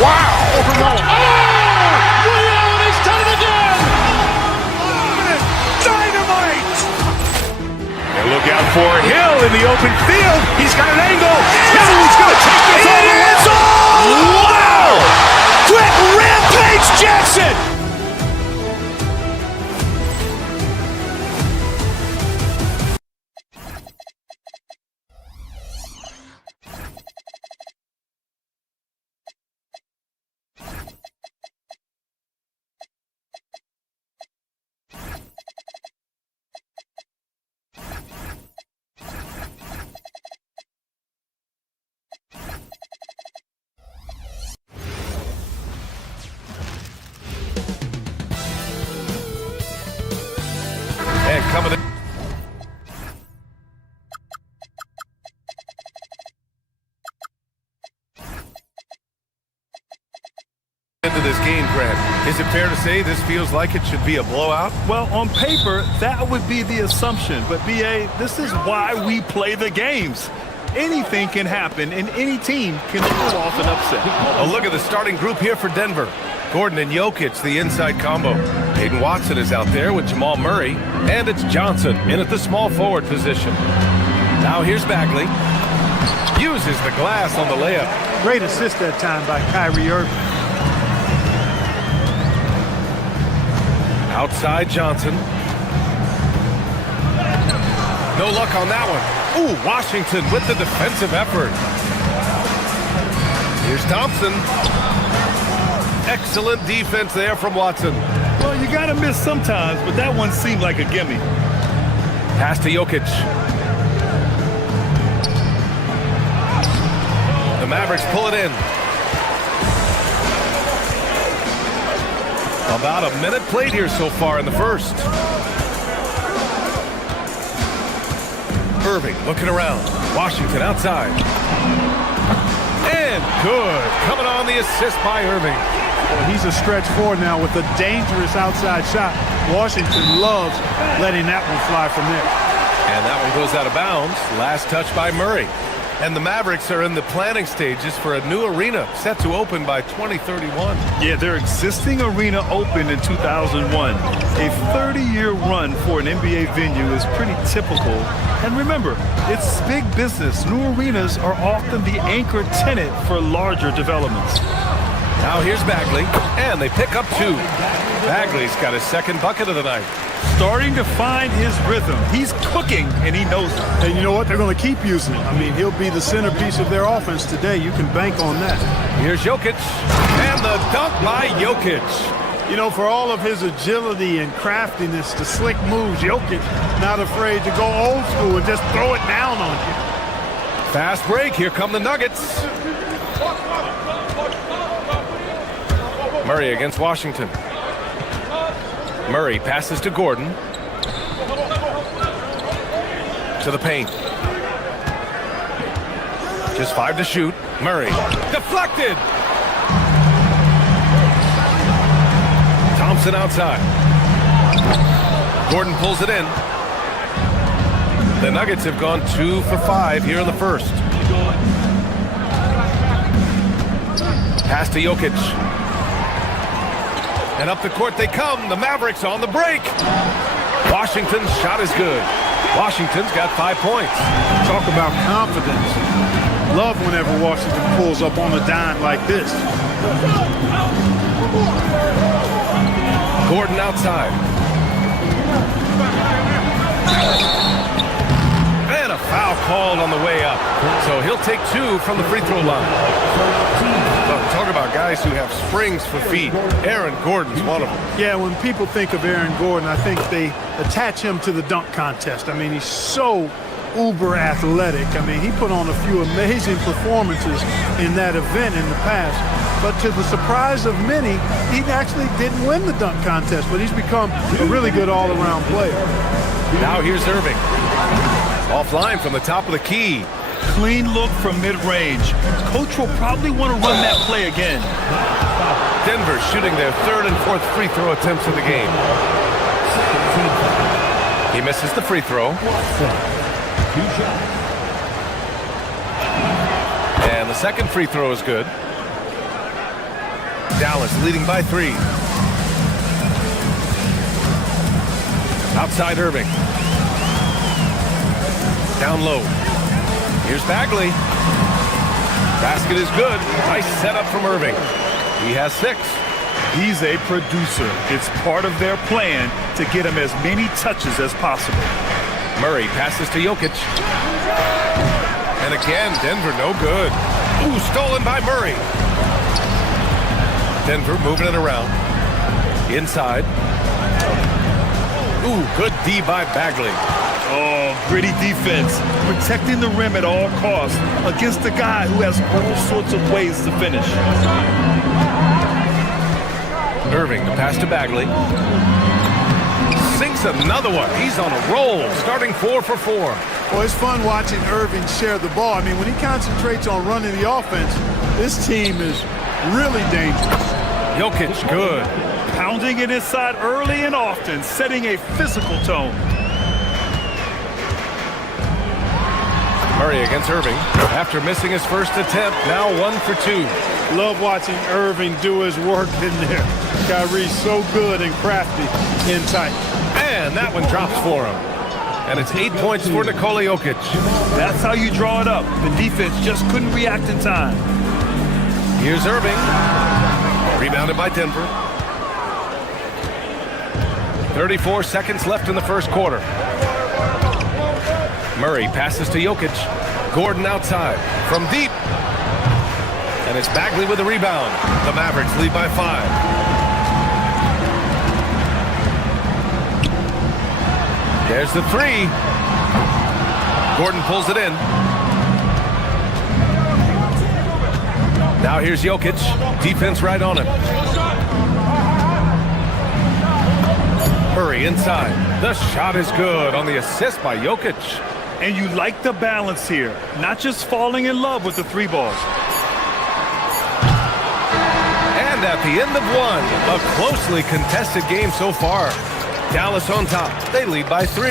wow. Ray Allen has done it again. Dynamite. And look out for Hill in the open field. He's got an angle. He's going to take this all the way. Wow. Quick Rampage Jackson. And coming in. Into this game, Grant. Is it fair to say this feels like it should be a blowout? Well, on paper, that would be the assumption. But, B.A., this is why we play the games. Anything can happen, and any team can pull off an upset. A look at the starting group here for Denver. Gordon and Jokic, the inside combo. Peyton Watson is out there with Jamal Murray. And it's Johnson in at the small forward position. Now here's Bagley. Uses the glass on the layup. Great assist that time by Kyrie Irving. Outside Johnson. No luck on that one. Ooh, Washington with the defensive effort. Here's Thompson. Excellent defense there from Watson. Well, you got to miss sometimes, but that one seemed like a gimme. Pass to Jokic. The Mavericks pull it in. About a minute played here so far in the first. Irving looking around. Washington outside. And good. Coming on the assist by Irving. Well, he's a stretch forward now with a dangerous outside shot. Washington loves letting that one fly from there. And that one goes out of bounds. Last touch by Murray. And the Mavericks are in the planning stages for a new arena set to open by 2031. Yeah, their existing arena opened in 2001. A 30-year run for an NBA venue is pretty typical. And remember, it's big business. New arenas are often the anchor tenant for larger developments. Now here's Bagley, and they pick up two. Bagley's got his second bucket of the night. Starting to find his rhythm. He's cooking, and he knows it. And you know what? They're going to keep using him. I mean, he'll be the centerpiece of their offense today. You can bank on that. Here's Jokic, and the dunk by Jokic. You know, for all of his agility and craftiness, the slick moves, Jokic not afraid to go old school and just throw it down on you. Fast break. Here come the Nuggets. Murray against Washington. Murray passes to Gordon. To the paint. Just 5 to shoot. Murray. Deflected! Thompson outside. Gordon pulls it in. The Nuggets have gone 2 for 5 here in the first. Pass to Jokic. And up the court they come. The Mavericks on the break. Washington's shot is good. Washington's got 5 points. Talk about confidence. Love whenever Washington pulls up on a dime like this. Gordon outside. And a foul called on the way up. So he'll take 2 from the free throw line. Well, talk about guys who have springs for feet. Aaron Gordon's one of them. Yeah, when people think of Aaron Gordon, I think they attach him to the dunk contest. I mean, he's so uber athletic. I mean, he put on a few amazing performances in that event in the past. But to the surprise of many, he actually didn't win the dunk contest, but he's become a really good all-around player. Now here's Irving. Offline from the top of the key. Clean look from mid-range. Coach will probably want to run that play again. Denver shooting their 3rd and 4th free throw attempts of the game. He misses the free throw. And the second free throw is good. Dallas leading by 3. Outside Irving. Down low. Here's Bagley. Basket is good. Nice setup from Irving. He has 6. He's a producer. It's part of their plan to get him as many touches as possible. Murray passes to Jokic. And again, Denver no good. Ooh, stolen by Murray. Denver moving it around. Inside. Ooh, good D by Bagley. Oh, gritty defense. Protecting the rim at all costs against a guy who has all sorts of ways to finish. Irving, the pass to Bagley. Sinks another one. He's on a roll, starting 4 for 4. Well, it's fun watching Irving share the ball. I mean, when he concentrates on running the offense, this team is really dangerous. Jokic, good. Pounding it inside early and often, setting a physical tone. Murray against Irving. After missing his first attempt, now 1 for 2. Love watching Irving do his work in there. Kyrie's so good and crafty in tight. And that one drops for him. And it's 8 points for Nikola Jokic. That's how you draw it up. The defense just couldn't react in time. Here's Irving. Rebounded by Denver. 34 seconds left in the first quarter. Murray passes to Jokic. Gordon outside from deep. And it's Bagley with the rebound. The Mavericks lead by 5. There's the three. Gordon pulls it in. Now here's Jokic. Defense right on him. Murray inside. The shot is good on the assist by Jokic. And you like the balance here. Not just falling in love with the three ball. And at the end of one, a closely contested game so far. Dallas on top. They lead by 3.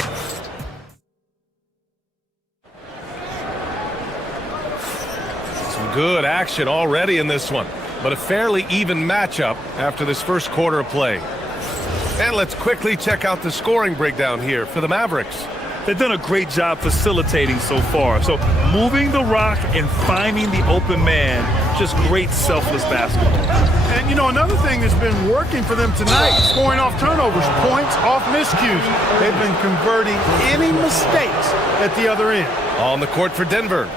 Some good action already in this one, but a fairly even matchup after this first quarter of play. And let's quickly check out the scoring breakdown here for the Mavericks. They've done a great job facilitating so far. So moving the rock and finding the open man, just great selfless basketball. And, you know, another thing that's been working for them tonight, scoring off turnovers, points off miscues. They've been converting any mistakes at the other end. On the court for Denver.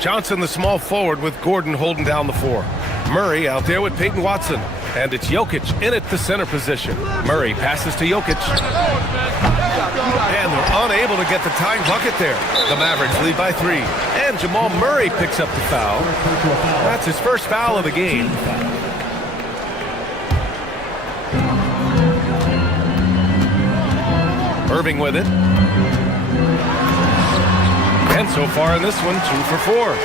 Johnson, the small forward, with Gordon holding down the 4. Murray out there with Peyton Watson. And it's Jokic in at the center position. Murray passes to Jokic. And they're unable to get the tying bucket there. The Mavericks lead by 3. And Jamal Murray picks up the foul. That's his first foul of the game. Irving with it. And so far in this one, 2 for 4.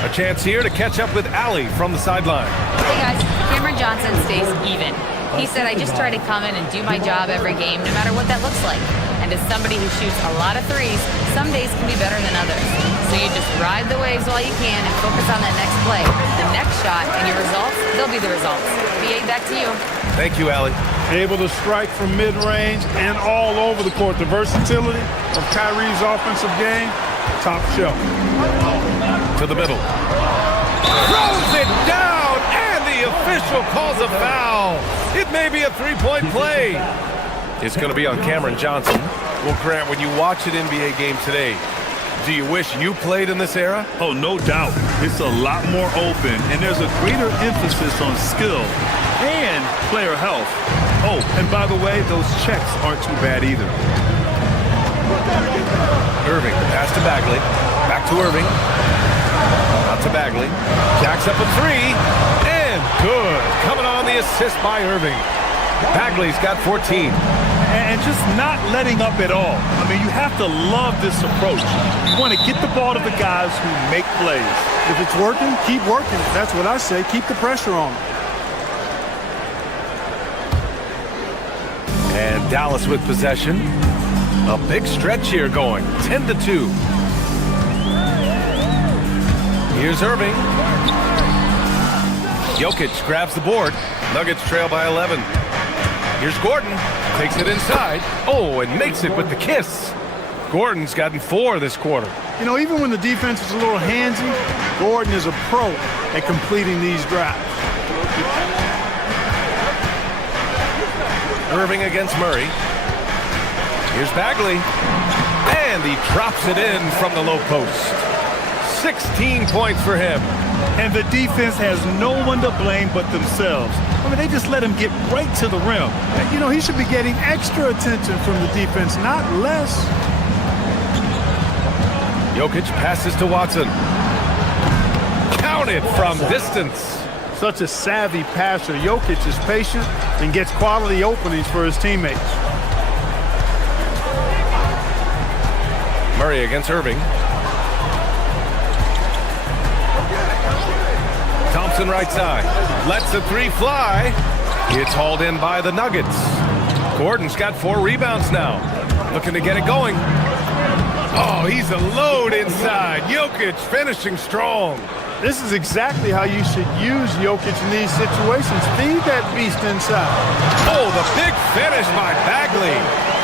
A chance here to catch up with Allie from the sideline. Hey guys, Cameron Johnson stays even. He said, I just try to come in and do my job every game, no matter what that looks like. And as somebody who shoots a lot of threes, some days can be better than others. So you just ride the waves while you can and focus on that next play. The next shot and your results, they'll be the results. BA, back to you. Thank you, Allie. Able to strike from mid-range and all over the court. The versatility of Kyrie's offensive game, top shelf. To the middle. Throws it down, and the official calls a foul. It may be a three-point play. It's going to be on Cameron Johnson. Well, Grant, when you watch an NBA game today, do you wish you played in this era? Oh, no doubt. It's a lot more open, and there's a greater emphasis on skill and player health. Oh, and by the way, those checks aren't too bad either. Irving, pass to Bagley. Back to Irving. Out to Bagley. Jacks up a 3. And good. Coming on the assist by Irving. Bagley's got 14. And just not letting up at all. I mean, you have to love this approach. You want to get the ball to the guys who make plays. If it's working, keep working. That's what I say. Keep the pressure on. And Dallas with possession. A big stretch here going. 10-2. Here's Irving. Jokic grabs the board. Nuggets trail by 11. Here's Gordon. Takes it inside. Oh, and makes it with the kiss. Gordon's gotten 4 this quarter. You know, even when the defense is a little handsy, Gordon is a pro at completing these drives. Irving against Murray. Here's Bagley. And he drops it in from the low post. 16 points for him. And the defense has no one to blame but themselves. I mean, they just let him get right to the rim. And, you know, he should be getting extra attention from the defense, not less. Jokic passes to Watson. Counted from distance. Such a savvy passer. Jokic is patient and gets quality openings for his teammates. Murray against Irving. Thompson right side. Lets the 3 fly. It's hauled in by the Nuggets. Gordon's got 4 rebounds now. Looking to get it going. Oh, he's a load inside. Jokic finishing strong. This is exactly how you should use Jokic in these situations. Feed that beast inside. Oh, the big finish by Bagley.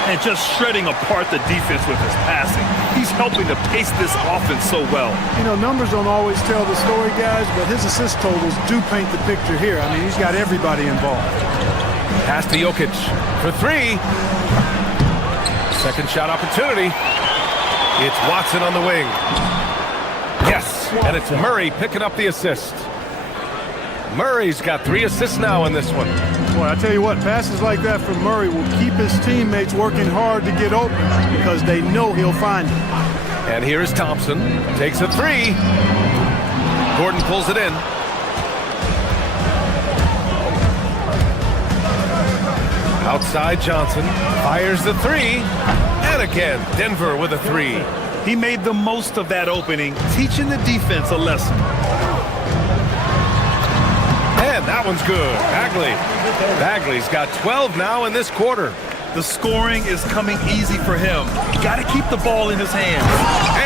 and just shredding apart the defense with his passing. He's helping to pace this offense so well. You know, numbers don't always tell the story, guys, but his assist totals do paint the picture here. I mean, he's got everybody involved. Pass to Jokic for three. Second shot opportunity. It's Watson on the wing. Yes, and it's Murray picking up the assist. Murray's got 3 assists now in this one. Boy, I tell you what, passes like that from Murray will keep his teammates working hard to get open because they know he'll find it. And here is Thompson. Takes a 3. Gordon pulls it in. Outside Johnson. Fires the 3. And again, Denver with a 3. He made the most of that opening, teaching the defense a lesson. And that one's good. Bagley's got 12 now in this quarter. The scoring is coming easy for him. Got to keep the ball in his hands.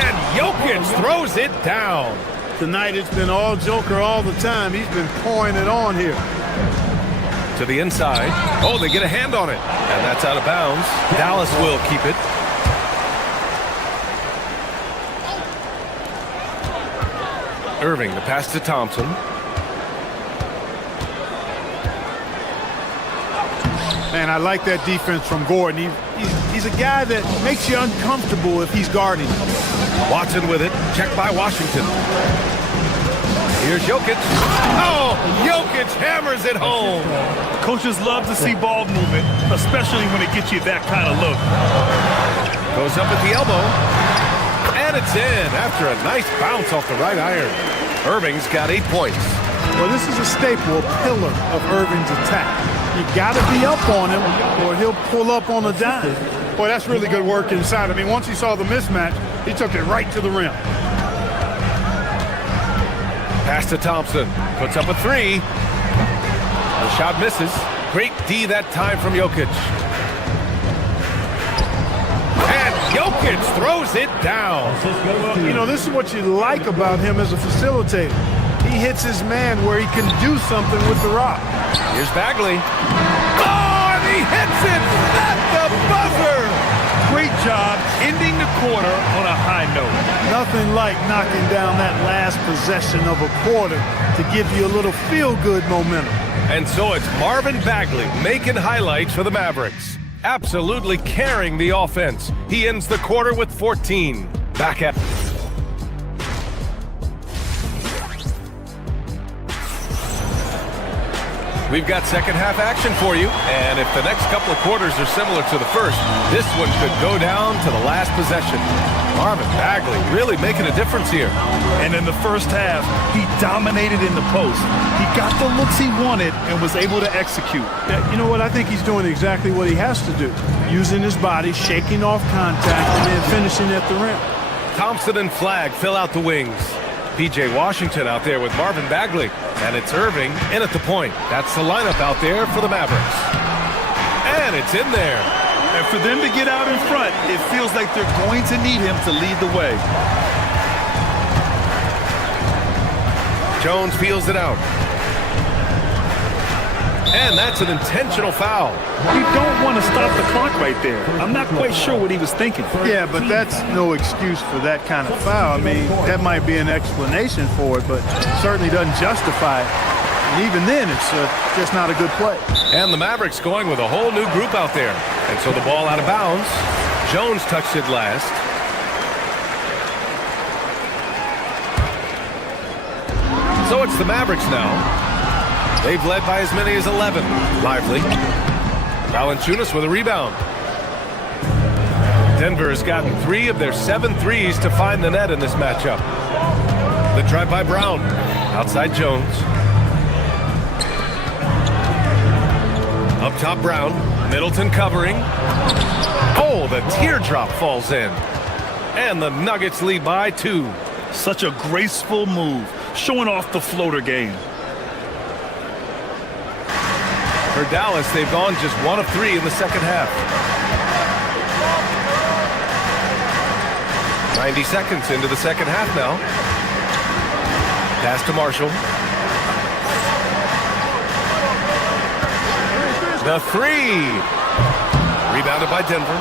And Jokic throws it down. Tonight it's been all Joker all the time. He's been pouring it on here. To the inside. Oh, they get a hand on it. And that's out of bounds. Dallas will keep it. Irving, the pass to Thompson. Man, I like that defense from Gordon. He's a guy that makes you uncomfortable if he's guarding. Watson with it. Checked by Washington. Here's Jokic. Oh, Jokic hammers it home. Coaches love to see ball movement, especially when it gets you that kind of look. Goes up at the elbow. And it's in after a nice bounce off the right iron. Irving's got 8 points. Well, this is a staple, a pillar of Irving's attack. You got to be up on him or he'll pull up on a dime. Boy, that's really good work inside. I mean, once he saw the mismatch, he took it right to the rim. Pass to Thompson. Puts up a 3. The shot misses. Great D that time from Jokic. And Jokic throws it down. Well, you know, this is what you like about him as a facilitator. He hits his man where he can do something with the rock. Here's Bagley. Oh, and he hits it at the buzzer. Great job ending the quarter on a high note. Nothing like knocking down that last possession of a quarter to give you a little feel-good momentum. And so it's Marvin Bagley making highlights for the Mavericks. Absolutely carrying the offense. He ends the quarter with 14. Back at We've got second half action for you, and if the next couple of quarters are similar to the first, this one could go down to the last possession. Marvin Bagley really making a difference here. And in the first half, he dominated in the post. He got the looks he wanted and was able to execute. You know what? I think he's doing exactly what he has to do. Using his body, shaking off contact, and then finishing at the rim. Thompson and Flagg fill out the wings. P.J. Washington out there with Marvin Bagley. And it's Irving in at the point. That's the lineup out there for the Mavericks. And it's in there. And for them to get out in front, it feels like they're going to need him to lead the way. Jones peels it out. And that's an intentional foul. You don't want to stop the clock right there. I'm not quite sure what he was thinking. Yeah, but that's no excuse for that kind of foul. I mean, that might be an explanation for it, but it certainly doesn't justify it. And even then, it's just not a good play. And the Mavericks going with a whole new group out there. And so the ball out of bounds. Jones touched it last. So it's the Mavericks now. They've led by as many as 11. Lively. Valanciunas with a rebound. Denver has gotten 3 of their 7 threes to find the net in this matchup. The drive by Brown. Outside Jones. Up top Brown. Middleton covering. Oh, the teardrop falls in. And the Nuggets lead by 2. Such a graceful move, showing off the floater game. For Dallas, they've gone just 1 of 3 in the second half. 90 seconds into the second half now. Pass to Marshall. The 3. Rebounded by Denver.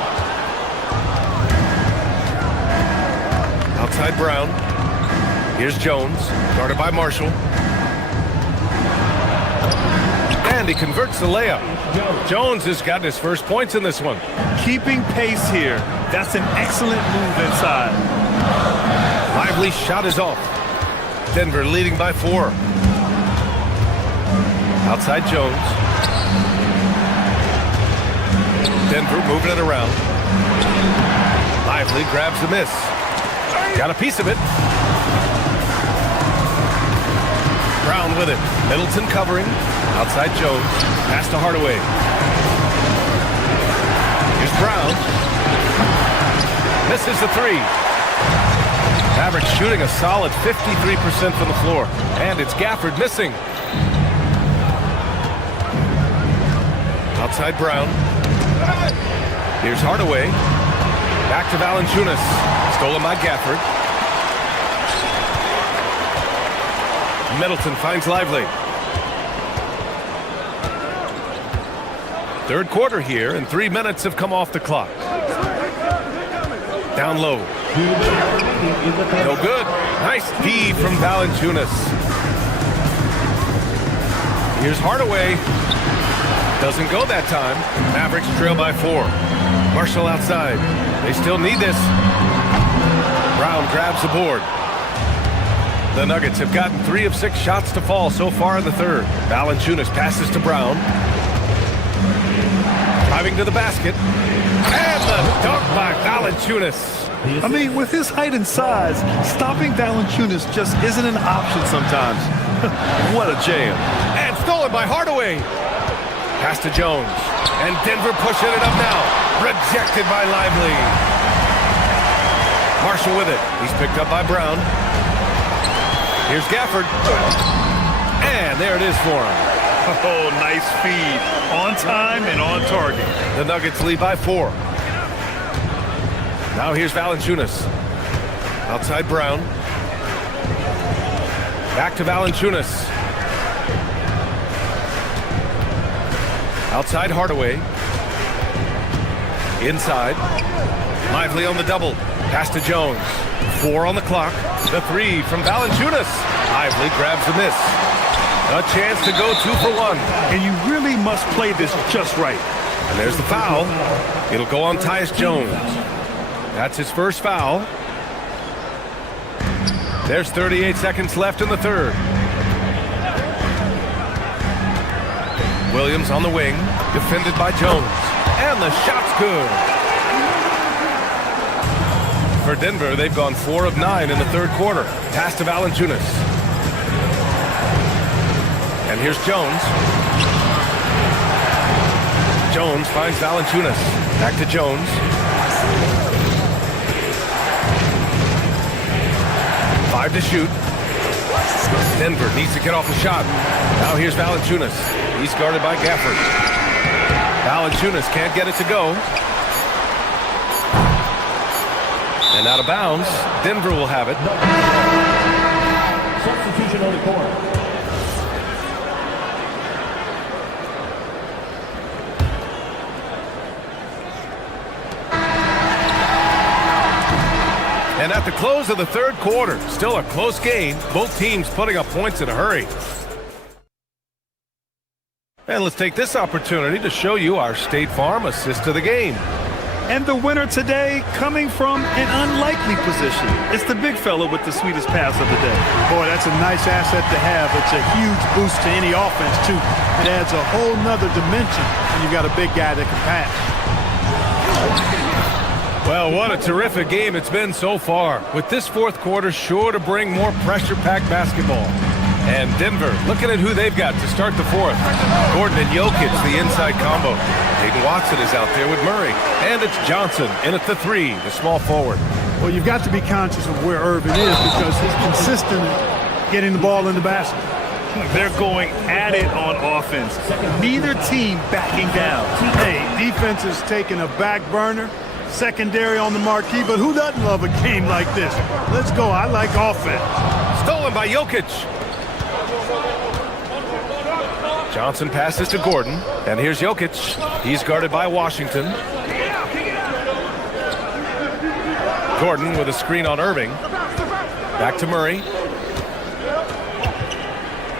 Outside Brown. Here's Jones, guarded by Marshall. And he converts the layup. Jones has gotten his first points in this one. Keeping pace here. That's an excellent move inside. Lively shot is off. Denver leading by 4. Outside Jones. Denver moving it around. Lively grabs the miss. Got a piece of it. Brown with it. Middleton covering. Outside Jones. Pass to Hardaway. Here's Brown. Misses the 3. Mavericks shooting a solid 53% from the floor. And it's Gafford missing. Outside Brown. Here's Hardaway. Back to Valanciunas. Stolen by Gafford. Middleton finds Lively. Third quarter here, and 3 minutes have come off the clock. Down low. No good. Nice D from Valanciunas. Here's Hardaway. Doesn't go that time. Mavericks trail by 4. Marshall outside. They still need this. Brown grabs the board. The Nuggets have gotten 3 of 6 shots to fall so far in the third. Valanciunas passes to Brown. Driving to the basket. And the dunk by Valanciunas. I mean, with his height and size, stopping Valanciunas just isn't an option sometimes. What a jam. And stolen by Hardaway. Pass to Jones. And Denver pushing it up now. Rejected by Lively. Marshall with it. He's picked up by Brown. Here's Gafford. And there it is for him. Oh, nice feed. On time and on target. The Nuggets lead by 4. Now here's Valanciunas. Outside Brown. Back to Valanciunas. Outside Hardaway. Inside. Lively on the double. Pass to Jones. 4 on the clock. The 3 from Valanciunas. Lively grabs the miss. A chance to go 2 for 1. And you really must play this just right. And there's the foul. It'll go on Tyus Jones. That's his first foul. There's 38 seconds left in the third. Williams on the wing. Defended by Jones. And the shot's good. For Denver, they've gone 4 of 9 in the third quarter. Pass to Valanciunas. And here's Jones. Jones finds Valanciunas. Back to Jones. Five to shoot. Denver needs to get off a shot. Now here's Valanciunas. He's guarded by Gafford. Valanciunas can't get it to go. And out of bounds. Denver will have it. Substitution on the court. And at the close of the third quarter, still a close game. Both teams putting up points in a hurry. And let's take this opportunity to show you our State Farm assist of the game. And the winner today coming from an unlikely position. It's the big fella with the sweetest pass of the day. Boy, that's a nice asset to have. It's a huge boost to any offense, too. It adds a whole nother dimension when you've got a big guy that can pass. Well, what a terrific game it's been so far. With this fourth quarter sure to bring more pressure-packed basketball. And Denver, looking at who they've got to start the fourth. Gordon and Jokic, the inside combo. Hayden Watson is out there with Murray. And it's Johnson in at the 3, the small forward. Well, you've got to be conscious of where Irvin is because he's consistent at getting the ball in the basket. They're going at it on offense. Neither team backing down. Hey, defense is taking a back burner. Secondary on the marquee, but who doesn't love a game like this? Let's go. I like offense. Stolen by Jokic. Johnson passes to Gordon, and here's Jokic. He's guarded by Washington. Gordon with a screen on Irving. Back to Murray.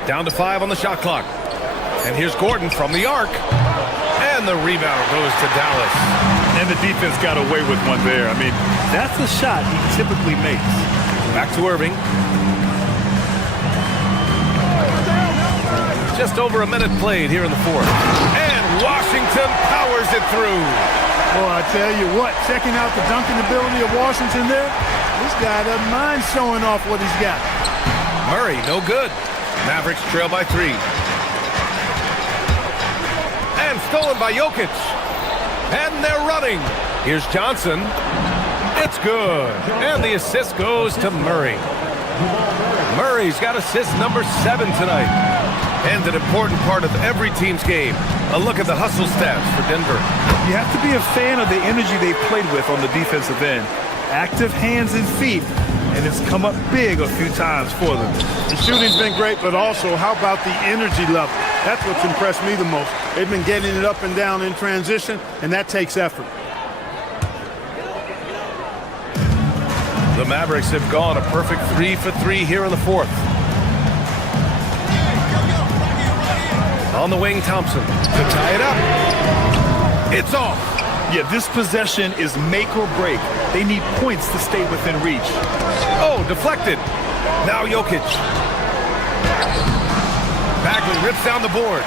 Down to 5 on the shot clock. And here's Gordon from the arc. And the rebound goes to Dallas. And the defense got away with one there. I mean, that's the shot he typically makes. Back to Irving. Just over a minute played here in the fourth. And Washington powers it through. Well, I tell you what, checking out the dunking ability of Washington there, this guy doesn't mind showing off what he's got. Murray, no good. Mavericks trail by 3. And stolen by Jokic. And they're running. Here's Johnson. It's good. And the assist goes to Murray. Murray's got assist number 7 tonight. And an important part of every team's game. A look at the hustle stats for Denver. You have to be a fan of the energy they've played with on the defensive end. Active hands and feet, and it's come up big a few times for them. The shooting's been great, but also how about the energy level? That's what's impressed me the most. They've been getting it up and down in transition, and that takes effort. The Mavericks have gone a perfect 3 for 3 here in the fourth. On the wing, Thompson to tie it up. It's off. Yeah, this possession is make or break. They need points to stay within reach. Oh, deflected. Now Jokic. Bagley rips down the board.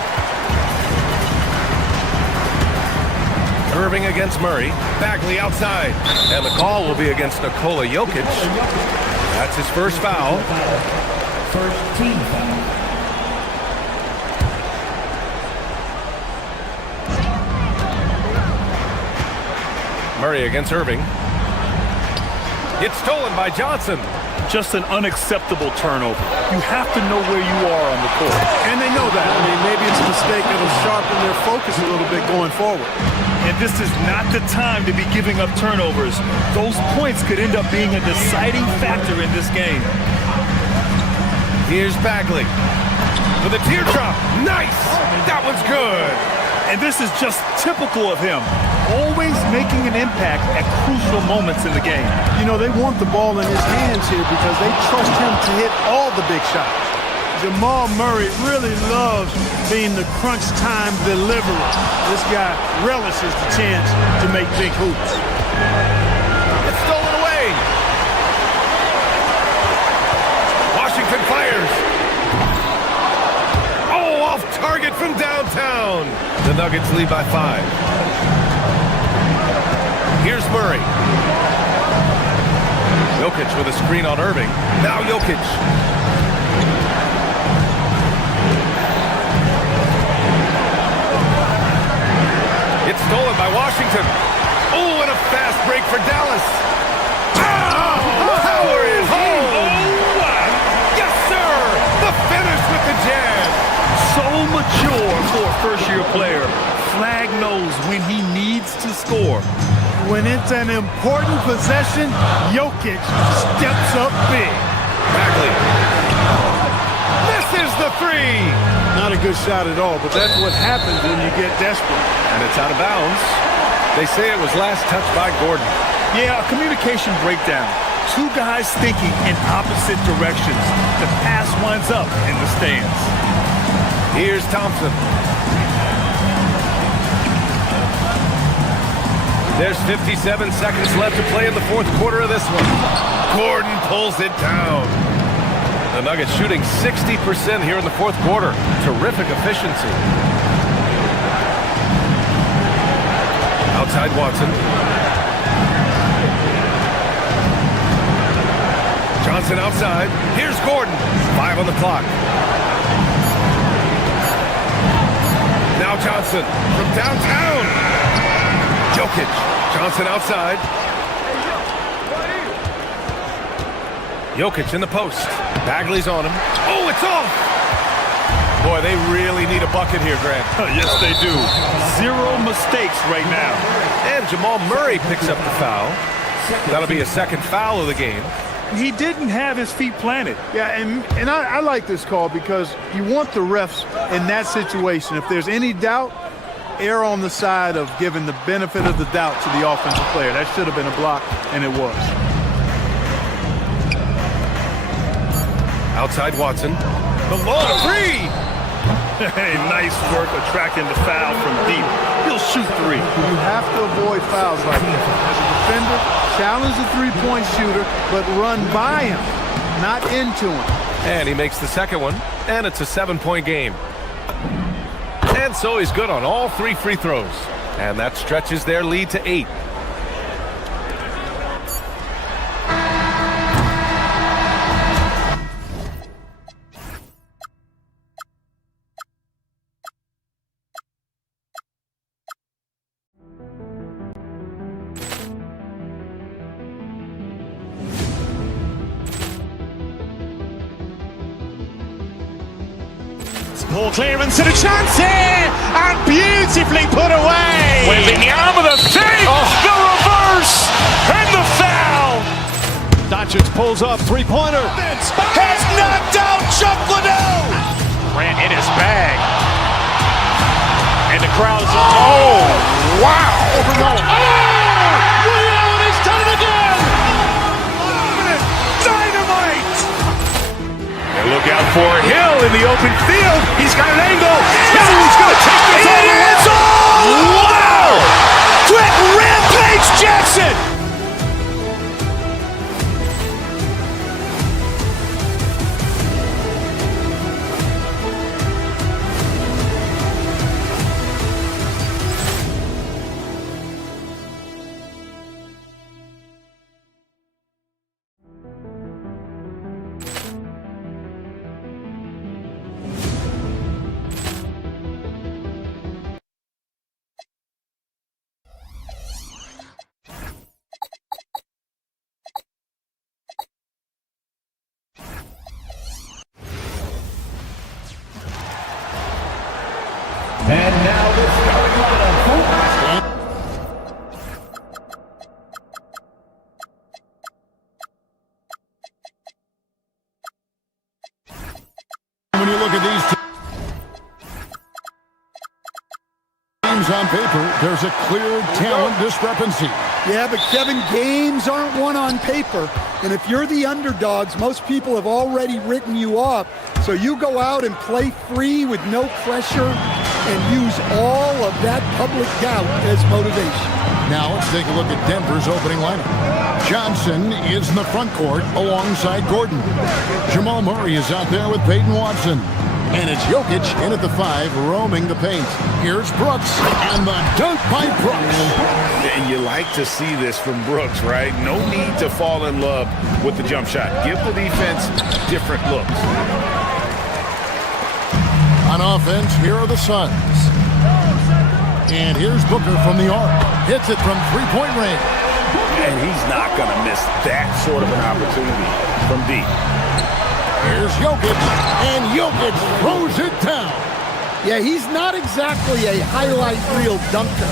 Irving against Murray. Bagley outside. And the call will be against Nikola Jokic. That's his first foul. First team foul. Murray against Irving. It's stolen by Johnson. Just an unacceptable turnover. You have to know where you are on the court. And they know that. I mean, maybe it's a mistake that'll sharpen their focus a little bit going forward. And this is not the time to be giving up turnovers. Those points could end up being a deciding factor in this game. Here's Bagley with a teardrop. Nice! That one's good. And this is just typical of him. Always making an impact at crucial moments in the game. You know, they want the ball in his hands here because they trust him to hit all the big shots. Jamal Murray really loves being the crunch time deliverer. This guy relishes the chance to make big hoops. It's stolen away. Washington fires. Oh, off target from downtown. The Nuggets lead by 5. Here's Murray. Jokic with a screen on Irving. Now Jokic. It's stolen by Washington. Oh, and a fast break for Dallas. Power is home. Yes, sir. The finish with the jam. So mature for a first-year player. Flag knows when he needs to score. When it's an important possession, Jokic steps up big. Bagley. This is the 3. Not a good shot at all, but that's what happens when you get desperate. And it's out of bounds. They say it was last touched by Gordon. Yeah, a communication breakdown. 2 guys thinking in opposite directions. The pass winds up in the stands. Here's Thompson. There's 57 seconds left to play in the fourth quarter of this one. Gordon pulls it down. The Nuggets shooting 60% here in the fourth quarter. Terrific efficiency. Outside Watson. Johnson outside. Here's Gordon. 5 on the clock. Now Johnson from downtown. Jokic. Johnson outside. Jokic in the post. Bagley's on him. Oh, it's off! Boy, they really need a bucket here, Grant. Yes, they do. 0 mistakes right now. And Jamal Murray picks up the foul. That'll be a second foul of the game. He didn't have his feet planted. Yeah, and I like this call because you want the refs in that situation. If there's any doubt, err on the side of giving the benefit of the doubt to the offensive player. That should have been a block, and it was. Outside Watson. The long three. Hey, nice work attracting the foul from deep. He'll shoot three. You have to avoid fouls like that. As a defender, challenge the three-point shooter, but run by him, not into him. And he makes the second one, and it's a 7-point game. And so he's good on all 3 free throws. And that stretches their lead to 8. Ball clearance and a chance here, and beautifully put away. Wembanyama the save, the reverse, and the foul. Doncic pulls up, three-pointer. Has knocked out Chuck Liddell. Ran in his bag. And the crowd is, oh, wow. Ray Allen has done it again. Dynamite. And look out for Hill in the open field. He's got an angle. He's going to take this all the way. Wow! Quick Rampage Jackson. And now the starting lineup for when you look at these teams on paper, there's a clear talent discrepancy. Yeah, but Kevin, games aren't won on paper. And if you're the underdogs, most people have already written you off. So you go out and play free with no pressure and use all of that public doubt as motivation. Now let's take a look at Denver's opening lineup. Johnson is in the front court alongside Gordon. Jamal Murray is out there with Peyton Watson. And it's Jokic in at the 5, roaming the paint. Here's Brooks, and the dunk by Brooks. And you like to see this from Brooks, right? No need to fall in love with the jump shot. Give the defense different looks. On offense, here are the Suns. And here's Booker from the arc. Hits it from three-point range. And he's not going to miss that sort of an opportunity from deep. Here's Jokic, and Jokic throws it down. Yeah, he's not exactly a highlight reel dunker,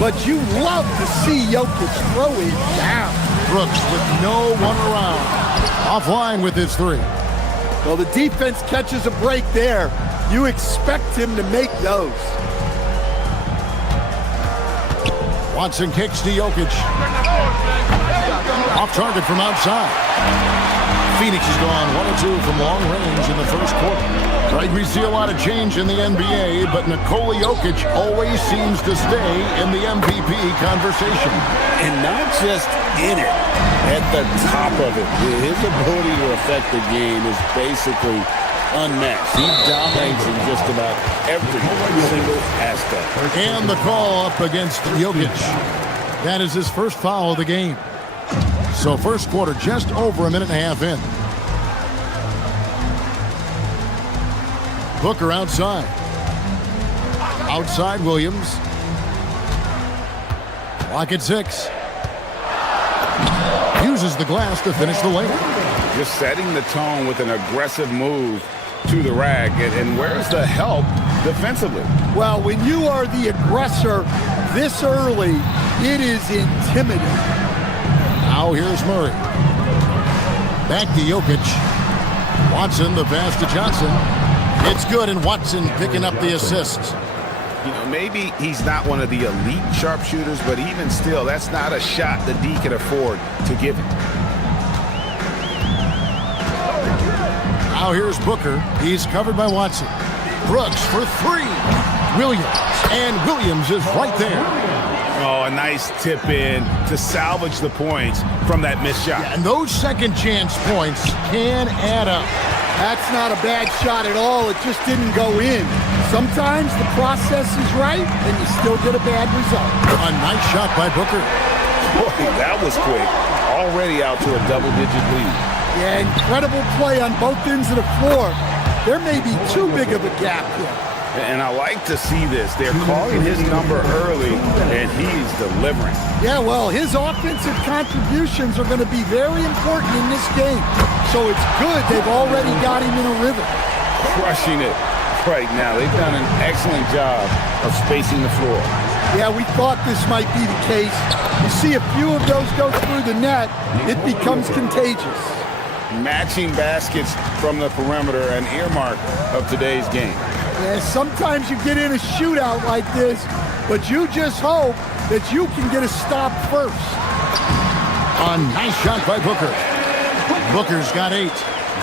but you love to see Jokic throw it down. Brooks with no one around. Offline with his 3. Well, the defense catches a break there. You expect him to make those. Watson kicks to Jokic. Off target from outside. Phoenix has gone 1 of 2 from long range in the first quarter. Right, we see a lot of change in the NBA, but Nikola Jokic always seems to stay in the MVP conversation. And not just in it, at the top of it. His ability to affect the game is basically unmatched. He dominates in just about every single aspect. And the call up against Jokic. That is his first foul of the game. So first quarter just over a minute and a half in. Booker outside. Outside Williams. Clock at 6. Uses the glass to finish the layup. Just setting the tone with an aggressive move to the rack. And where's the help defensively? Well, when you are the aggressor this early, it is intimidating. Now here's Murray. Back to Jokic. Watson, the pass to Johnson. It's good, and Watson picking up the assist. You know, maybe he's not one of the elite sharpshooters, but even still, that's not a shot the D can afford to give him. Now here's Booker. He's covered by Watson. Brooks for three. Williams. And Williams is right there. Oh, a nice tip in to salvage the points from that missed shot. Yeah, and those second chance points can add up. That's not a bad shot at all. It just didn't go in. Sometimes the process is right, and you still get a bad result. A nice shot by Booker. Boy, that was quick. Already out to a double-digit lead. Yeah, incredible play on both ends of the floor. There may be too big of a gap here. And I like to see this. They're calling his number early, and he's delivering. Yeah, well, his offensive contributions are going to be very important in this game. So it's good they've already got him in a rhythm. Crushing it right now. They've done an excellent job of spacing the floor. Yeah, we thought this might be the case. You see a few of those go through the net, it becomes contagious. Matching baskets from the perimeter, an earmark of today's game. Yeah, sometimes you get in a shootout like this, but you just hope that you can get a stop first. A nice shot by Booker. Booker's got 8.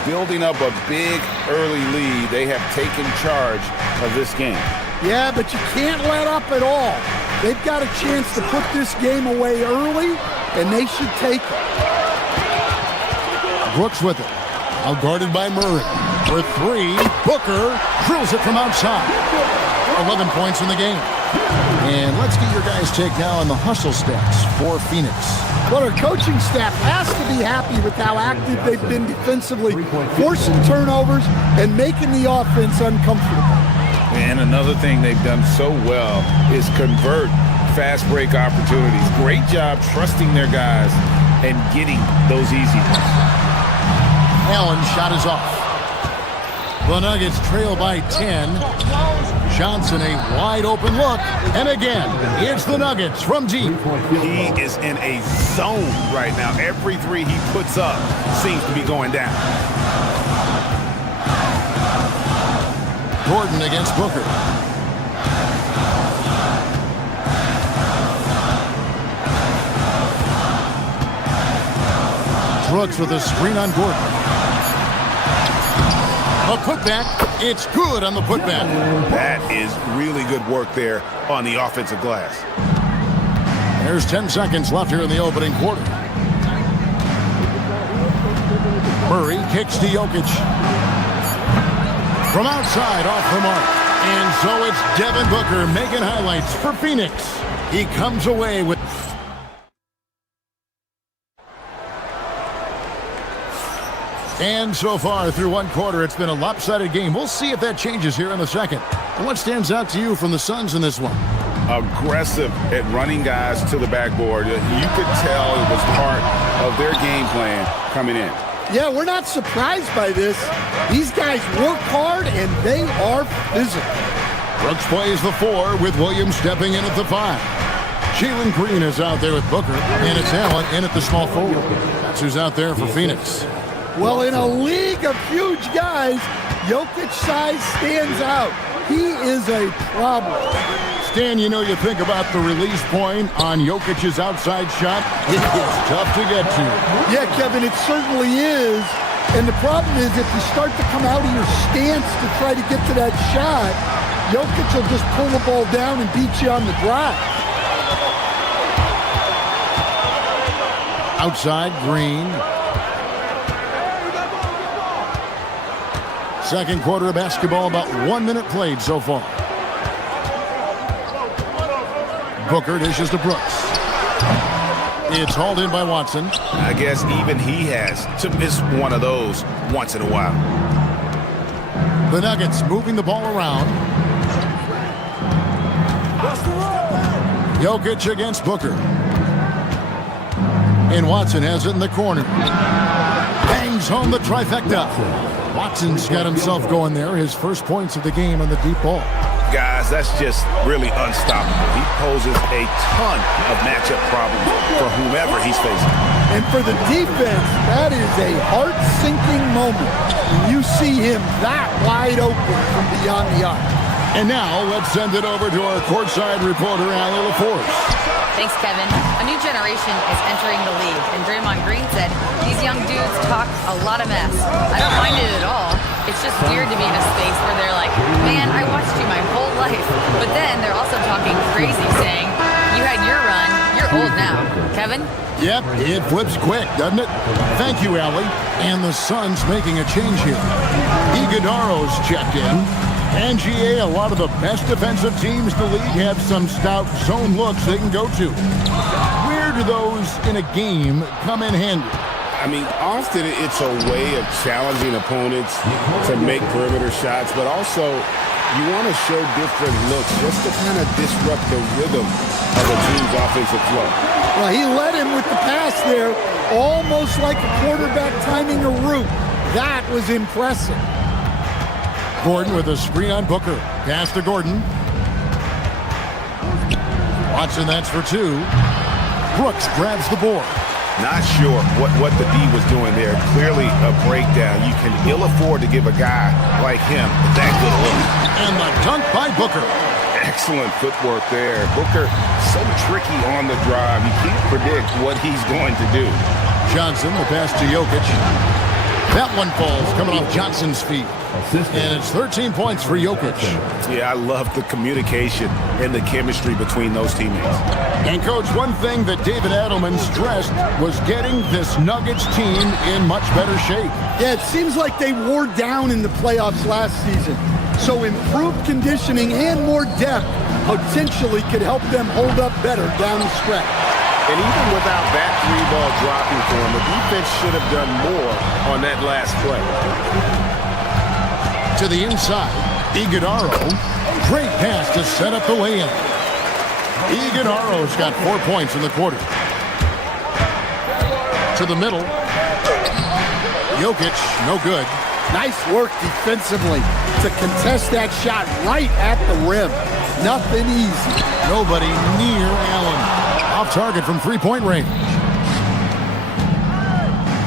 Building up a big early lead, they have taken charge of this game. Yeah, but you can't let up at all. They've got a chance to put this game away early, and they should take it. Brooks with it. Now guarded by Murray. For 3, Booker drills it from outside. 11 points in the game. And let's get your guys' take now on the hustle stats for Phoenix. Well, our coaching staff has to be happy with how active they've been defensively, forcing turnovers and making the offense uncomfortable. And another thing they've done so well is convert fast break opportunities. Great job trusting their guys and getting those easy ones. Allen's shot is off. The Nuggets trail by 10. Johnson, a wide open look. And again, it's the Nuggets from deep. He is in a zone right now. Every three he puts up seems to be going down. Gordon against Booker. Brooks with a screen on Gordon. A putback. It's good on the putback. That is really good work there on the offensive glass. There's 10 seconds left here in the opening quarter. Murray kicks to Jokic. From outside, off the mark. And so it's Devin Booker making highlights for Phoenix. He comes away with... And so far through one quarter, it's been a lopsided game. We'll see if that changes here in the second. And what stands out to you from the Suns in this one? Aggressive at running guys to the backboard. You could tell it was part of their game plan coming in. Yeah, we're not surprised by this. These guys work hard, and they are physical. Brooks plays the 4 with Williams stepping in at the 5. Jalen Green is out there with Booker, and it's Allen in at the small forward. That's who's out there for Phoenix. Well, in a league of huge guys, Jokic's size stands out. He is a problem. Stan, you know, you think about the release point on Jokic's outside shot. It is tough to get to. Yeah, Kevin, it certainly is. And the problem is if you start to come out of your stance to try to get to that shot, Jokic will just pull the ball down and beat you on the drive. Outside, Green. Second quarter of basketball, about 1 minute played so far. Booker dishes to Brooks. It's hauled in by Watson. I guess even he has to miss one of those once in a while. The Nuggets moving the ball around. Jokic against Booker. And Watson has it in the corner. Bangs home the trifecta. Watson's got himself going there. His first points of the game on the deep ball. Guys, that's just really unstoppable. He poses a ton of matchup problems for whomever he's facing. And for the defense, that is a heart-sinking moment when you see him that wide open from beyond the arc. And now, let's send it over to our courtside reporter, Allie LaForce. Thanks, Kevin. A new generation is entering the league, and Draymond Green said these young dudes talk a lot of mess. I don't mind it at all. It's just weird to be in a space where they're like, man, I watched you my whole life. But then they're also talking crazy, saying, you had your run, you're old now. Kevin? Yep, it flips quick, doesn't it? Thank you, Allie. And the Suns making a change here. Iguodaro's checked in. And GA, a lot of the best defensive teams in the league have some stout zone looks they can go to. Where do those in a game come in handy? I mean, often it's a way of challenging opponents to make perimeter shots, but also you want to show different looks just to kind of disrupt the rhythm of a team's offensive flow. Well, he led him with the pass there, almost like a quarterback timing a route. That was impressive. Gordon with a screen on Booker. Pass to Gordon. Watson, that's for two. Brooks grabs the board. Not sure what the D was doing there. Clearly a breakdown. You can ill afford to give a guy like him that good look. And the dunk by Booker. Excellent footwork there. Booker, so tricky on the drive. You can't predict what he's going to do. Johnson, the pass to Jokic. That one falls, coming off Johnson's feet. And it's 13 points for Jokic. Yeah, I love the communication and the chemistry between those teammates. And, Coach, one thing that David Adelman stressed was getting this Nuggets team in much better shape. Yeah, it seems like they wore down in the playoffs last season. So improved conditioning and more depth potentially could help them hold up better down the stretch. And even without that three-ball dropping for him, the defense should have done more on that last play. To the inside, Iguodaro. Great pass to set up the lay-in. Iguodaro's got 4 points in the quarter. To the middle. Jokic, no good. Nice work defensively to contest that shot right at the rim. Nothing easy. Nobody near Allen. Off target from three-point range.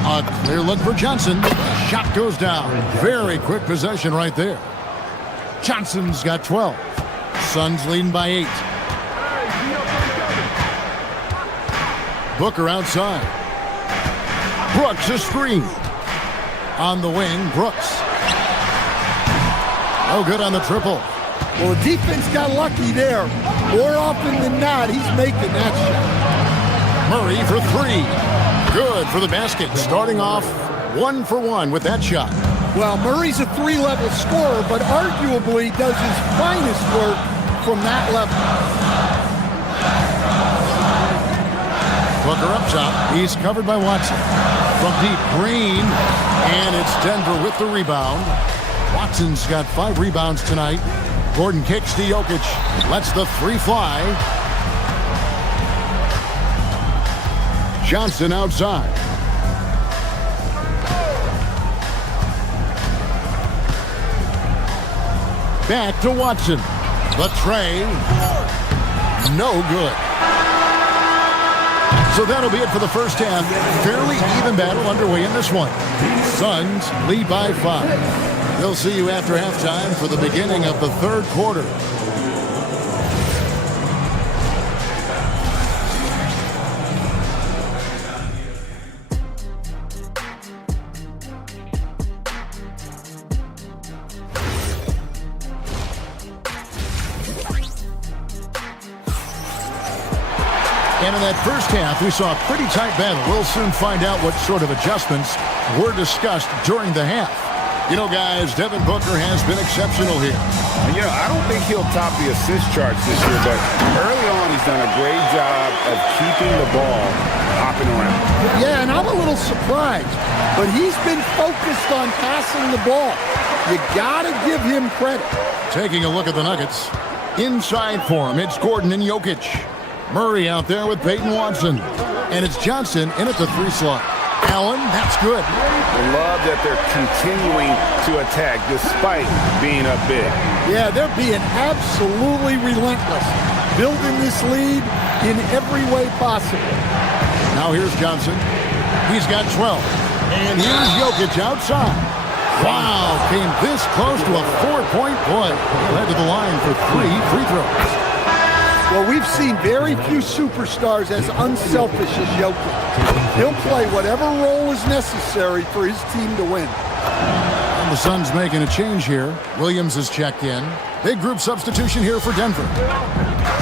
A clear look for Johnson. Shot goes down. Very quick possession right there. Johnson's got 12. Suns leading by 8. Booker outside. Brooks a screen. On the wing, Brooks. No good on the triple. Well, the defense got lucky there. More often than not, he's making that shot. Murray for three. Good for the basket. Starting off 1 for 1 with that shot. Well, Murray's a three-level scorer, but arguably does his finest work from that level. Booker up top. He's covered by Watson. From deep, Green. And it's Denver with the rebound. Watson's got 5 rebounds tonight. Gordon kicks to Jokic. Lets the three fly. Johnson outside. Back to Watson. The tray. No good. So that'll be it for the first half. Fairly even battle underway in this one. Suns lead by 5. They'll see you after halftime for the beginning of the third quarter. And in that first half, we saw a pretty tight battle. We'll soon find out what sort of adjustments were discussed during the half. You know, guys, Devin Booker has been exceptional here. You know, I don't think he'll top the assist charts this year, but early on he's done a great job of keeping the ball hopping around. Yeah, and I'm a little surprised, but he's been focused on passing the ball. You got to give him credit. Taking a look at the Nuggets. Inside for him, it's Gordon and Jokic. Murray out there with Peyton Watson. And it's Johnson in at the 3 slot. Allen, that's good. I love that they're continuing to attack despite being up big. Yeah, they're being absolutely relentless. Building this lead in every way possible. Now here's Johnson. He's got 12. And here's Jokic outside. Wow, came this close to a 4-point play. He'll head to the line for 3 free throws. Well, we've seen very few superstars as unselfish as Jokic. He'll play whatever role is necessary for his team to win. And the Suns making a change here. Williams has checked in. Big group substitution here for Denver.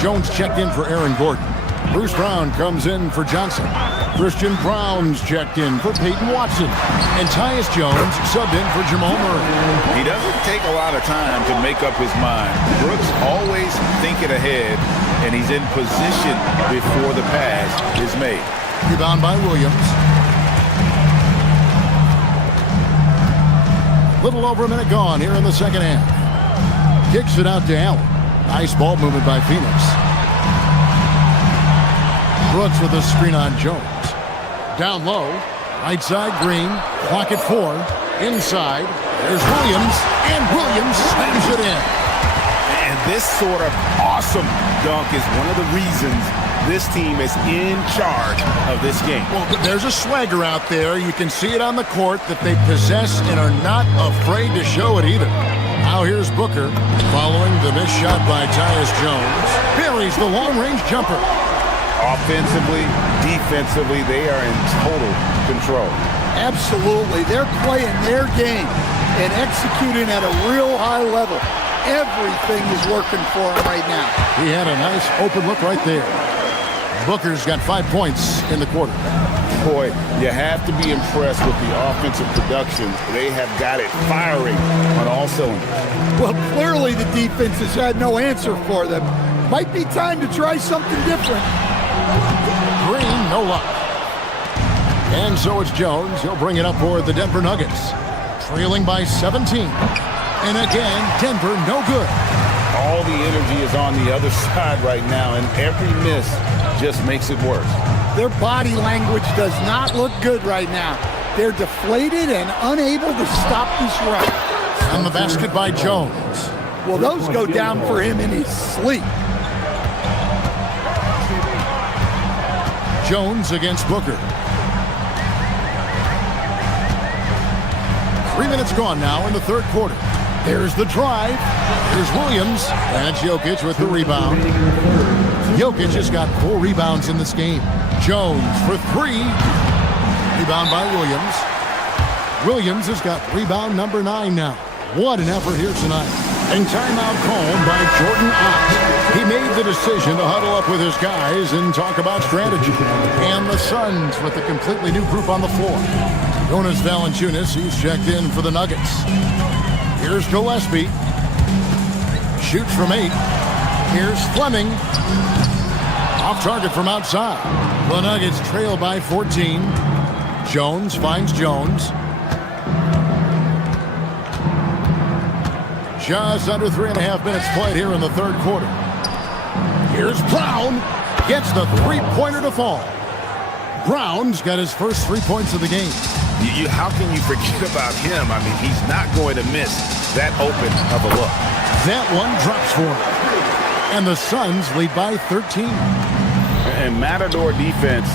Jones checked in for Aaron Gordon. Bruce Brown comes in for Johnson. Christian Brown's checked in for Peyton Watson. And Tyus Jones subbed in for Jamal Murray. He doesn't take a lot of time to make up his mind. Brooks always thinking ahead, and he's in position before the pass is made. Rebound by Williams. Little over a minute gone here in the second half. Kicks it out to Allen. Nice ball movement by Phoenix. Brooks with a screen on Jones. Down low. Right side Green. Clock at 4. Inside. There's Williams. And Williams slams it in. And this sort of awesome dunk is one of the reasons this team is in charge of this game. Well, there's a swagger out there. You can see it on the court that they possess and are not afraid to show it either. Now here's Booker following the missed shot by Tyus Jones. Buries the long-range jumper. Offensively, defensively, they are in total control. Absolutely. They're playing their game and executing at a real high level. Everything is working for him right now. He had a nice open look right there. Booker's got 5 points in the quarter. Boy, you have to be impressed with the offensive production. They have got it firing on all cylinders. Well, clearly the defense has had no answer for them. Might be time to try something different. Green, no luck. And so it's Jones. He'll bring it up for the Denver Nuggets. Trailing by 17. And again, Denver no good. All the energy is on the other side right now, and every miss just makes it worse. Their body language does not look good right now. They're deflated and unable to stop this run. On the basket by Jones. Well, those go down for him in his sleep. Jones against Booker. 3 minutes gone now in the third quarter. There's the drive. Here's Williams. And Jokic with the rebound. Jokic has got 4 rebounds in this game. Jones for 3. Rebound by Williams. Williams has got rebound number 9 now. What an effort here tonight. And timeout called by Jordan Ott. He made the decision to huddle up with his guys and talk about strategy. And the Suns with a completely new group on the floor. Jonas Valanciunas, he's checked in for the Nuggets. Here's Gillespie. Shoots from 8. Here's Fleming. Off target from outside. The Nuggets trail by 14. Jones finds Jones. Just under 3.5 minutes played here in the third quarter. Here's Brown. Gets the three-pointer to fall. Brown's got his first 3 points of the game. How can you forget about him? I mean, he's not going to miss that open of a look. That one drops for him. And the Suns lead by 13. And Matador defense,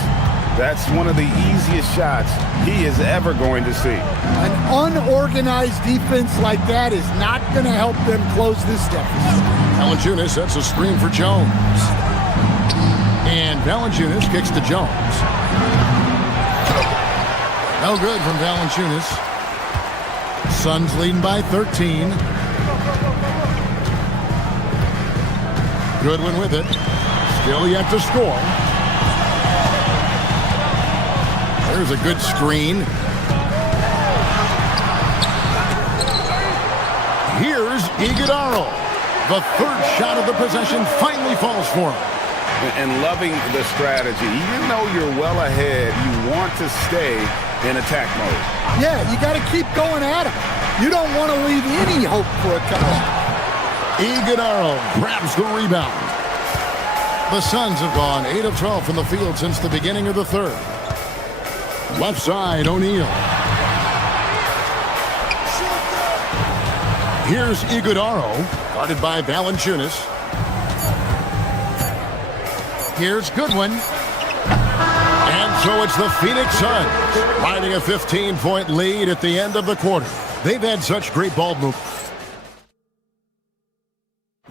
that's one of the easiest shots he is ever going to see. An unorganized defense like that is not going to help them close this deficit. Valanciunas sets a screen for Jones. And Valanciunas kicks to Jones. No good from Valanciunas. Suns leading by 13. Goodwin with it. Still yet to score. There's a good screen. Here's Iguodala. The third shot of the possession finally falls for him. And loving the strategy. Even though you're well ahead, you want to stay in attack mode. Yeah, you got to keep going at him. You don't want to leave any hope for a comeback. Iguodala grabs the rebound. The Suns have gone 8 of 12 from the field since the beginning of the third. Left side, O'Neal. Here's Iguodala, guarded by Valanciunas. Here's Goodwin. And So it's the Phoenix Suns riding a 15-point lead at the end of the quarter. They've had such great ball movement.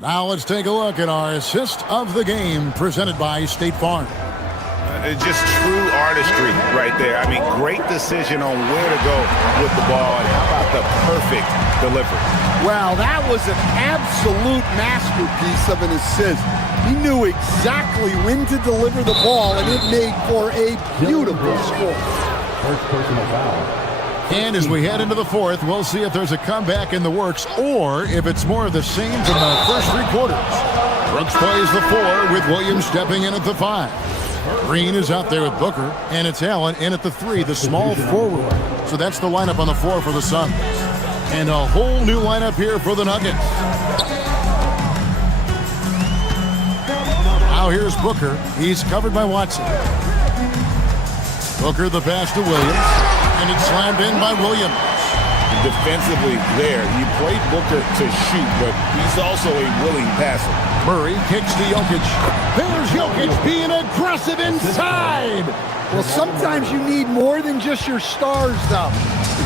Now let's take a look at our assist of the game presented by State Farm. Just true artistry right there. I mean, great decision on where to go with the ball, and how about the perfect delivery? Wow, that was an absolute masterpiece of an assist. He knew exactly when to deliver the ball, and it made for a beautiful score. First personal foul. And as we head into the fourth, we'll see if there's a comeback in the works or if it's more of the same from the first three quarters. Brooks plays the 4 with Williams stepping in at the 5. Green is out there with Booker, and it's Allen in at the 3, the small forward. So that's the lineup on the floor for the Suns. And a whole new lineup here for the Nuggets. Now here's Booker. He's covered by Watson. Booker the pass to Williams. And it's slammed in by Williams. Defensively there, you played Booker to shoot, but he's also a willing passer. Murray kicks to Jokic. There's Jokic being aggressive inside. Well, sometimes you need more than just your stars, though.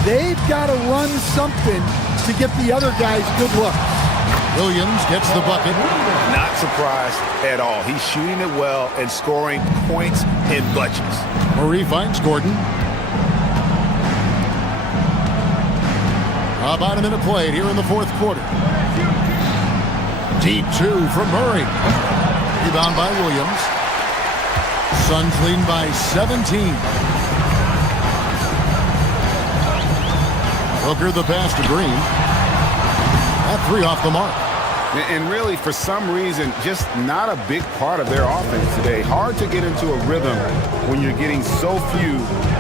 They've got to run something to get the other guys good looks. Williams gets the bucket. Not surprised at all. He's shooting it well and scoring points in bunches. Murray finds Gordon. About a minute played here in the fourth quarter. Deep 2 from Murray. Rebound by Williams. Suns leading by 17. Booker the pass to Green. That 3 off the mark. And really, for some reason, just not a big part of their offense today. Hard to get into a rhythm when you're getting so few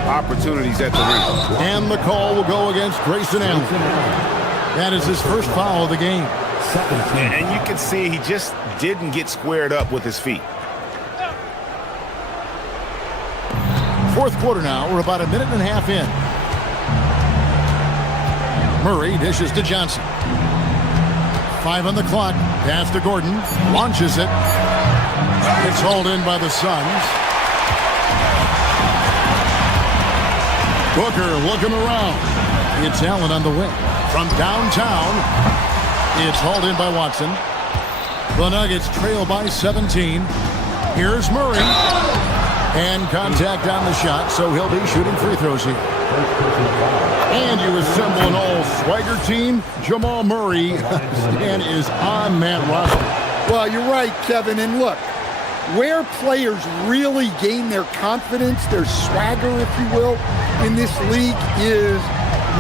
opportunities at the rim. And the call will go against Grayson Allen. That is his first foul of the game. And you can see he just didn't get squared up with his feet. Fourth quarter now. We're about a minute and a half in. Murray dishes to Johnson. 5 on the clock. Pass to Gordon. Launches it. It's hauled in by the Suns. Booker looking around. It's Allen on the wing. From downtown, it's hauled in by Watson. The Nuggets trail by 17. Here's Murray. And contact on the shot, so he'll be shooting free throws here. And you assemble an all-swagger team. Jamal Murray is on that roster. Well, you're right, Kevin. And look, where players really gain their confidence, their swagger, if you will, in this league is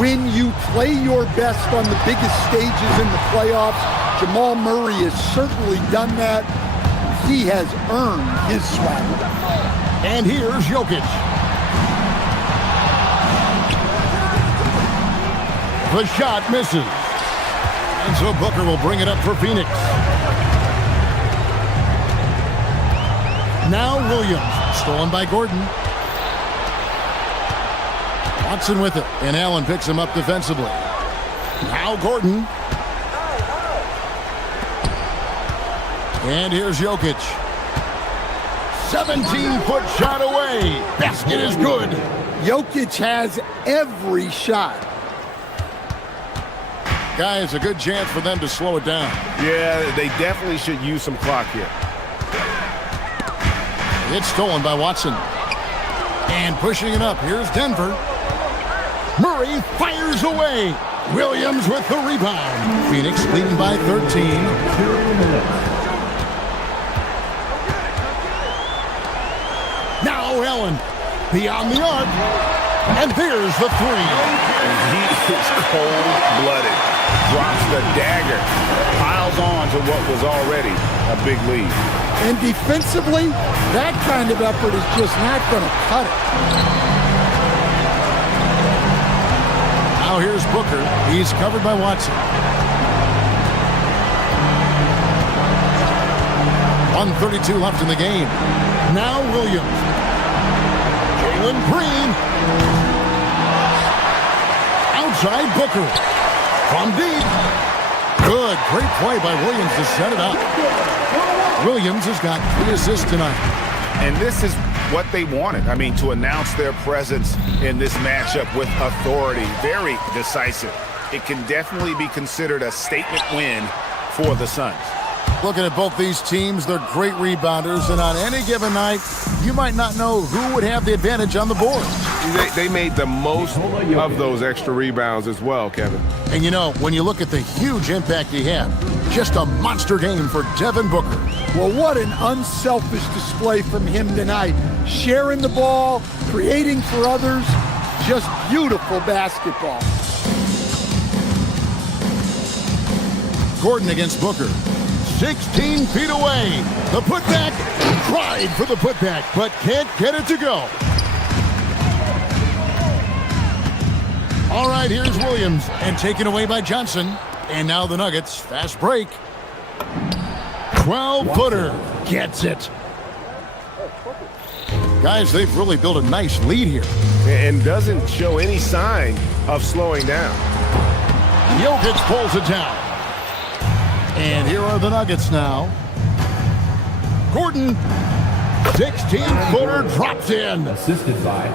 when you play your best on the biggest stages in the playoffs. Jamal Murray has certainly done that. He has earned his swagger. And here's Jokic. The shot misses. And so Booker will bring it up for Phoenix. Now Williams, stolen by Gordon. Watson with it, and Allen picks him up defensively. Now Gordon. And here's Jokic. 17-foot shot away. Basket is good. Jokic has every shot. Guys, a good chance for them to slow it down. Yeah, they definitely should use some clock here. It's stolen by Watson. And pushing it up, here's Denver. Murray fires away. Williams with the rebound. Phoenix leading by 13. Now Allen, beyond the arc, and there's the 3. He is cold-blooded. Drops the dagger. Piles on to what was already a big lead. And defensively, that kind of effort is just not going to cut it. Now here's Booker. He's covered by Watson. 1:32 left in the game. Now Williams. Jalen Green. Outside Booker. From deep. Good. Great play by Williams to set it up. Williams has got 3 assists tonight. And this is what they wanted. I mean, to announce their presence in this matchup with authority, very decisive. It can definitely be considered a statement win for the Suns. Looking at both these teams, they're great rebounders, and on any given night, you might not know who would have the advantage on the board. They made the most of those extra rebounds as well, Kevin. And you know, when you look at the huge impact he had, just a monster game for Devin Booker. Well, what an unselfish display from him tonight. Sharing the ball, creating for others, just beautiful basketball. Gordon against Booker. 16 feet away. The putback, tried for the putback, but can't get it to go. All right, here's Williams, and taken away by Johnson. And now the Nuggets, fast break. 12-footer, gets it. Guys, they've really built a nice lead here. And doesn't show any sign of slowing down. Jokic pulls it down. And here are the Nuggets now. Gordon, 16-footer drops in. Assisted by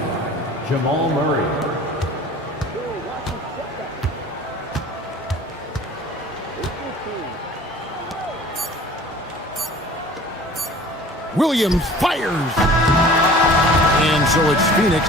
Jamal Murray. Williams fires. And so it's Phoenix.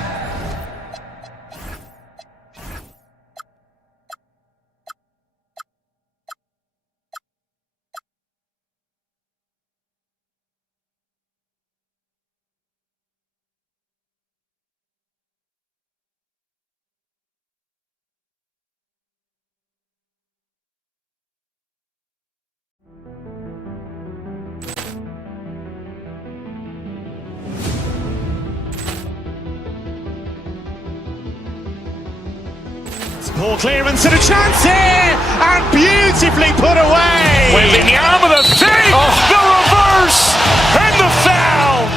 Ball clearance and a chance here, and beautifully put away. Wembanyama with a save, the reverse, and the foul.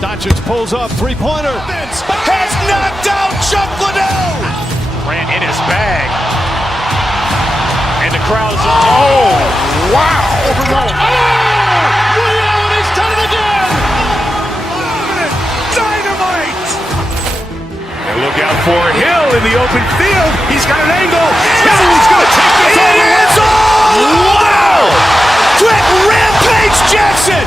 Doncic pulls up, three-pointer. Has knocked out Chuck Liddell. Ran in his bag. And the crowd is, oh, wow. He's done it again. Dynamite. And look out for Hill in the open field. He's got an angle. Hill's going to take this all the way. Wow! Quick Rampage Jackson.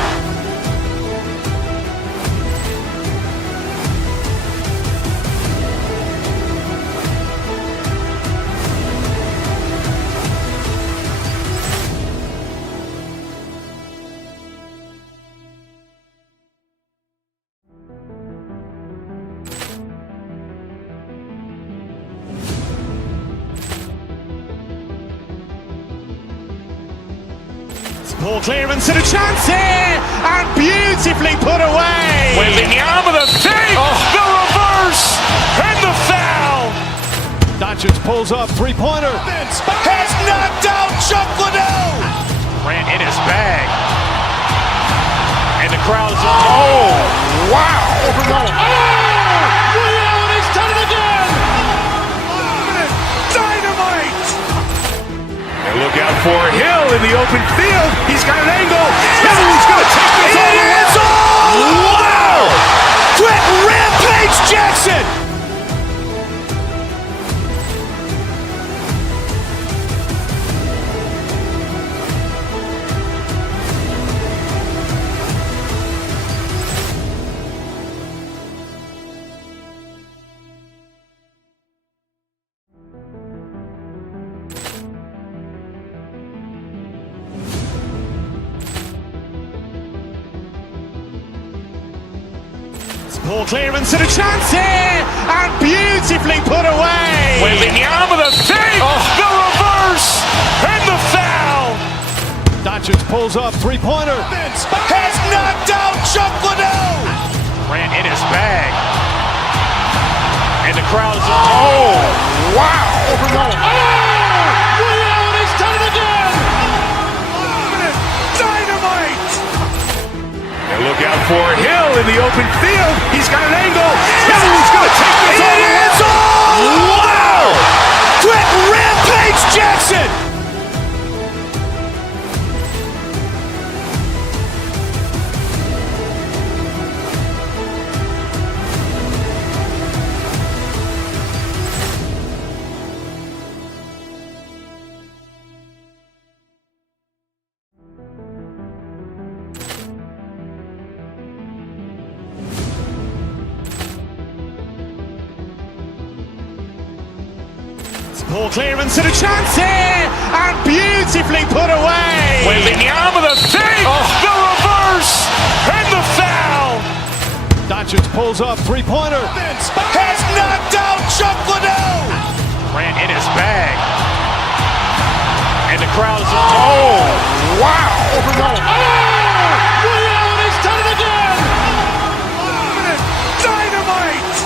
Ball clearance and a chance here, and beautifully put away. Wembanyama with a save, the reverse, and the foul. Doncic pulls up, three-pointer. Has knocked out Chuck Liddell. Ran in his bag. And the crowd is, oh, wow. He's done it again. Dynamite. And look out for Hill in the open field. He's got an angle. Hill's going to take this all the way. Wow! Quick Rampage Jackson. Ball clearance and a chance here, and beautifully put away. Wembanyama with a save, the reverse, and the foul. Doncic pulls up, three-pointer. Has knocked out Chuck Liddell. Ran in his bag. And the crowd is, oh, wow. He's done it again. Dynamite. And look out for Hill in the open field. He's got an angle. Hill's going to take this all the way. Wow! Quick Rampage Jackson. Ball clearance and a chance here, and beautifully put away. Wembanyama the fake, the reverse, and the foul. Doncic pulls up, three-pointer. Has knocked out Chuck Liddell. Ran in his bag. And the crowd is... Oh, wow. Ray Allen has done it again. Dynamite.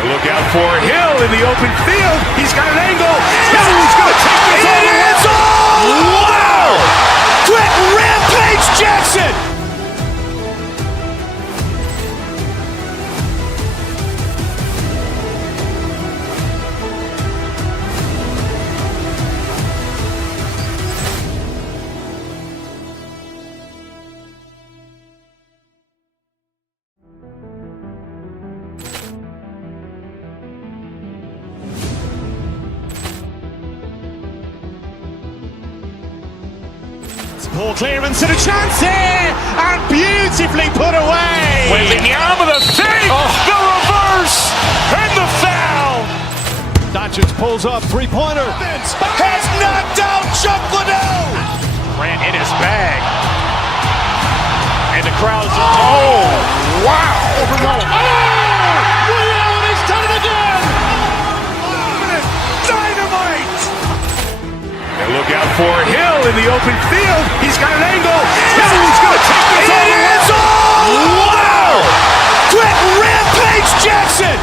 And look out for Hill in the open field. He's got an angle. Hill's going to take this all the way. It's all! Wow! Quick Rampage Jackson. Ball clearance and a chance here, and beautifully put away. Wembanyama the fake, the reverse, and the foul. Doncic pulls up, three-pointer. Has knocked out Chuck Liddell. Ran in his bag. And the crowd is... Oh, wow. Ray Allen has done it again. Dynamite. And look out for Hill in the open field. He's got an angle. Hill's going to take this all the way. It's all! Wow! Quick Rampage Jackson.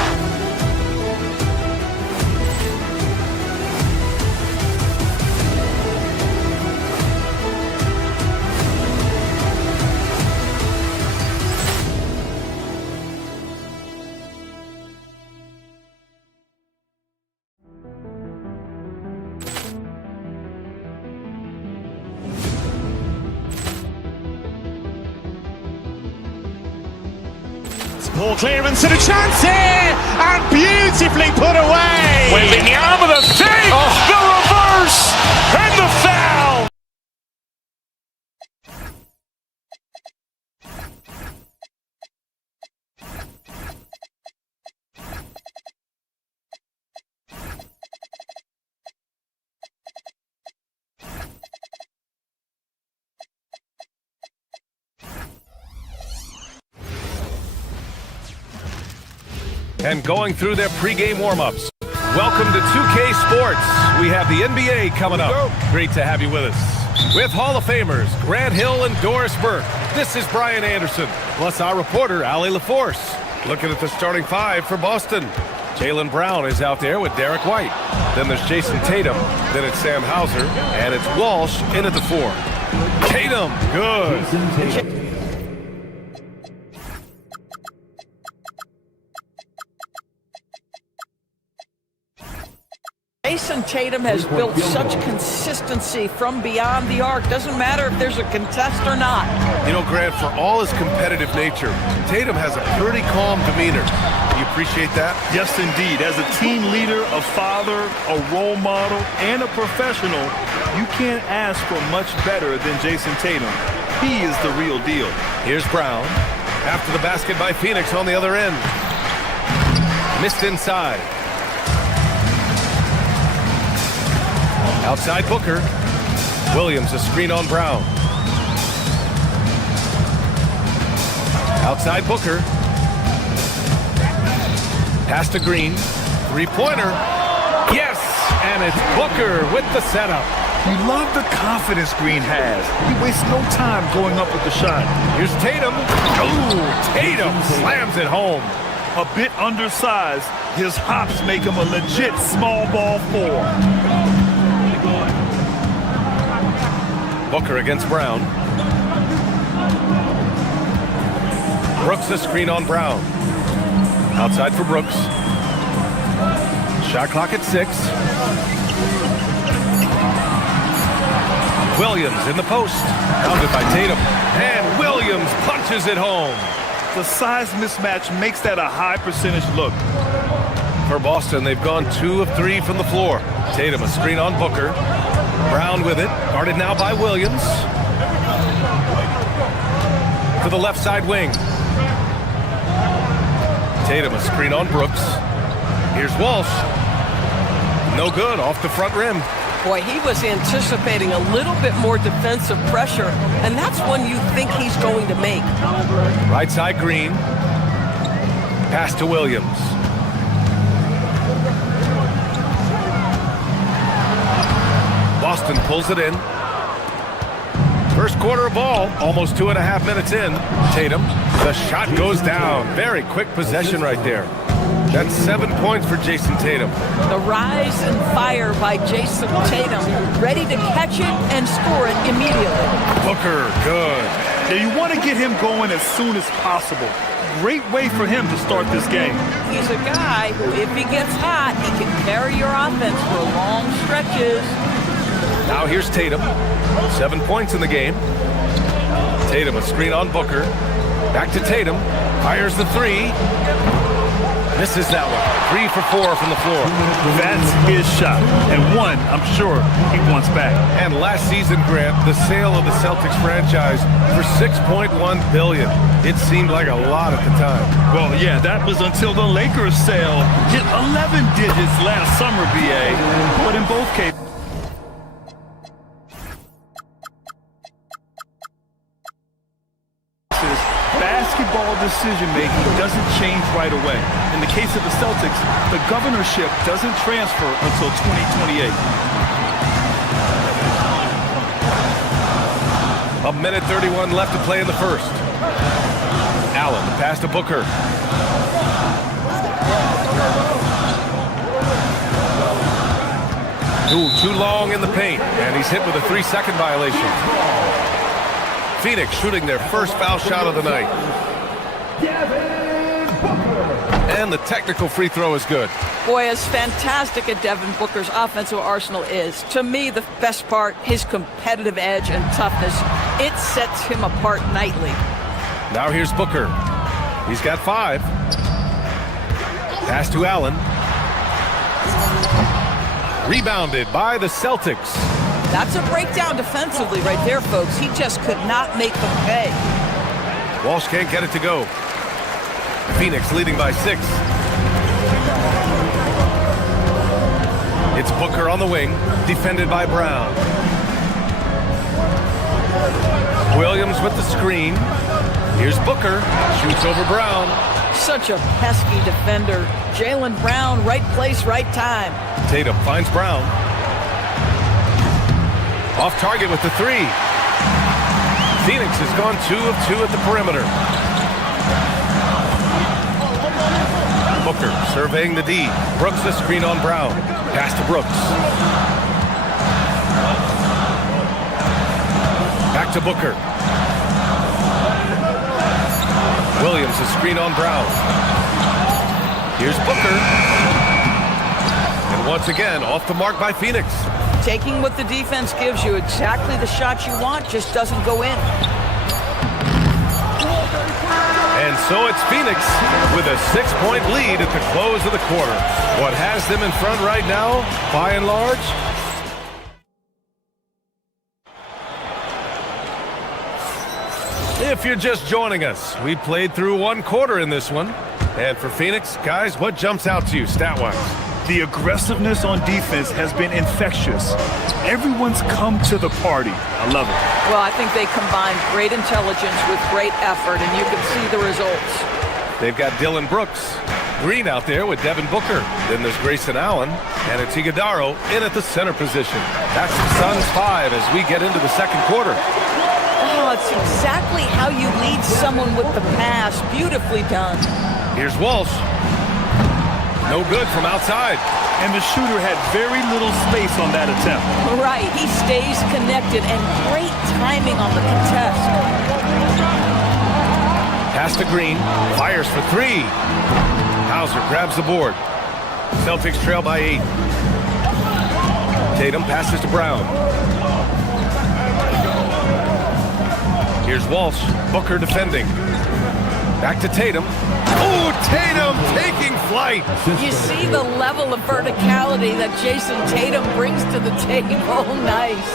Ball clearance and a chance here, and beautifully put away. Wembanyama the fake, the reverse, and the foul. And going through their pregame warm-ups. Welcome to 2K Sports. We have the NBA coming up. Great to have you with us. With Hall of Famers Grant Hill and Doris Burke. This is Brian Anderson, plus our reporter, Allie LaForce. Looking at the starting five for Boston. Jaylen Brown is out there with Derek White. Then there's Jason Tatum. Then it's Sam Hauser. And it's Walsh in at the 4. Tatum, good. Jason Tatum has built such consistency from beyond the arc. Doesn't matter if there's a contest or not. You know, Grant, for all his competitive nature, Tatum has a pretty calm demeanor. You appreciate that? Yes, indeed. As a team leader, a father, a role model, and a professional, you can't ask for much better than Jason Tatum. He is the real deal. Here's Brown. After the basket by Phoenix on the other end. Missed inside. Outside Booker. Williams, a screen on Brown. Outside Booker. Pass to Green. Three-pointer. Yes! And it's Booker with the setup. You love the confidence Green has. He wastes no time going up with the shot. Here's Tatum. Ooh, Tatum slams it home. A bit undersized, his hops make him a legit small ball 4. Booker against Brown. Brooks a screen on Brown. Outside for Brooks. Shot clock at 6. Williams in the post. Counted by Tatum. And Williams punches it home. The size mismatch makes that a high percentage look. For Boston, they've gone 2 of 3 from the floor. Tatum a screen on Booker. Brown with it. Guarded now by Williams. To the left side wing. Tatum a screen on Brooks. Here's Walsh. No good, off the front rim. Boy, he was anticipating a little bit more defensive pressure, and that's one you think he's going to make. Right side, Green. Pass to Williams. Boston pulls it in. First quarter of ball, almost 2.5 minutes in. Tatum, the shot goes down. Very quick possession right there. That's 7 points for Jason Tatum. The rise and fire by Jason Tatum, ready to catch it and score it immediately. Booker, good. Yeah, you want to get him going as soon as possible. Great way for him to start this game. He's a guy who, if he gets hot, he can carry your offense for long stretches. Now here's Tatum. 7 points in the game. Tatum, a screen on Booker. Back to Tatum. Fires the three. Misses that one. 3 for 4 from the floor. That's his shot. And one, I'm sure, he wants back. And last season, Grant, the sale of the Celtics franchise for $6.1 billion. It seemed like a lot at the time. Well, yeah, that was until the Lakers sale hit 11 digits last summer, BA. But in both cases, basketball decision-making doesn't change right away. In the case of the Celtics, the governorship doesn't transfer until 2028. A minute 31 left to play in the first. Allen, pass to Booker. Too long in the paint, and he's hit with a 3-second violation. Phoenix shooting their first foul shot of the night. And the technical free throw is good. Boy, as fantastic as Devin Booker's offensive arsenal is, to me, the best part, his competitive edge and toughness, it sets him apart nightly. Now here's Booker. He's got 5. Pass to Allen. Rebounded by the Celtics. That's a breakdown defensively right there, folks. He just could not make them pay. Walsh can't get it to go. Phoenix leading by 6. It's Booker on the wing, defended by Brown. Williams with the screen. Here's Booker, shoots over Brown. Such a pesky defender. Jaylen Brown, right place, right time. Tatum finds Brown. Off target with the 3. Phoenix has gone 2 of 2 at the perimeter. Booker surveying the D. Brooks the screen on Brown. Pass to Brooks. Back to Booker. Williams the screen on Brown. Here's Booker. And once again, off the mark by Phoenix. Taking what the defense gives you, exactly the shot you want, just doesn't go in. And so it's Phoenix with a 6-point lead at the close of the quarter. What has them in front right now, by and large? If you're just joining us, we played through 1 quarter in this one. And for Phoenix, guys, what jumps out to you stat-wise? The aggressiveness on defense has been infectious. Everyone's come to the party. I love it. Well, I think they combined great intelligence with great effort, and you can see the results. They've got Dylan Brooks, Green out there with Devin Booker. Then there's Grayson Allen, and it's Iguodala in at the center position. That's the Suns' 5 as we get into the second quarter. Oh, it's exactly how you lead someone with the pass. Beautifully done. Here's Walsh. No good from outside. And the shooter had very little space on that attempt. Right, he stays connected and great timing on the contest. Pass to Green, fires for 3. Hauser grabs the board. Celtics trail by 8. Tatum passes to Brown. Here's Walsh, Booker defending. Back to Tatum. Oh, Tatum taking flight. You see the level of verticality that Jason Tatum brings to the table. Nice.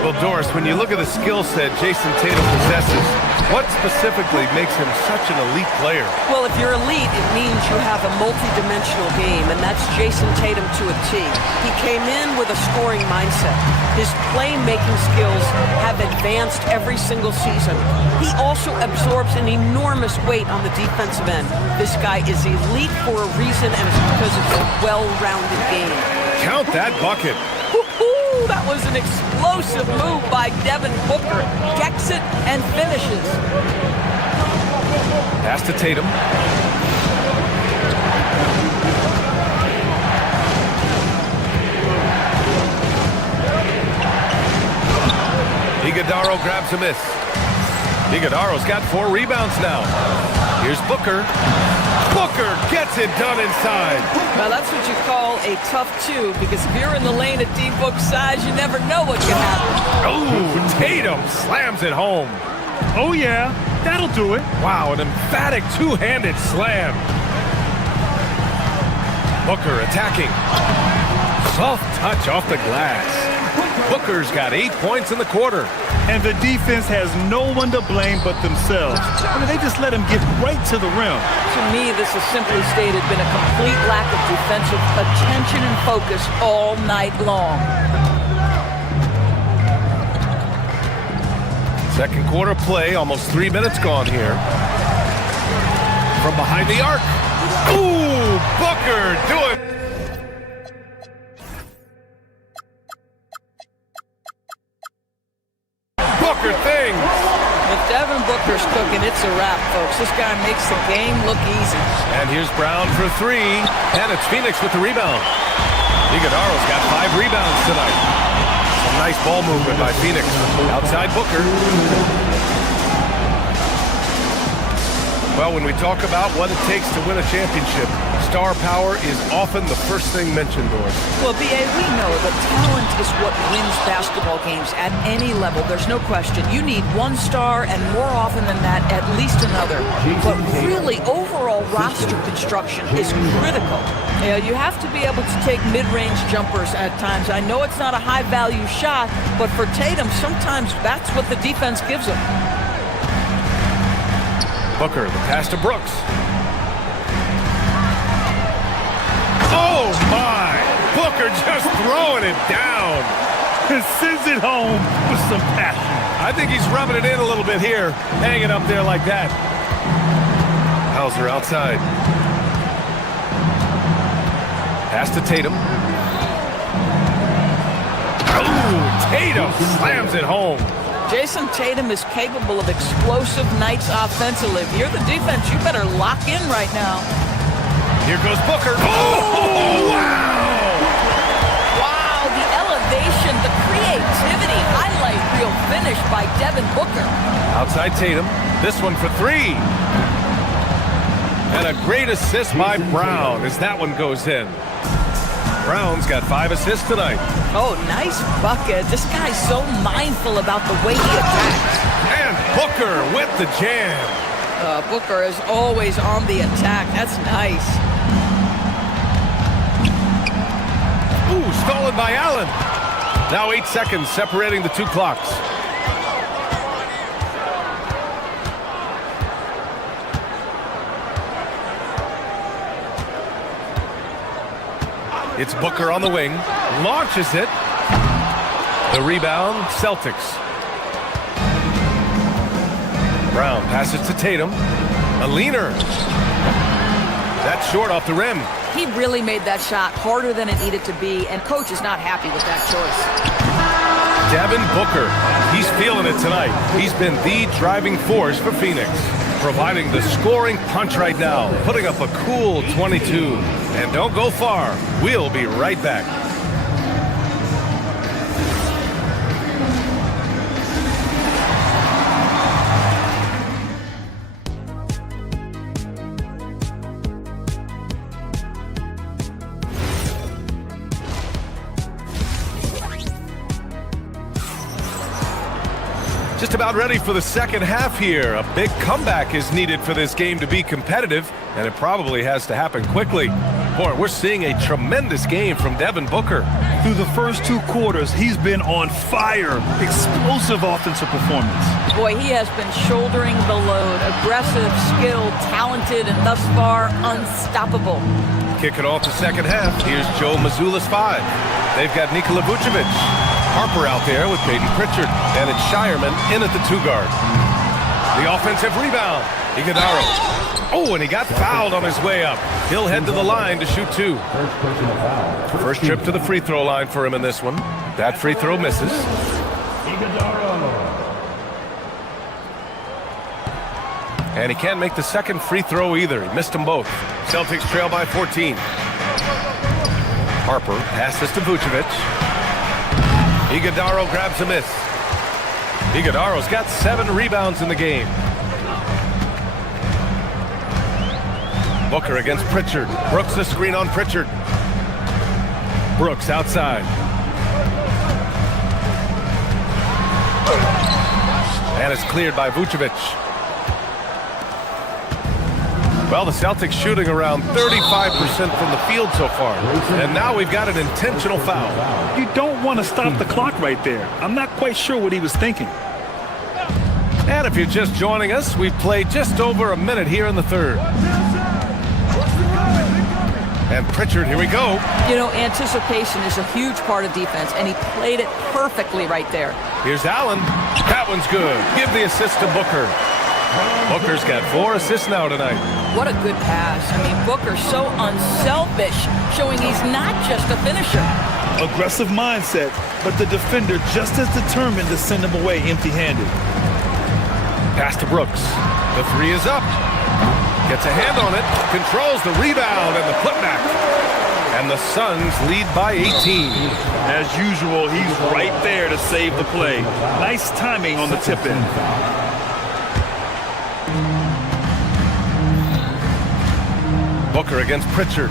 Well, Doris, when you look at the skill set Jason Tatum possesses, What specifically makes him such an elite player? Well, if you're elite, it means you have a multi-dimensional game, and that's Jason Tatum to a T. He came in with a scoring mindset. His playmaking skills have advanced every single season. He also absorbs an enormous weight on the defensive end. This guy is elite for a reason, and it's because it's a well-rounded game. Count that bucket. Woo-hoo! That was an explosive move by Devin Booker. Gets it and finishes. Pass to Tatum. Iguodala grabs a miss. Iguodala's got 4 rebounds now. Here's Booker. Booker gets it done inside. Now that's what you call a tough 2, because if you're in the lane at D-Book's size, you never know what can happen. Oh, Tatum slams it home. Oh, yeah, that'll do it. Wow, an emphatic two-handed slam. Booker attacking. Soft touch off the glass. Booker's got 8 points in the quarter. And the defense has no one to blame but themselves. I mean, they just let him get right to the rim. To me, this has simply stated been a complete lack of defensive attention and focus all night long. Second quarter play, almost 3 minutes gone here. From behind the arc. Ooh, Booker doing. Booker things. If Devin Booker's cooking, it's a wrap, folks. This guy makes the game look easy. And here's Brown for 3. And it's Phoenix with the rebound. Iguodala's got 5 rebounds tonight. Some nice ball movement by Phoenix. Outside Booker. Well, when we talk about what it takes to win a championship, star power is often the first thing mentioned, Doris. Well, B.A., we know that talent is what wins basketball games at any level. There's no question. You need one star, and more often than that, at least another. But really, overall roster construction is critical. You know, you have to be able to take mid-range jumpers at times. I know it's not a high-value shot, but for Tatum, sometimes that's what the defense gives him. Booker, the pass to Brooks. Oh, my! Booker just throwing it down. And sends it home with some passion. I think he's rubbing it in a little bit here, hanging up there like that. Hauser outside. Pass to Tatum. Oh, Tatum slams it home. Jason Tatum is capable of explosive nights offensively. If you're the defense, you better lock in right now. Here goes Booker. Oh, wow! Wow, the elevation, the creativity, highlight reel finish by Devin Booker. Outside Tatum. This one for 3. And a great assist by Brown as that one goes in. Brown's got 5 assists tonight. Oh, nice bucket. This guy's so mindful about the way he attacks. And Booker with the jam. Booker is always on the attack. That's nice. Ooh, stolen by Allen. Now 8 seconds separating the 2 clocks. It's Booker on the wing, launches it. The rebound, Celtics. Brown passes to Tatum. A leaner. That's short off the rim. He really made that shot harder than it needed to be, and coach is not happy with that choice. Devin Booker, he's feeling it tonight. He's been the driving force for Phoenix, providing the scoring punch right now, putting up a cool 22. And don't go far. We'll be right back. Just about ready for the second half here. A big comeback is needed for this game to be competitive, and it probably has to happen quickly. Boy, we're seeing a tremendous game from Devin Booker. Through the first 2 quarters, he's been on fire. Explosive offensive performance. Boy, he has been shouldering the load. Aggressive, skilled, talented, and thus far unstoppable. Kick it off the second half. Here's Joe Mazzulla's 5. They've got Nikola Vucevic. Harper out there with Peyton Pritchard. And it's Shireman in at the 2 guard. The offensive rebound. Iguodala. Oh, and he got fouled on his way up. He'll head to the line to shoot 2. First trip to the free throw line for him in this one. That free throw misses. And he can't make the second free throw either. He missed them both. Celtics trail by 14. Harper passes to Vucevic. Iguodala grabs a miss. Iguodala's got 7 rebounds in the game. Booker against Pritchard. Brooks the screen on Pritchard. Brooks outside. And it's cleared by Vucevic. Well, the Celtics shooting around 35% from the field so far. And now we've got an intentional foul. You don't want to stop the clock right there. I'm not quite sure what he was thinking. And if you're just joining us, we've played just over a minute here in the third. And Pritchard, here we go. You know, anticipation is a huge part of defense, and he played it perfectly right there. Here's Allen. That one's good. Give the assist to Booker. Booker's got 4 assists now tonight. What a good pass. I mean, Booker's so unselfish, showing he's not just a finisher. Aggressive mindset, but the defender just as determined to send him away empty-handed. Pass to Brooks. The 3 is up. Gets a hand on it, controls the rebound and the putback. And the Suns lead by 18. As usual, he's right there to save the play. Nice timing on the tip-in. Booker against Pritchard.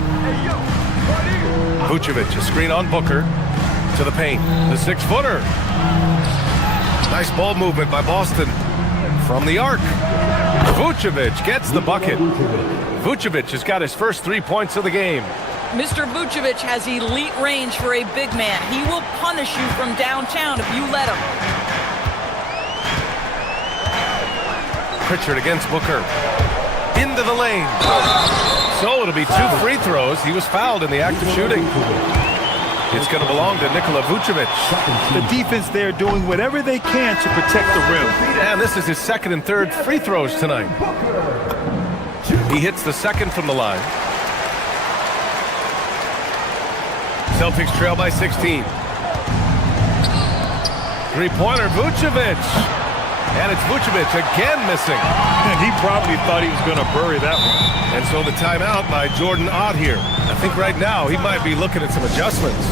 Vucevic, a screen on Booker. To the paint. The 6-footer. Nice ball movement by Boston. From the arc. Vucevic gets the bucket. Vucevic has got his first 3 points of the game. Mr. Vucevic has elite range for a big man. He will punish you from downtown if you let him. Pritchard against Booker. Into the lane. So it'll be 2 free throws. He was fouled in the act of shooting. It's going to belong to Nikola Vucevic. The defense there doing whatever they can to protect the rim. And this is his 2nd and 3rd free throws tonight. He hits the 2nd from the line. Celtics trail by 16. 3-pointer, Vucevic. And it's Vucevic again missing. And he probably thought he was going to bury that one. And so the timeout by Jordan Ott here. I think right now he might be looking at some adjustments.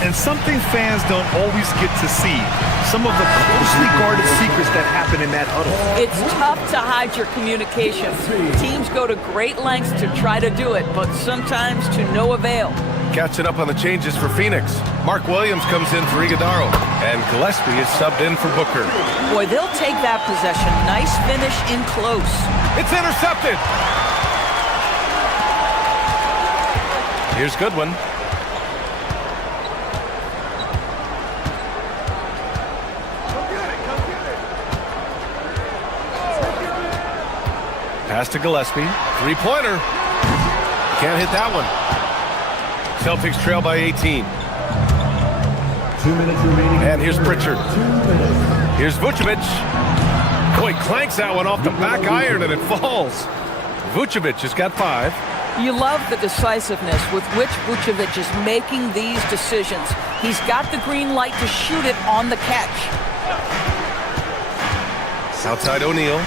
And something fans don't always get to see. Some of the closely guarded secrets that happen in that huddle. It's tough to hide your communication. Teams go to great lengths to try to do it, but sometimes to no avail. Catching up on the changes for Phoenix. Mark Williams comes in for Iguodala. And Gillespie is subbed in for Booker. Boy, they'll take that possession. Nice finish in close. It's intercepted. Here's Goodwin. Pass to Gillespie. 3-pointer. Can't hit that one. Celtics trail by 18. 2 minutes remaining. And here's Pritchard. Here's Vucevic. Boy, clanks that one off the back iron and it falls. Vucevic has got 5. You love the decisiveness with which Vucevic is making these decisions. He's got the green light to shoot it on the catch. Outside O'Neal.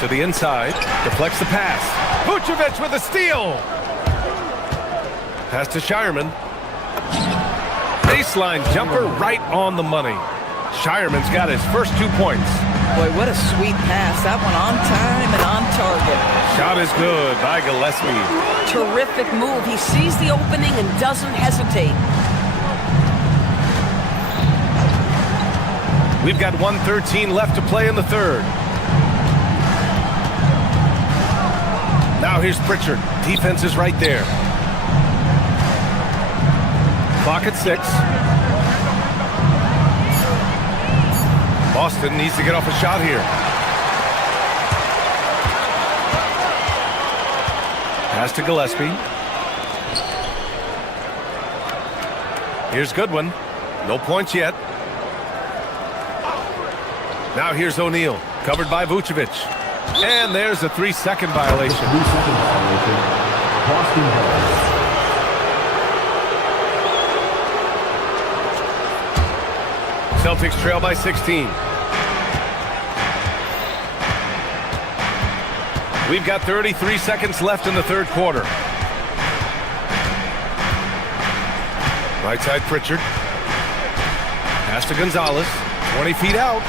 To the inside. Deflects the pass. Vucevic with a steal. Pass to Shireman. Baseline jumper right on the money. Shireman's got his first 2 points. Boy, what a sweet pass. That one on time and on target. Shot is good by Gillespie. Terrific move. He sees the opening and doesn't hesitate. We've got 1:13 left to play in the third. Now here's Pritchard. Defense is right there. Clock at 6. Boston needs to get off a shot here. Pass to Gillespie. Here's Goodwin. No points yet. Now here's O'Neal, covered by Vucevic. And there's a 3-second violation. 3-second violation. Boston ball. Celtics trail by 16. We've got 33 seconds left in the third quarter. Right side Pritchard. Pass to Gonzalez. 20 feet out.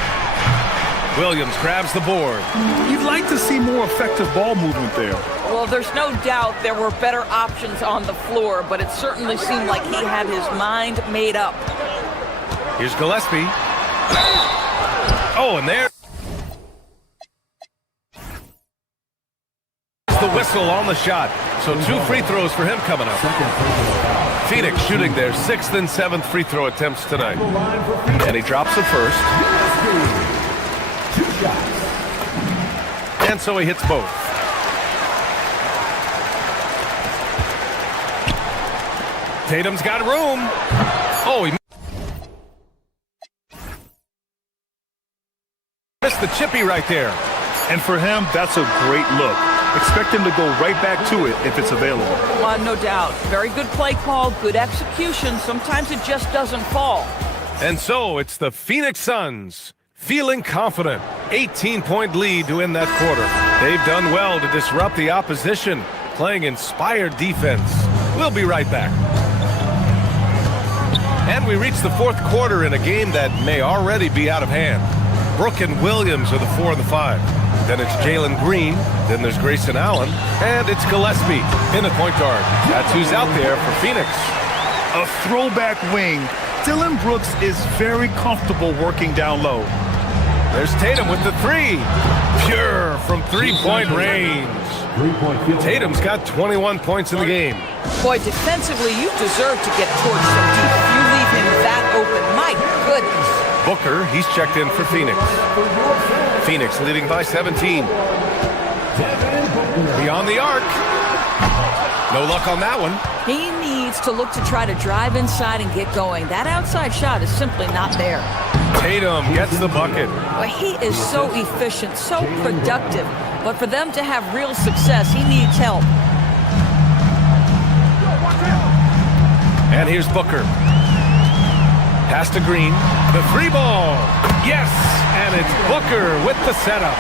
Williams grabs the board. You'd like to see more effective ball movement there. Well, there's no doubt there were better options on the floor, but it certainly seemed like he had his mind made up. Here's Gillespie. Oh, and there's the whistle on the shot. So 2 free throws for him coming up. Phoenix shooting their 6th and 7th free throw attempts tonight. And he drops the first. 2 shots. And so he hits both. Tatum's got room. Oh, he missed the chippy right there. And for him, that's a great look. Expect him to go right back to it if it's available. No doubt. Very good play call, good execution. Sometimes it just doesn't fall. And so it's the Phoenix Suns feeling confident. 18-point lead to end that quarter. They've done well to disrupt the opposition, playing inspired defense. We'll be right back. And we reach the fourth quarter in a game that may already be out of hand. Brook and Williams are the 4 and the 5. Then it's Jalen Green. Then there's Grayson Allen. And it's Gillespie in the point guard. That's who's out there for Phoenix. A throwback wing. Dylan Brooks is very comfortable working down low. There's Tatum with the 3. Pure from three-point range. Tatum's got 21 points in the game. Boy, defensively, you deserve to get torched so deep. If you leave him that open, my goodness. Booker, he's checked in for Phoenix. Phoenix leading by 17. Beyond the arc. No luck on that one. He needs to look to try to drive inside and get going. That outside shot is simply not there. Tatum gets the bucket. Well, he is so efficient, so productive. But for them to have real success, he needs help. And here's Booker. Pass to Green. The 3 ball. Yes! And it's Booker with the setup.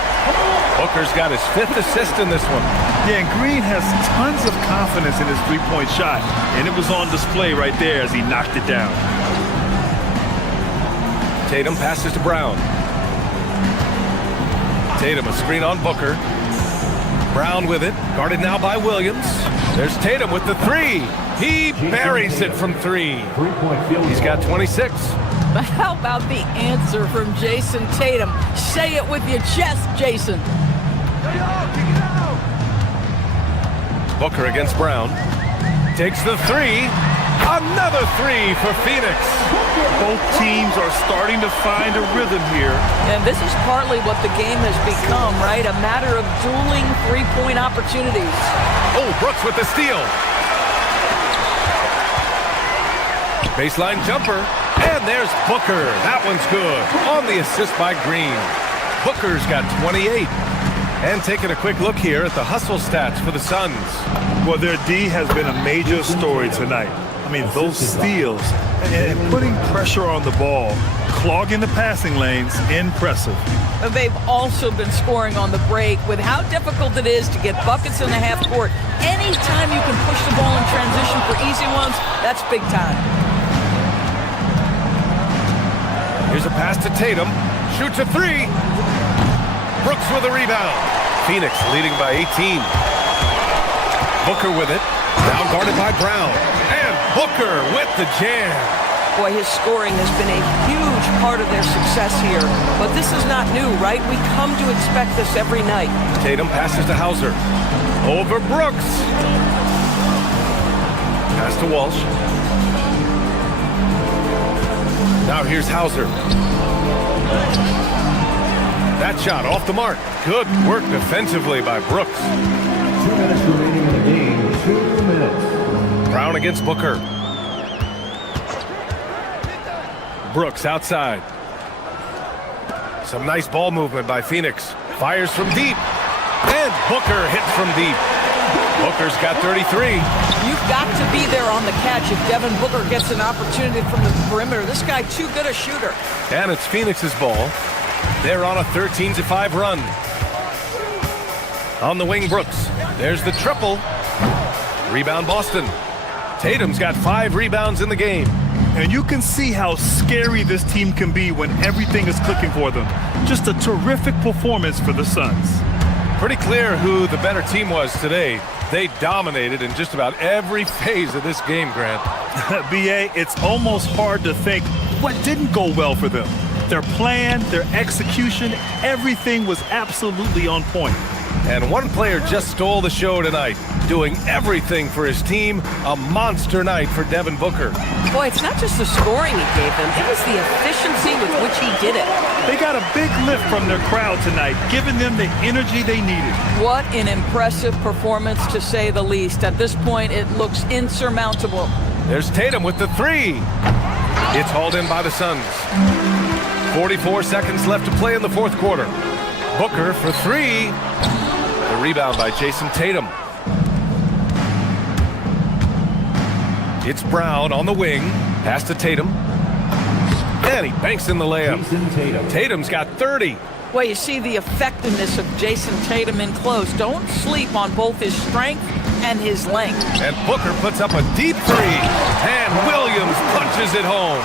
Booker's got his 5th assist in this one. Yeah, and Green has tons of confidence in his three-point shot. And it was on display right there as he knocked it down. Tatum passes to Brown. Tatum, a screen on Booker. Brown with it. Guarded now by Williams. There's Tatum with the 3. He buries it from 3. He's got 26. But how about the answer from Jason Tatum? Say it with your chest, Jason. Booker against Brown. Takes the 3. Another 3 for Phoenix. Both teams are starting to find a rhythm here. And this is partly what the game has become, right? A matter of dueling three-point opportunities. Oh, Brooks with the steal. Baseline jumper. And there's Booker. That one's good. On the assist by Green. Booker's got 28. And taking a quick look here at the hustle stats for the Suns. Well, their D has been a major story tonight. I mean, those steals and putting pressure on the ball, clogging the passing lanes, impressive. They've also been scoring on the break with how difficult it is to get buckets in the half court. Anytime you can push the ball in transition for easy ones, that's big time. Here's a pass to Tatum. Shoots a 3. Brooks with a rebound. Phoenix leading by 18. Booker with it. Now guarded by Brown. And Booker with the jam. Boy, his scoring has been a huge part of their success here. But this is not new, right? We come to expect this every night. Tatum passes to Hauser. Over Brooks. Pass to Walsh. Now here's Hauser. That shot off the mark. Good work defensively by Brooks. 2 minutes remaining in the game. 2 minutes. Brown against Booker. Brooks outside. Some nice ball movement by Phoenix. Fires from deep. And Booker hits from deep. Booker's got 33. You've got to be there on the catch if Devin Booker gets an opportunity from the perimeter. This guy too good a shooter. And it's Phoenix's ball. They're on a 13-5 run. On the wing, Brooks. There's the triple. Rebound, Boston. Tatum's got 5 rebounds in the game. And you can see how scary this team can be when everything is clicking for them. Just a terrific performance for the Suns. Pretty clear who the better team was today. They dominated in just about every phase of this game, Grant. B.A., it's almost hard to think what didn't go well for them. Their plan, their execution, everything was absolutely on point. And one player just stole the show tonight, doing everything for his team. A monster night for Devin Booker. Boy, it's not just the scoring he gave them, it was the efficiency with which he did it. They got a big lift from their crowd tonight, giving them the energy they needed. What an impressive performance, to say the least. At this point, it looks insurmountable. There's Tatum with the 3. It's hauled in by the Suns. 44 seconds left to play in the fourth quarter. Booker for 3. The rebound by Jason Tatum. It's Brown on the wing. Pass to Tatum. And he banks in the layup. Tatum's got 30. Well, you see the effectiveness of Jason Tatum in close. Don't sleep on both his strength and his length. And Booker puts up a deep 3. And Williams punches it home.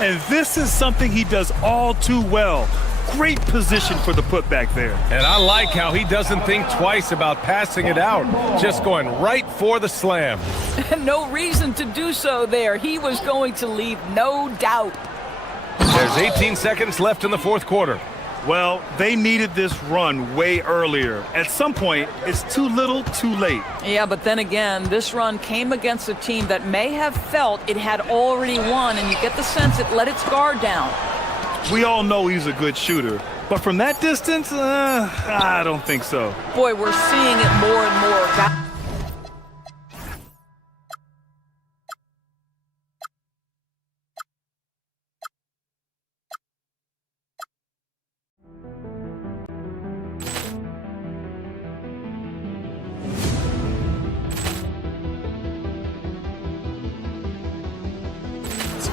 And this is something he does all too well. Great position for the putback there. And I like how he doesn't think twice about passing it out. Just going right for the slam. No reason to do so there. He was going to leave no doubt. There's 18 seconds left in the fourth quarter. Well, they needed this run way earlier. At some point, it's too little, too late. Yeah, but then again, this run came against a team that may have felt it had already won, and you get the sense it let its guard down. We all know he's a good shooter, but from that distance, I don't think so. Boy, we're seeing it more and more.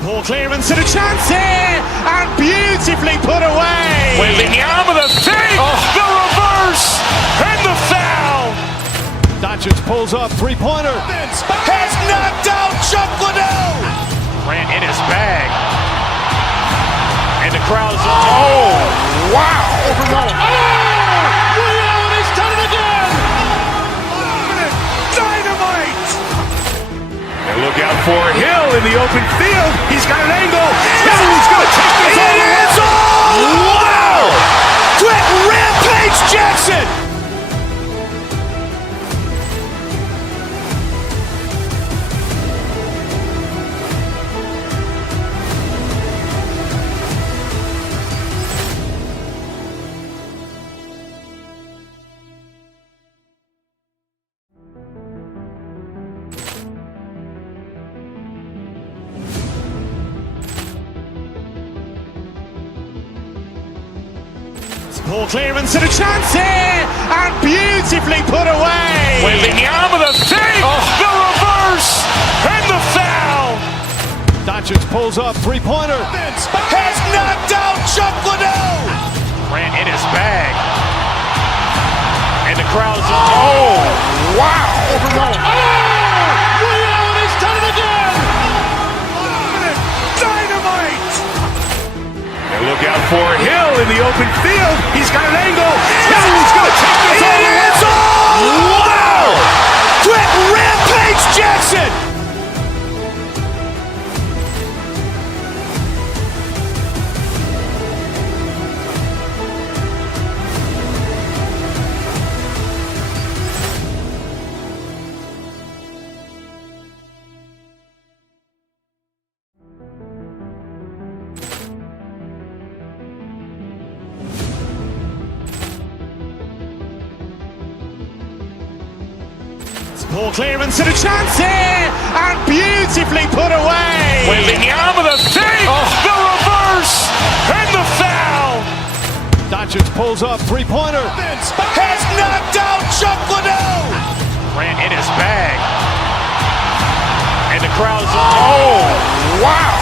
Ball clearance and a chance here, and beautifully put away. Wembanyama the fake, the reverse, and the foul. Doncic pulls up, three-pointer. Has knocked out Chuck Liddell. Ran in his bag. And the crowd is, oh, wow. He's done it again. Dynamite. And look out for Hill in the open field. He's got an angle. Now he's going to take this all the way. Wow. Quick Rampage Jackson. Ball clearance and a chance here, and beautifully put away. Wembanyama the fake, the reverse, and the foul. Doncic pulls up, three-pointer. Has knocked out Chuck Liddell. Ran in his bag. And the crowd is, oh, wow. He's done it again. Dynamite. And look out for Hill in the open field. He's got an angle. Now he's going to take this all the way. Wow. Quick Rampage Jackson. Ball clearance and a chance here, and beautifully put away. Wembanyama the fake, the reverse, and the foul. Doncic pulls up, three-pointer. Has knocked out Chuck Liddell. Ran in his bag. And the crowd's, wow.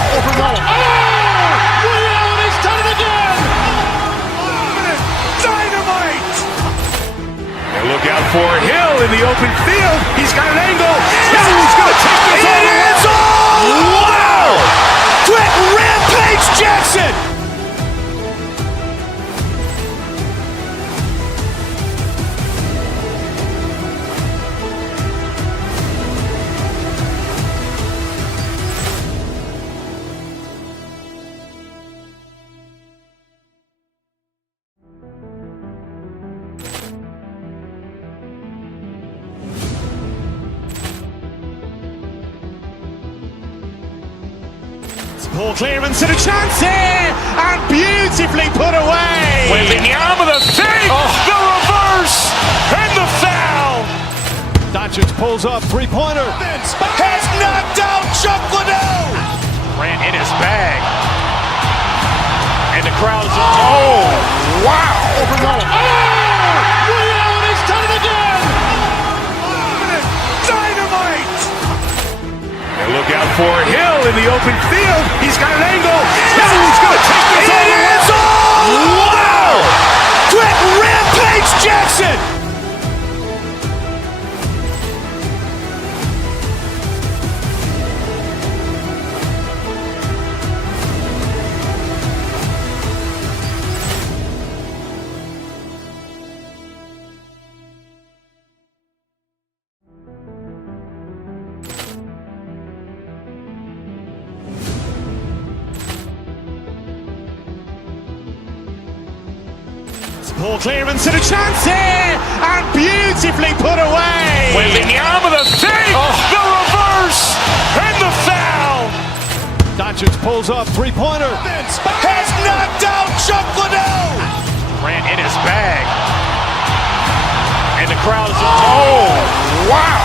He's done it again. Dynamite. And look out for Hill in the open field. He's got an angle. He's going to take this all the way. Wow. Quick Rampage Jackson. Ball clearance and a chance here, and beautifully put away. Wembanyama the fake, the reverse, and the foul. Doncic pulls up, three-pointer. Has knocked out Chuck Liddell. Ran in his bag. And the crowd's, wow. He's done it again. Dynamite. And look out for Hill in the open field. He's got an angle. He's going to take this all the way. Wow! Quick Rampage Jackson. Ball clearance and a chance here, and beautifully put away. Wembanyama the fake, the reverse, and the foul. Doncic pulls up, three-pointer. Has knocked out Chuck Liddell. Ran in his bag. And the crowd's, wow.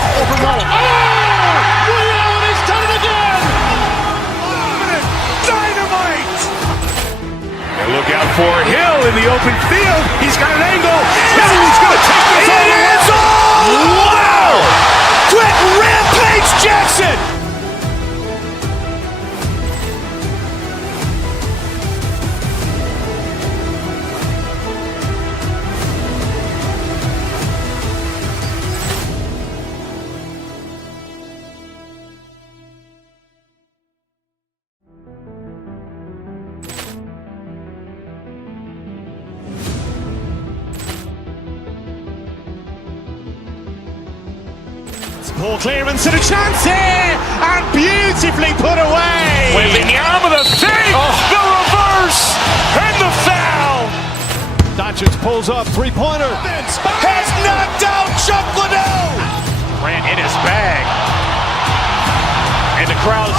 He's done it again. Dynamite. And look out for Hill in the open field. He's got an angle. He's going to take this all the way. Wow! Quick Rampage Jackson. Ball clearance and a chance here, and beautifully put away. Wembanyama the fake, the reverse, and the foul. Doncic pulls up, three-pointer. Has knocked out Chuck Liddell. Ran in his bag. And the crowd's,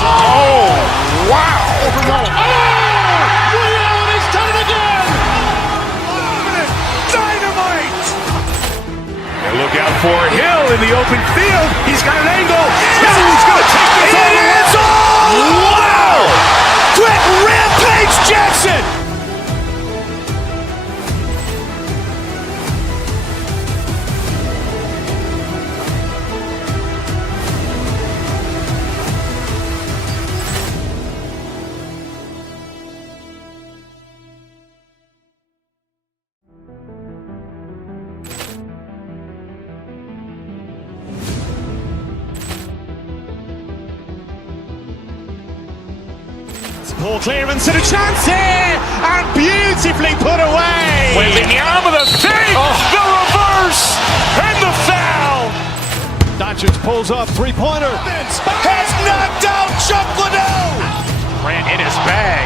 wow. He's done it again. Dynamite. And look out for Hill in the open field. He's got an angle. He's going to take this all the way. Wow! Quick Rampage Jackson. Ball clearance and a chance here, and beautifully put away. Wembanyama the fake, the reverse, and the foul. Doncic pulls up, three-pointer. Has knocked out Chuck Liddell. Ran in his bag.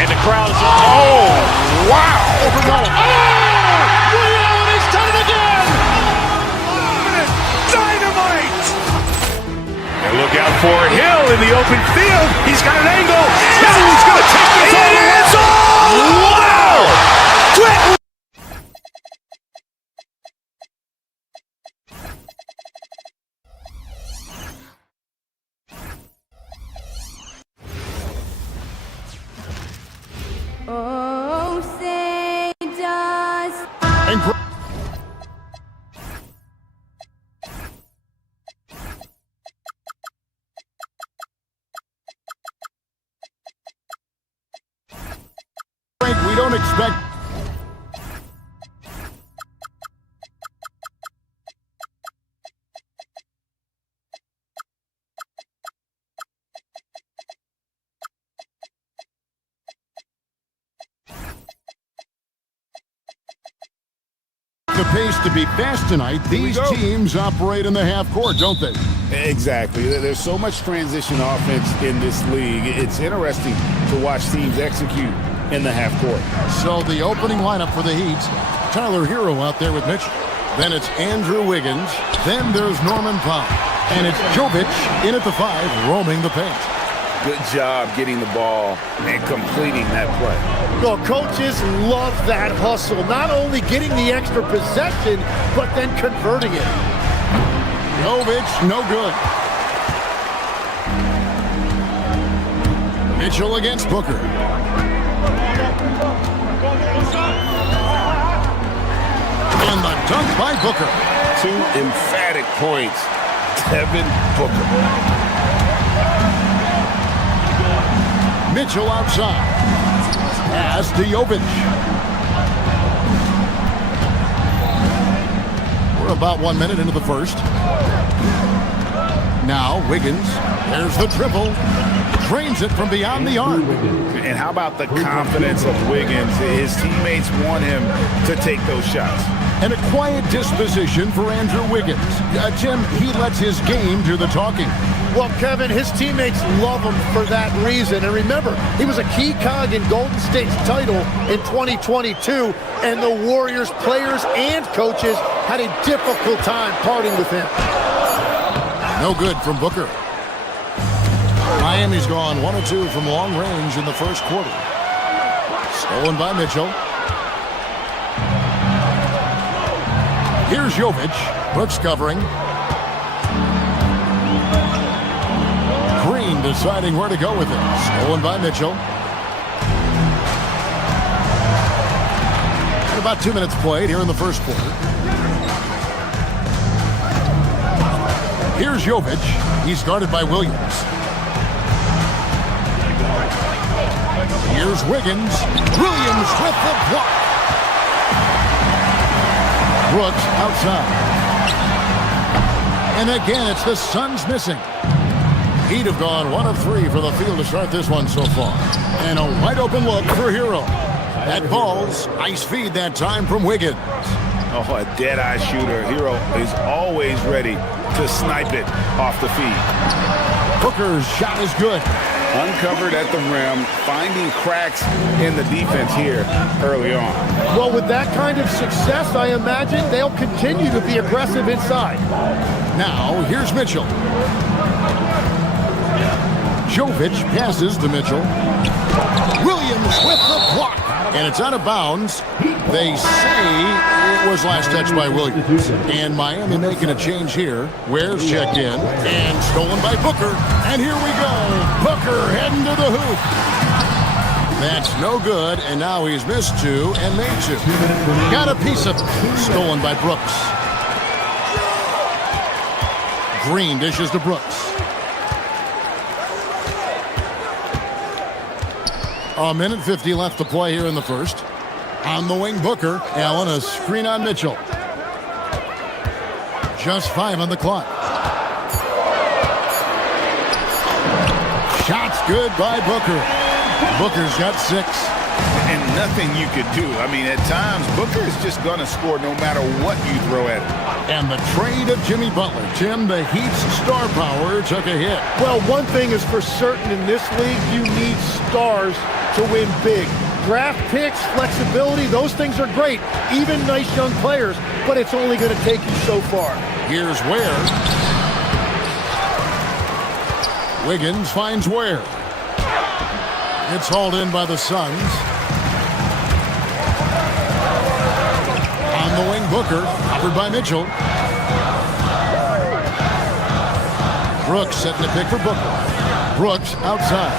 And the crowd's, wow. He's done it again. Dynamite. And look out for Hill in the open field. He's got an angle. He's going to take this all the way. Wow! Quick Oh, say does. And we don't expect. The pace to be fast tonight. These teams operate in the half court, don't they? Exactly. There's so much transition offense in this league. It's interesting to watch teams execute in the half court. So the opening lineup for the Heat, Tyler Hero out there with Mitchell. Then it's Andrew Wiggins. Then there's Norman Powell. And it's Jovic in at the 5, roaming the paint. Good job getting the ball and completing that play. Well, coaches love that hustle. Not only getting the extra possession, but then converting it. Jovic, no good. Mitchell against Booker. And the dunk by Booker. 2 emphatic points. Devin Booker. Mitchell outside. Pass to Jovic. We're about 1 minute into the first. Now Wiggins. There's the triple. Drains it from beyond the arc. And how about the confidence of Wiggins? His teammates want him to take those shots. And a quiet disposition for Andrew Wiggins. Tim, he lets his game do the talking. Well, Kevin, his teammates love him for that reason. And remember, he was a key cog in Golden State's title in 2022, and the Warriors players and coaches had a difficult time parting with him. No good from Booker. Miami's gone 1 of 2 from long range in the first quarter. Stolen by Mitchell. Here's Jovic. Brooks covering. Green deciding where to go with it. Stolen by Mitchell. And about 2 minutes played here in the first quarter. Here's Jovic. He's guarded by Williams. Here's Wiggins. Williams with the block. Brooks outside. And again, it's the Suns missing. He'd have gone 1 of 3 for the field to start this one so far. And a wide open look for Hero. That ball's ice feed that time from Wiggins. Oh, a dead-eye shooter. Hero is always ready to snipe it off the feed. Booker's shot is good. Uncovered at the rim, finding cracks in the defense here early on. Well, with that kind of success, I imagine they'll continue to be aggressive inside. Now, here's Mitchell. Jovic passes to Mitchell. Williams with the block. And it's out of bounds. They say it was last touched by Williams. And Miami making a change here. Ware's checked in. And stolen by Booker. And here we go. Booker heading to the hoop. That's no good. And now he's missed 2 and made 2. Got a piece of it. Stolen by Brooks. Green dishes to Brooks. A minute 50 left to play here in the first. On the wing, Booker. Allen, a screen on Mitchell. Just 5 on the clock. Shots good by Booker. Booker's got 6. And nothing you could do. I mean, at times, Booker is just going to score no matter what you throw at him. And the trade of Jimmy Butler. Tim, the Heat's star power took a hit. Well, one thing is for certain in this league, you need stars to win big. Draft picks, flexibility, those things are great. Even nice young players, but it's only going to take you so far. Here's Ware. Wiggins finds Ware. It's hauled in by the Suns. On the wing, Booker, covered by Mitchell. Brooks setting the pick for Booker. Brooks outside.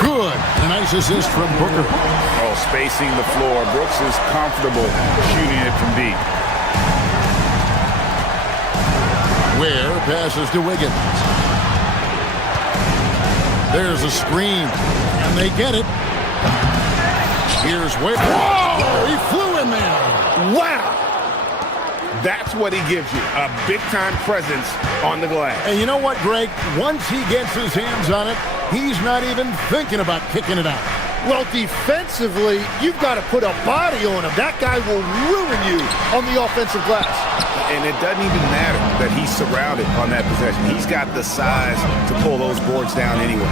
Good. A nice Nice assist from Booker. Oh, spacing the floor. Brooks is comfortable shooting it from deep. Ware passes to Wiggins. There's a screen, and they get it. Here's Ware. Whoa! He flew in there. Wow! That's what he gives you, a big-time presence on the glass. And you know what, Greg? Once he gets his hands on it, he's not even thinking about kicking it out. Well, defensively, you've got to put a body on him. That guy will ruin you on the offensive glass. And it doesn't even matter that he's surrounded on that possession. He's got the size to pull those boards down anyway.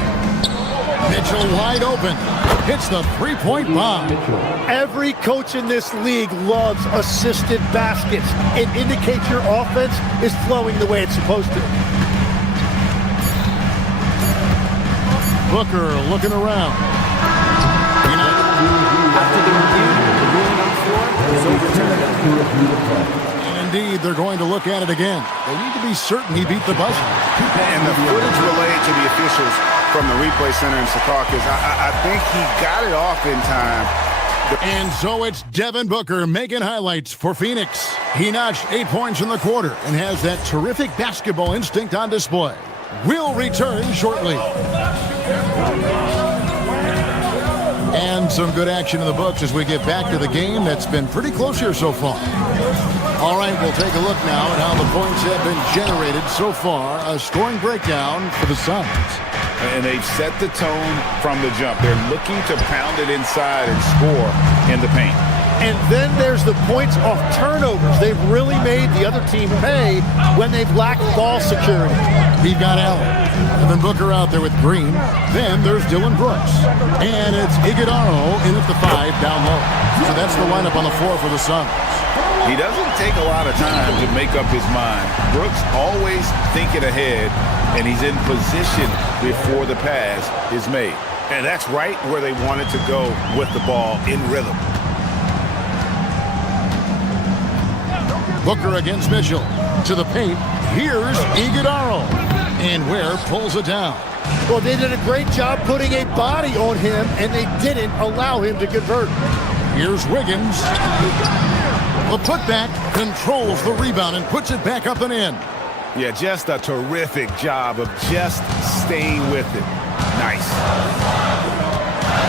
Mitchell wide open. Hits the three-point bomb. Every coach in this league loves assisted baskets. It indicates your offense is flowing the way it's supposed to. Booker looking around. After the review, the ruling on the floor is overturned. And indeed, they're going to look at it again. They need to be certain he beat the buzzer. And the footage relayed to the officials from the replay center in Secaucus, I think he got it off in time. And so it's Devin Booker making highlights for Phoenix. He notched 8 points in the quarter and has that terrific basketball instinct on display. We'll return shortly. And some good action in the books as we get back to the game that's been pretty close here so far. All right, we'll take a look now at how the points have been generated so far. A scoring breakdown for the Suns. And they've set the tone from the jump. They're looking to pound it inside and score in the paint. And then there's the points off turnovers. They've really made the other team pay when they've lacked ball security. We've got Allen. Devin Booker out there with Green. Then there's Dylan Brooks. And it's Iguodala in at the 5 down low. So that's the lineup on the floor for the Suns. He doesn't take a lot of time to make up his mind. Brooks always thinking ahead, and he's in position before the pass is made. And that's right where they wanted to go with the ball in rhythm. Booker against Mitchell. To the paint. Here's Iguodala. And Ware pulls it down. Well, they did a great job putting a body on him, and they didn't allow him to convert. Here's Wiggins. The putback controls the rebound and puts it back up and in. Yeah, just a terrific job of just staying with it. Nice.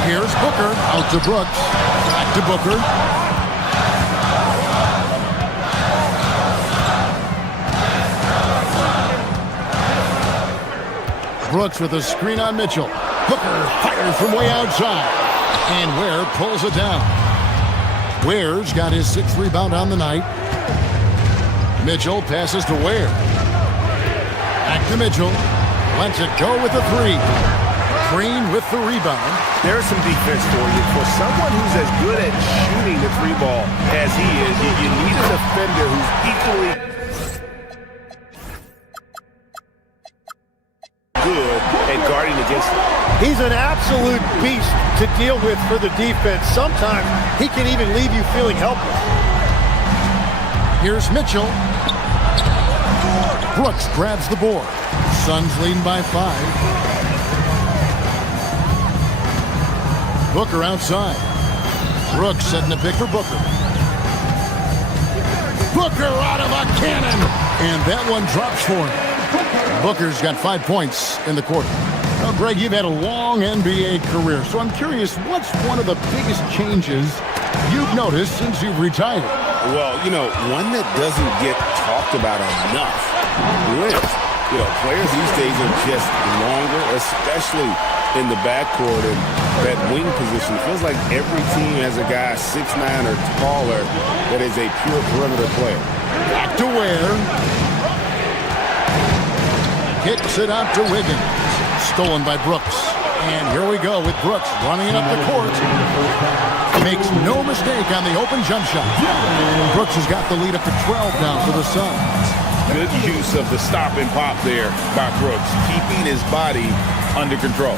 Here's Booker out to Brooks. Back to Booker. Brooks with a screen on Mitchell. Booker fires from way outside. And Ware pulls it down. Ware's got his 6th rebound on the night. Mitchell passes to Ware. Back to Mitchell. Lets it go with the 3. Green with the rebound. There's some defense for you. For someone who's as good at shooting the 3 ball as he is, you need a defender who's equally good at guarding against it. He's an absolute beast to deal with for the defense. Sometimes he can even leave you feeling helpless. Here's Mitchell. Brooks grabs the board. Suns leading by 5. Booker outside. Brooks setting the pick for Booker. Booker out of a cannon. And that one drops for him. Booker's got 5 points in the quarter. Well, Greg, you've had a long NBA career, so I'm curious, what's one of the biggest changes you've noticed since you've retired? Well, one that doesn't get talked about enough. Length. Players these days are just longer, especially in the backcourt and that wing position. It feels like every team has a guy 6'9" or taller that is a pure perimeter player. Back to Ware. Kicks it out to Wiggins. Stolen by Brooks. And here we go with Brooks running it up the court. Makes no mistake on the open jump shot. Brooks has got the lead up to 12 now for the Suns. Good use of the stop and pop there by Brooks, keeping his body under control.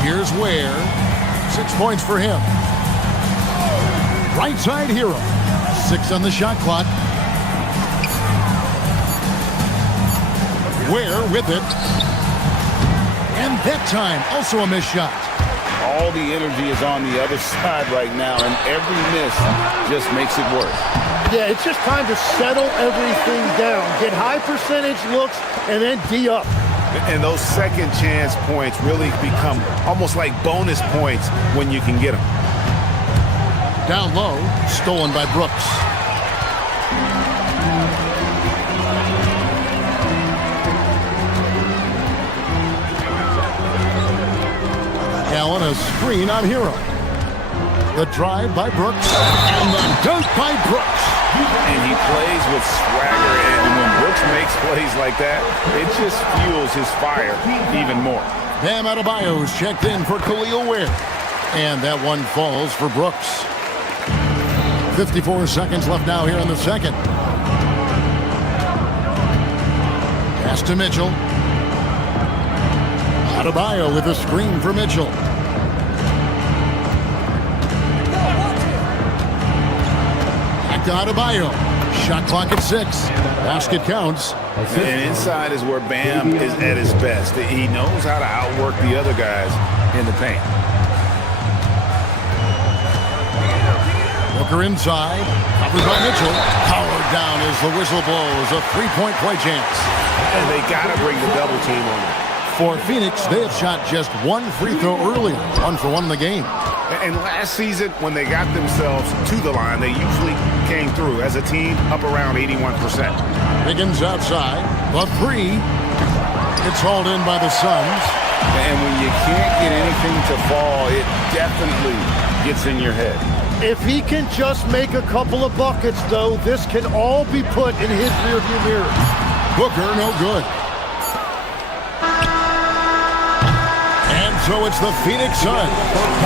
Here's Ware. 6 points for him. Right side hero. 6 on the shot clock. Ware with it. And that time, also a missed shot. All the energy is on the other side right now, and every miss just makes it worse. Yeah, it's just time to settle everything down. Get high percentage looks and then D up. And those second chance points really become almost like bonus points when you can get them. Down low, stolen by Brooks. Allen, a screen on Hero. The drive by Brooks, and the dunk by Brooks. And he plays with swagger, and when Brooks makes plays like that, it just fuels his fire even more. Bam Adebayo's checked in for Khalil Ware. And that one falls for Brooks. 54 seconds left now here in the second. Pass to Mitchell. Adebayo with a screen for Mitchell. Back to Adebayo. Shot clock at 6. Basket counts. And inside is where Bam is at his best. He knows how to outwork the other guys in the paint. Booker inside. Covered by Mitchell. Powered down as the whistle blows. A three-point play chance. And they got to bring the double team on him. For Phoenix, they have shot just one free throw earlier. 1 for 1 in the game. And last season, when they got themselves to the line, they usually came through as a team up around 81%. Wiggins outside. The three. It's hauled in by the Suns. And when you can't get anything to fall, it definitely gets in your head. If he can just make a couple of buckets, though, this can all be put in his rearview mirror. Booker, no good. And so it's the Phoenix Suns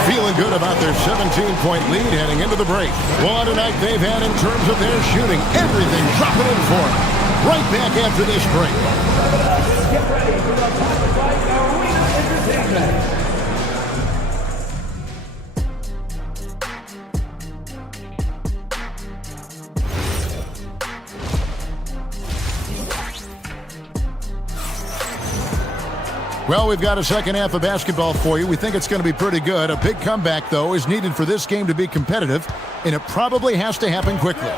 feeling good about their 17-point lead heading into the break. What a night they've had in terms of their shooting. Everything dropping in for them. Right back after this break. Get ready for the Pop Fight Arena Entertainment. Well, we've got a second half of basketball for you. We think it's going to be pretty good. A big comeback, though, is needed for this game to be competitive, and it probably has to happen quickly.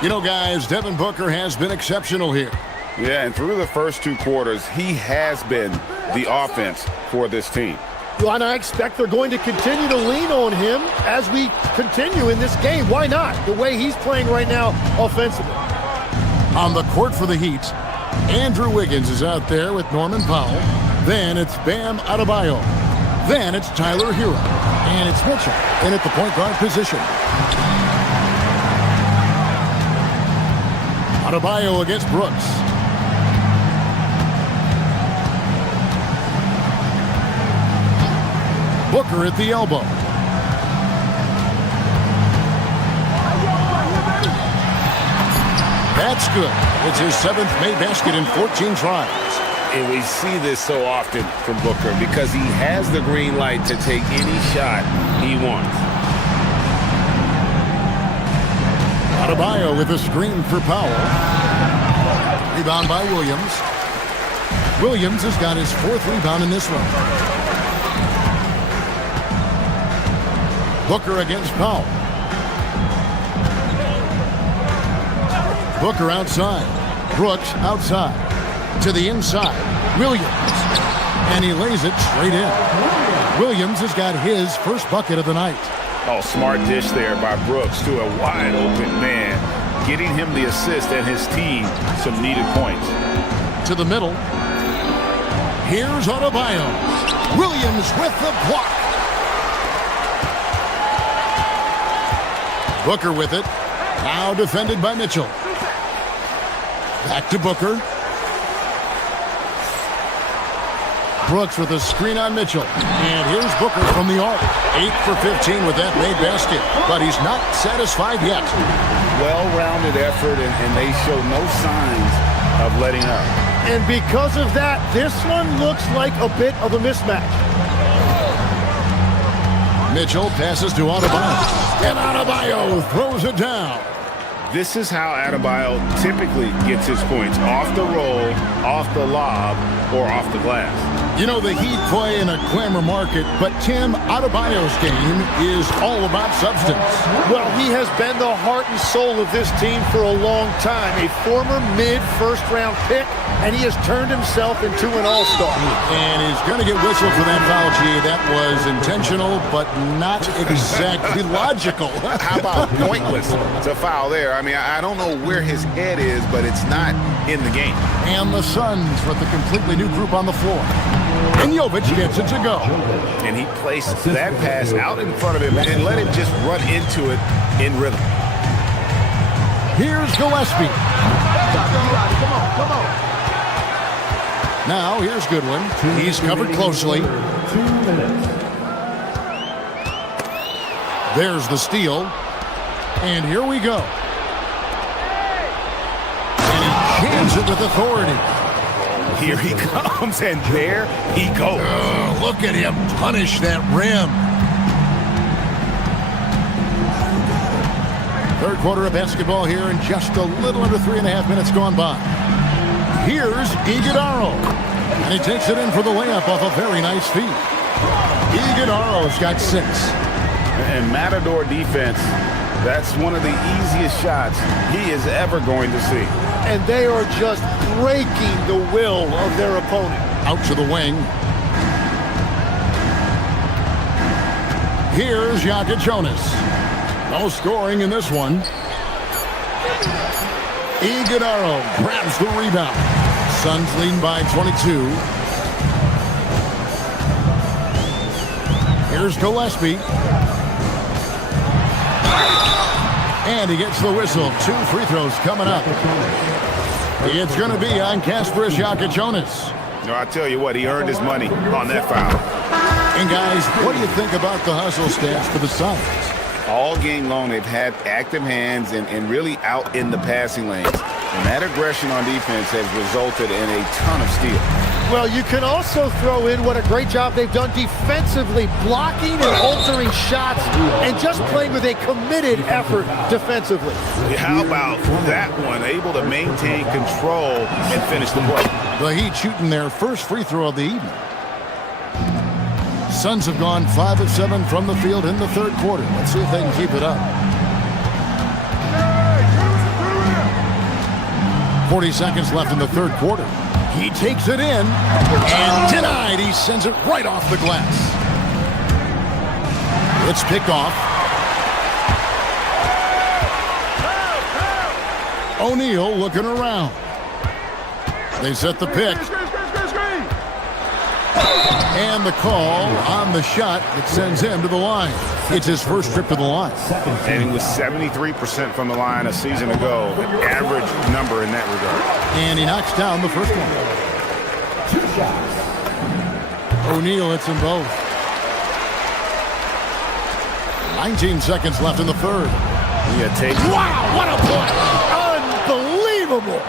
You know, guys, Devin Booker has been exceptional here. Yeah, and through the first 2 quarters, he has been the offense for this team. Well, and I expect they're going to continue to lean on him as we continue in this game. Why not? The way he's playing right now offensively. On the court for the Heat, Andrew Wiggins is out there with Norman Powell. Then it's Bam Adebayo. Then it's Tyler Hero. And it's Mitchell in at the point guard position. Adebayo against Brooks. Booker at the elbow. That's good. It's his 7th made basket in 14 tries. And we see this so often from Booker because he has the green light to take any shot he wants. Adebayo with a screen for Powell. Rebound by Williams. Williams has got his 4th rebound in this one. Booker against Powell. Booker outside. Brooks outside. To the inside. Williams. And he lays it straight in. Williams has got his first bucket of the night. Oh, smart dish there by Brooks to a wide open man, getting him the assist and his team some needed points. To the middle. Here's Adebayo. Williams with the block. Booker with it. Now defended by Mitchell. Back to Booker. Brooks with a screen on Mitchell. And here's Booker from the arc. 8 for 15 with that made basket. But he's not satisfied yet. Well-rounded effort, and they show no signs of letting up. And because of that, this one looks like a bit of a mismatch. Mitchell passes to Adebayo. And Adebayo throws it down. This is how Adebayo typically gets his points. Off the roll, off the lob, or off the glass. You know, the Heat play in a clamor market, but Tim, Adebayo's game is all about substance. Well, he has been the heart and soul of this team for a long time. A former mid-first-round pick, and he has turned himself into an all-star. And he's going to get whistled for that foul, G. That was intentional, but not exactly logical. How about pointless to foul there? I mean, I don't know where his head is, but it's not in the game. And the Suns with a completely new group on the floor. And Jovic gets it to go. And he placed that pass out in front of him and let him just run into it in rhythm. Here's Gillespie. Come on. Now, here's Goodwin. He's covered closely. 2 minutes. There's the steal. And here we go. And he jams it with authority. Here he comes, and there he goes. Look at him punish that rim. Third quarter of basketball here, and just a little under 3.5 minutes gone by. Here's Iguodala, and he takes it in for the layup off a very nice feed. Iguodala's got 6. And Matador defense, that's one of the easiest shots he is ever going to see. And they are just breaking the will of their opponent. Out to the wing. Here's Jonas. No scoring in this one. Iguodala grabs the rebound. Suns lead by 22. Here's Gillespie. And he gets the whistle. 2 free throws coming up. It's going to be on Kasparas Jonas. No, I tell you what, he earned his money on that foul. And guys, what do you think about the hustle stats for the Suns? All game long, they've had active hands and really out in the passing lanes. And that aggression on defense has resulted in a ton of steals. Well, you can also throw in what a great job they've done defensively, blocking and altering shots and just playing with a committed effort defensively. How about that one? Able to maintain control and finish the play. The Heat shooting their first free throw of the evening. Suns have gone 5 of 7 from the field in the third quarter. Let's see if they can keep it up. 40 seconds left in the third quarter. He takes it in, and denied. He sends it right off the glass. It's picked off. O'Neal looking around. They set the pick. And the call on the shot that sends him to the line. It's his first trip to the line. And he was 73% from the line a season ago. An average number in that regard. And he knocks down the first one. 2 shots. O'Neal hits them both. 19 seconds left in the third. Wow, what a play! Unbelievable!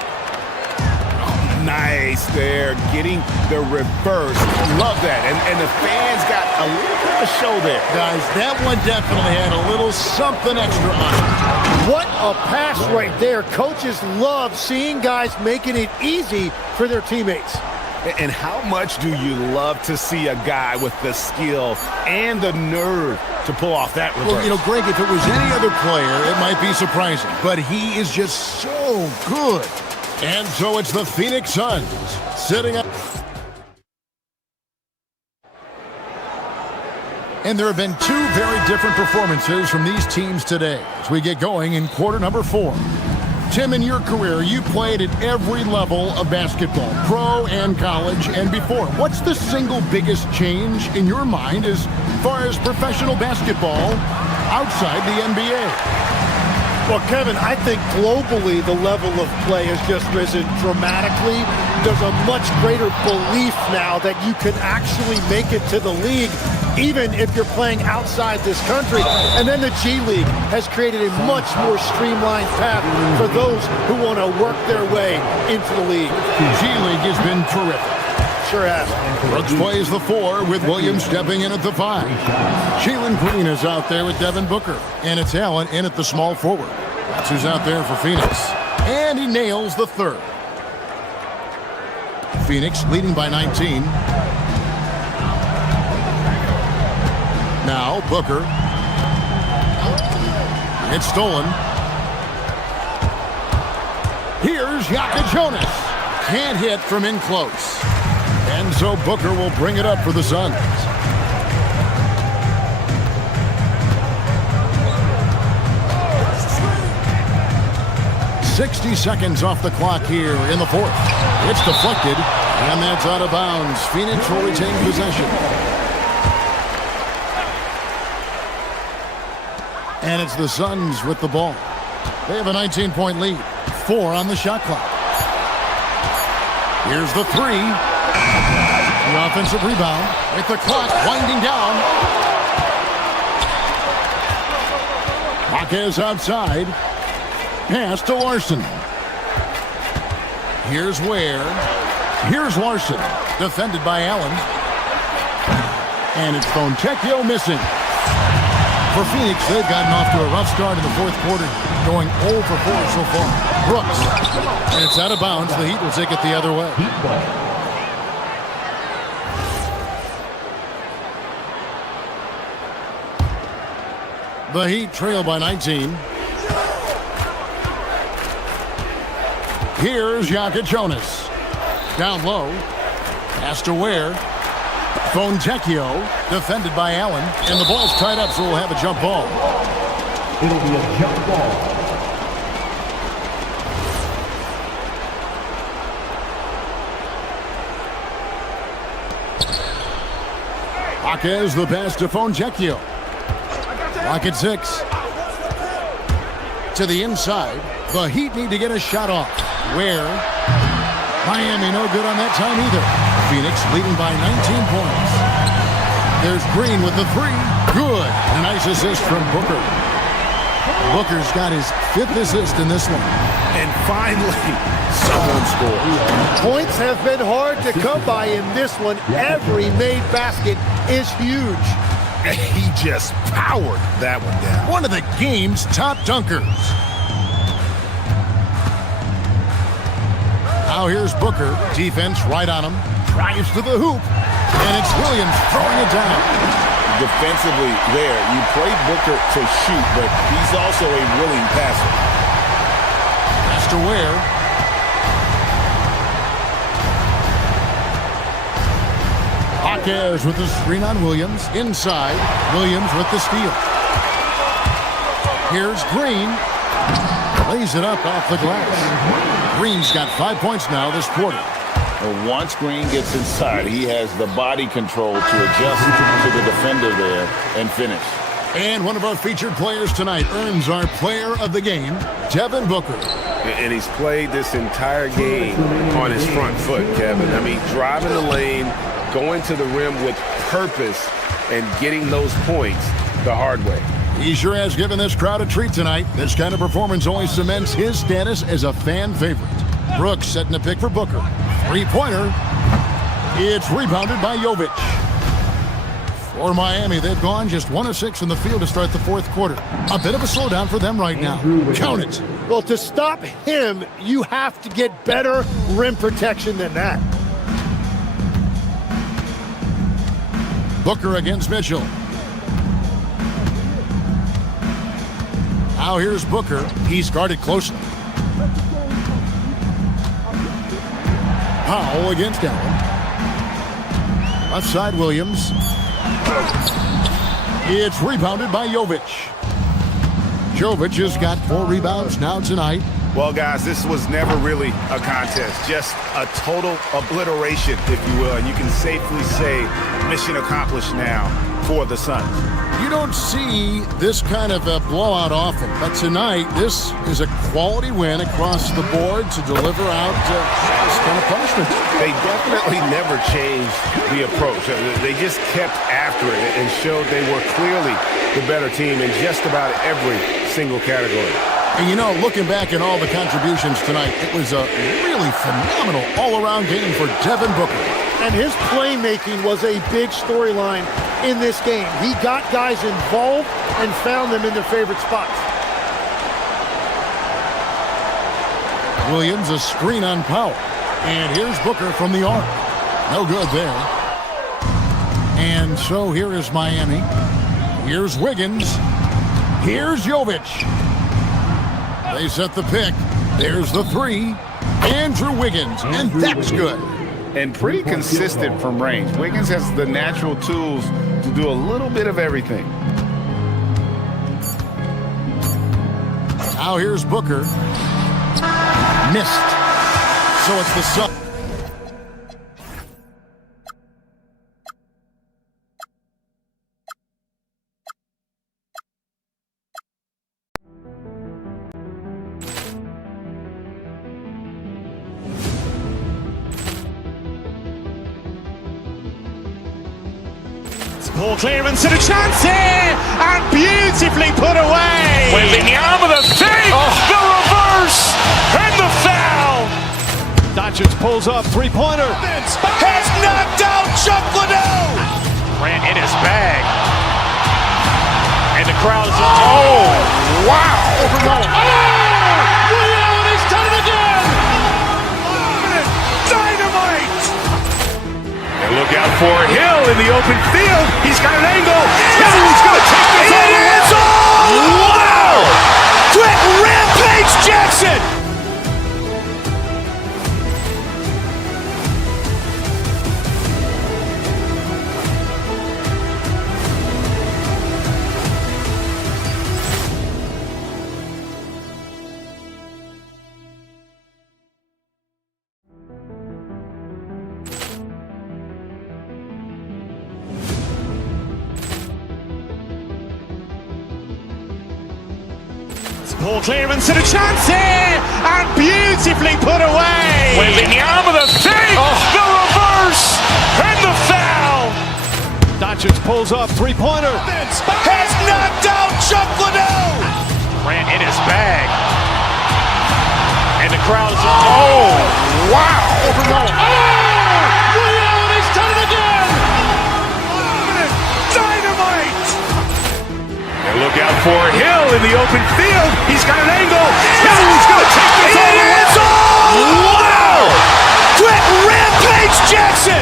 Nice there, getting the reverse. Love that. And the fans got a little bit of a show there. Guys, that one definitely had a little something extra on it. What a pass right there. Coaches love seeing guys making it easy for their teammates. And how much do you love to see a guy with the skill and the nerve to pull off that reverse? Well, you know, Greg, if it was any other player, it might be surprising. But he is just so good. And so it's the Phoenix Suns sitting up. And there have been 2 very different performances from these teams today as we get going in quarter number 4. Tim, in your career, you played at every level of basketball, pro and college and before. What's the single biggest change in your mind as far as professional basketball outside the NBA? Well, Kevin, I think globally the level of play has just risen dramatically. There's a much greater belief now that you can actually make it to the league, even if you're playing outside this country. And then the G League has created a much more streamlined path for those who want to work their way into the league. G League has been terrific. Sure has. Brooks plays the 4 with Williams stepping in at the 5. Jalen Green is out there with Devin Booker. And it's Allen in at the small forward. That's who's out there for Phoenix. And he nails the 3rd. Phoenix leading by 19. Now Booker. It's stolen. Here's Jonas. Can't hit from in close. And so Booker will bring it up for the Suns. 60 seconds off the clock here in the fourth. It's deflected, and that's out of bounds. Phoenix will retain possession. And it's the Suns with the ball. They have a 19-point lead. 4 on the shot clock. Here's the three. The offensive rebound with the clock winding down. Marquez outside. Pass to Larson. Here's Ware. Here's Larson. Defended by Allen. And it's Fontecchio missing. For Phoenix, they've gotten off to a rough start in the fourth quarter, going 0 for 4 so far. Brooks. And it's out of bounds. The Heat will take it the other way. The Heat trail by 19. Here's Jonas. Down low. Pass to Ware. Fontecchio, defended by Allen. And the ball's tied up, so we'll have a jump ball. It'll be a jump ball. Marquez, the pass to Fontecchio. Lock at 6. To the inside. The Heat need to get a shot off. Where? Miami no good on that time either. Phoenix leading by 19 points. There's Green with the three. Good. A nice assist from Booker. Booker's got his 5th assist in this one. And finally, someone scores. Points have been hard to come by in this one. Every made basket is huge. He just powered that one down. One of the game's top dunkers. Now here's Booker. Defense right on him. Drives to the hoop. And it's Williams throwing it down. Defensively there, you play Booker to shoot, but he's also a willing passer. Pass to Ware. Marquez with the screen on Williams. Inside. Williams with the steal. Here's Green. Lays it up off the glass. Green's got 5 points now this quarter. Well, once Green gets inside, he has the body control to adjust to the defender there and finish. And one of our featured players tonight earns our player of the game, Devin Booker. And he's played this entire game on his front foot, Kevin. I mean, driving the lane, going to the rim with purpose, and getting those points the hard way. He sure has given this crowd a treat tonight. This kind of performance only cements his status as a fan favorite. Brooks setting a pick for Booker. Three-pointer. It's rebounded by Jovic. For Miami, they've gone just 1 of 6 in the field to start the fourth quarter. A bit of a slowdown for them right now. Count it. Well, to stop him, you have to get better rim protection than that. Booker against Mitchell. Now here's Booker. He's guarded closely. Powell against Allen. Left side Williams. It's rebounded by Jovic. Jovic has got 4 rebounds now tonight. Well, guys, this was never really a contest. Just a total obliteration, if you will. And you can safely say mission accomplished now for the Suns. You don't see this kind of a blowout often, but tonight this is a quality win across the board to deliver out this kind of punishment. They definitely never changed the approach. They just kept after it and showed they were clearly the better team in just about every single category. And you know, looking back at all the contributions tonight, it was a really phenomenal all-around game for Devin Booker. And his playmaking was a big storyline in this game. He got guys involved and found them in their favorite spots. Williams, a screen on Powell. And here's Booker from the arc. No good there. And so here is Miami. Here's Wiggins. Here's Jovic. They set the pick. There's the three. Andrew Wiggins, and that's good. And pretty consistent from range. Wiggins has the natural tools to do a little bit of everything. Now here's Booker. Missed. So it's the Suns. Ball clearance and a chance here, and beautifully put away. Wembanyama the fake, the reverse, and the foul. Doncic pulls up, three-pointer. Has knocked out Chuck Liddell. Ran in his bag. And the crowd is... Oh, wow. He's done it again. Dynamite. And look out for Hill in the open field. He's got an angle. He's going to take this all the way. Wow! Quick Rampage Jackson. Ball clearance and a chance here, and beautifully put away. Wembanyama the fake, the reverse, and the foul. Doncic pulls up, three-pointer. Has knocked out Chuck Liddell. Ran in his bag. And the crowd is... Oh, wow. He's done it again. Dynamite. And look out for Hill in the open field. He's got an angle. He's going to take this all the way. Wow! Quick Rampage Jackson.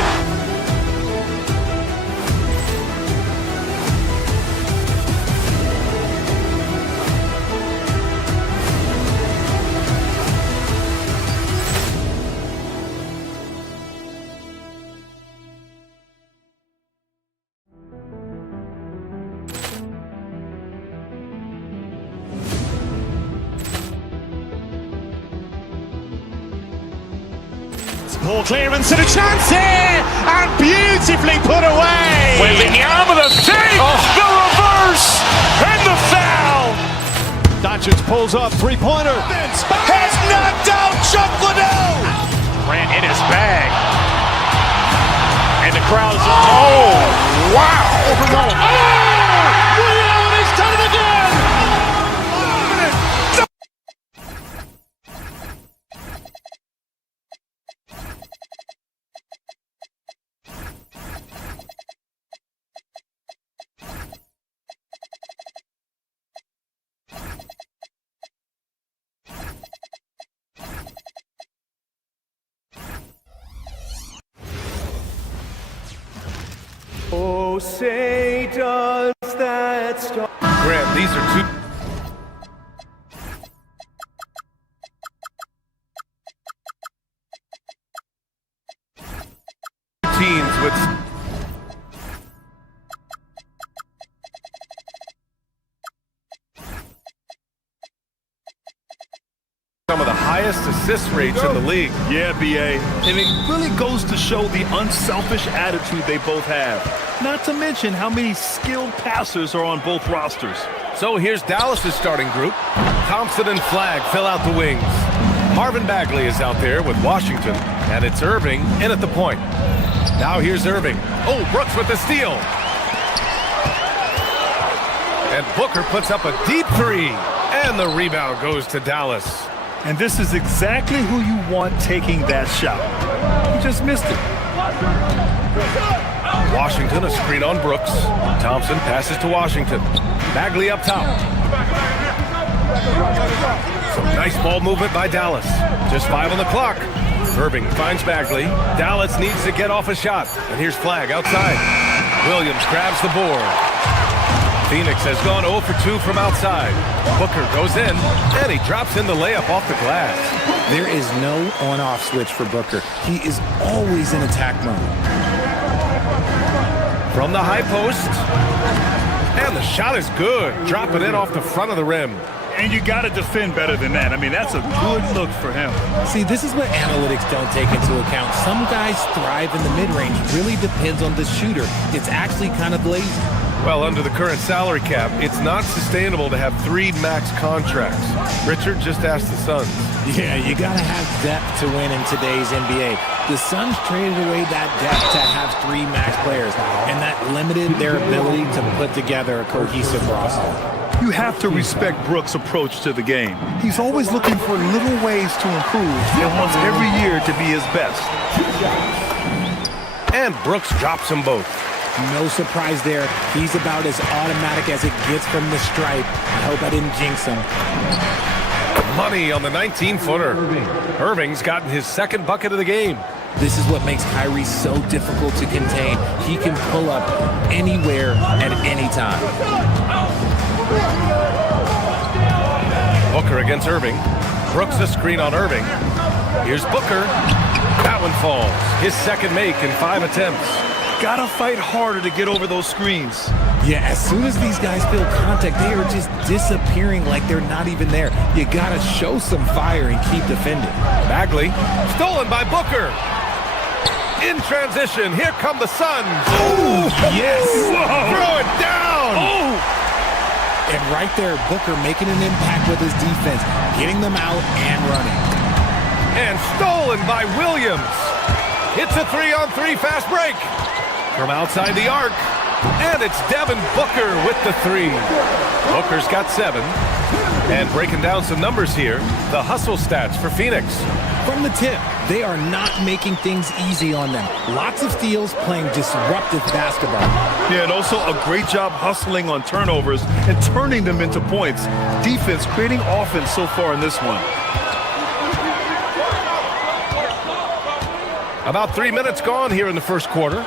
Ball clearance and a chance here, and beautifully put away. Wembanyama the fake, the reverse, and the foul. Doncic pulls up, three-pointer. Has knocked out Chuck Liddell. Ran in his bag. And the crowd is... Oh, wow. He's done it again. Oh, say does that star... Grant, these are two teams with some of the highest assist rates in the league. Yeah, B.A. And it really goes to show the unselfish attitude they both have. Not to mention how many skilled passers are on both rosters. So here's Dallas' starting group. Thompson and Flagg fill out the wings. Marvin Bagley is out there with Washington, and it's Irving in at the point. Now here's Irving. Oh, Brooks with the steal. And Booker puts up a deep three, and the rebound goes to Dallas. And this is exactly who you want taking that shot. He just missed it. Washington, a screen on Brooks. Thompson passes to Washington. Bagley up top. Some nice ball movement by Dallas. Just 5 on the clock. Irving finds Bagley. Dallas needs to get off a shot. And here's Flagg outside. Williams grabs the board. Phoenix has gone 0 for 2 from outside. Booker goes in, and he drops in the layup off the glass. There is no on-off switch for Booker. He is always in attack mode. From the high post, and the shot is good. Dropping in off the front of the rim. And you got to defend better than that. I mean, that's a good look for him. See, this is what analytics don't take into account. Some guys thrive in the mid-range. Really depends on the shooter. It's actually kind of lazy. Well, under the current salary cap, it's not sustainable to have 3 max contracts. Richard just asked the Suns. Yeah, you got to have depth to win in today's NBA. The Suns traded away that depth to have 3 max players, and that limited their ability to put together a cohesive roster. You have to respect Brooks' approach to the game. He's always looking for little ways to improve and wants every year to be his best. And Brooks drops them both. No surprise there. He's about as automatic as it gets from the stripe. I hope I didn't jinx him. Money on the 19-footer. Irving's gotten his 2nd bucket of the game. This is what makes Kyrie so difficult to contain. He can pull up anywhere at any time. Booker against Irving. Brooks a screen on Irving. Here's Booker. That one falls. His 2nd make in 5 attempts. Gotta fight harder to get over those screens. Yeah, as soon as these guys feel contact, they are just disappearing like they're not even there. You gotta show some fire and keep defending. Bagley, stolen by Booker. In transition, here come the Suns. Oh, yes. Throw it down. Oh. And right there, Booker making an impact with his defense, getting them out and running. And stolen by Williams. It's a 3-on-3 fast break. From outside the arc. And it's Devin Booker with the 3. Booker's got 7. And breaking down some numbers here, the hustle stats for Phoenix. From the tip, they are not making things easy on them. Lots of steals, playing disruptive basketball. Yeah, and also a great job hustling on turnovers and turning them into points. Defense creating offense so far in this one. About 3 minutes gone here in the first quarter.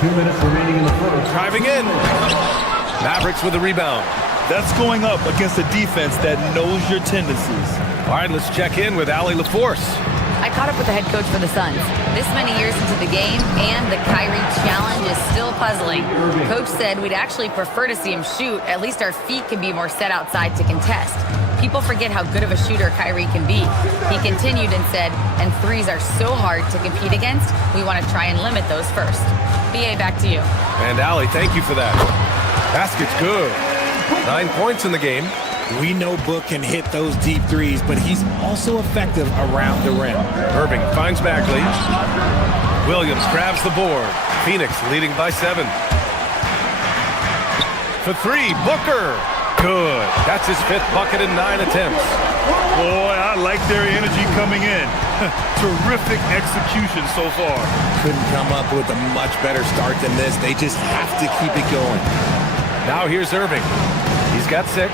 2 minutes remaining in the first. Driving in. Mavericks with the rebound. That's going up against a defense that knows your tendencies. All right, let's check in with Allie LaForce. I caught up with the head coach for the Suns. This many years into the game, and the Kyrie challenge is still puzzling. Coach said we'd actually prefer to see him shoot. At least our feet can be more set outside to contest. People forget how good of a shooter Kyrie can be. He continued and said, and threes are so hard to compete against, we want to try and limit those first. BA, back to you. And Allie, thank you for that. Basket's good. 9 points in the game. We know Book can hit those deep threes, but he's also effective around the rim. Irving finds Bagley. Williams grabs the board. Phoenix leading by 7. For 3, Booker. Good. That's his 5th bucket in 9 attempts. Boy, I like their energy coming in. Terrific execution so far. Couldn't come up with a much better start than this. They just have to keep it going. Now here's Irving. He's got 6.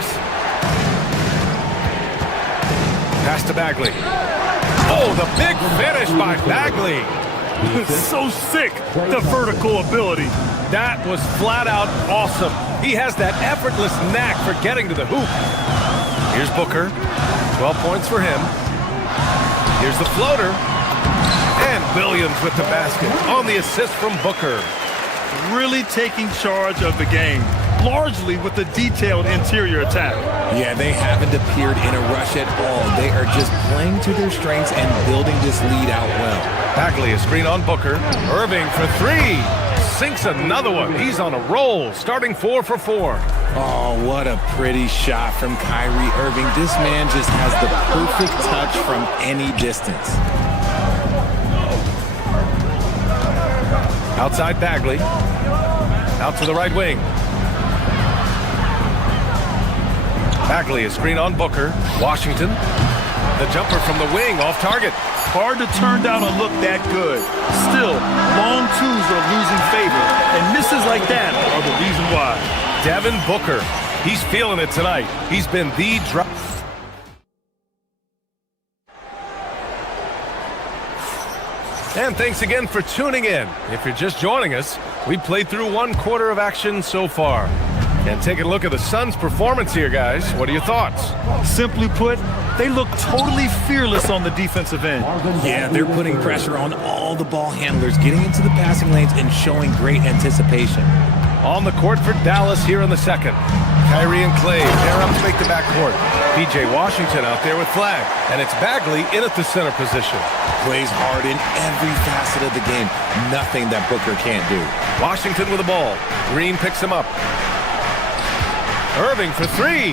Pass to Bagley. Oh, the big finish by Bagley. So sick, the vertical ability. That was flat out awesome. He has that effortless knack for getting to the hoop. Here's Booker. 12 points for him. Here's the floater. And Williams with the basket on the assist from Booker. Really taking charge of the game, largely with the detailed interior attack. Yeah, they haven't appeared in a rush at all. They are just playing to their strengths and building this lead out well. Bagley, a screen on Booker. Irving for 3. Sinks another one. He's on a roll, starting 4 for 4. Oh, what a pretty shot from Kyrie Irving. This man just has the perfect touch from any distance. Outside Bagley. Out to the right wing. Bagley, a screen on Booker. Washington. The jumper from the wing, off target. Hard to turn down a look that good. Still, long twos are losing favor, and misses like that are the reason why. Devin Booker, he's feeling it tonight. He's been the drop. And thanks again for tuning in. If you're just joining us, we played through 1 quarter of action so far. And taking a look at the Suns' performance here, guys. What are your thoughts? Simply put, they look totally fearless on the defensive end. Yeah, they're putting pressure on all the ball handlers, getting into the passing lanes and showing great anticipation. On the court for Dallas here in the second. Kyrie and Clay pair up to make the backcourt. P.J. Washington out there with flag. And it's Bagley in at the center position. Plays hard in every facet of the game. Nothing that Booker can't do. Washington with the ball. Green picks him up. Irving for 3.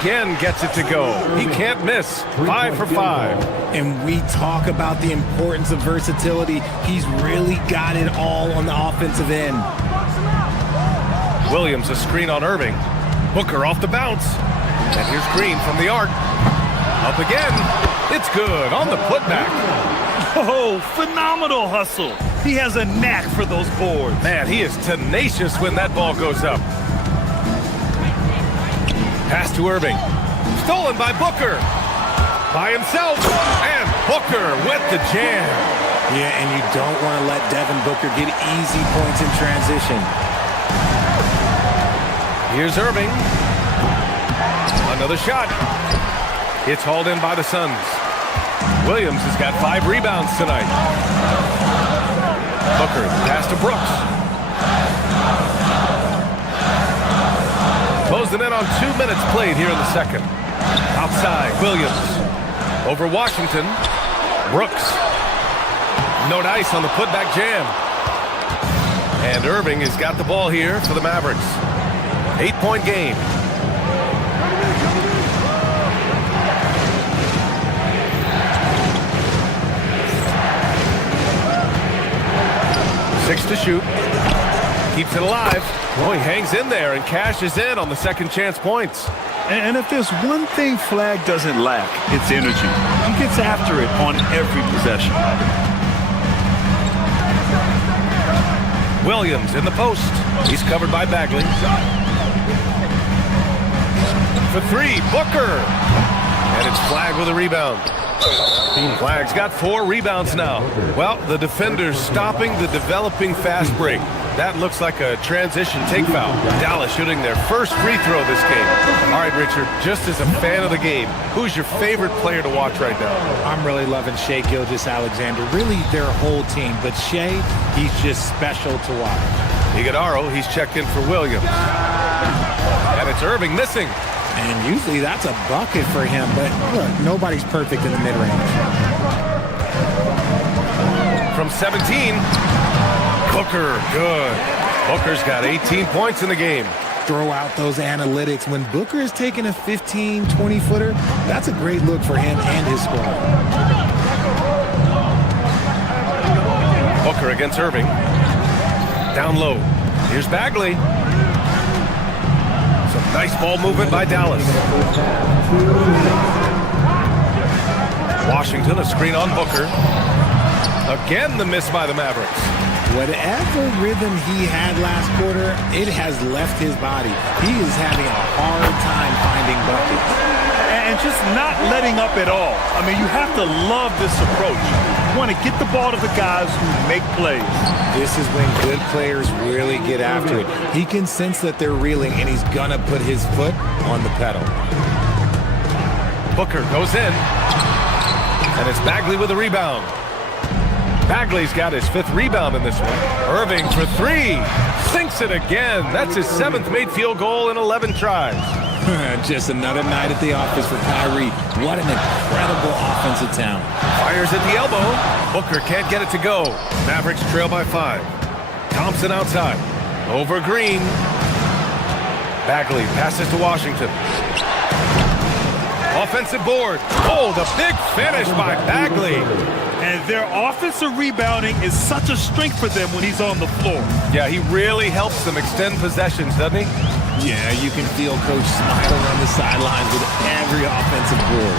Again gets it to go. He can't miss. 5 for 5. And we talk about the importance of versatility. He's really got it all on the offensive end. Williams a screen on Irving. Booker off the bounce. And here's Green from the arc. Up again. It's good on the putback. Oh, phenomenal hustle. He has a knack for those boards. Man, he is tenacious when that ball goes up. Pass to Irving. Stolen by Booker. By himself. And Booker with the jam. Yeah, and you don't want to let Devin Booker get easy points in transition. Here's Irving. Another shot. It's hauled in by the Suns. Williams has got 5 rebounds tonight. Booker, pass to Brooks. Closing in on 2 minutes played here in the second. Outside, Williams. Over Washington. Brooks. No dice on the putback jam. And Irving has got the ball here for the Mavericks. 8-point game. Six to shoot. Keeps it alive. Oh, he hangs in there and cashes in on the second chance points. And if there's one thing Flag doesn't lack, it's energy. He gets after it on every possession. Williams in the post. He's covered by Bagley. For 3, Booker. And it's Flag with a rebound. Flag's got 4 rebounds now. Well, the defender's stopping the developing fast break. That looks like a transition take foul. Dallas shooting their first free throw this game. All right, Richard, just as a fan of the game, who's your favorite player to watch right now? I'm really loving Shai Gilgeous-Alexander. Really their whole team, but Shai, he's just special to watch. Iguodala, he's checked in for Williams. And it's Irving missing. And usually that's a bucket for him, but look, nobody's perfect in the mid-range. From 17, Booker, good. Booker's got 18 points in the game. Throw out those analytics. When Booker is taking a 15, 20-footer, that's a great look for him and his squad. Booker against Irving. Down low. Here's Bagley. Some nice ball movement by Dallas. Washington, a screen on Booker. Again, the miss by the Mavericks. Whatever rhythm he had last quarter, it has left his body. He is having a hard time finding buckets. And just not letting up at all. I mean, you have to love this approach. You want to get the ball to the guys who make plays. This is when good players really get after it. He can sense that they're reeling, and he's going to put his foot on the pedal. Booker goes in. And it's Bagley with a rebound. Bagley's got his 5th rebound in this one. Irving for 3. Sinks it again. That's his 7th made field goal in 11 tries. Just another night at the office for Kyrie. What an incredible offensive talent. Fires at the elbow. Booker can't get it to go. Mavericks trail by 5. Thompson outside. Over Green. Bagley passes to Washington. Offensive board. Oh, the big finish by Bagley. And their offensive rebounding is such a strength for them when he's on the floor. Yeah, he really helps them extend possessions, doesn't he? Yeah, you can feel Coach smiling on the sidelines with every offensive board.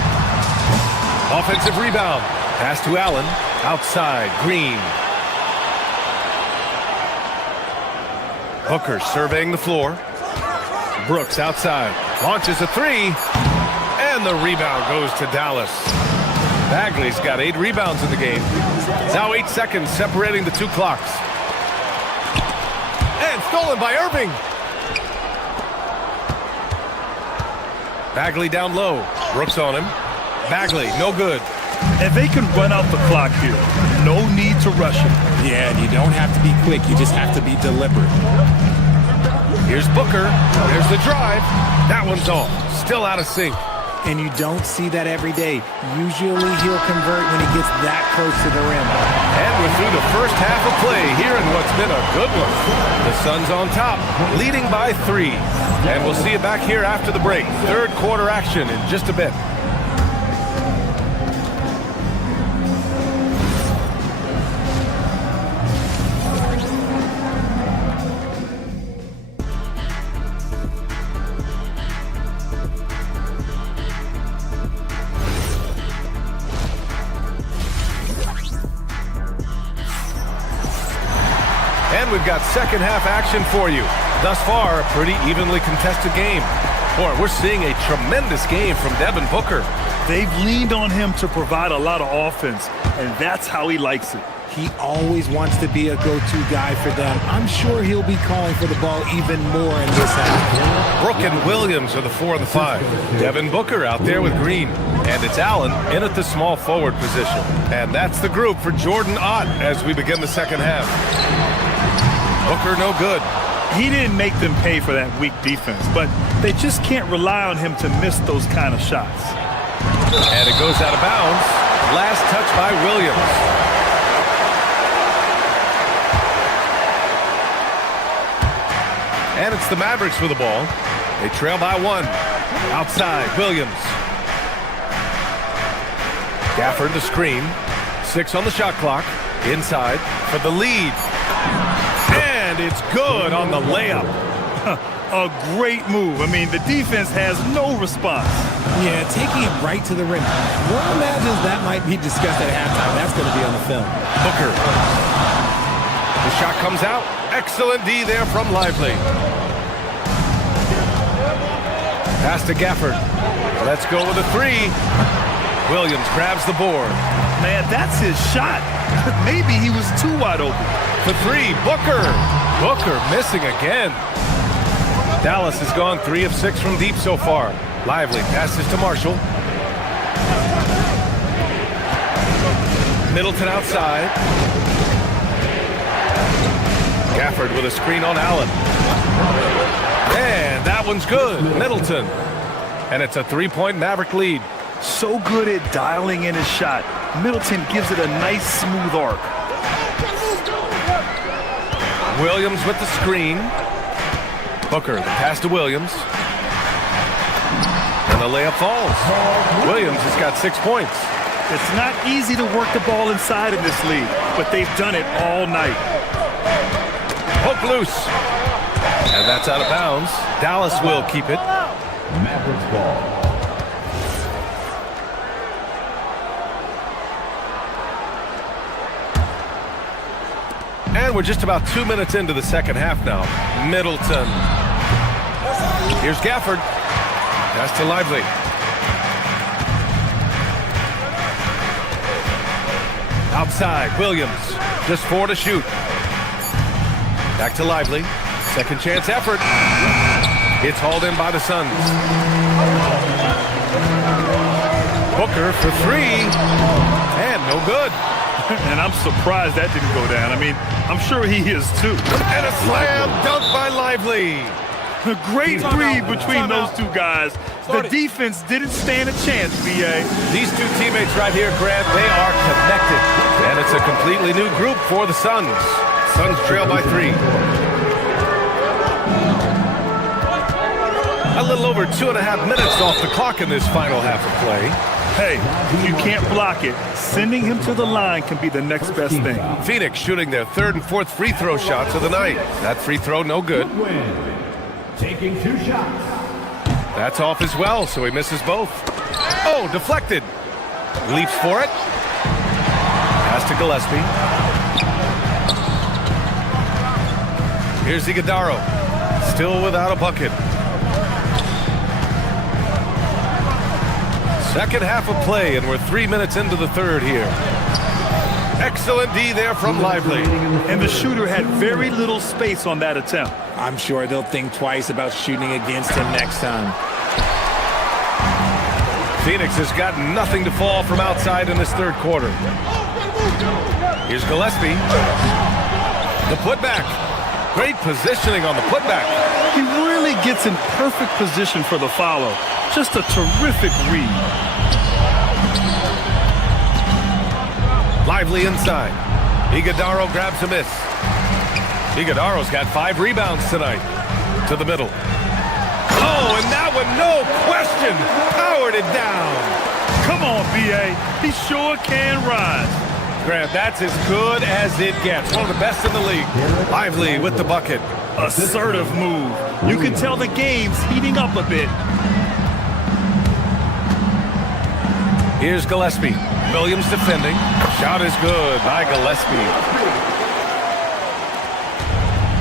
Offensive rebound. Pass to Allen. Outside, Green. Booker surveying the floor. Brooks outside. Launches a 3. And the rebound goes to Dallas. Bagley's got 8 rebounds in the game. Now 8 seconds separating the two clocks. And stolen by Irving. Bagley down low. Brooks on him. Bagley, no good. And they can run out the clock here. No need to rush him. Yeah, you don't have to be quick. You just have to be deliberate. Here's Booker. There's the drive. That one's off. Still out of sync. And you don't see that every day. Usually he'll convert when he gets that close to the rim. And we're through the first half of play here in what's been a good one. The Suns on top, leading by 3. And we'll see you back here after the break. Third quarter action in just a bit. And we've got second half action for you. Thus far, a pretty evenly contested game. Boy, we're seeing a tremendous game from Devin Booker. They've leaned on him to provide a lot of offense, and that's how he likes it. He always wants to be a go-to guy for them. I'm sure he'll be calling for the ball even more in this half. Brooke and Williams are the 4 and the 5. Devin Booker out there with Green. And it's Allen in at the small forward position. And that's the group for Jordan Ott as we begin the second half. Booker no good. He didn't make them pay for that weak defense, but they just can't rely on him to miss those kind of shots. And it goes out of bounds. Last touch by Williams. And it's the Mavericks with the ball. They trail by 1. Outside, Williams. Gafford to screen. 6 on the shot clock. Inside for the lead. And it's good on the layup. A great move. I mean, the defense has no response. Yeah, taking it right to the rim. One imagines that might be discussed at halftime. That's going to be on the film. Booker. The shot comes out. Excellent D there from Lively. Pass to Gafford. Let's go with a 3. Williams grabs the board. Man, that's his shot. Maybe he was too wide open. For 3, Booker. Booker missing again. Dallas has gone 3 of 6 from deep so far. Lively passes to Marshall. Middleton outside. Gafford with a screen on Allen. And that one's good. Middleton. And it's a 3-point Maverick lead. So good at dialing in his shot. Middleton gives it a nice smooth arc. Williams with the screen. Booker, the pass to Williams. And the layup falls. Williams has got 6 points. It's not easy to work the ball inside in this league, but they've done it all night. Poke loose. And that's out of bounds. Dallas will keep it. Mavericks ball. And we're just about 2 minutes into the second half now. Middleton. Here's Gafford. Pass to Lively. Outside, Williams. Just 4 to shoot. Back to Lively. Second chance effort. It's hauled in by the Suns. Booker for 3. And no good. And I'm surprised that didn't go down. I mean, I'm sure he is too. And a slam dunk by Lively. A great read between those two guys. The defense didn't stand a chance, B.A. These two teammates right here, Grant, they are connected. And it's a completely new group for the Suns. Suns trail by 3. A little over 2.5 minutes off the clock in this final half of play. Hey, you can't block it. Sending him to the line can be the next best thing. Phoenix shooting their 3rd and 4th free throw shots of the night. That free throw no good. Taking 2 shots. That's off as well, so he misses both. Oh, deflected. Leaps for it. Pass to Gillespie. Here's Iguodala. Still without a bucket. Second half of play, and we're 3 minutes into the third here. Excellent D there from Lively. And the shooter had very little space on that attempt. I'm sure they'll think twice about shooting against him next time. Phoenix has got nothing to fall from outside in this third quarter. Here's Gillespie. The putback. Great positioning on the putback. He really gets in perfect position for the follow. Just a terrific read. Lively inside. Iguodaro grabs a miss. Iguodaro's got 5 rebounds tonight. To the middle. Oh, and that one, no question, powered it down. Come on, B.A. He sure can rise. Grant, that's as good as it gets. One of the best in the league. Lively with the bucket. Assertive move. You can tell the game's heating up a bit. Here's Gillespie. Williams defending. Shot is good by Gillespie.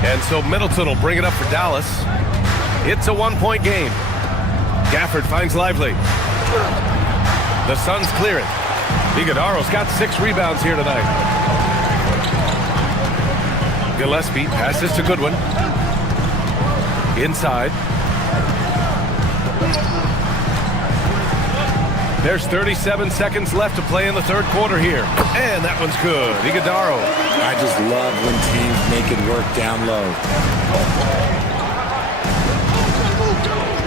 And so Middleton will bring it up for Dallas. It's a 1-point game. Gafford finds Lively. The Suns clear it. Iguodaro's got 6 rebounds here tonight. Gillespie passes to Goodwin. Inside. There's 37 seconds left to play in the third quarter here. And that one's good. Iguodaro. I just love when teams make it work down low.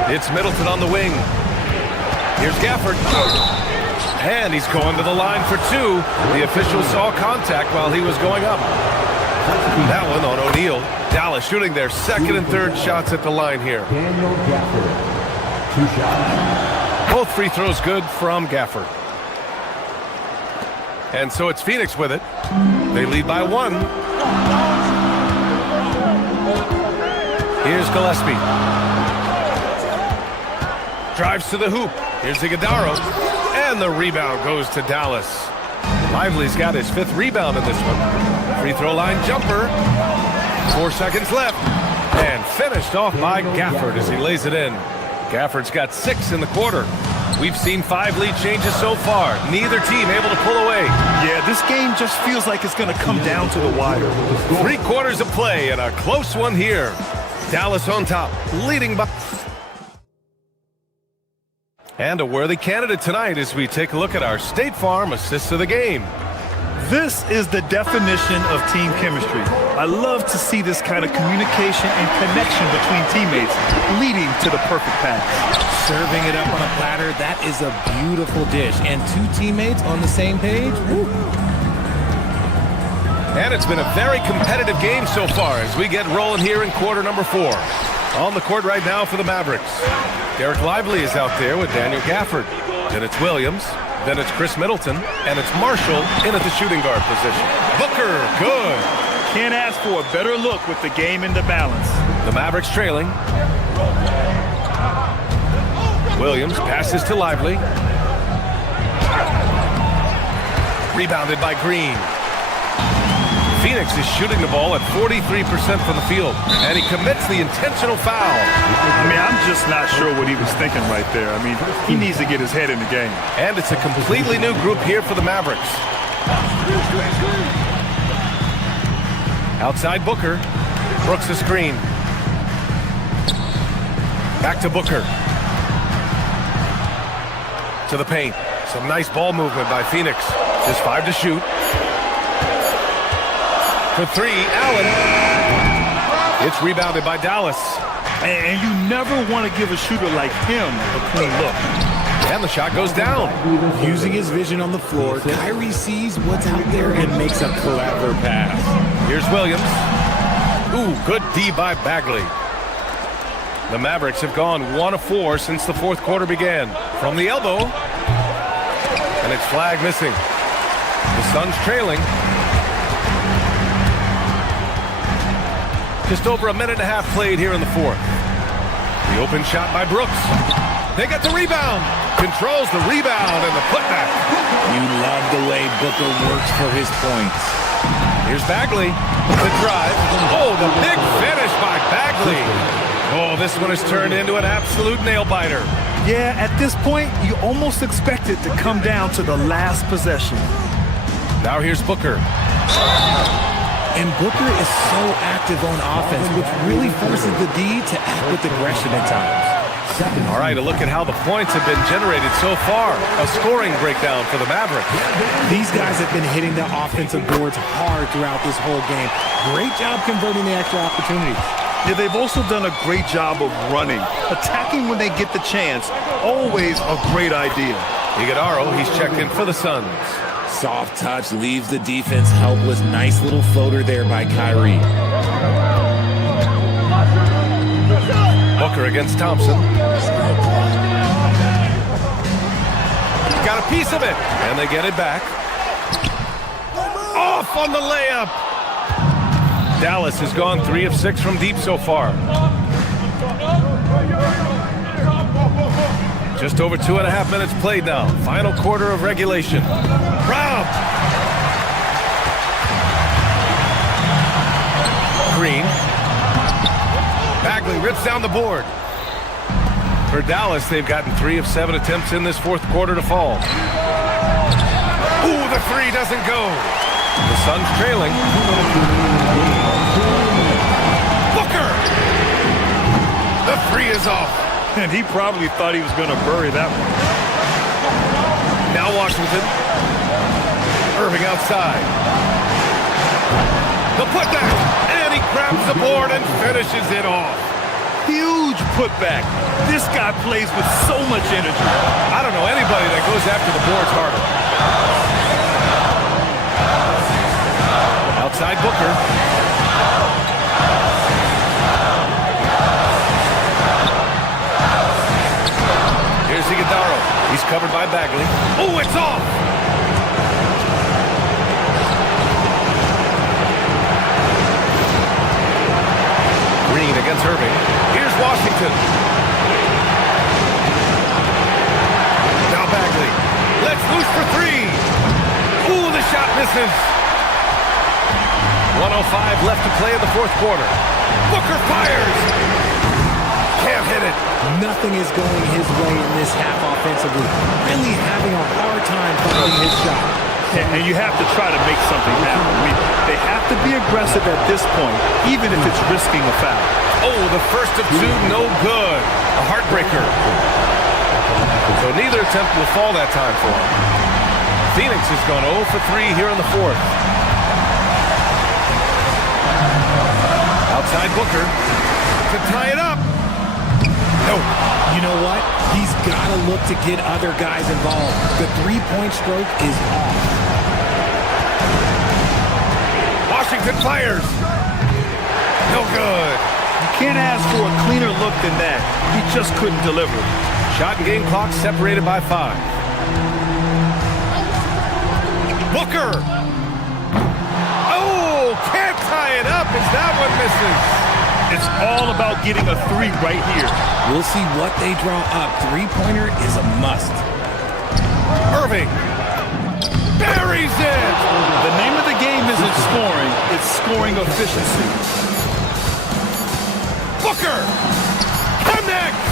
It's Middleton on the wing. Here's Gafford. And he's going to the line for 2. The official saw contact while he was going up. That one on O'Neal. Dallas shooting their second and third shots at the line here. Daniel Gafford, 2 shots. Both free throws good from Gafford. And so it's Phoenix with it. They lead by 1. Here's Gillespie. Drives to the hoop. Here's Iguodaro. And the rebound goes to Dallas. Lively's got his 5th rebound in this one. Free throw line jumper. 4 seconds left. And finished off by Gafford as he lays it in. Gafford's got 6 in the quarter. We've seen 5 lead changes so far. Neither team able to pull away. Yeah, this game just feels like it's going to come down to the wire. 3 quarters of play and a close one here. Dallas on top, leading by... And a worthy candidate tonight as we take a look at our State Farm assists of the game. This is the definition of team chemistry. I love to see this kind of communication and connection between teammates leading to the perfect pass. Serving it up on a platter, that is a beautiful dish. And 2 teammates on the same page. Woo. And it's been a very competitive game so far as we get rolling here in quarter number 4. On the court right now for the Mavericks. Derek Lively is out there with Daniel Gafford. Then it's Williams. Then it's Chris Middleton. And it's Marshall in at the shooting guard position. Booker, good. Can't ask for a better look with the game in the balance. The Mavericks trailing. Williams passes to Lively. Rebounded by Green. Phoenix is shooting the ball at 43% from the field, and he commits the intentional foul. I mean, I'm just not sure what he was thinking right there. I mean, he needs to get his head in the game. And it's a completely new group here for the Mavericks. Outside Booker. Brooks a screen. Back to Booker. To the paint. Some nice ball movement by Phoenix. Just 5 to shoot. For 3, Allen. It's rebounded by Dallas. And you never want to give a shooter like him a clean look. And the shot goes down. Using his vision on the floor, Kyrie sees what's out there and makes a clever pass. Here's Williams. Ooh, good D by Bagley. The Mavericks have gone 1 of 4 since the fourth quarter began. From the elbow. And it's flag missing. The Suns trailing. Just over a minute and a half played here in the fourth. The open shot by Brooks. They got the rebound. Controls the rebound and the putback. You love the way Booker works for his points. Here's Bagley. The drive. Oh, the big finish by Bagley. Oh, this one has turned into an absolute nail-biter. Yeah, at this point, you almost expect it to come down to the last possession. Now here's Booker. And Booker is so active on offense, which really forces the D to act with aggression at times. All right, a look at how the points have been generated so far. A scoring breakdown for the Mavericks. These guys have been hitting the offensive boards hard throughout this whole game. Great job converting the extra opportunities. Yeah, they've also done a great job of running. Attacking when they get the chance, always a great idea. Iguodala, he's checked in for the Suns. Soft touch leaves the defense helpless. Nice little floater there by Kyrie. Booker against Thompson. Got a piece of it, and they get it back. Off on the layup. Dallas has gone 3 of 6 from deep so far. Just over 2.5 minutes played now. Final quarter of regulation. Robbed. Green. Bagley rips down the board. For Dallas, they've gotten 3 of 7 attempts in this fourth quarter to fall. Ooh, the 3 doesn't go. The Suns trailing. Booker! The 3 is off. And he probably thought he was going to bury that one. Now Washington. Irving outside. The putback. And he grabs the board and finishes it off. Huge putback. This guy plays with so much energy. I don't know anybody that goes after the boards harder. Outside Booker. Here's Iguodala. He's covered by Bagley. Oh, it's off! Green against Irving. Here's Washington. Now Bagley. Let's loose for 3. Ooh, the shot misses. 1:05 left to play in the fourth quarter. Booker fires. Can't hit it. Nothing is going his way in this half offensively. Really having a hard time finding his shot. And you have to try to make something happen. I mean, they have to be aggressive at this point, even if it's risking a foul. Oh, the first of 2, no good. A heartbreaker. So neither attempt will fall that time for him. Phoenix has gone 0 for 3 here in the fourth. Outside Booker to tie it up. No. You know what? He's got to look to get other guys involved. The three-point stroke is off. Washington fires. No good. You can't ask for a cleaner look than that. He just couldn't deliver. Shot and game clock separated by 5. Booker. Oh, can't tie it up as that one misses. It's all about getting a 3 right here. We'll see what they draw up. Three-pointer is a must. Irving buries it. The name of the game isn't scoring, it's scoring efficiency. Booker connects.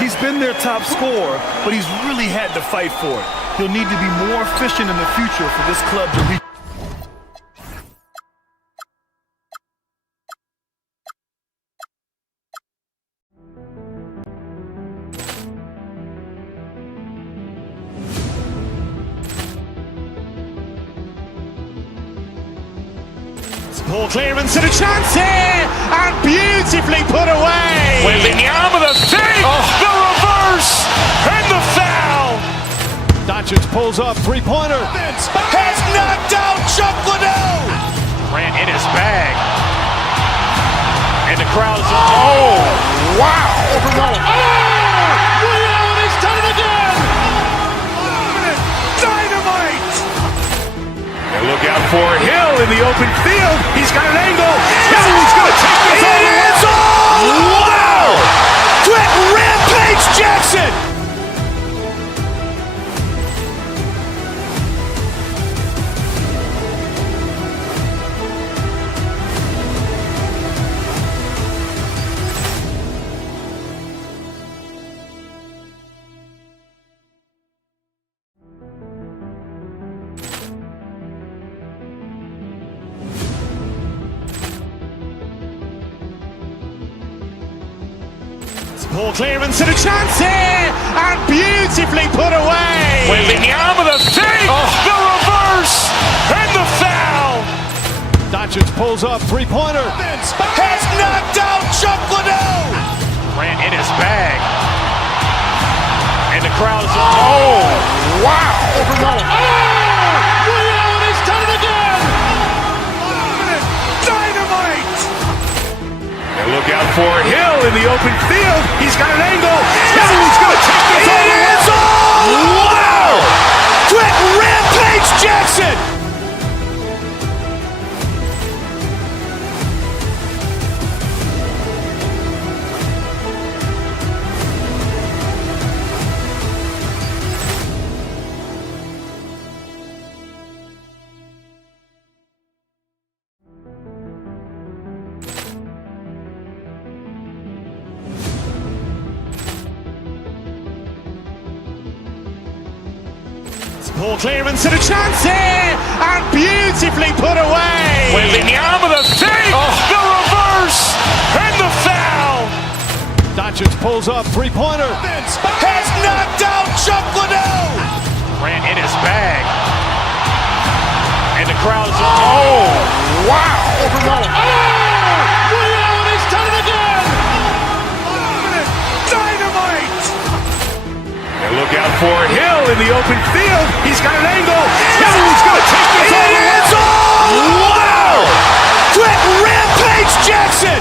He's been their top scorer, but he's really had to fight for it. He'll need to be more efficient in the future for this club to reach. Ball clearance and a chance here, and beautifully put away. Wembanyama the save, the reverse, and the foul. Doncic pulls up, three-pointer. Has knocked out Chuck Liddell. Ran in his bag. And the crowd is, oh, wow. Liddell, he's done it again. Dynamite. And look out for Hill in the open field. He's got an angle. Hill is going to take this all the way. Wow! Quick Rampage Jackson. Ball clearance and a chance here, and beautifully put away. Wembanyama with a save, the reverse, and the foul. Doncic pulls up, three-pointer. Has knocked out Chuck Liddell. Grant in his bag. And the crowd is, oh, wow. Overrun. Ray Allen has done it again. Dynamite. And look out for Hill in the open field. He's got an angle. He's going to take this all the way. Wow. Quick Rampage Jackson. Ball clearance and a chance here, and beautifully put away. Wembanyama with a save, the reverse, and the foul. Doncic pulls up, three-pointer. Has knocked out Chuck Liddell. Grant in his bag. And the crowd is, oh, wow. Overrun. Ray Allen has done it again. Dynamite. And look out for Hill in the open field. He's got an angle. He's going to take this all the way. Wow! Quick Rampage Jackson.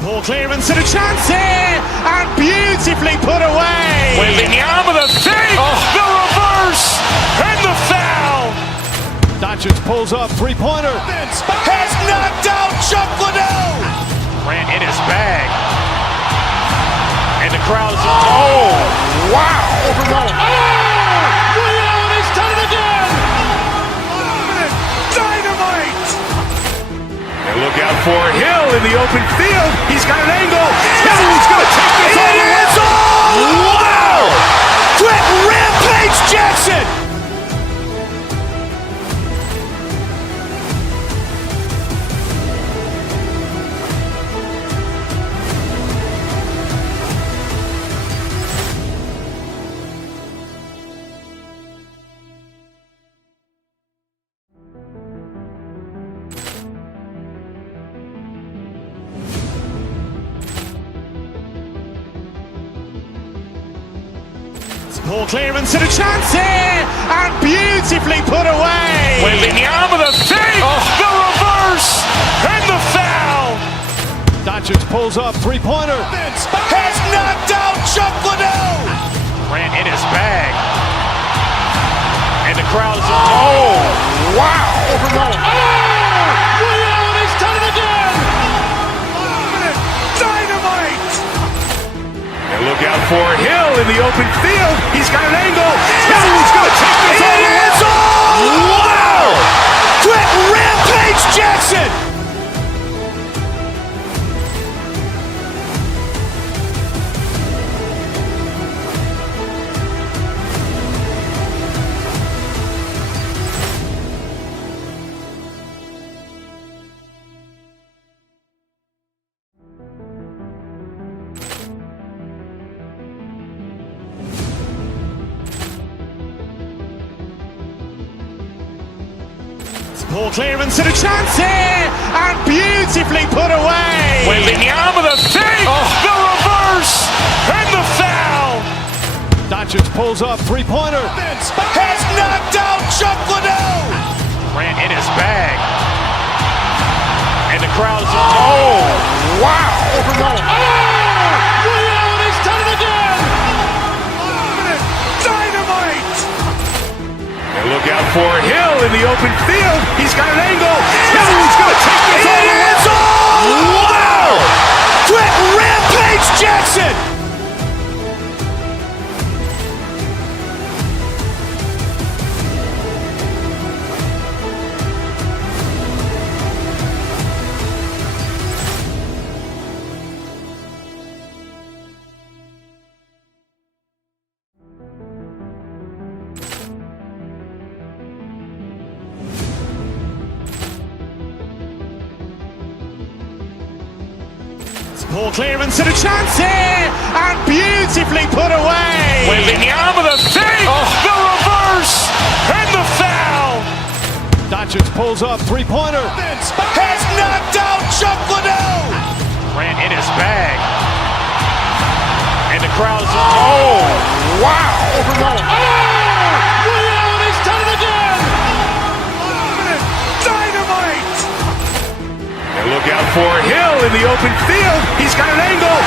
Ball clearance and a chance here, and beautifully put away. Wembanyama with a save, the reverse, and the foul. Doncic pulls up, three-pointer. Has knocked out Chuck Liddell. Grant in his bag. And the crowd is, oh, wow. Overrun. Ray Allen has done it again. Dynamite. And look out for Hill in the open field. He's got an angle. He's going to take this all the way. Wow! Quick Rampage Jackson. Ball clearance and a chance here, and beautifully put away. Wembanyama with a save, the reverse, and the foul. Doncic pulls up, three-pointer. Has knocked out Chuck Liddell. Grant in his bag. And the crowd is, oh, wow. Overrun. Ray Allen has done it again. Dynamite. And look out for Hill in the open field. He's got an angle. He's going to take this all the way. Wow! Quick Rampage Jackson. Ball clearance and a chance here, and beautifully put away. Wembanyama with a save, the reverse, and the foul. Doncic pulls up, three-pointer. Has knocked out Chuck Liddell. Grant in his bag. And the crowd is, oh, wow. Overrun. Ray Allen has done it again. Dynamite. And look out for Hill in the open field. He's got an angle. He's going to take this all the way. Wow! Quick Rampage Jackson. Ball clearance and a chance here, and beautifully put away. Wembanyama the fake, the reverse, and the foul. Doncic pulls up, three-pointer. Has knocked out Chuck Liddell. Ran in his bag. And the crowd is, oh, wow. Liddell, and he's done it again. Dynamite. And look out for Hill in the open field. He's got an angle.